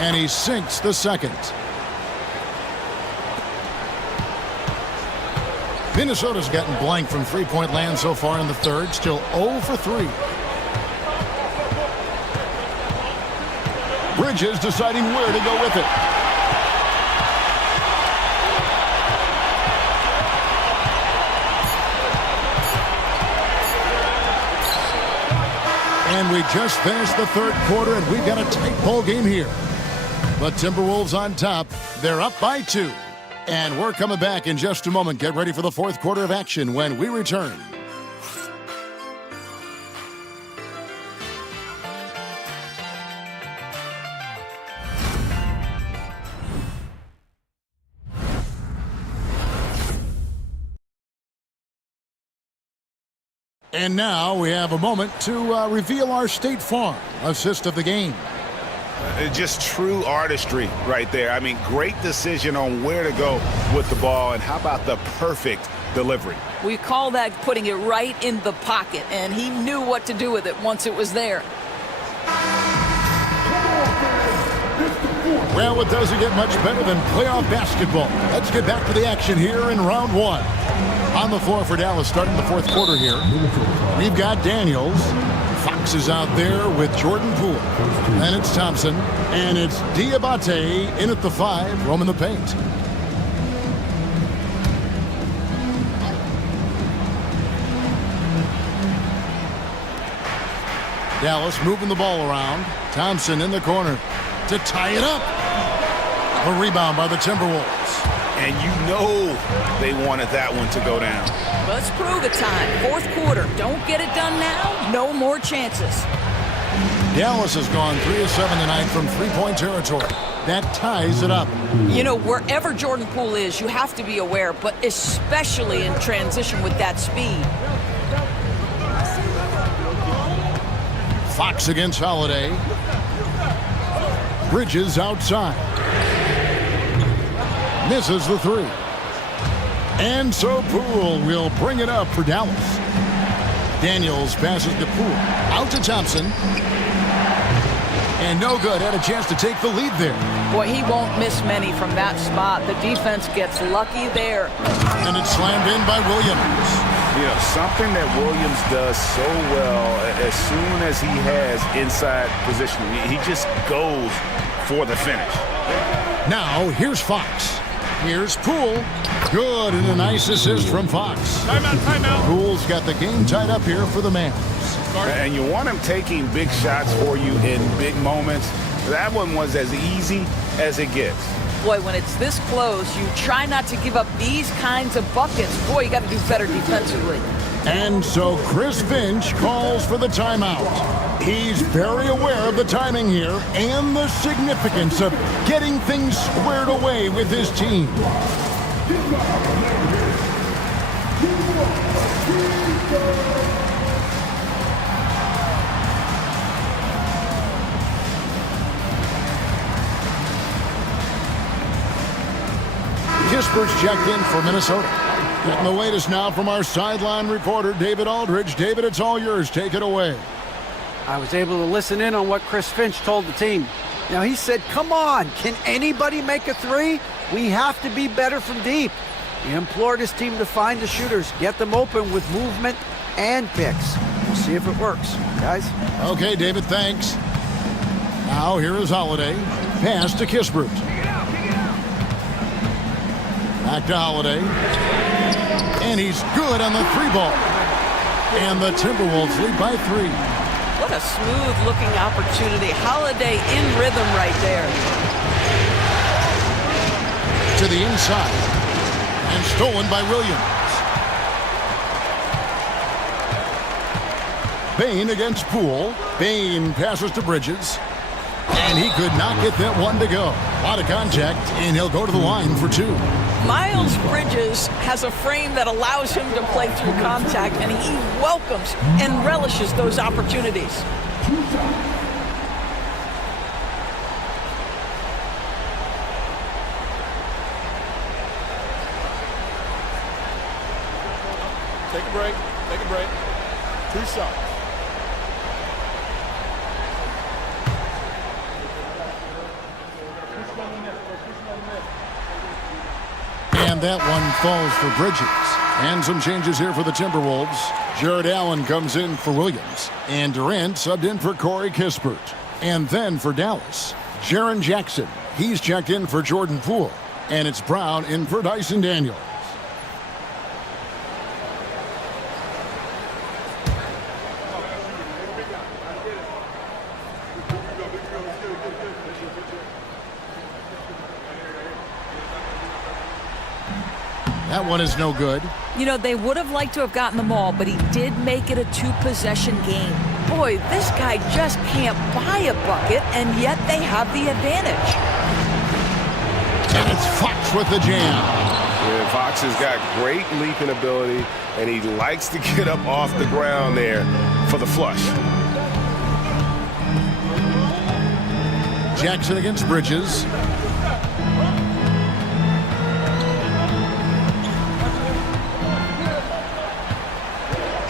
And he sinks the second. Minnesota's gotten blank from three-point land so far in the third. Still 0 for 3. Bridges deciding where to go with it. And we just finished the third quarter, and we've got a tight ball game here. But Timberwolves on top. They're up by 2. And we're coming back in just a moment. Get ready for the fourth quarter of action when we return. And now we have a moment to reveal our State Farm assist of the game. Just true artistry right there. I mean, great decision on where to go with the ball, and how about the perfect delivery? We call that putting it right in the pocket, and he knew what to do with it once it was there. Well, it doesn't get much better than playoff basketball. Let's get back to the action here in round 1. On the floor for Dallas starting the fourth quarter here. We've got Daniels. Fox is out there with Jordan Poole. And it's Thompson. And it's Diabate in at the 5, roaming the paint. Dallas moving the ball around. Thompson in the corner to tie it up. A rebound by the Timberwolves. And you know they wanted that one to go down. Let's prove it time. Fourth quarter. Don't get it done now. No more chances. Dallas has gone 3 of 7 tonight from three-point territory. That ties it up. You know, wherever Jordan Poole is, you have to be aware, but especially in transition with that speed. Fox against Holiday. Bridges outside. Misses the 3. And so Poole will bring it up for Dallas. Daniels passes to Poole. Out to Thompson. And no good. Had a chance to take the lead there. Boy, he won't miss many from that spot. The defense gets lucky there. And it's slammed in by Williams. You know, something that Williams does so well, as soon as he has inside position, he just goes for the finish. Now, here's Fox. Here's Poole. Good, and a nice assist from Fox. Timeout, timeout. Poole's got the game tied up here for the Mavs. And you want him taking big shots for you in big moments. That one was as easy as it gets. Boy, when it's this close, you try not to give up these kinds of buckets. Boy, you got to do better defensively. And so Chris Finch calls for the timeout. He's very aware of the timing here and the significance of getting things squared away with his team. Kispert's checked in for Minnesota. Getting the latest now from our sideline reporter, David Aldridge. David, it's all yours. Take it away. I was able to listen in on what Chris Finch told the team. Now, he said, come on, can anybody make a 3? We have to be better from deep. He implored his team to find the shooters, get them open with movement and picks. We'll see if it works, guys. Okay, David, thanks. Now, here is Holiday. Pass to Kispert. Back to Holiday. And he's good on the 3-ball. And the Timberwolves lead by 3. What a smooth-looking opportunity. Holiday in rhythm right there. To the inside. And stolen by Williams. Bain against Poole. Bain passes to Bridges. And he could not get that one to go. A lot of contact, and he'll go to the line for 2. Miles Bridges has a frame that allows him to play through contact, and he welcomes and relishes those opportunities. Take a break. Take a break. 2 shots. And that one falls for Bridges. And some changes here for the Timberwolves. Jared Allen comes in for Williams. And Durant subbed in for Corey Kispert. And then for Dallas, Jaren Jackson. He's checked in for Jordan Poole. And it's Brown in for Dyson Daniels. That one is no good. You know, they would have liked to have gotten the ball, but he did make it a 2-possession game. Boy, this guy just can't buy a bucket, and yet they have the advantage. And it's Fox with the jam. Yeah, Fox has got great leaping ability, and he likes to get up off the ground there for the flush. Jackson against Bridges.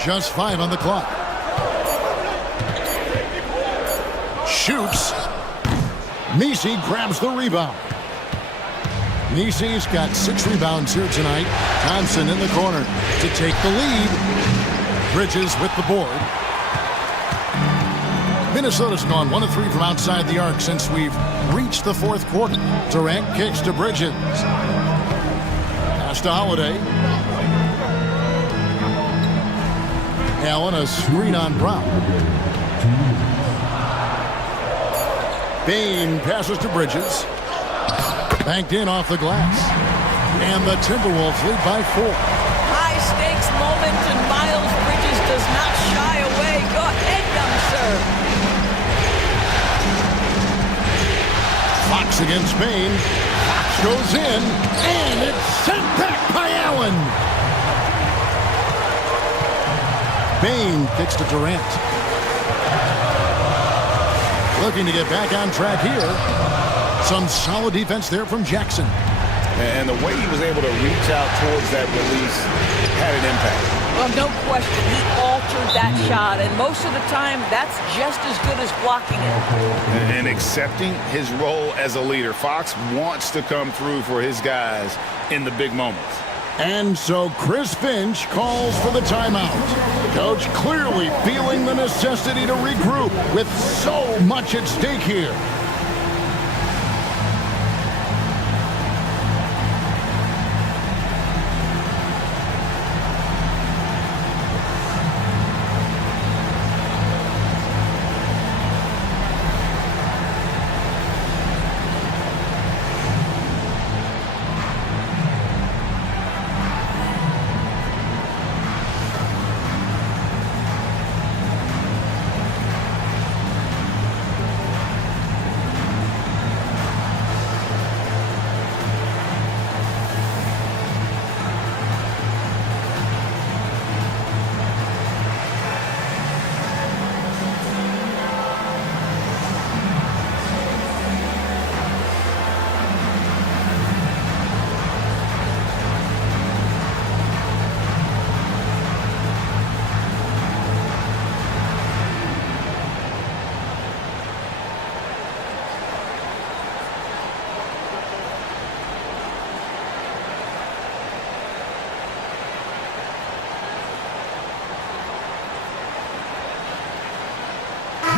Just 5 on the clock. Shoots. Nisi grabs the rebound. Nisi's got 6 rebounds here tonight. Thompson in the corner to take the lead. Bridges with the board. Minnesota's gone 1 of 3 from outside the arc since we've reached the 4th quarter. Durant kicks to Bridges. Pass to Holiday. Allen, a screen on Brown. Bain passes to Bridges. Banked in off the glass. And the Timberwolves lead by 4. High-stakes moment, and Miles Bridges does not shy away. Go ahead, young sir. Fox against Bain. Fox goes in, and it's sent back by Allen. Bain kicks to Durant. Looking to get back on track here. Some solid defense there from Jackson. And the way he was able to reach out towards that release had an impact. Well, no question. He altered that shot, and most of the time, that's just as good as blocking it. And accepting his role as a leader. Fox wants to come through for his guys in the big moments. And so Chris Finch calls for the timeout. Coach clearly feeling the necessity to regroup with so much at stake here.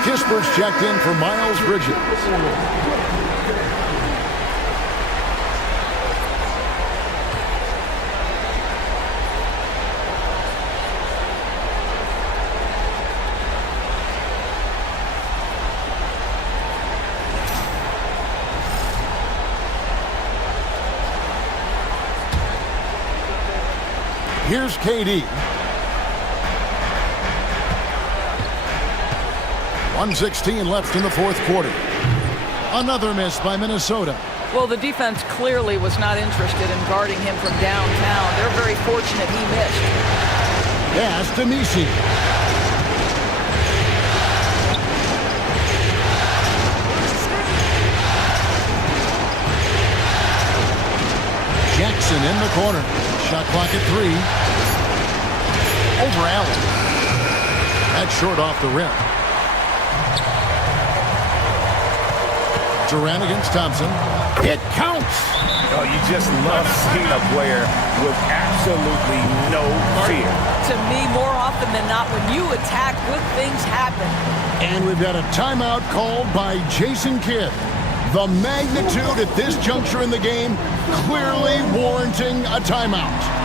Kispert's checked in for Miles Bridges. Here's KD. 1:16 left in the fourth quarter. Another miss by Minnesota. Well, the defense clearly was not interested in guarding him from downtown. They're very fortunate he missed. Pass to Misi. Jackson in the corner. Shot clock at 3. Over Allen. That's short off the rim. Durant against Thompson. It counts. Oh, you just love seeing a player with absolutely no fear. To me, more often than not, when you attack, good things happen. And we've got a timeout called by Jason Kidd. The magnitude at this juncture in the game clearly warranting a timeout.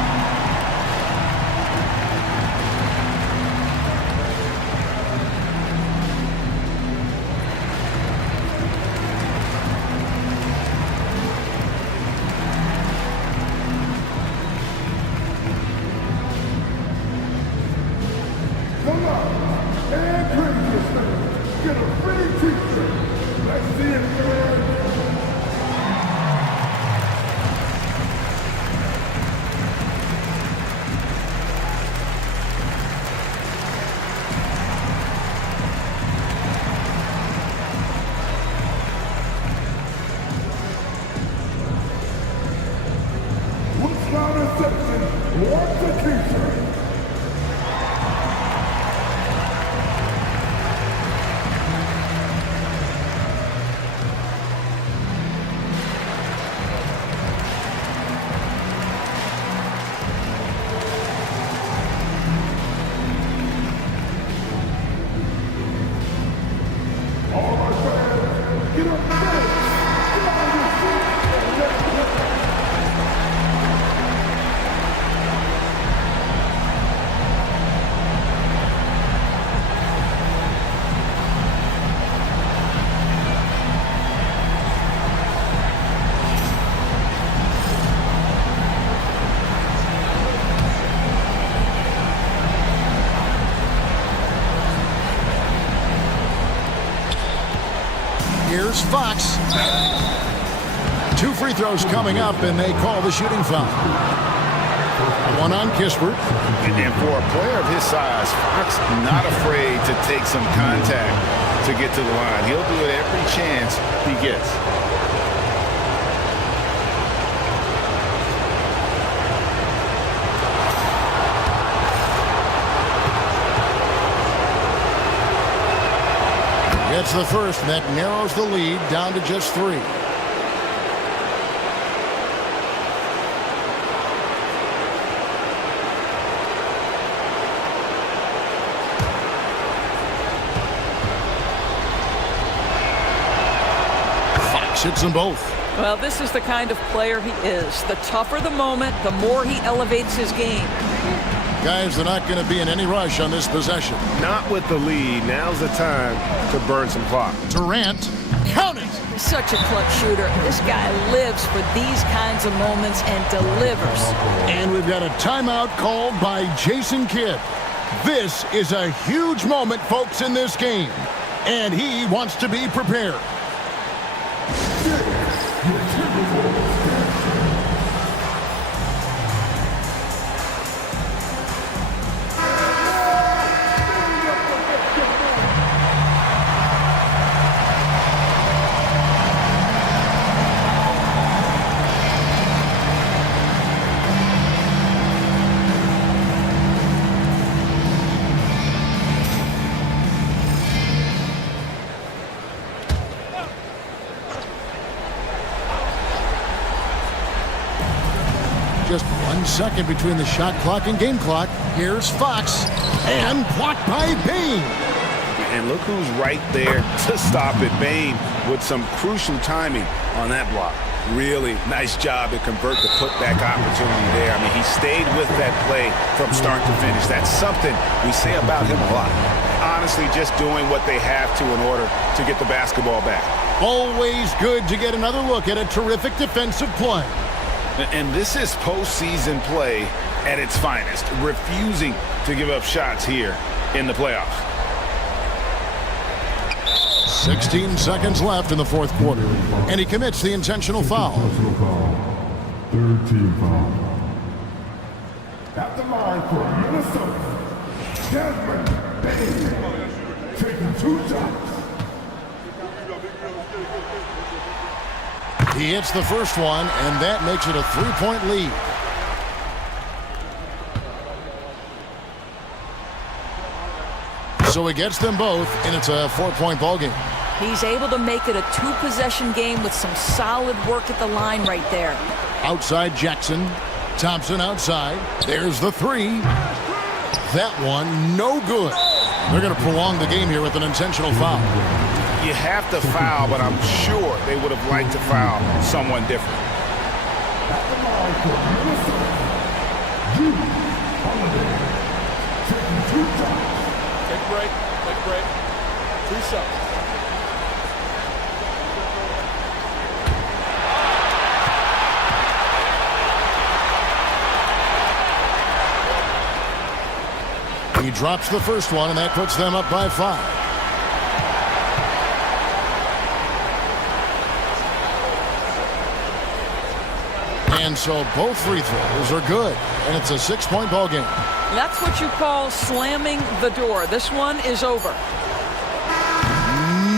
Here's Fox. 2 free throws coming up, and they call the shooting foul. One on Kispert. And for a player of his size, Fox not afraid to take some contact to get to the line. He'll do it every chance he gets. Gets the first, and that narrows the lead down to just 3. Fox hits them both. Well, this is the kind of player he is. The tougher the moment, the more he elevates his game. Guys, they're not going to be in any rush on this possession. Not with the lead. Now's the time to burn some clock. Durant, count it. Such a clutch shooter. This guy lives for these kinds of moments and delivers. And we've got a timeout called by Jason Kidd. This is a huge moment, folks, in this game. And he wants to be prepared. Just 1 second between the shot clock and game clock. Here's Fox. And blocked by Bain. And look who's right there to stop it. Bain with some crucial timing on that block. Really nice job to convert the putback opportunity there. I mean, he stayed with that play from start to finish. That's something we say about him a lot. Honestly, just doing what they have to in order to get the basketball back. Always good to get another look at a terrific defensive play. And this is postseason play, at its finest, refusing to give up shots here in the playoffs. 16 seconds left in the fourth quarter, and he commits the intentional foul. Third team foul. At the line for Minnesota, Desmond Bain, taking 2 shots. He hits the first one, and that makes it a 3-point lead. So he gets them both, and it's a 4-point ball game. He's able to make it a 2-possession game with some solid work at the line right there. Outside Jackson. Thompson outside. There's the 3. That one, no good. They're going to prolong the game here with an intentional foul. You have to foul, but I'm sure they would have liked to foul someone different. Take a break. Take a break. 2 shots. He drops the first one, and that puts them up by 5. And so both free throws are good, and it's a 6-point ball game. That's what you call slamming the door. This one is over.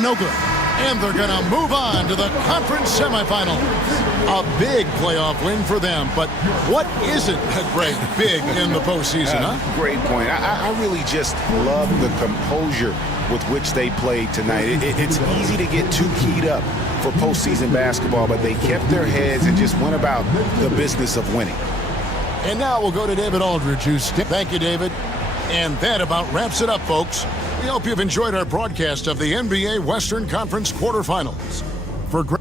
No good. And they're going to move on to the conference semifinals. A big playoff win for them, but what isn't, Greg, big in the postseason, huh? Great point. I really just love the composure with which they played tonight. It's easy to get too keyed up for postseason basketball, but they kept their heads and just went about the business of winning. And now we'll go to David Aldridge, thank you, David. And that about wraps it up, folks. We hope you've enjoyed our broadcast of the NBA Western Conference quarterfinals. For Greg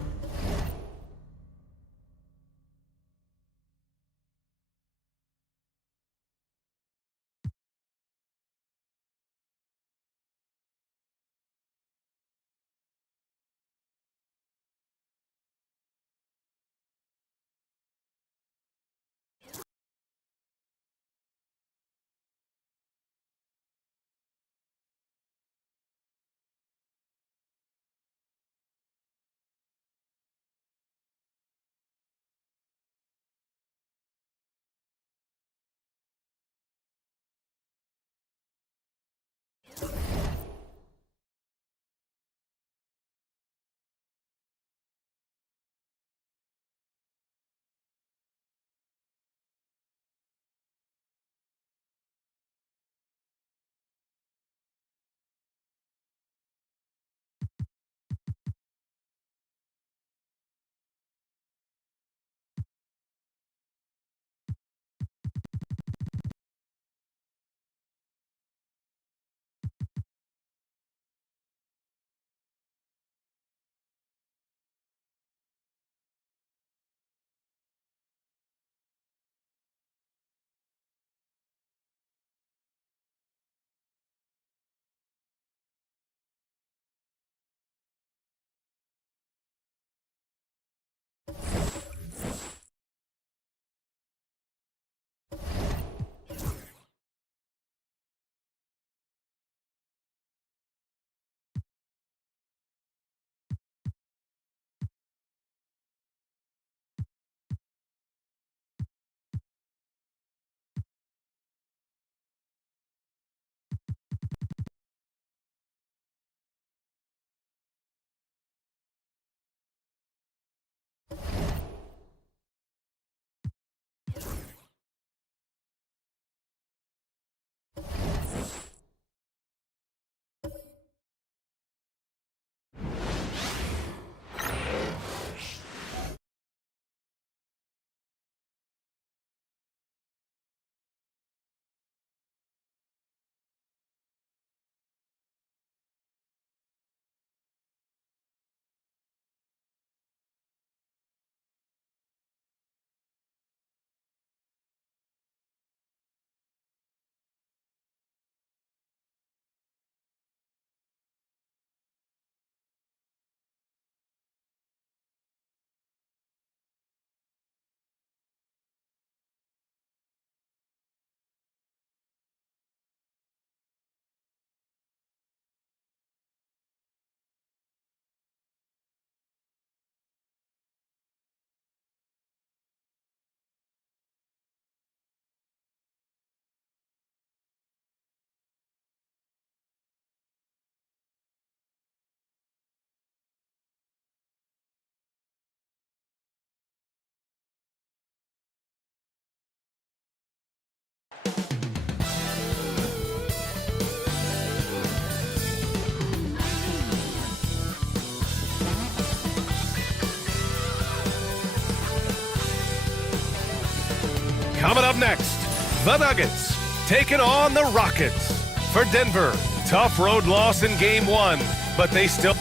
Coming up next, the Nuggets taking on the Rockets. For Denver, tough road loss in Game 1, but they still...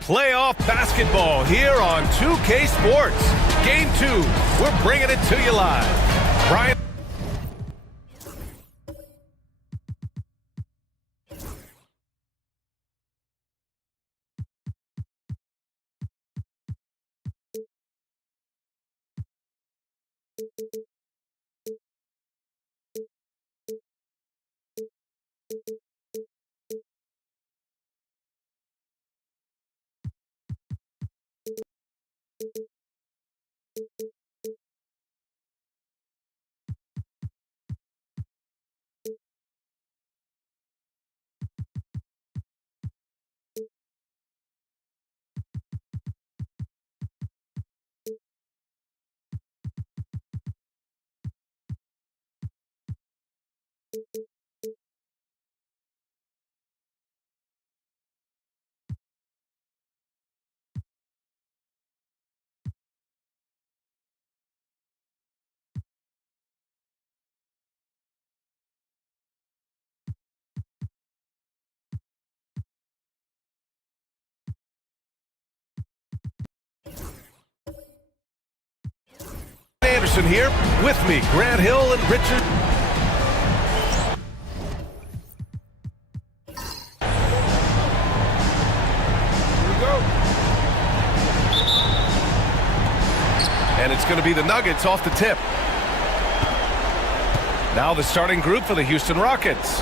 Playoff basketball here on 2K Sports. Game 2, we're bringing it to you live. Brian... Anderson here with me, Grant Hill and Richard. Here we go. And it's going to be the Nuggets off the tip. Now the starting group for the Houston Rockets.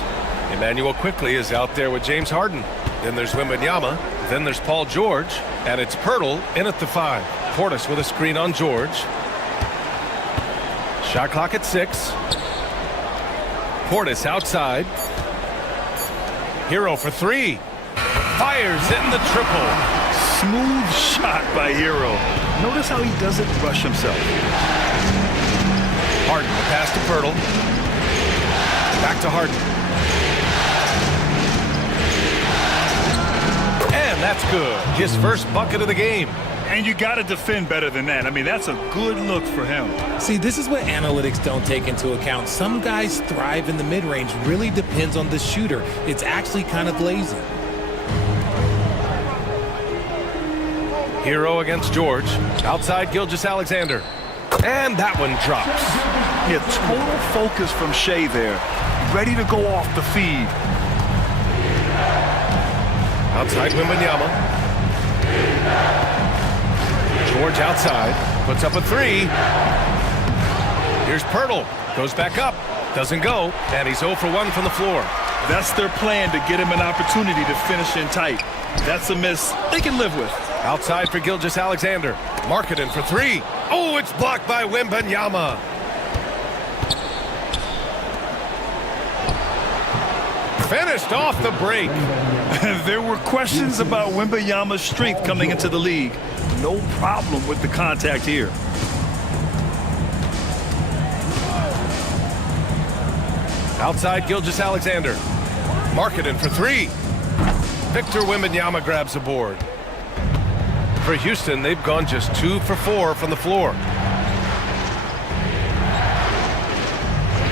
Emmanuel Quickley is out there with James Harden. Then there's Wembanyama. Then there's Paul George. And it's Pirtle in at the 5. Portis with a screen on George. Shot clock at 6. Portis outside. Hero for 3. Fires in the triple. Smooth shot by Hero. Notice how he doesn't rush himself. Harden, the pass to Pirtle. Back to Harden. And that's good. His first bucket of the game. And you got to defend better than that. I mean, that's a good look for him. See, this is what analytics don't take into account. Some guys thrive in the mid-range. Really depends on the shooter. It's actually kind of lazy. Hero against George. Outside Gilgeous-Alexander. And that one drops. Yeah, total focus from Shea there. Ready to go off the feed. Outside Wembanyama. George outside, puts up a 3. Here's Pirtle, goes back up, doesn't go, and he's 0 for 1 from the floor. That's their plan, to get him an opportunity to finish in tight. That's a miss they can live with. Outside for Gilgeous-Alexander, Markkanen for 3. Oh, it's blocked by Wembanyama. Finished off the break. There were questions about Wembanyama's strength coming into the league. No problem with the contact here. Outside Gilgeous-Alexander. Markkanen for 3. Victor Wembanyama grabs the board. For Houston, they've gone just 2 for 4 from the floor.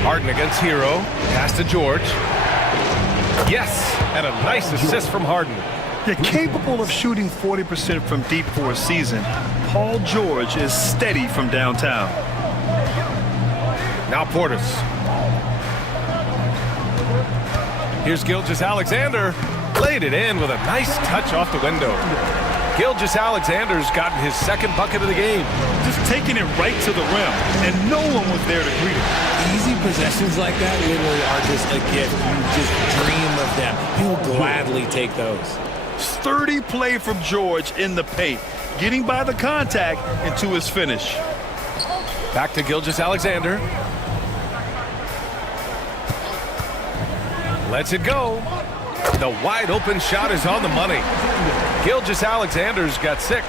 Harden against Hero. Pass to George. Yes, and a nice assist from Harden. They're capable of shooting 40% from deep for a season. Paul George is steady from downtown. Now Portis. Here's Gilgeous-Alexander. Laid it in with a nice touch off the window. Gilgeous-Alexander's gotten his second bucket of the game. Just taking it right to the rim, and no one was there to greet him. Easy possessions like that literally are just a gift. You just dream of them. He'll gladly take those. Sturdy play from George in the paint, getting by the contact and to his finish. Back to Gilgeous-Alexander. Lets it go. The wide open shot is on the money. Gilgeous-Alexander's got 6.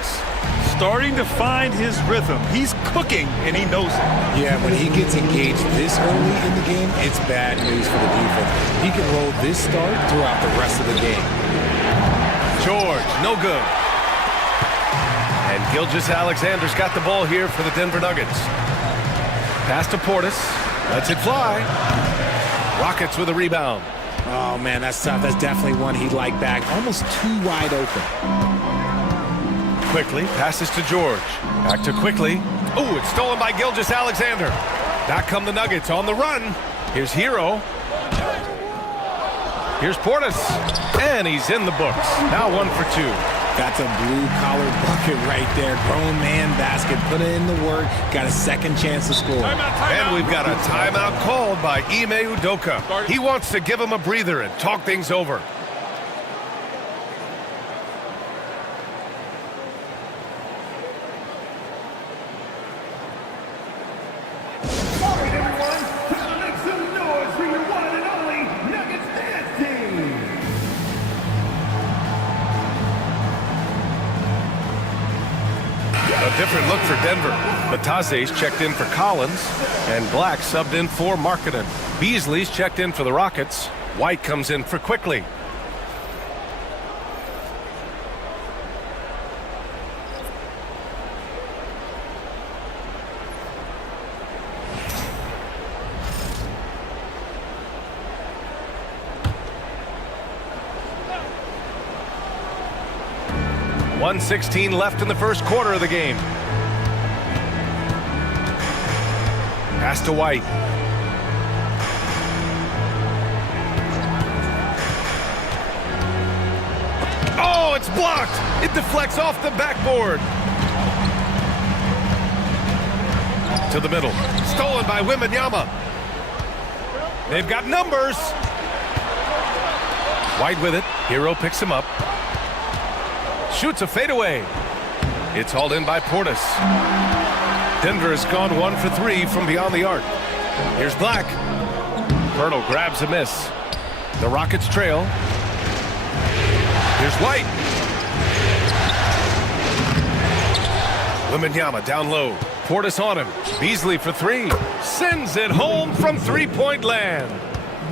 Starting to find his rhythm. He's cooking, and he knows it. Yeah, when he gets engaged this early in the game, it's bad news for the defense. He can roll this start throughout the rest of the game. George, no good. And Gilgeous-Alexander's got the ball here for the Denver Nuggets. Pass to Portis. Lets it fly. Rockets with a rebound. Oh, man, that's tough. That's definitely one he'd like back. Almost too wide open. Quickly passes to George. Back to Quickly. Oh, it's stolen by Gilgeous-Alexander. Back come the Nuggets on the run. Here's Hero. Here's Portis. And he's in the books. Now 1 for 2. That's a blue-collar bucket right there. Grown man basket. Put in the work. Got a second chance to score. And we've got a timeout called by Ime Udoka. He wants to give him a breather and talk things over. A different look for Denver. Bataze's checked in for Collins, and Black subbed in for Markkanen. Beasley's checked in for the Rockets. White comes in for Quickly. .116 left in the first quarter of the game. Pass to White. Oh, it's blocked. It deflects off the backboard. To the middle. Stolen by Wembanyama. They've got numbers. White with it. Hero picks him up. Shoots a fadeaway. It's hauled in by Portis. Denver has gone 1 for 3 from beyond the arc. Here's Black. Pirtle grabs a miss. The Rockets trail. Here's White. Wembanyama down low. Portis on him. Beasley for 3. Sends it home from three-point land.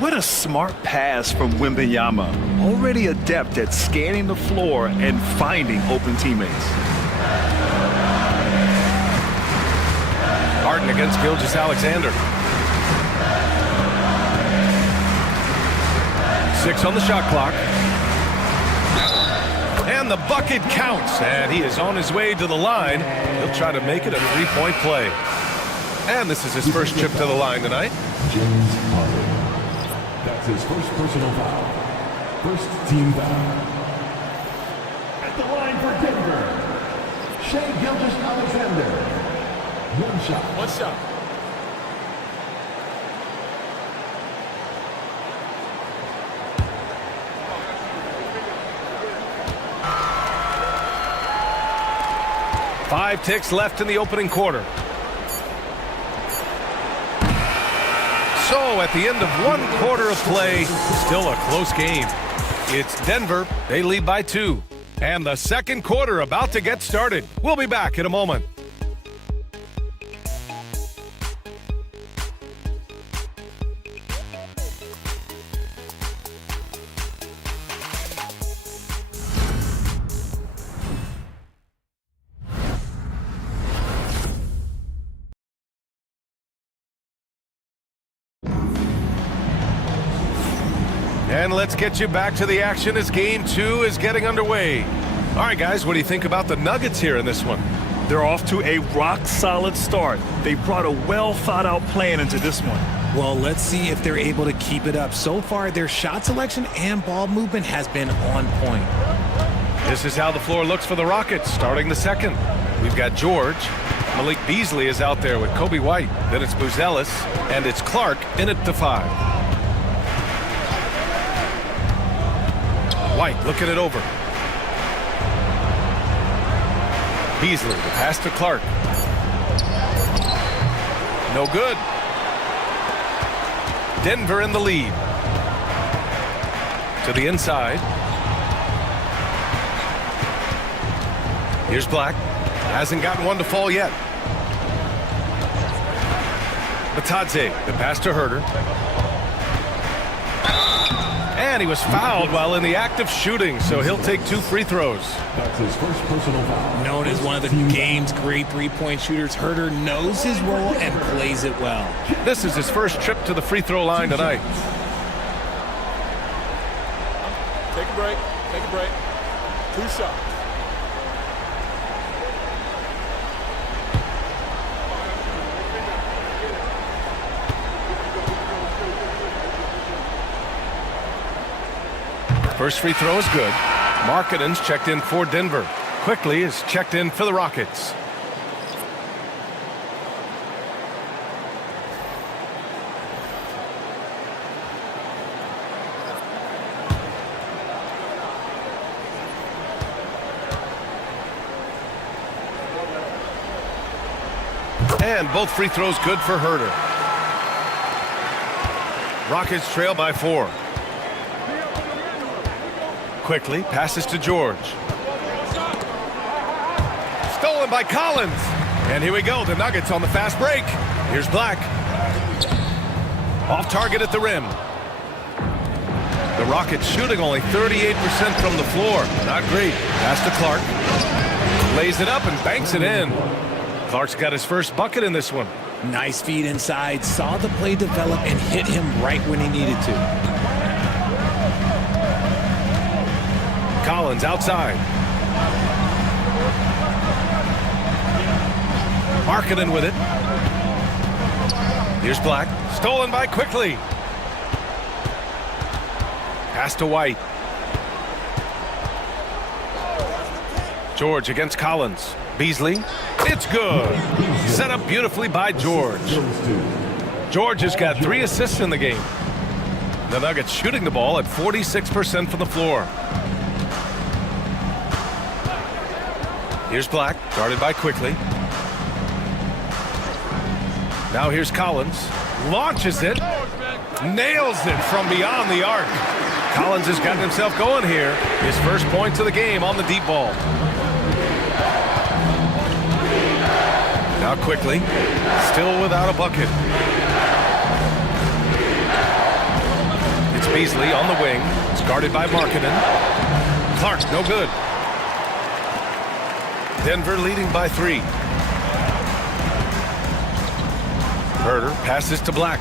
What a smart pass from Wembanyama. Already adept at scanning the floor and finding open teammates. Harden against Gilgeous-Alexander. 6 on the shot clock. And the bucket counts. And he is on his way to the line. He'll try to make it a three-point play. And this is his first trip to the line tonight. James Harden. That's his first personal foul. First team foul. At the line for Denver, Shai Gilgeous-Alexander. One shot. One shot. Five ticks left in the opening quarter. So at the end of 1 quarter of play, still a close game. It's Denver. They lead by 2. And the second quarter about to get started. We'll be back in a moment. And let's get you back to the action as game 2 is getting underway. All right, guys, what do you think about the Nuggets here in this one? They're off to a rock-solid start. They brought a well-thought-out plan into this one. Well, let's see if they're able to keep it up. So far, their shot selection and ball movement has been on point. This is how the floor looks for the Rockets starting the second. We've got George. Malik Beasley is out there with Kobe White. Then it's Buzelis, and it's Clark in at the 5. White looking it over. Beasley, the pass to Clark. No good. Denver in the lead. To the inside. Here's Black. Hasn't gotten one to fall yet. Bataze, the pass to Herter. And he was fouled while in the act of shooting, so he'll take 2 free throws. That's his first personal foul. Known as one of the game's great three-point shooters, Herter knows his role and plays it well. This is his first trip to the free throw line tonight. Take a break. Take a break. 2 shots. First free throw is good. Markkanen's checked in for Denver. Quickly is checked in for the Rockets. And both free throws good for Herter. Rockets trail by 4. Quickly passes to George. Stolen by Collins. And here we go. The Nuggets on the fast break. Here's Black. Off target at the rim. The Rockets shooting only 38% from the floor. Not great. Pass to Clark. Lays it up and banks it in. Clark's got his first bucket in this one. Nice feed inside. Saw the play develop and hit him right when he needed to. Collins outside. Markkanen with it. Here's Black. Stolen by Quickly. Pass to White. George against Collins. Beasley. It's good. Set up beautifully by George. George has got 3 assists in the game. The Nuggets shooting the ball at 46% from the floor. Here's Black, guarded by Quickly. Now here's Collins. Launches it. Nails it from beyond the arc. Collins has gotten himself going here. His first points of the game on the deep ball. Now Quickly. Still without a bucket. It's Beasley on the wing. It's guarded by Markkanen. Clark, no good. Denver leading by 3. Herter passes to Black.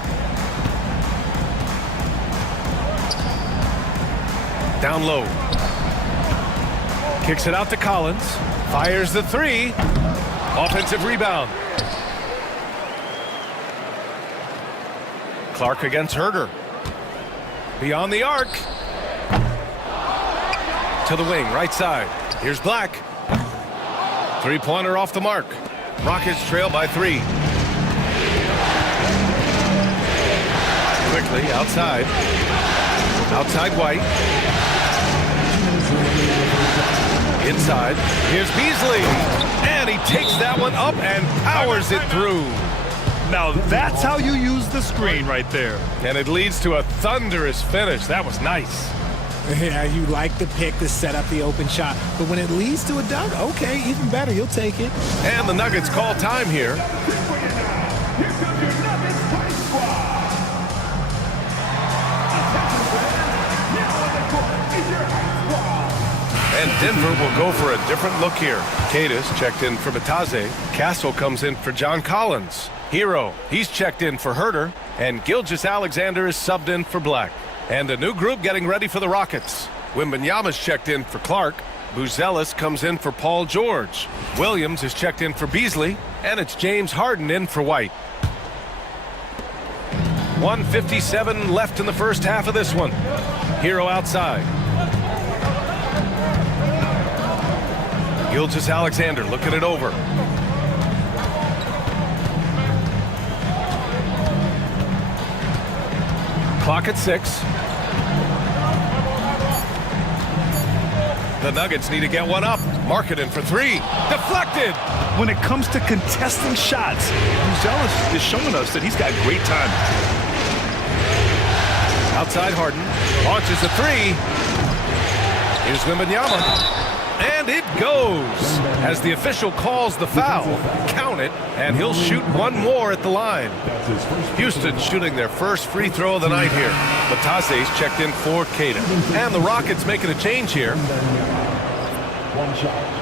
Down low. Kicks it out to Collins. Fires the 3. Offensive rebound. Clark against Herter. Beyond the arc. To the wing, right side. Here's Black. 3-pointer off the mark. Rockets trail by 3. Quickly outside. Outside White. Inside. Here's Beasley. And he takes that one up and powers it through. Now that's how you use the screen right there. And it leads to a thunderous finish. That was nice. Yeah, you like the pick to set up the open shot, but when it leads to a dunk, okay, even better, you'll take it. And the Nuggets call time here. And Denver will go for a different look here. Cadis checked in for Batase. Castle comes in for John Collins. Hero, he's checked in for Herter. And Gilgeous-Alexander is subbed in for Black. And a new group getting ready for the Rockets. Wembanyama's checked in for Clark. Buzelis comes in for Paul George. Williams is checked in for Beasley. And it's James Harden in for White. 1:57 left in the first half of this one. Hero outside. Gilgeous-Alexander looking it over. Clock at 6. The Nuggets need to get one up. Markkanen for 3. Deflected. When it comes to contesting shots, Buzelis is showing us that he's got great timing. Outside Harden. Launches a 3. Here's Wembanyama. And it goes. As the official calls the foul, count it, and he'll shoot one more at the line. Houston shooting their first free throw of the night here. Batase's checked in for Cada. And the Rockets making a change here. One shot.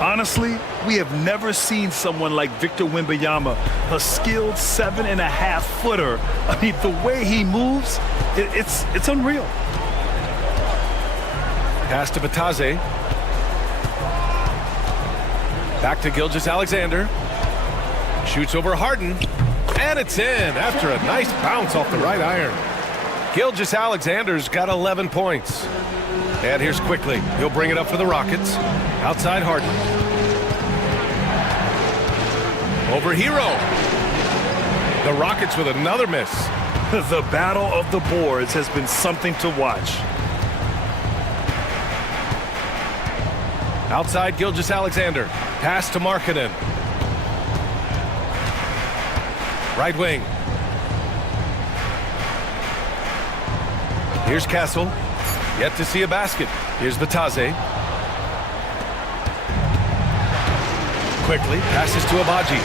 Honestly, we have never seen someone like Victor Wembanyama, a skilled 7.5-footer. I mean, the way he moves, it's unreal. Pass to Batase. Back to Gilgeous-Alexander. Shoots over Harden. And it's in after a nice bounce off the right iron. Gilgeous-Alexander's got 11 points. And here's Quickly. He'll bring it up for the Rockets. Outside Harden. Over Hero. The Rockets with another miss. The battle of the boards has been something to watch. Outside Gilgeous-Alexander. Pass to Markkanen. Right wing. Here's Castle. Yet to see a basket. Here's Batase. Quickly passes to Abaji.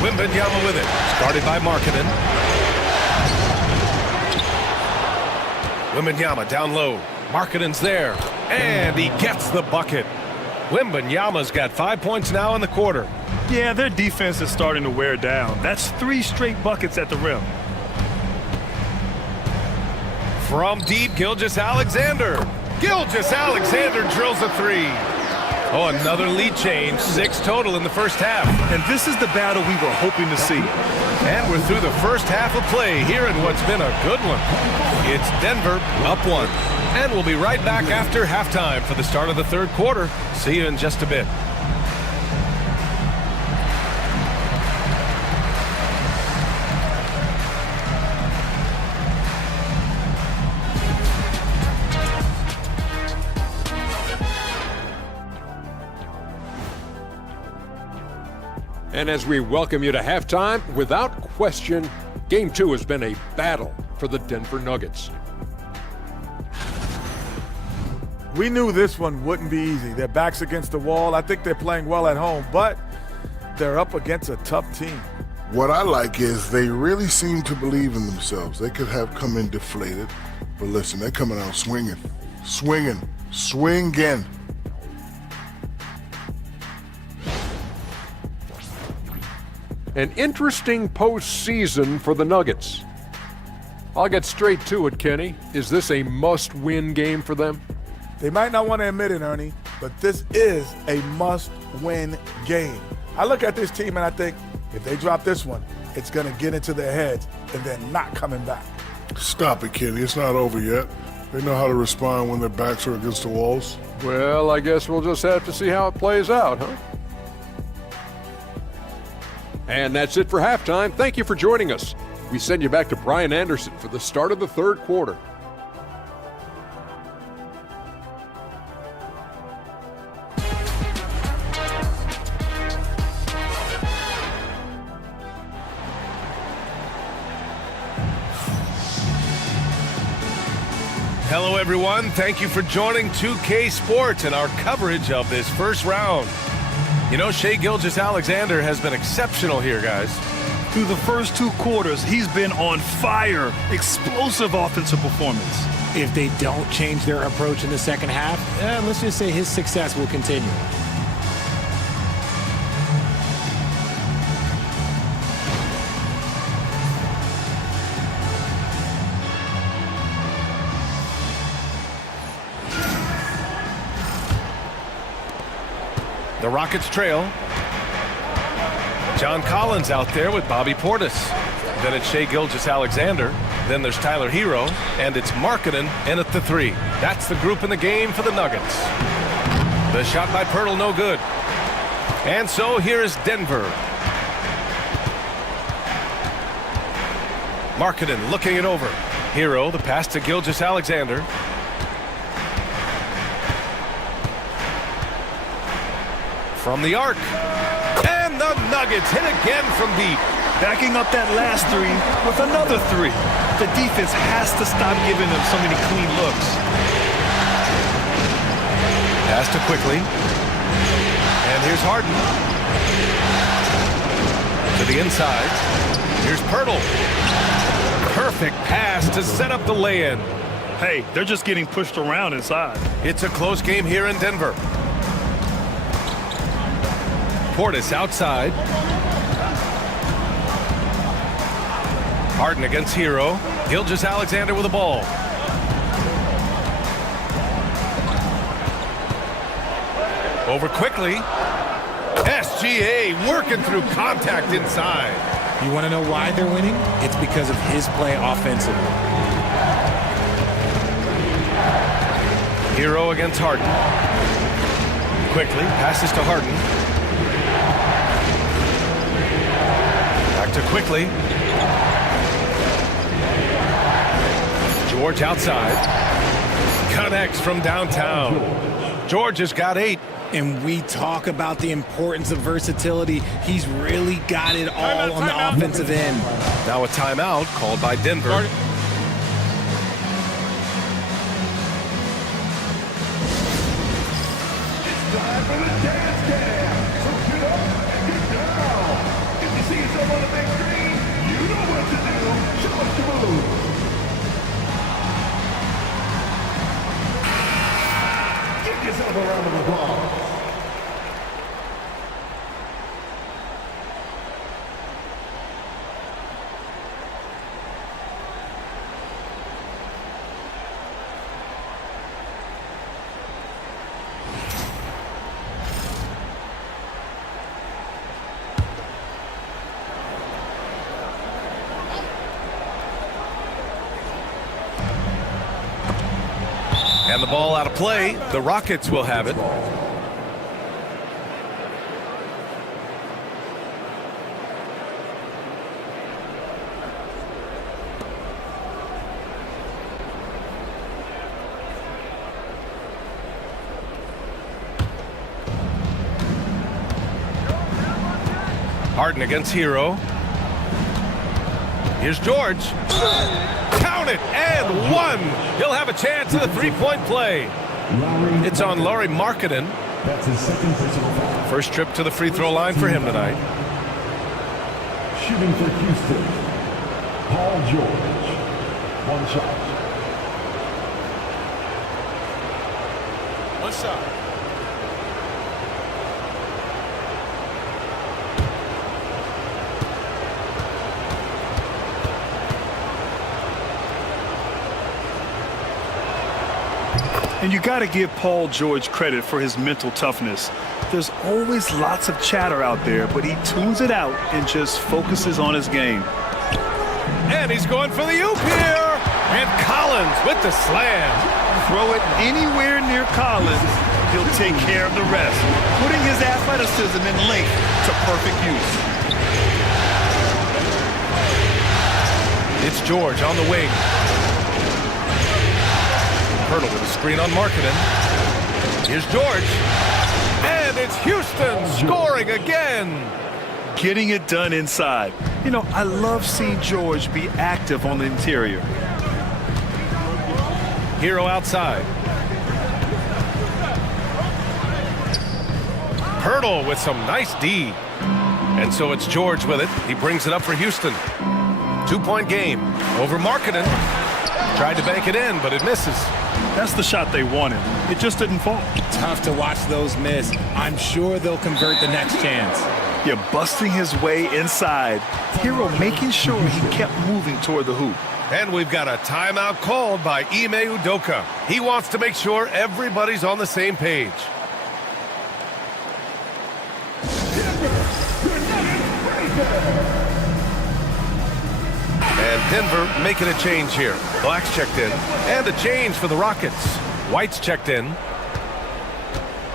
Wembanyama with it. Started by Markkanen. Wembanyama down low. Markkanen's there. And he gets the bucket. Wembanyama's got 5 points now in the quarter. Yeah, their defense is starting to wear down. That's 3 straight buckets at the rim. From deep, Gilgeous-Alexander. Gilgeous-Alexander drills a 3. Oh, another lead change. 6 total in the first half. And this is the battle we were hoping to see. And we're through the first half of play here in what's been a good one. It's Denver up 1. And we'll be right back after halftime for the start of the third quarter. See you in just a bit. And as we welcome you to halftime, without question, Game 2 has been a battle for the Denver Nuggets. We knew this one wouldn't be easy. Their backs against the wall. I think they're playing well at home, but they're up against a tough team. What I like is they really seem to believe in themselves. They could have come in deflated, but listen, they're coming out swinging. Swinging. Swinging. An interesting postseason for the Nuggets. I'll get straight to it, Kenny. Is this a must-win game for them? They might not want to admit it, Ernie, but this is a must-win game. I look at this team and I think if they drop this one, it's going to get into their heads and they're not coming back. Stop it, Kenny. It's not over yet. They know how to respond when their backs are against the walls. Well, I guess we'll just have to see how it plays out, huh? And that's it for halftime. Thank you for joining us. We send you back to Brian Anderson for the start of the third quarter. Hello, everyone. Thank you for joining 2K Sports and our coverage of this first round. You know, Shai Gilgeous-Alexander has been exceptional here, guys. Through the first 2 quarters, he's been on fire. Explosive offensive performance. If they don't change their approach in the second half, let's just say his success will continue. The Rockets trail. John Collins out there with Bobby Portis. Then it's Shai Gilgeous-Alexander. Then there's Tyler Hero. And it's Markkanen in at the 3. That's the group in the game for the Nuggets. The shot by Pirtle, no good. And so here is Denver. Markkanen looking it over. Hero, the pass to Gilgeous-Alexander. from the arc. And the Nuggets hit again from deep. Backing up that last three with another three. The defense has to stop giving them so many clean looks. Pass to Quickly. And here's Harden. To the inside. Here's Pirtle. Perfect pass to set up the lay-in. Hey, they're just getting pushed around inside. It's a close game here in Denver. Portis outside. Harden against Hero. Gilgeous-Alexander with the ball. Over Quickly. SGA working through contact inside. You want to know why they're winning? It's because of his play offensively. Hero against Harden. Quickly passes to Harden. Back to Quickly. George outside. Connects from downtown. George has got 8. And we talk about the importance of versatility. He's really got it all on the offensive end. Now a timeout called by Denver. Yourself a round of applause. And the ball out of play. The Rockets will have it. Harden against Hero. Here's George. Count it, and 1. He'll have a chance at a three-point play. It's on Lauri Markkanen. That's his second personal foul. First trip to the free throw line for him tonight. Shooting for Houston, Paul George. 1 shot. One shot. And you got to give Paul George credit for his mental toughness. There's always lots of chatter out there, but he tunes it out and just focuses on his game. And he's going for the oop here. And Collins with the slam. Throw it anywhere near Collins, he'll take care of the rest, putting his athleticism and length to perfect use. It's George on the wing. Pirtle with a screen on Markkanen. Here's George. And it's Houston scoring again. Getting it done inside. You know, I love seeing George be active on the interior. Hero outside. Pirtle with some nice D. And so it's George with it. He brings it up for Houston. 2-point game over Markkanen. Tried to bank it in, but it misses. That's the shot they wanted. It just didn't fall. Tough to watch those miss. I'm sure they'll convert the next chance. You're busting his way inside. Hero making sure he kept moving toward the hoop. And we've got a timeout called by Ime Udoka. He wants to make sure everybody's on the same page. And Denver making a change here. Black's checked in. And a change for the Rockets. White's checked in.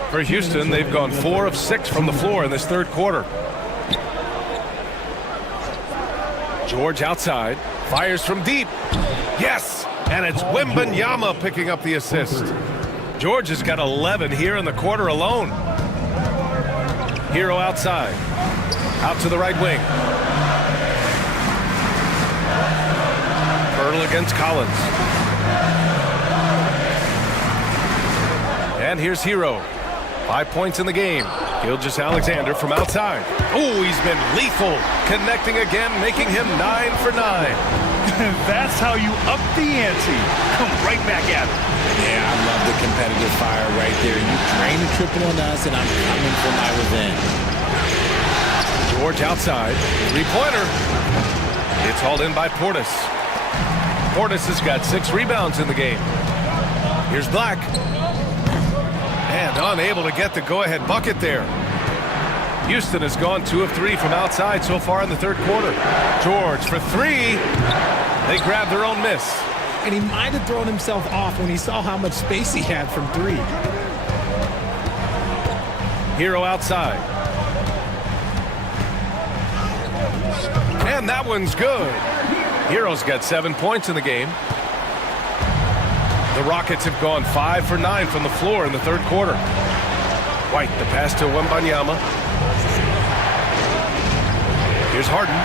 For Houston, they've gone 4 of 6 from the floor in this third quarter. George outside. Fires from deep. Yes! And it's Wembanyama picking up the assist. George has got 11 here in the quarter alone. Hero outside. Out to the right wing. Hurdle against Collins. And here's Hero. 5 points in the game. Gilgeous-Alexander from outside. Oh, he's been lethal. Connecting again, making him 9 for 9. That's how you up the ante. Come right back at it. Yeah, I love the competitive fire right there. You drain the triple on us, and I'm coming for my revenge. George outside. Three-pointer. It's hauled in by Portis. Portis has got 6 rebounds in the game. Here's Black. And unable to get the go-ahead bucket there. Houston has gone 2 of 3 from outside so far in the third quarter. George for 3. They grab their own miss. And he might have thrown himself off when he saw how much space he had from 3. Hero outside. And that one's good. Hero's got 7 points in the game. The Rockets have gone 5 for 9 from the floor in the third quarter. White, the pass to Wembanyama. Here's Harden.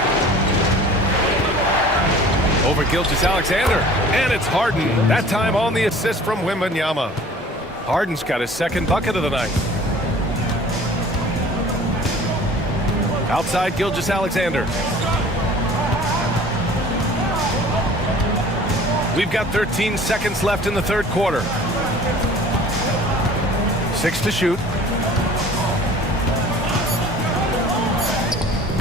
Over Gilgeous-Alexander. And it's Harden. That time on the assist from Wembanyama. Harden's got his second bucket of the night. Outside Gilgeous-Alexander. We've got 13 seconds left in the third quarter. 6 to shoot.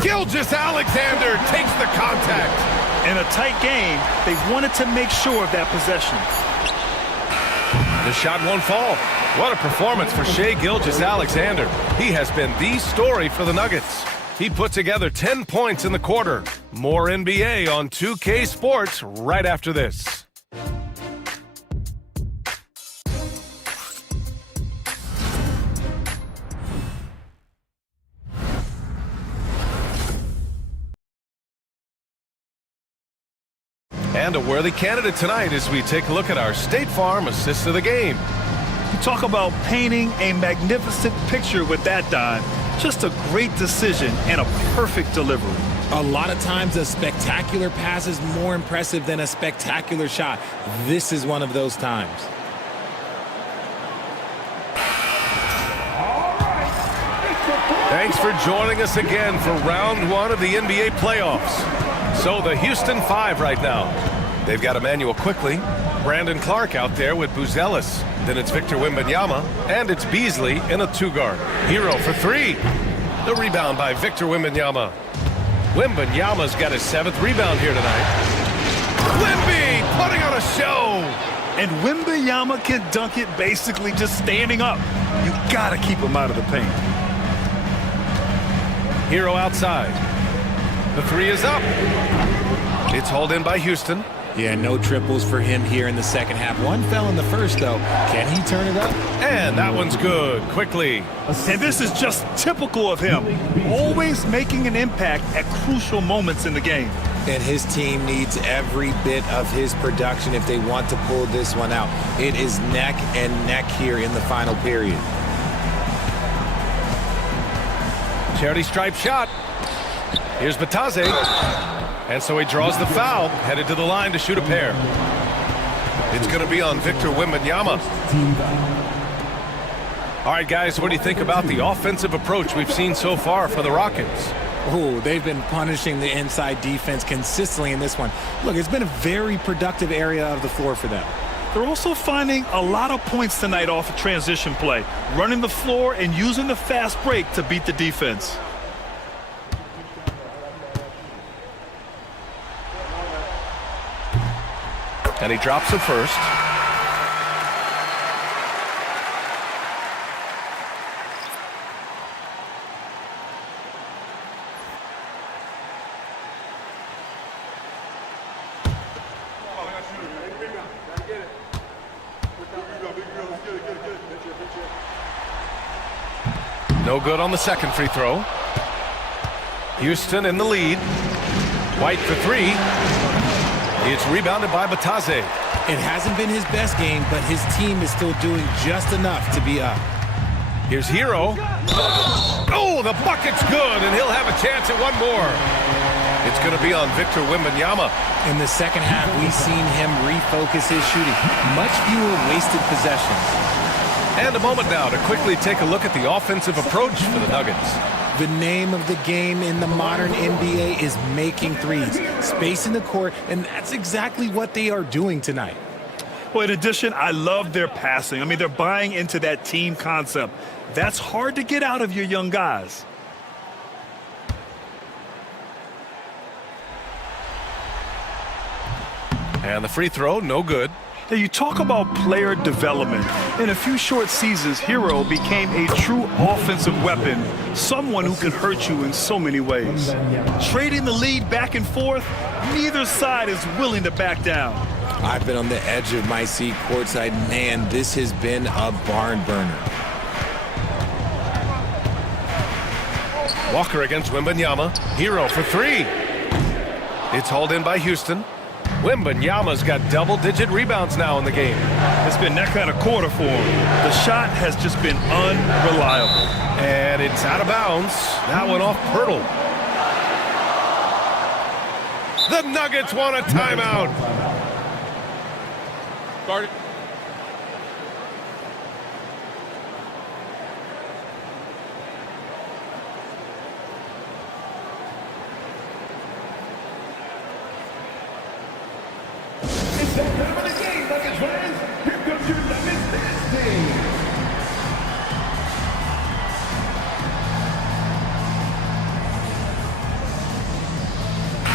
Gilgeous-Alexander takes the contact. In a tight game, they wanted to make sure of that possession. The shot won't fall. What a performance for Shai Gilgeous-Alexander. He has been the story for the Nuggets. He put together 10 points in the quarter. More NBA on 2K Sports right after this. And a worthy candidate tonight as we take a look at our State Farm assist of the game. You talk about painting a magnificent picture with that, Don. Just a great decision and a perfect delivery. A lot of times a spectacular pass is more impressive than a spectacular shot. This is one of those times. Thanks for joining us again for round 1 of the NBA playoffs. So the Houston 5 right now. They've got Emmanuel Quickly, Brandon Clark out there with Buzelis. Then it's Victor Wembanyama, and it's Beasley in a 2-guard. Hero for 3. The rebound by Victor Wembanyama. Wembanyama's got his 7th rebound here tonight. Wemby putting on a show. And Wembanyama can dunk it basically just standing up. You gotta keep him out of the paint. Hero outside. The 3 is up. It's hauled in by Houston. Yeah, no triples for him here in the second half. One fell in the first, though. Can he turn it up? And that one's good. Quickly. And this is just typical of him. Always making an impact at crucial moments in the game. And his team needs every bit of his production if they want to pull this one out. It is neck and neck here in the final period. Charity stripe shot. Here's Batase. And so he draws the foul, headed to the line to shoot a pair. It's going to be on Victor Wembanyama. All right, guys, what do you think about the offensive approach we've seen so far for the Rockets? Oh, they've been punishing the inside defense consistently in this one. Look, it's been a very productive area of the floor for them. They're also finding a lot of points tonight off of transition play, running the floor and using the fast break to beat the defense. And he drops it first. No good on the second free throw. Houston in the lead. White for 3. It's rebounded by Batase. It hasn't been his best game, but his team is still doing just enough to be up. Here's Hero. Oh, the bucket's good, and he'll have a chance at one more. It's going to be on Victor Wembanyama. In the second half, we've seen him refocus his shooting. Much fewer wasted possessions. And a moment now to quickly take a look at the offensive approach for the Nuggets. The name of the game in the modern NBA is making threes, spacing the court, and that's exactly what they are doing tonight. Well, in addition, I love their passing. I mean, they're buying into that team concept. That's hard to get out of your young guys. And the free throw, no good. Now, you talk about player development. In a few short seasons, Hero became a true offensive weapon, someone who can hurt you in so many ways. Trading the lead back and forth, neither side is willing to back down. I've been on the edge of my seat courtside. Man, this has been a barn burner. Walker against Wembanyama. Hero for three. It's hauled in by Houston. Wembanyama's got double-digit rebounds now in the game. It's been that kind of quarter for him. The shot has just been unreliable. And it's out of bounds. That one off Pirtle. The Nuggets want a timeout. Guard it. It's that time of the game, Nuggets fans. Here comes your Nuggets dance team.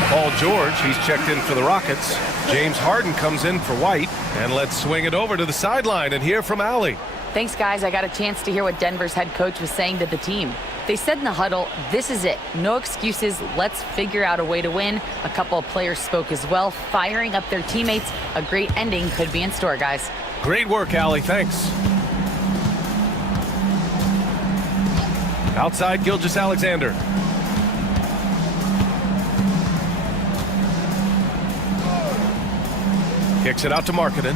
Paul George, he's checked in for the Rockets. James Harden comes in for White. And let's swing it over to the sideline and hear from Allie. Thanks, guys. I got a chance to hear what Denver's head coach was saying to the team. They said in the huddle, this is it. No excuses. Let's figure out a way to win. A couple of players spoke as well, firing up their teammates. A great ending could be in store, guys. Great work, Allie. Thanks. Outside, Gilgeous-Alexander. Kicks it out to Markkanen.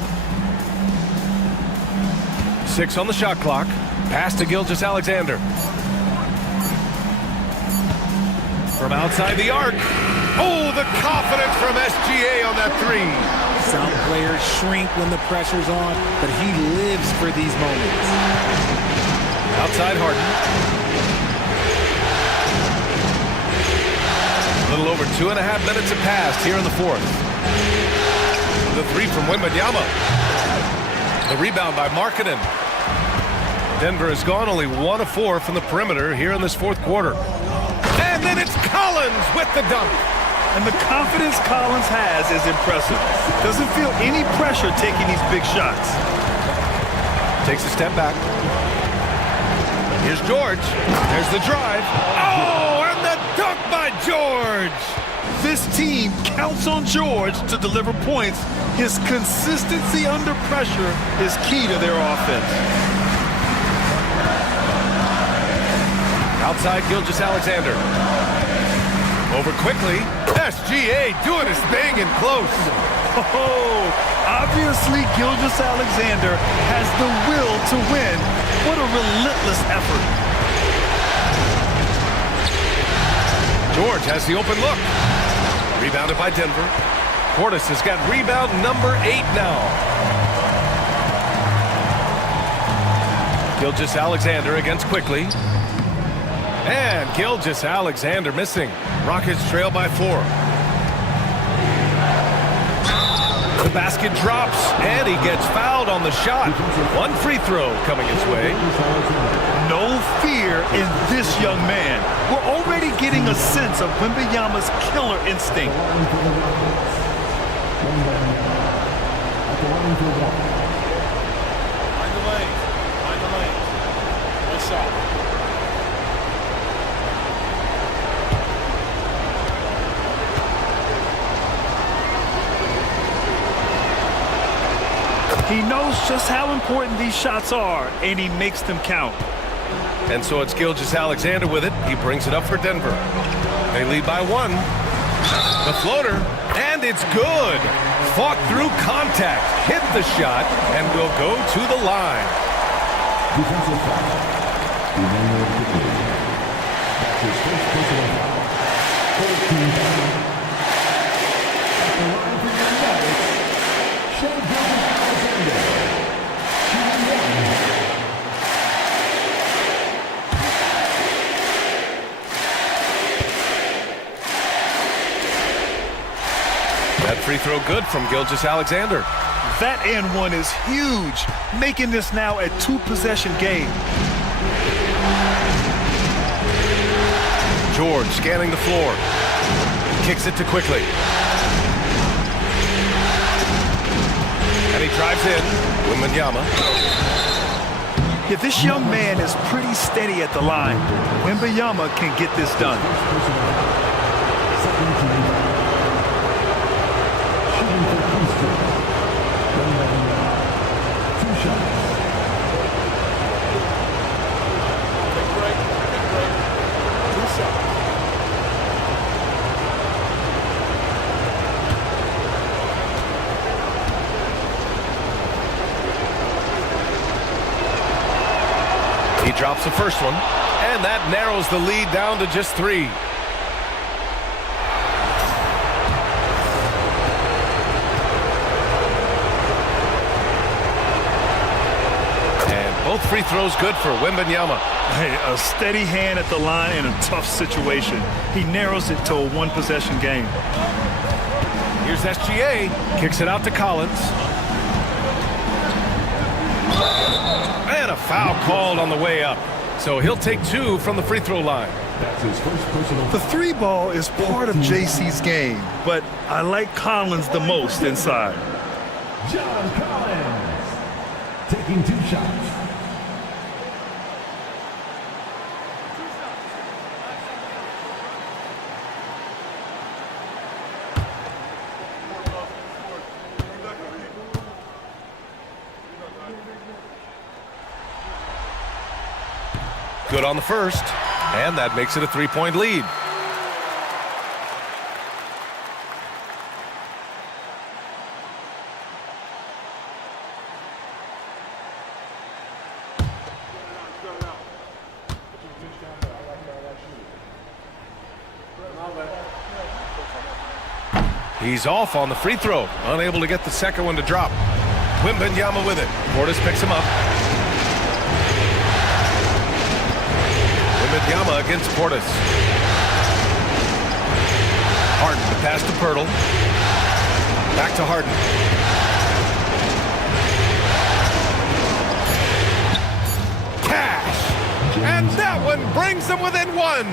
6 on the shot clock. Pass to Gilgeous-Alexander. From outside the arc. Oh, the confidence from SGA on that three. Some players shrink when the pressure's on, but he lives for these moments. Outside Harden. A little over 2.5 minutes have passed here in the fourth. The three from Wembanyama. The rebound by Markkanen. Denver has gone only 1 of 4 from the perimeter here in this fourth quarter. And then it's Collins with the dunk. And the confidence Collins has is impressive. Doesn't feel any pressure taking these big shots. Takes a step back. Here's George. There's the drive. Oh, and the dunk by George. This team counts on George to deliver points. His consistency under pressure is key to their offense. Outside Gilgeous-Alexander. Over quickly. SGA doing his thing in close. Oh, obviously Gilgeous-Alexander has the will to win. What a relentless effort. George has the open look. Rebounded by Denver. Portis has got rebound number 8 now. Gilgeous-Alexander against Quickly. And Gilgeous-Alexander missing. Rockets trail by 4. The basket drops, and he gets fouled on the shot. 1 free throw coming his way. No fear in this young man. We're already getting a sense of Wembanyama's killer instinct. Find the lane. Find the lane. Nice shot. He knows just how important these shots are, and he makes them count. And so it's Gilgeous-Alexander with it. He brings it up for Denver. They lead by 1. The floater, and it's good. Fought through contact, hit the shot, and will go to the line. That's his first personal foul. 14 foul. At the line for the Nuggets, Shea Gilgeous-Alexander. Shooting 1. That free throw good from Gilgeous-Alexander. That and one is huge, making this now a two-possession game. George scanning the floor. Kicks it to Quickly. And he drives in. Wembanyama. Yeah, this young man is pretty steady at the line. Wembanyama can get this done. He drops the first one, and that narrows the lead down to just 3. And both free throws good for Wembanyama. Hey, a steady hand at the line in a tough situation. He narrows it to a one-possession game. Here's SGA. Kicks it out to Collins. And a foul called on the way up. So he'll take 2 from the free throw line. That's his first personal. The three ball is part of JC's game, but I like Collins the most inside. John Collins taking 2 shots. Good on the first, and that makes it a 3-point lead. He's off on the free throw, unable to get the second one to drop. Wembanyama with it. Portis picks him up. Wembanyama against Portis. Harden to pass to Pirtle. Back to Harden. Cash! And that one brings them within 1.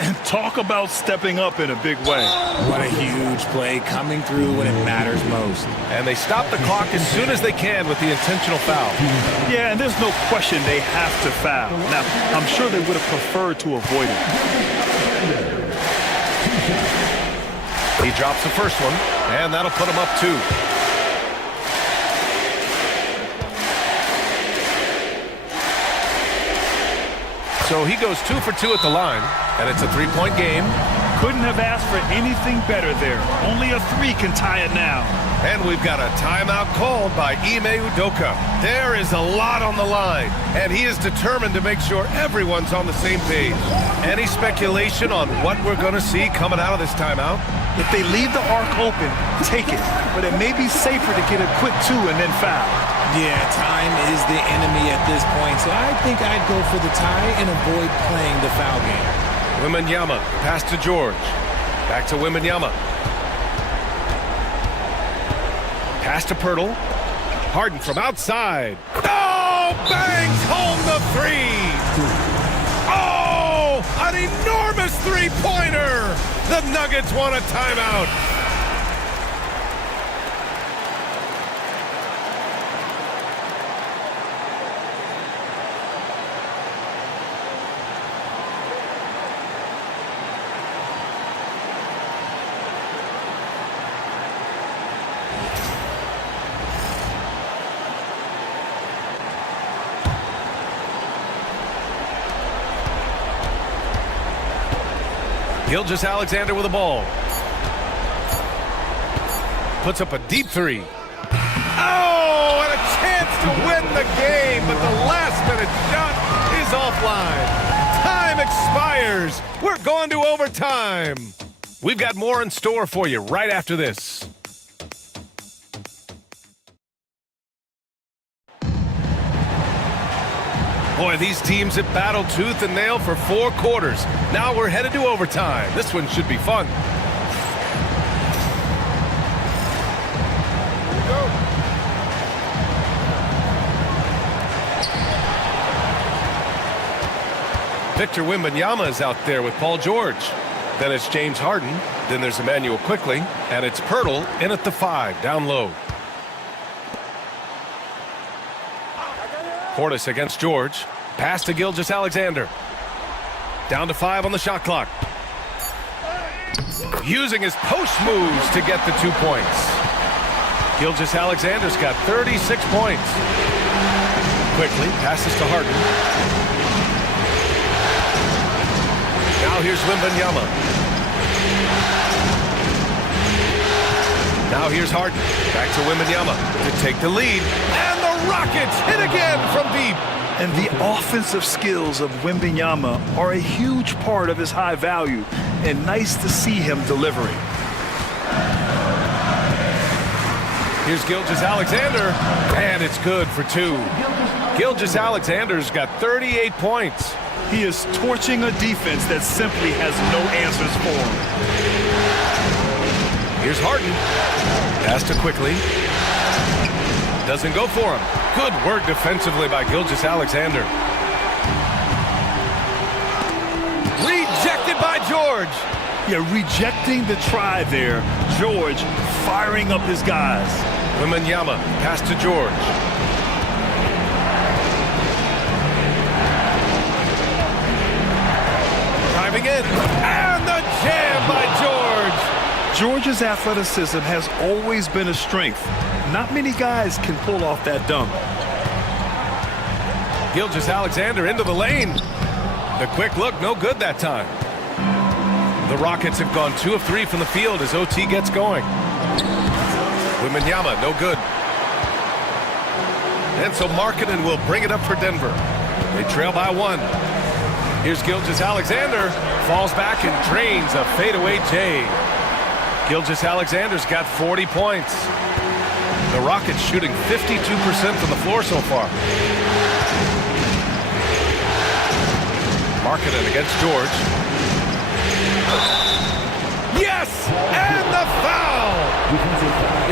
And talk about stepping up in a big way. What a huge play coming through when it matters most. And they stop the clock as soon as they can with the intentional foul. Yeah, and there's no question they have to foul. Now, I'm sure they would have preferred to avoid it. He drops the first one, and that'll put him up 2. So he goes 2 for 2 at the line, and it's a 3-point game. Couldn't have asked for anything better there. Only a 3 can tie it now. And we've got a timeout called by Ime Udoka. There is a lot on the line, and he is determined to make sure everyone's on the same page. Any speculation on what we're going to see coming out of this timeout? If they leave the arc open, take it. But it may be safer to get a quick 2 and then foul. Yeah, time is the enemy at this point, so I think I'd go for the tie and avoid playing the foul game. Wembanyama, pass to George. Back to Wembanyama. Pass to Pirtle. Harden from outside. Oh, bangs home the 3. Oh, an enormous 3-pointer. The Nuggets want a timeout. Gilgeous-Alexander with the ball. Puts up a deep 3. Oh, and a chance to win the game, but the last-minute shot is is offline. Time expires. We're going to overtime. We've got more in store for you right after this. Boy, these teams have battled tooth and nail for 4 quarters. Now we're headed to overtime. This one should be fun. Victor Wembanyama is out there with Paul George. Then it's James Harden. Then there's Emmanuel Quickly. And it's Pirtle in at the 5, down low. Portis against George. Pass to Gilgeous-Alexander. Down to 5 on the shot clock. Using his post moves to get the 2 points. Gilgeous-Alexander's got 36 points. Quickly passes to Harden. Now here's Wembanyama. Now here's Harden. Back to Wembanyama to take the lead. And the Rockets hit again from deep. And the offensive skills of Wembanyama are a huge part of his high value. And nice to see him delivering. Here's Gilgeous-Alexander. And it's good for 2. Gilgeous-Alexander's got 38 points. He is torching a defense that simply has no answers for him. Here's Harden. Pass to Quickly. Doesn't go for him. Good work defensively by Gilgeous-Alexander. Rejected by George. Yeah, rejecting the try there. George firing up his guys. Wembanyama, pass to George. Driving in, and the jam by George. George's athleticism has always been a strength. Not many guys can pull off that dunk. Gilgeous-Alexander into the lane. The quick look, no good that time. The Rockets have gone 2 of 3 from the field as OT gets going. Wembanyama, no good. And so Markkanen will bring it up for Denver. They trail by 1. Here's Gilgeous-Alexander. Falls back and drains a fadeaway J. Gilgeous-Alexander's got 40 points. The Rockets shooting 52% from the floor so far. Markkanen against George. Yes! And the foul!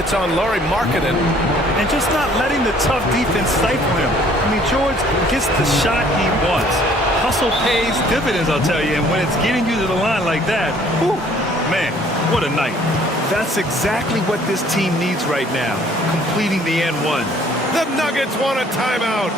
It's on Lauri Markkanen. And just not letting the tough defense stifle him. I mean, George gets the shot he wants. Hustle pays dividends, I'll tell you. And when it's getting you to the line like that, whew, man, what a night. That's exactly what this team needs right now, completing the N1. The Nuggets want a timeout.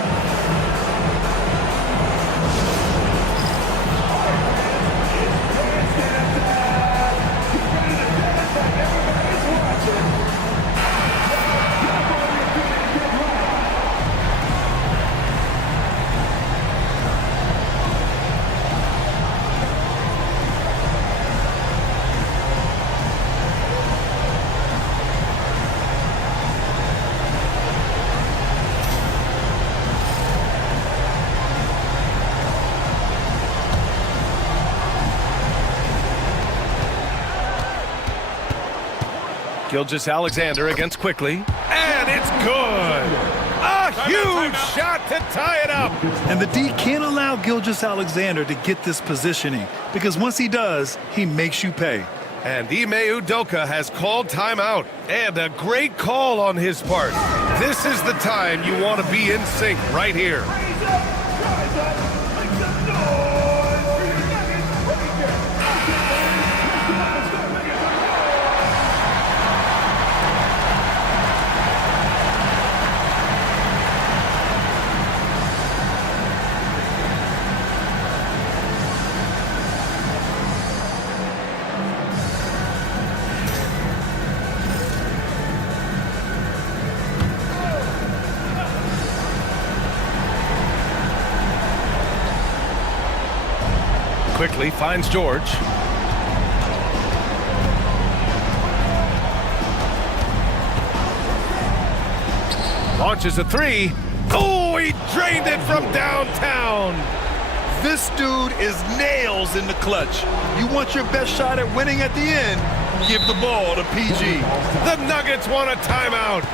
Gilgeous-Alexander against Quickly. And it's good! A huge shot to tie it up! And the D can't allow Gilgeous-Alexander to get this positioning, because once he does, he makes you pay. And Ime Udoka has called timeout. And a great call on his part. This is the time you want to be in sync right here. Quickly finds George. Launches a 3. Oh, he drained it from downtown. This dude is nails in the clutch. You want your best shot at winning at the end, give the ball to PG. The Nuggets want a timeout.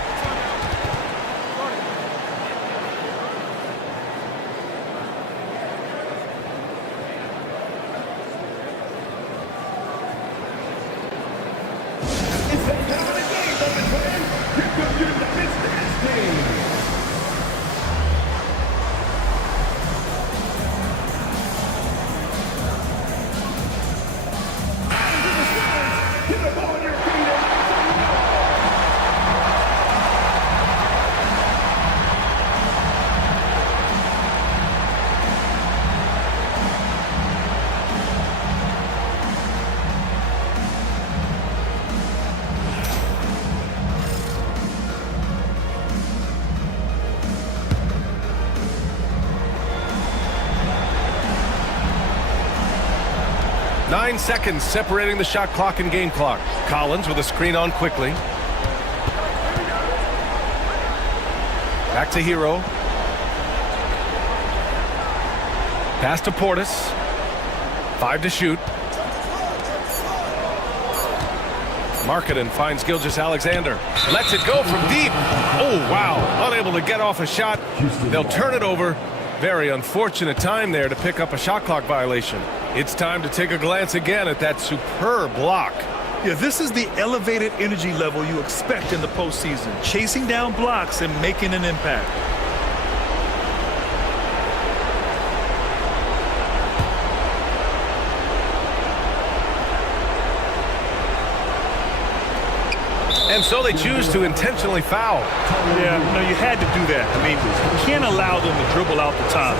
Nine seconds separating the shot clock and game clock. Collins with a screen on quickly. Back to Hero. Pass to Portis. 5 to shoot. Markkanen finds Gilgeous-Alexander. Lets it go from deep. Oh, wow. Unable to get off a shot. They'll turn it over. Very unfortunate time there to pick up a shot clock violation. It's time to take a glance again at that superb block. Yeah, this is the elevated energy level you expect in the postseason. Chasing down blocks and making an impact. And so they choose to intentionally foul. Yeah, no, you had to do that. I mean, you can't allow them to dribble out the top.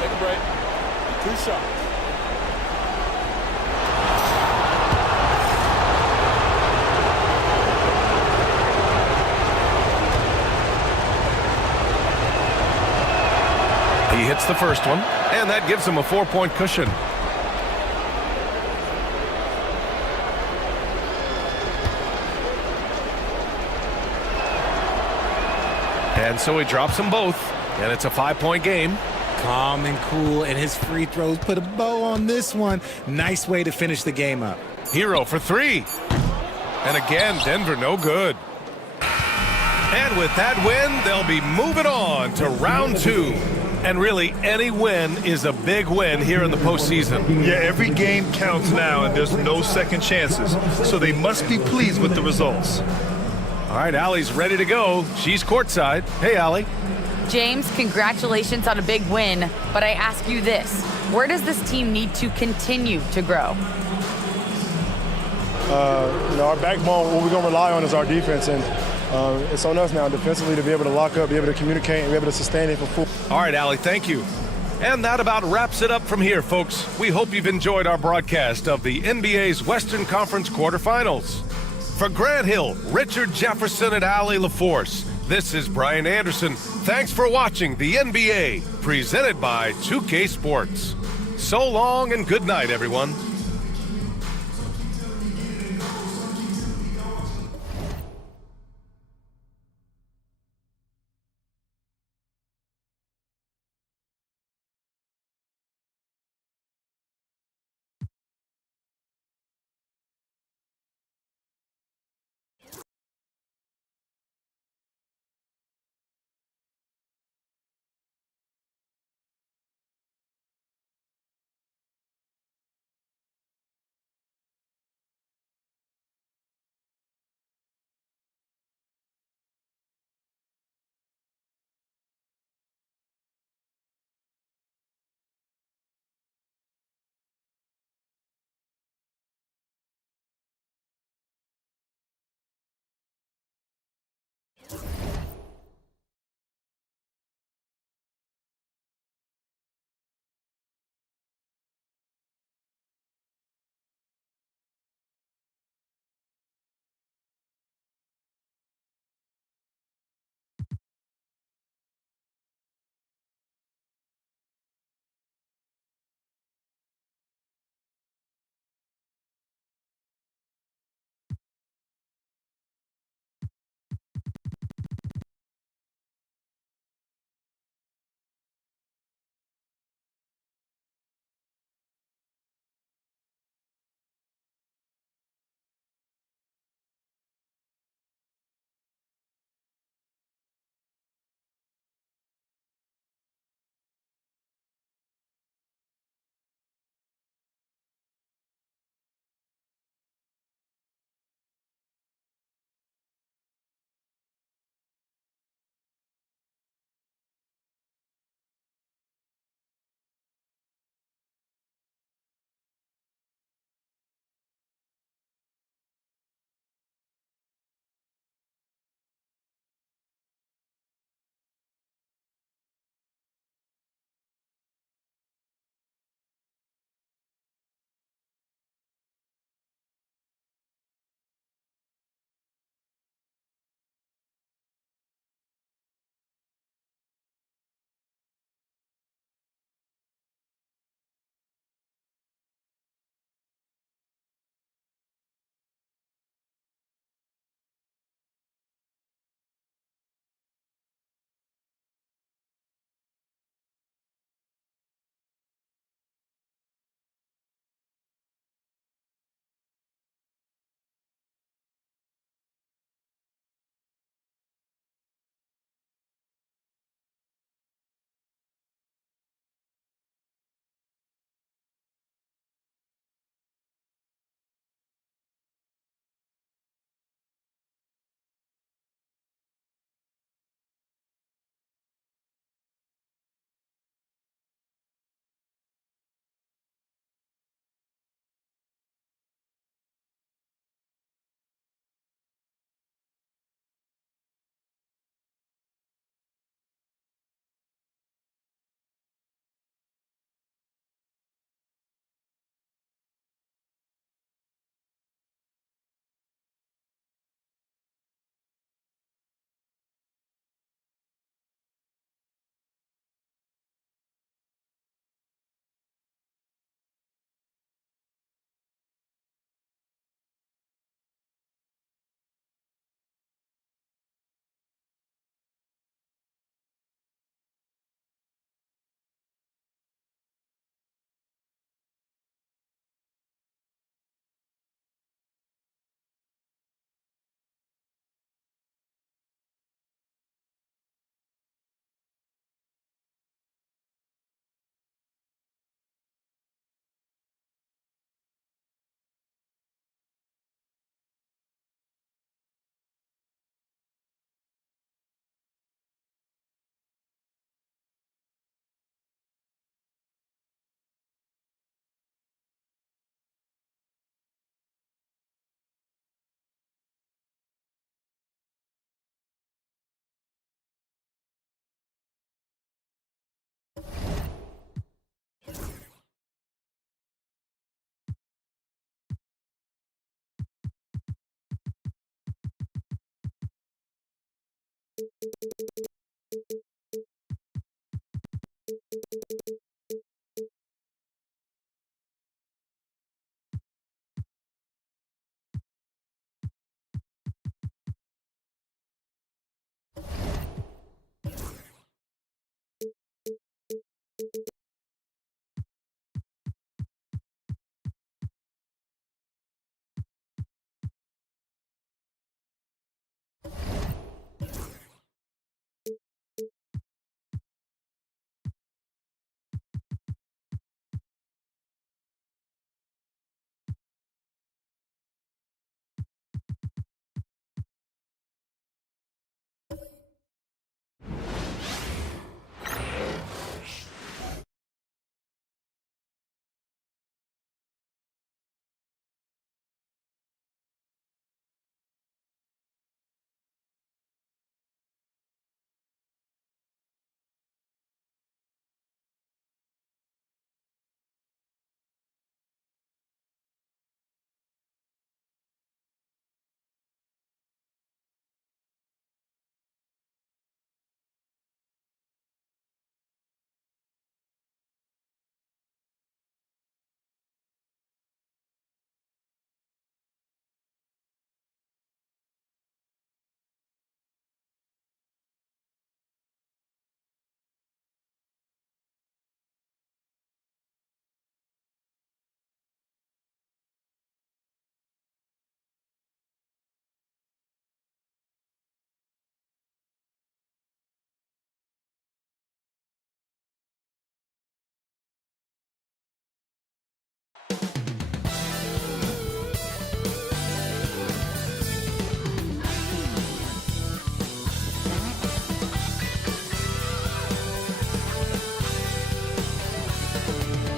Take a break. 2 shots. He hits the first one, and that gives him a 4-point cushion. And so he drops them both, and it's a 5-point game. Calm and cool, and his free throws put a bow on this one. Nice way to finish the game up. Hero for 3. And again, Denver no good. And with that win, they'll be moving on to round 2. And really, any win is a big win here in the postseason. Yeah, every game counts now, and there's no second chances. So they must be pleased with the results. All right, Allie's ready to go. She's courtside. Hey, Allie. James, congratulations on a big win, but I ask you this. Where does this team need to continue to grow? Our backbone, what we're going to rely on is our defense, and it's on us now defensively to be able to lock up, be able to communicate, and be able to sustain it for full. All right, Allie, thank you. And that about wraps it up from here, folks. We hope you've enjoyed our broadcast of the NBA's Western Conference quarterfinals. For Grant Hill, Richard Jefferson, and Allie LaForce, this is Brian Anderson. Thanks for watching the NBA, presented by 2K Sports. So long and good night, everyone.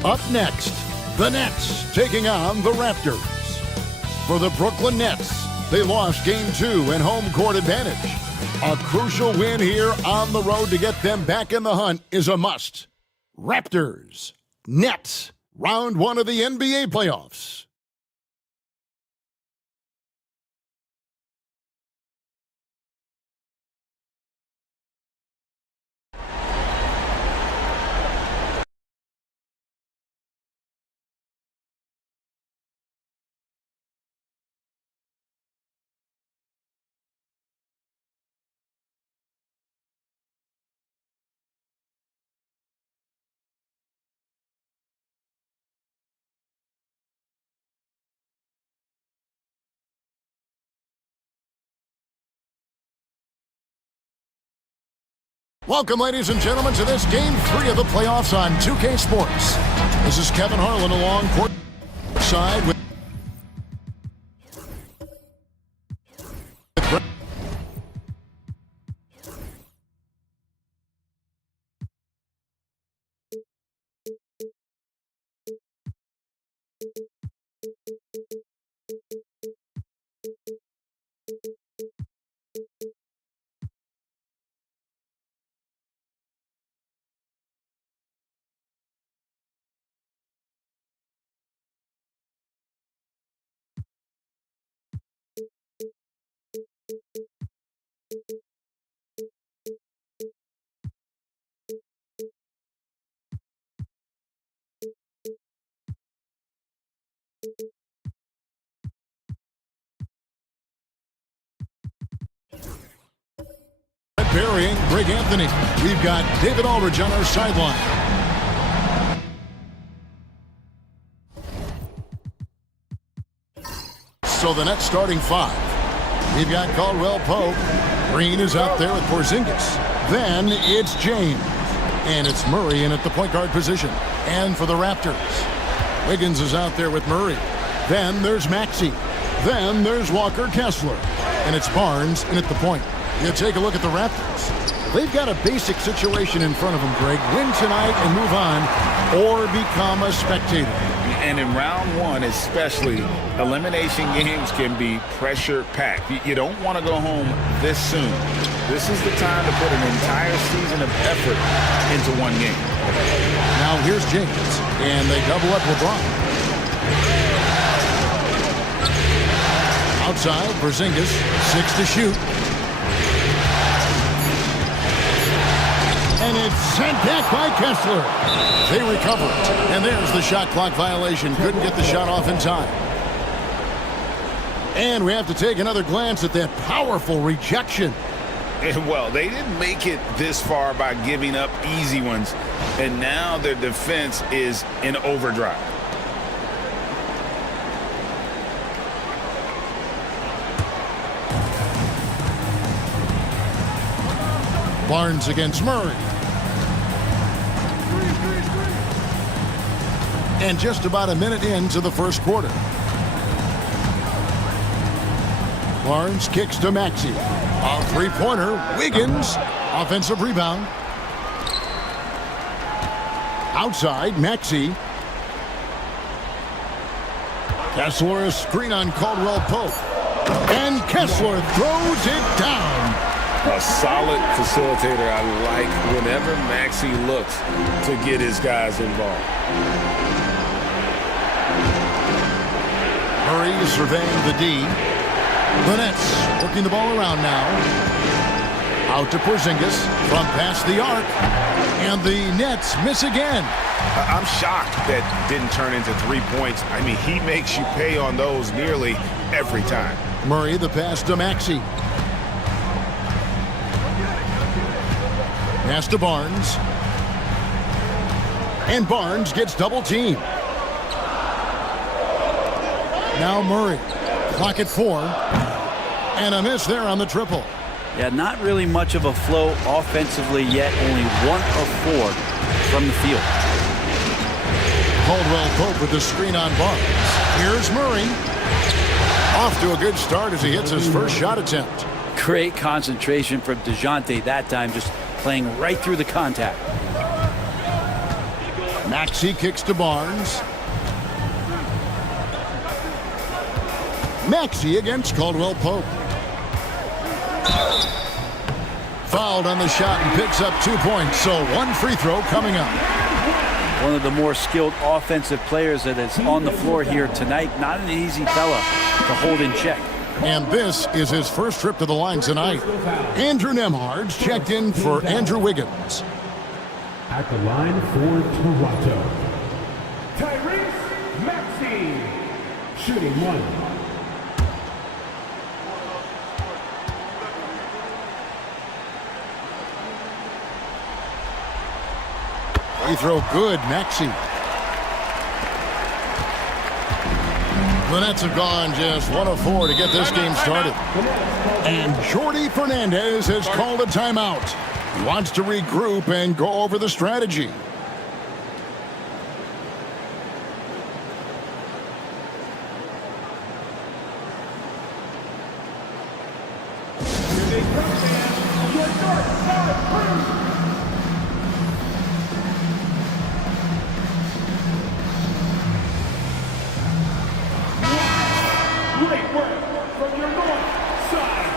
Up next, the Nets taking on the Raptors. For the Brooklyn Nets, they lost Game 2 and home court advantage. A crucial win here on the road to get them back in the hunt is a must. Raptors, Nets, round 1 of the NBA playoffs. Welcome, ladies and gentlemen, to this Game 3 of the playoffs on 2K Sports. This is Kevin Harlan along court side with burying Greg Anthony. We've got David Aldridge on our sideline. So the Nets starting 5. We've got Caldwell Pope. Green is out there with Porzingis. Then it's James. And it's Murray in at the point guard position. And for the Raptors, Wiggins is out there with Murray. Then there's Maxey. Then there's Walker Kessler. And it's Barnes in at the point. You take a look at the Raptors. They've got a basic situation in front of them, Greg. Win tonight and move on, or become a spectator. And in round 1 especially, elimination games can be pressure-packed. You don't want to go home this soon. This is the time to put an entire season of effort into one game. Now here's James, and they double up LeBron. Outside, Porzingis, 6 to shoot. And it's sent back by Kessler. They recover it. And there's the shot clock violation. Couldn't get the shot off in time. And we have to take another glance at that powerful rejection. Well, they didn't make it this far by giving up easy ones. And now their defense is in overdrive. Barnes against Murray. And just about a minute into the first quarter. Barnes kicks to Maxey. A three-pointer. Wiggins. Offensive rebound. Outside, Maxey. Kessler, a screen on Caldwell Pope. And Kessler throws it down. A solid facilitator. I like whenever Maxey looks to get his guys involved. Murray surveying the D. The Nets working the ball around now. Out to Porzingis from past the arc. And the Nets miss again. I'm shocked that didn't turn into 3 points. I mean, he makes you pay on those nearly every time. Murray, the pass to Maxey. Pass to Barnes. And Barnes gets double teamed. Now Murray. Clock at 4. And a miss there on the triple. Yeah, not really much of a flow offensively yet. Only 1 of 4 from the field. Caldwell Pope with the screen on Barnes. Here's Murray. Off to a good start as he hits his first shot attempt. Great concentration from DeJounte that time, just playing right through the contact. Maxey kicks to Barnes. Maxey against Caldwell Pope. Fouled on the shot and picks up 2 points, so 1 free throw coming up. One of the more skilled offensive players that is on the floor here tonight. Not an easy fella to hold in check. And this is his first trip to the line tonight. Andrew Nembhard's checked in for Andrew Wiggins. At the line for Toronto, Tyrese Maxey, shooting 1. Free throw good, Maxey. The Nets have gone just 1 of 4 to get this game started. And Jordi Fernandez has called a timeout. He wants to regroup and go over the strategy. Great work from your north side.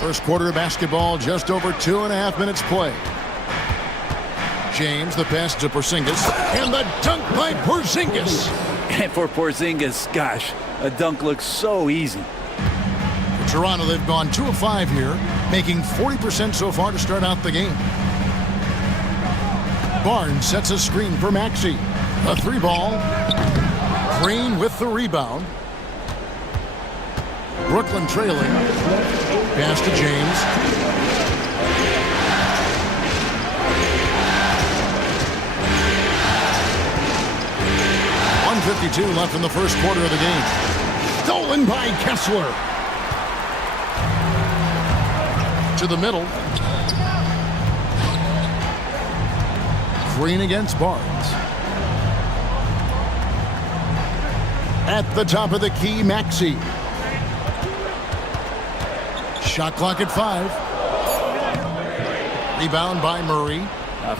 First quarter of basketball, just over 2.5 minutes play. James, the pass to Porzingis, and the dunk by Porzingis. And for Porzingis, gosh, a dunk looks so easy. For Toronto, they've gone 2 of 5 here, making 40% so far to start out the game. Barnes sets a screen for Maxey. A 3-ball. Green with the rebound. Brooklyn trailing. Pass to James. .152 left in the first quarter of the game. Stolen by Kessler. To the middle. Green against Barnes. At the top of the key, Maxey. Shot clock at 5. Rebound by Murray.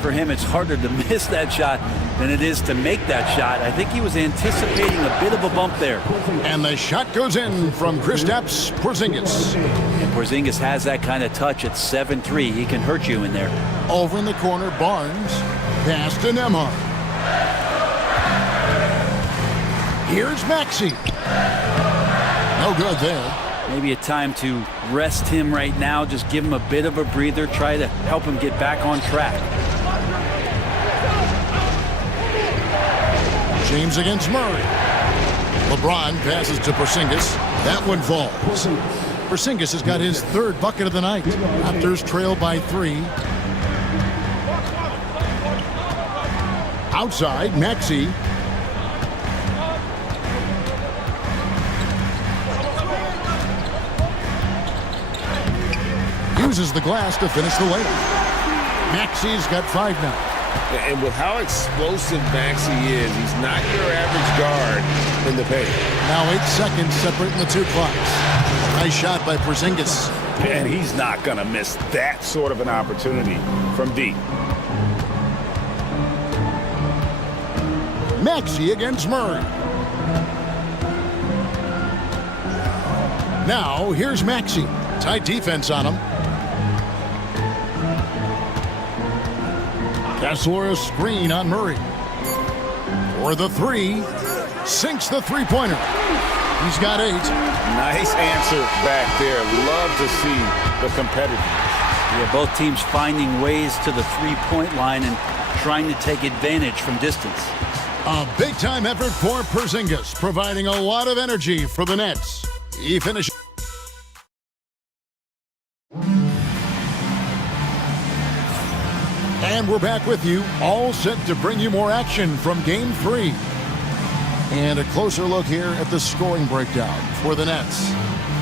For him, it's harder to miss that shot than it is to make that shot. I think he was anticipating a bit of a bump there. And the shot goes in from Kristaps Porzingis. And Porzingis has that kind of touch at 7'3". He can hurt you in there. Over in the corner, Barnes. Pass to Nembhard. Here's Maxey. No good there. Maybe a time to rest him right now. Just give him a bit of a breather. Try to help him get back on track. James against Murray. LeBron passes to Porzingis. That one falls. Porzingis has got his third bucket of the night. Raptors trail by 3. Outside, Maxey. Uses the glass to finish the layup. Maxey's got 5 now. And with how explosive Maxey is, he's not your average guard in the paint. Now 8 seconds separating the two clocks. Nice shot by Porzingis. And he's not going to miss that sort of an opportunity from deep. Maxey against Murray. Now here's Maxey. Tight defense on him. Kessler a screen on Murray. For the 3. Sinks the three-pointer. He's got 8. Nice answer back there. Love to see the competitiveness. Yeah, both teams finding ways to the three-point line and trying to take advantage from distance. A big-time effort for Porzingis, providing a lot of energy for the Nets. He finishes. And we're back with you, all set to bring you more action from Game 3. And a closer look here at the scoring breakdown for the Nets.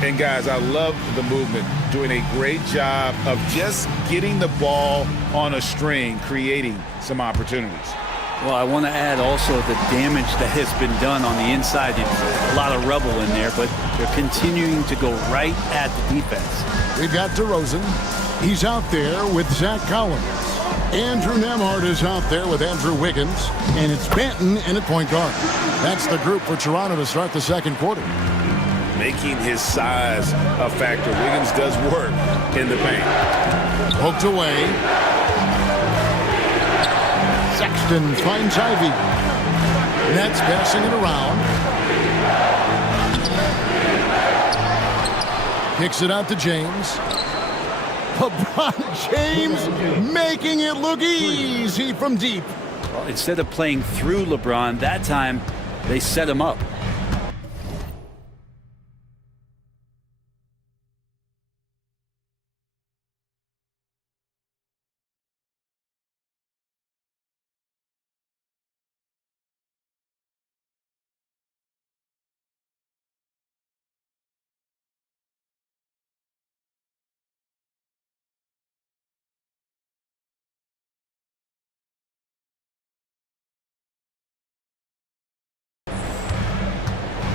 And guys, I love the movement, doing a great job of just getting the ball on a string, creating some opportunities. Well, I want to add also the damage that has been done on the inside. A lot of rubble in there, but they're continuing to go right at the defense. We've got DeRozan. He's out there with Zach Collins. Andrew Nembhard is out there with Andrew Wiggins. And it's Banton in at point guard. That's the group for Toronto to start the second quarter. Making his size a factor. Wiggins does work in the paint. Poked away. Sexton finds Ivy. Nets passing it around. Kicks it out to James. LeBron James making it look easy from deep. Well, instead of playing through LeBron, that time they set him up.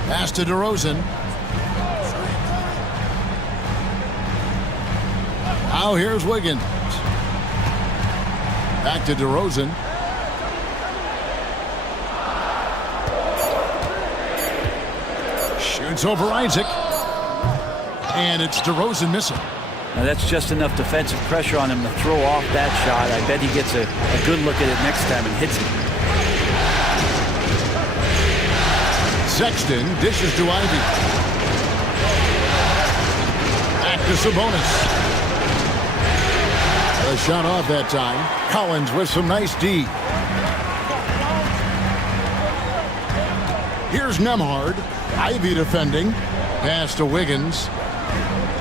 Pass to DeRozan. Now here's Wiggins. Back to DeRozan. Shoots over Isaac. And it's DeRozan missing. Now that's just enough defensive pressure on him to throw off that shot. I bet he gets a good look at it next time and hits it. Sexton dishes to Ivy. Back to Sabonis. A shot off that time. Collins with some nice D. Here's Nembhard. Ivy defending. Pass to Wiggins.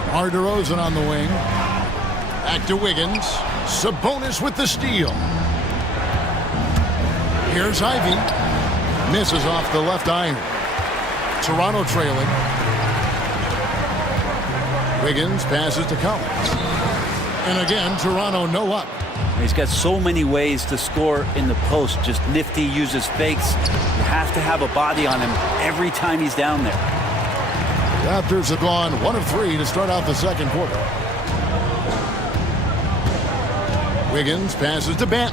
DeRozan on the wing. Back to Wiggins. Sabonis with the steal. Here's Ivy. Misses off the left iron. Toronto trailing. Wiggins passes to Collins. And again, Toronto no up. He's got so many ways to score in the post. Just nifty, uses fakes. You have to have a body on him every time he's down there. Raptors have gone 1 of 3 to start out the second quarter. Wiggins passes to Banton.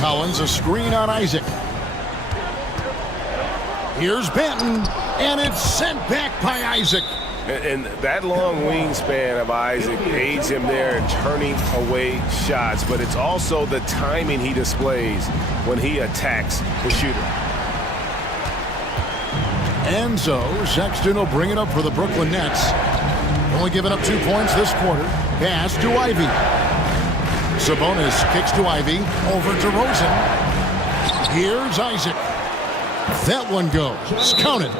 Collins a screen on Isaac. Here's Banton, and it's sent back by Isaac. And that long wingspan of Isaac aids him there in turning away shots, but it's also the timing he displays when he attacks the shooter. And so Sexton will bring it up for the Brooklyn Nets. Only giving up 2 points this quarter. Pass to Ivy. Sabonis kicks to Ivy. Over to Rosen. Here's Isaac. That one goes. Count it.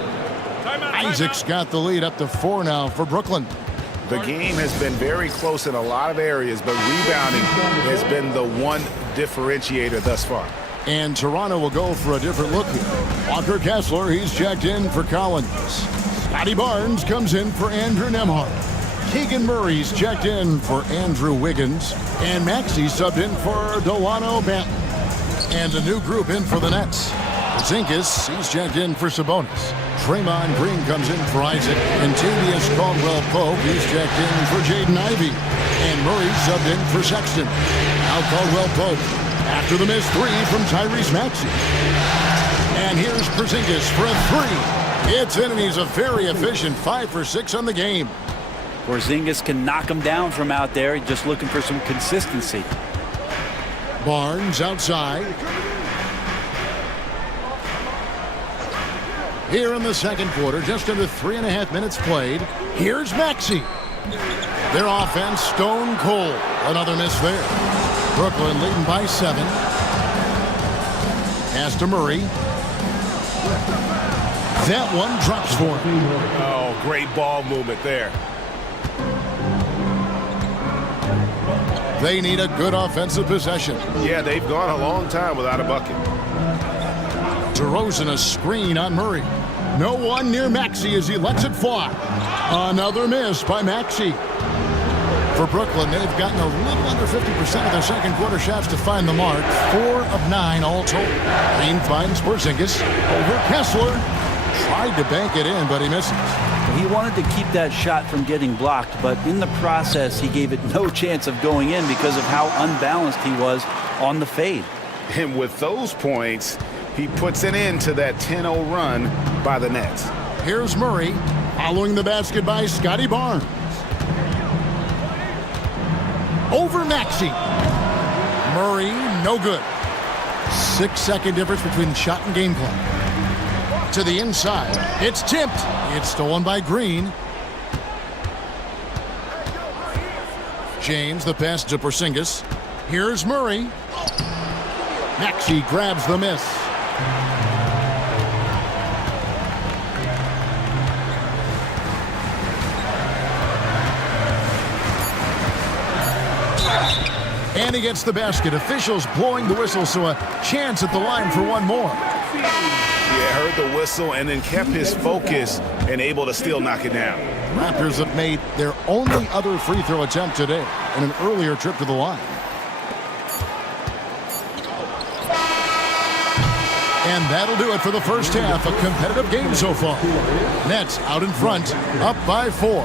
Isaac's got the lead up to 4 now for Brooklyn. The game has been very close in a lot of areas, but rebounding has been the one differentiator thus far. And Toronto will go for a different look here. Walker Kessler, he's checked in for Collins. Scotty Barnes comes in for Andrew Nembhard. Keegan Murray's checked in for Andrew Wiggins. And Maxey subbed in for Delano Banton. And a new group in for the Nets. Porzingis, he's checked in for Sabonis. Draymond Green comes in for Isaac. And Tavius Caldwell-Pope, he's checked in for Jaden Ivey. And Murray subbed in for Sexton. Now Caldwell-Pope after the missed 3 from Tyrese Maxey. And here's Porzingis for a 3. It's in, and he's a very efficient 5 for 6 on the game. Porzingis can knock him down from out there, just looking for some consistency. Barnes outside. Here in the second quarter, just under 3.5 minutes played. Here's Maxey. Their offense stone cold. Another miss there. Brooklyn leading by 7. Pass to Murray. That one drops for him. Oh, great ball movement there. They need a good offensive possession. Yeah, they've gone a long time without a bucket. DeRozan a screen on Murray. No one near Maxey as he lets it fly. Another miss by Maxey. For Brooklyn, they've gotten a little under 50% of their second quarter shots to find the mark. 4 of 9 all told. Green finds Porzingis over Kessler. Tried to bank it in, but he misses. He wanted to keep that shot from getting blocked, but in the process, he gave it no chance of going in because of how unbalanced he was on the fade. And with those points, he puts an end to that 10-0 run by the Nets. Here's Murray following the basket by Scotty Barnes. Over Maxey. Murray, no good. 6-second difference between shot and game clock. To the inside. It's tipped. It's stolen by Green. James, the pass to Porzingis. Here's Murray. Maxey grabs the miss. And he gets the basket. Officials blowing the whistle, so a chance at the line for one more. Yeah, heard the whistle and then kept his focus and able to still knock it down. Raptors have made their only other free throw attempt today in an earlier trip to the line. And that'll do it for the first half. A competitive game so far. Nets out in front, up by 4.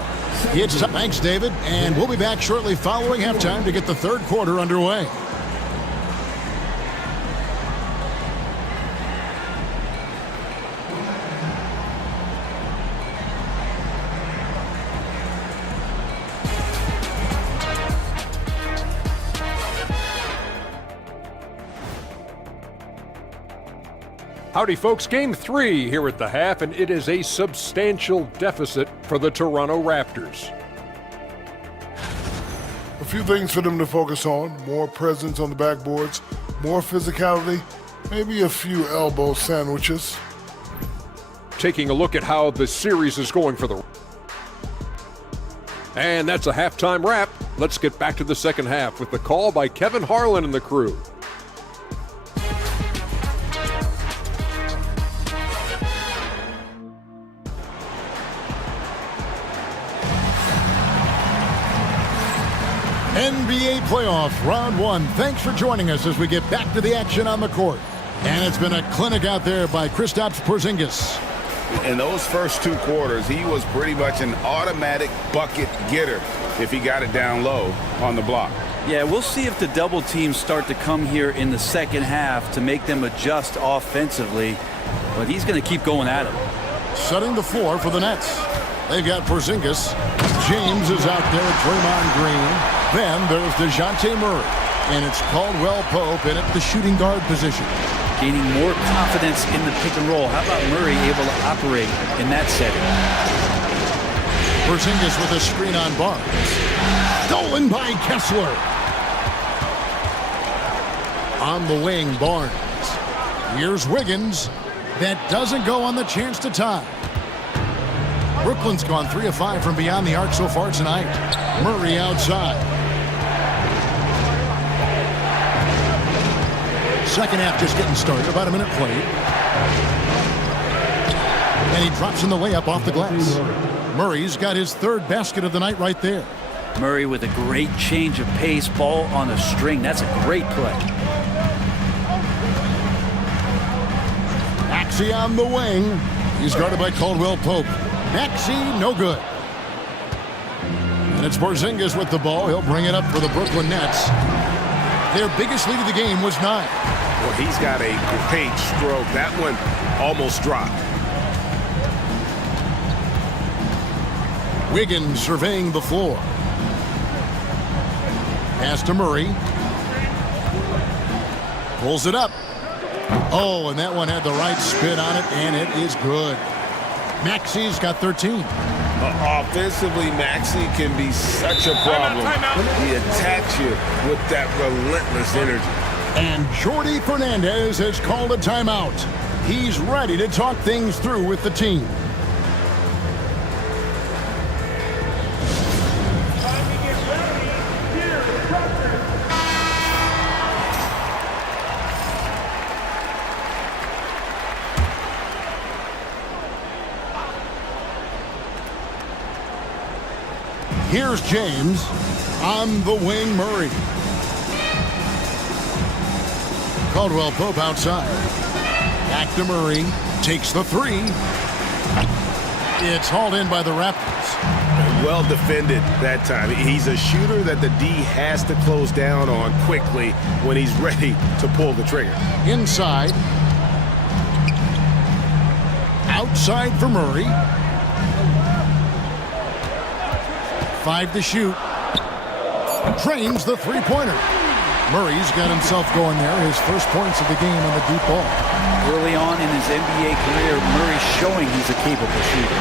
Thanks, David, and we'll be back shortly following halftime to get the third quarter underway. Howdy, folks. Game 3 here at the half, and it is a substantial deficit for the Toronto Raptors. A few things for them to focus on. More presence on the backboards, more physicality, maybe a few elbow sandwiches. Taking a look at how the series is going for the... And that's a halftime wrap. Let's get back to the second half with the call by Kevin Harlan and the crew. NBA playoff round 1. Thanks for joining us as we get back to the action on the court. And it's been a clinic out there by Kristaps Porzingis. In those first 2 quarters, he was pretty much an automatic bucket getter if he got it down low on the block. Yeah, we'll see if the double teams start to come here in the second half to make them adjust offensively, but he's going to keep going at it. Setting the floor for the Nets. They've got Porzingis. James is out there with Draymond Green. Then there's DeJounte Murray. And it's Caldwell Pope in at the shooting guard position. Gaining more confidence in the pick and roll. How about Murray able to operate in that setting? Porzingis with a screen on Barnes. Stolen by Kessler. On the wing, Barnes. Here's Wiggins. That doesn't go on the chance to tie. Brooklyn's gone 3 of 5 from beyond the arc so far tonight. Murray outside. Second half just getting started. About a minute played. And he drops in the layup off the glass. Murray's got his 3rd basket of the night right there. Murray with a great change of pace. Ball on a string. That's a great play. Maxey on the wing. He's guarded by Caldwell Pope. Maxey, no good. And it's Porzingis with the ball. He'll bring it up for the Brooklyn Nets. Their biggest lead of the game was 9. Well, he's got a great stroke. That one almost dropped. Wiggins surveying the floor. Pass to Murray. Pulls it up. Oh, and that one had the right spin on it, and it is good. Maxey's got 13. Offensively, Maxey can be such a problem. He attacks you with that relentless energy. And Jordi Fernandez has called a timeout. He's ready to talk things through with the team. Here's James. On the wing, Murray. Caldwell Pope outside. Back to Murray. Takes the 3. It's hauled in by the Raptors. Well defended that time. He's a shooter that the D has to close down on quickly when he's ready to pull the trigger. Inside. Outside for Murray. 5 to shoot. Drains the 3-pointer. Murray's got himself going there. His first points of the game on the deep ball. Early on in his NBA career, Murray's showing he's a capable shooter.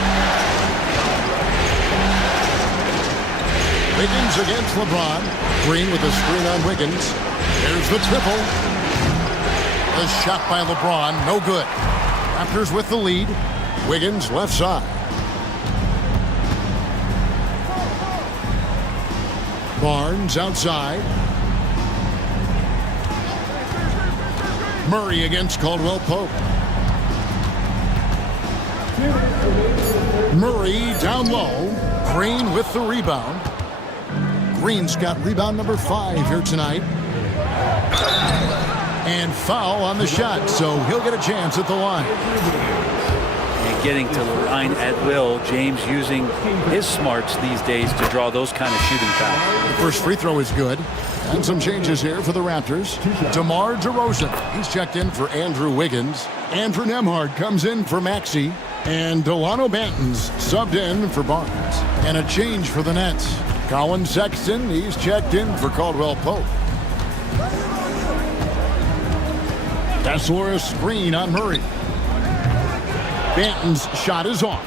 Wiggins against LeBron. Green with a screen on Wiggins. There's the triple. The shot by LeBron, no good. Raptors with the lead. Wiggins left side. Barnes outside. Murray against Caldwell Pope. Murray down low. Green with the rebound. Green's got rebound number 5 here tonight. And foul on the shot, so he'll get a chance at the line. And getting to the line at will. James using his smarts these days to draw those kind of shooting fouls. The first free throw is good. And some changes here for the Raptors. DeMar DeRozan, he's checked in for Andrew Wiggins. Andrew Nembhard comes in for Maxey. And Delano Banton's subbed in for Barnes. And a change for the Nets. Colin Sexton, he's checked in for Caldwell Pope. Kessler a screen on Murray. Banton's shot is off.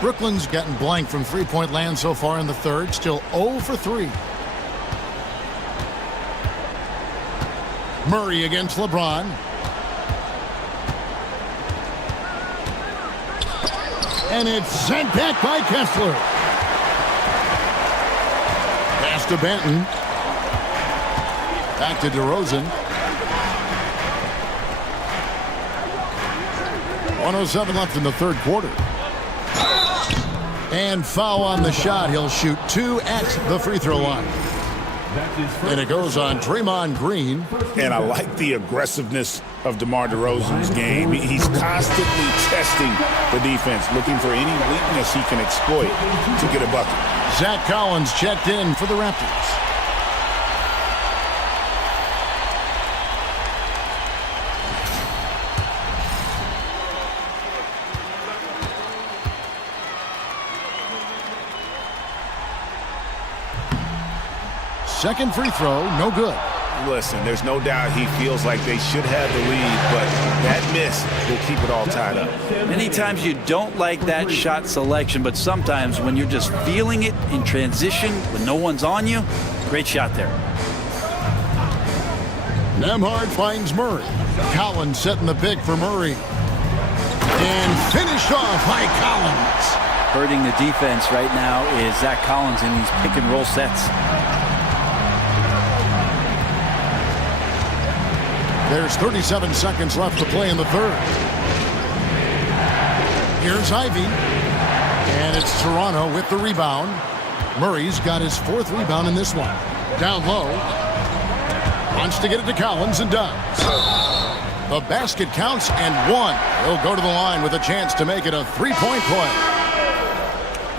Brooklyn's gotten blank from three-point land so far in the third. Still 0 for 3. Murray against LeBron. And it's sent back by Kessler. Pass to Banton. Back to DeRozan. 1:07 left in the third quarter. And foul on the shot. He'll shoot 2 at the free throw line. And it goes on Draymond Green. And I like the aggressiveness of DeMar DeRozan's game. He's constantly testing the defense, looking for any weakness he can exploit to get a bucket. Zach Collins checked in for the Raptors. Second free throw, no good. Listen, there's no doubt he feels like they should have the lead, but that miss will keep it all tied up. Many times you don't like that shot selection, but sometimes when you're just feeling it in transition, when no one's on you, great shot there. Nembhard finds Murray. Collins setting the pick for Murray. And finished off by Collins. Hurting the defense right now is Zach Collins in these pick and roll sets. There's 37 seconds left to play in the third. Here's Ivy. And it's Toronto with the rebound. Murray's got his fourth rebound in this one. Down low. Wants to get it to Collins and does. The basket counts and one. He'll go to the line with a chance to make it a three-point play.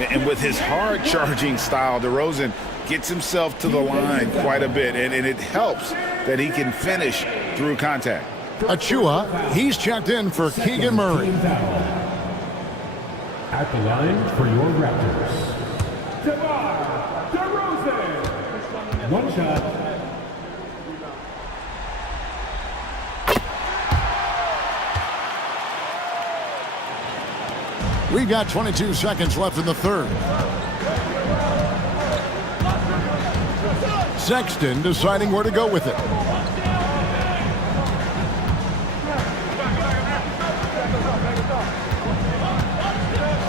And with his hard-charging style, DeRozan gets himself to the line quite a bit, and it helps that he can finish through contact. Achua, he's checked in for Keegan Murray. At the line for your Raptors, DeMar DeRozan. One shot. We've got 22 seconds left in the third. Sexton deciding where to go with it.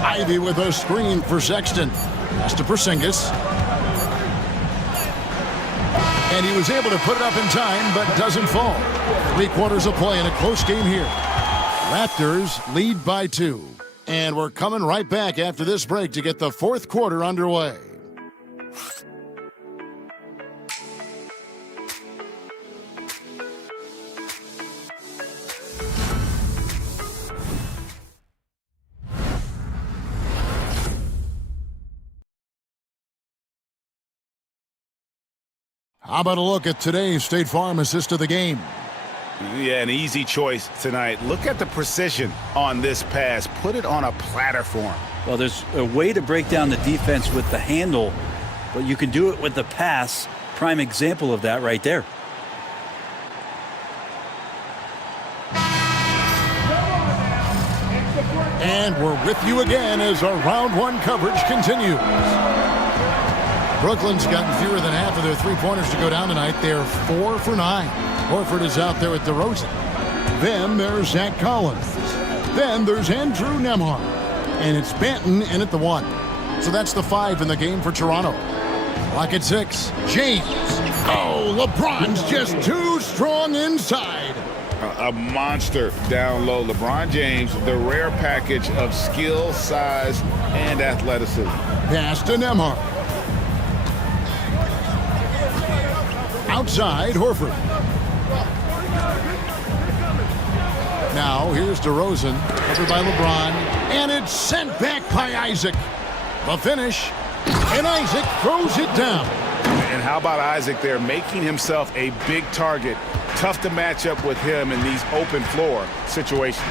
Ivy with a screen for Sexton. Pass to Porzingis. And he was able to put it up in time, but doesn't fall. 3 quarters of play in a close game here. Raptors lead by 2. And we're coming right back after this break to get the fourth quarter underway. How about a look at today's State Farm assist of the game? Yeah, an easy choice tonight. Look at the precision on this pass. Put it on a platter for him. Well, there's a way to break down the defense with the handle, but you can do it with the pass. Prime example of that right there. And we're with you again as our round one coverage continues. Brooklyn's gotten fewer than half of their three-pointers to go down tonight. They're 4 for 9. Horford is out there with DeRozan. Then there's Zach Collins. Then there's Andrew Nembhard. And it's Banton in at the 1. So that's the 5 in the game for Toronto. Clock at 6. James. Oh, LeBron's just too strong inside. A monster down low. LeBron James, the rare package of skill, size, and athleticism. Pass to Nembhard. Outside, Horford. Now, here's DeRozan, covered by LeBron, and it's sent back by Isaac. The finish, and Isaac throws it down. And how about Isaac there, making himself a big target. Tough to match up with him in these open floor situations.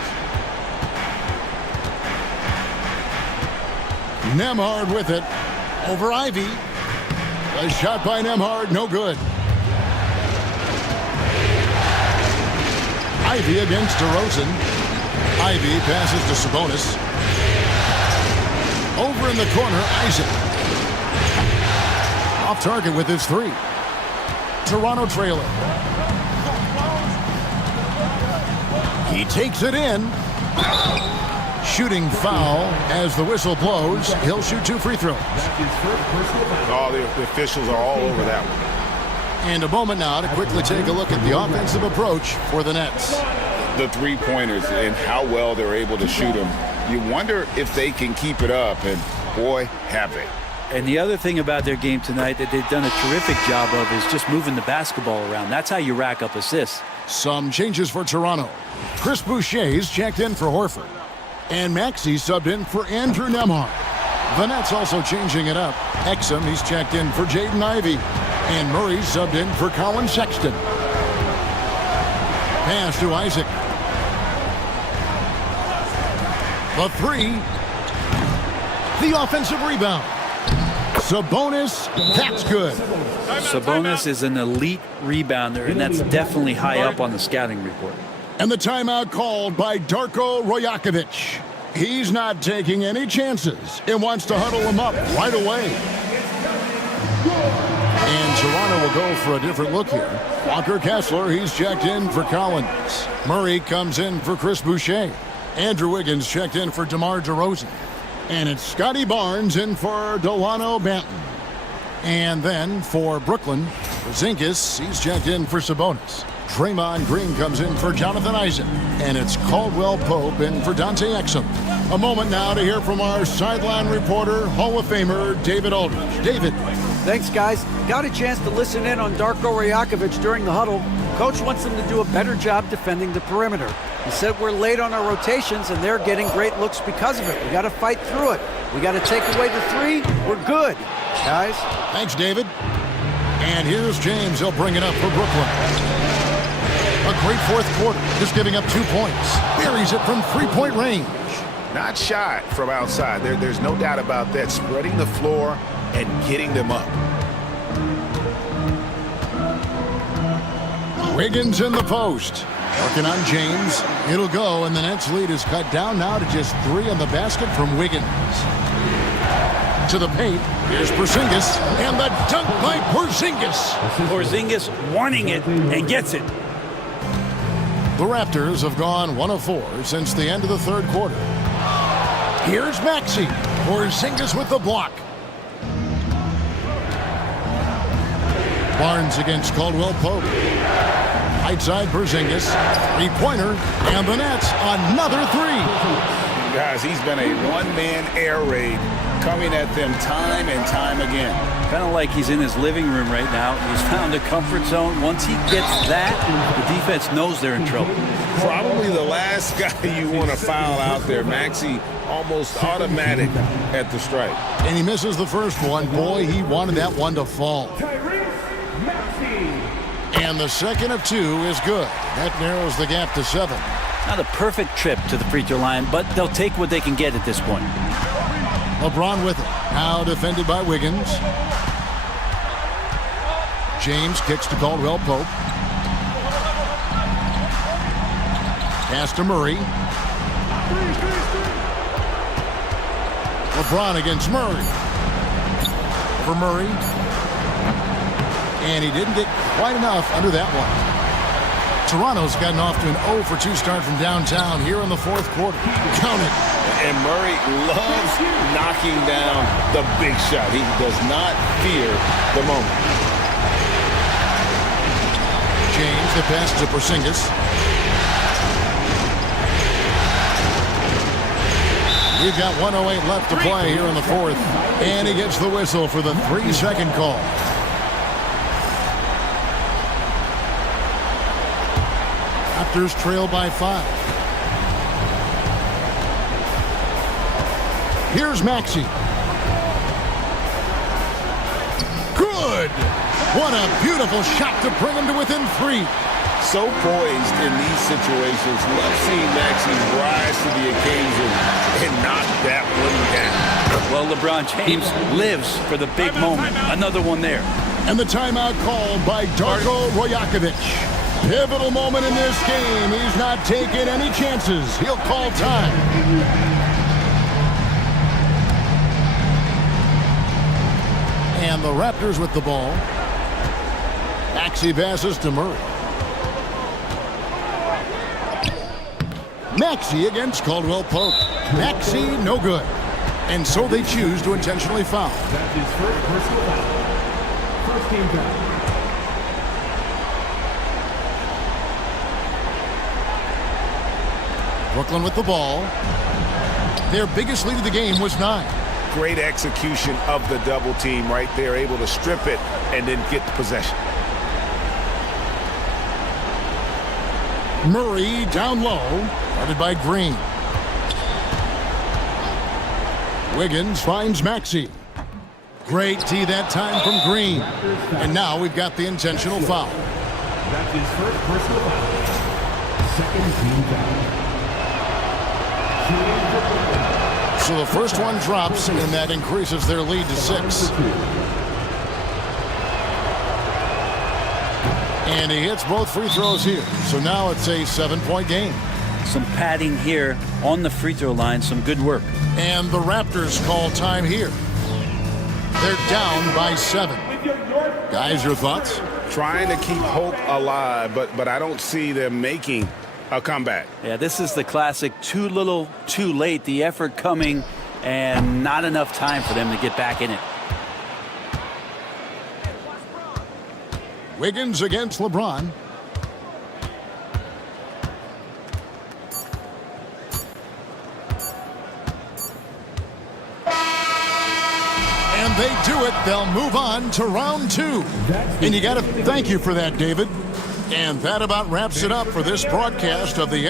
Nembhard with it, over Ivy. A shot by Nembhard, no good. Ivy against DeRozan. Ivy passes to Sabonis. Over in the corner, Isaac. Off target with his 3. Toronto trailing. He takes it in. Shooting foul as the whistle blows. He'll shoot 2 free throws. All the officials are all over that one. And a moment now to quickly take a look at the offensive approach for the Nets. The three-pointers and how well they're able to shoot them. You wonder if they can keep it up, and boy, have they. And the other thing about their game tonight that they've done a terrific job of is just moving the basketball around. That's how you rack up assists. Some changes for Toronto. Chris Boucher's checked in for Horford. And Maxey subbed in for Andrew Nembhard. The Nets also changing it up. Exum, he's checked in for Jaden Ivey. And Murray subbed in for Colin Sexton. Pass to Isaac. The three. The offensive rebound. Sabonis, that's good. Sabonis is an elite rebounder, and that's definitely high up on the scouting report. And the timeout called by Darko Rajakovic. He's not taking any chances and wants to huddle him up right away. And Toronto will go for a different look here. Walker Kessler, he's checked in for Collins. Murray comes in for Chris Boucher. Andrew Wiggins checked in for DeMar DeRozan. And it's Scotty Barnes in for Delano Banton. And then for Brooklyn, Porzingis, he's checked in for Sabonis. Draymond Green comes in for Jonathan Isaac. And it's Caldwell Pope in for Dante Exum. A moment now to hear from our sideline reporter, Hall of Famer David Aldridge. David. Thanks, guys. Got a chance to listen in on Darko Rajakovic during the huddle. Coach wants them to do a better job defending the perimeter. He said we're late on our rotations, and they're getting great looks because of it. We got to fight through it. We got to take away the three. We're good, guys. Thanks, David. And here's James. He'll bring it up for Brooklyn. A great fourth quarter, just giving up 2 points. Buries it from three-point range. Not shy from outside. There's no doubt about that. Spreading the floor and getting them up. Wiggins in the post. Working on James. It'll go, and the Nets lead is cut down now to just 3 on the basket from Wiggins. To the paint. Here's Porzingis, and the dunk by Porzingis. Porzingis wanting it and gets it. The Raptors have gone 1 of 4 since the end of the third quarter. Here's Maxey. Porzingis with the block. Barnes against Caldwell Pope. Right side Porzingis. Three-pointer. And the Nets another three. Guys, he's been a one-man air raid coming at them time and time again. Kind of like he's in his living room right now. He's found a comfort zone. Once he gets that, the defense knows they're in trouble. Probably the last guy you want to foul out there. Maxey almost automatic at the strike. And he misses the first one. Boy, he wanted that one to fall. And the second of 2 is good. That narrows the gap to 7. Not a perfect trip to the free throw line, but they'll take what they can get at this point. LeBron with it. Now defended by Wiggins. James kicks to Caldwell Pope. Pass to Murray. LeBron against Murray. For Murray. And he didn't get quite enough under that one. Toronto's gotten off to an 0 for 2 start from downtown here in the fourth quarter. Count it. And Murray loves knocking down the big shot. He does not fear the moment. James, the pass to Porzingis. We've got 1:08 left to play here in the fourth. And he gets the whistle for the 3-second call. Raptors trail by 5. Here's Maxey. Good! What a beautiful shot to bring him to within 3. So poised in these situations. Love seeing Maxey rise to the occasion and knock that one down. Well, LeBron James lives for the big moment. Another one there. And the timeout called by Darko Rajakovic. Pivotal moment in this game. He's not taking any chances. He'll call time. And the Raptors with the ball. Maxey passes to Murray. Maxey against Caldwell Pope. Maxey, no good. And so they choose to intentionally foul. That's his first personal foul. First team foul. Brooklyn with the ball. Their biggest lead of the game was 9. great execution of the double team right there, able to strip it and then get the possession. Murray down low, guarded by Green. Wiggins finds Maxey. Great D that time from Green. And now we've got the intentional foul. That's his first personal foul. Second team foul. So the first one drops, and that increases their lead to 6. And he hits both free throws here. So now it's a 7-point game. Some padding here on the free throw line. Some good work. And the Raptors call time here. They're down by 7. Guys, your thoughts? Trying to keep hope alive, but I don't see them making a comeback. Yeah, this is the classic too little, too late. The effort coming and not enough time for them to get back in it. Wiggins against LeBron. And they do it. They'll move on to round 2. And you got to thank you for that, David. And that about wraps it up for this broadcast of the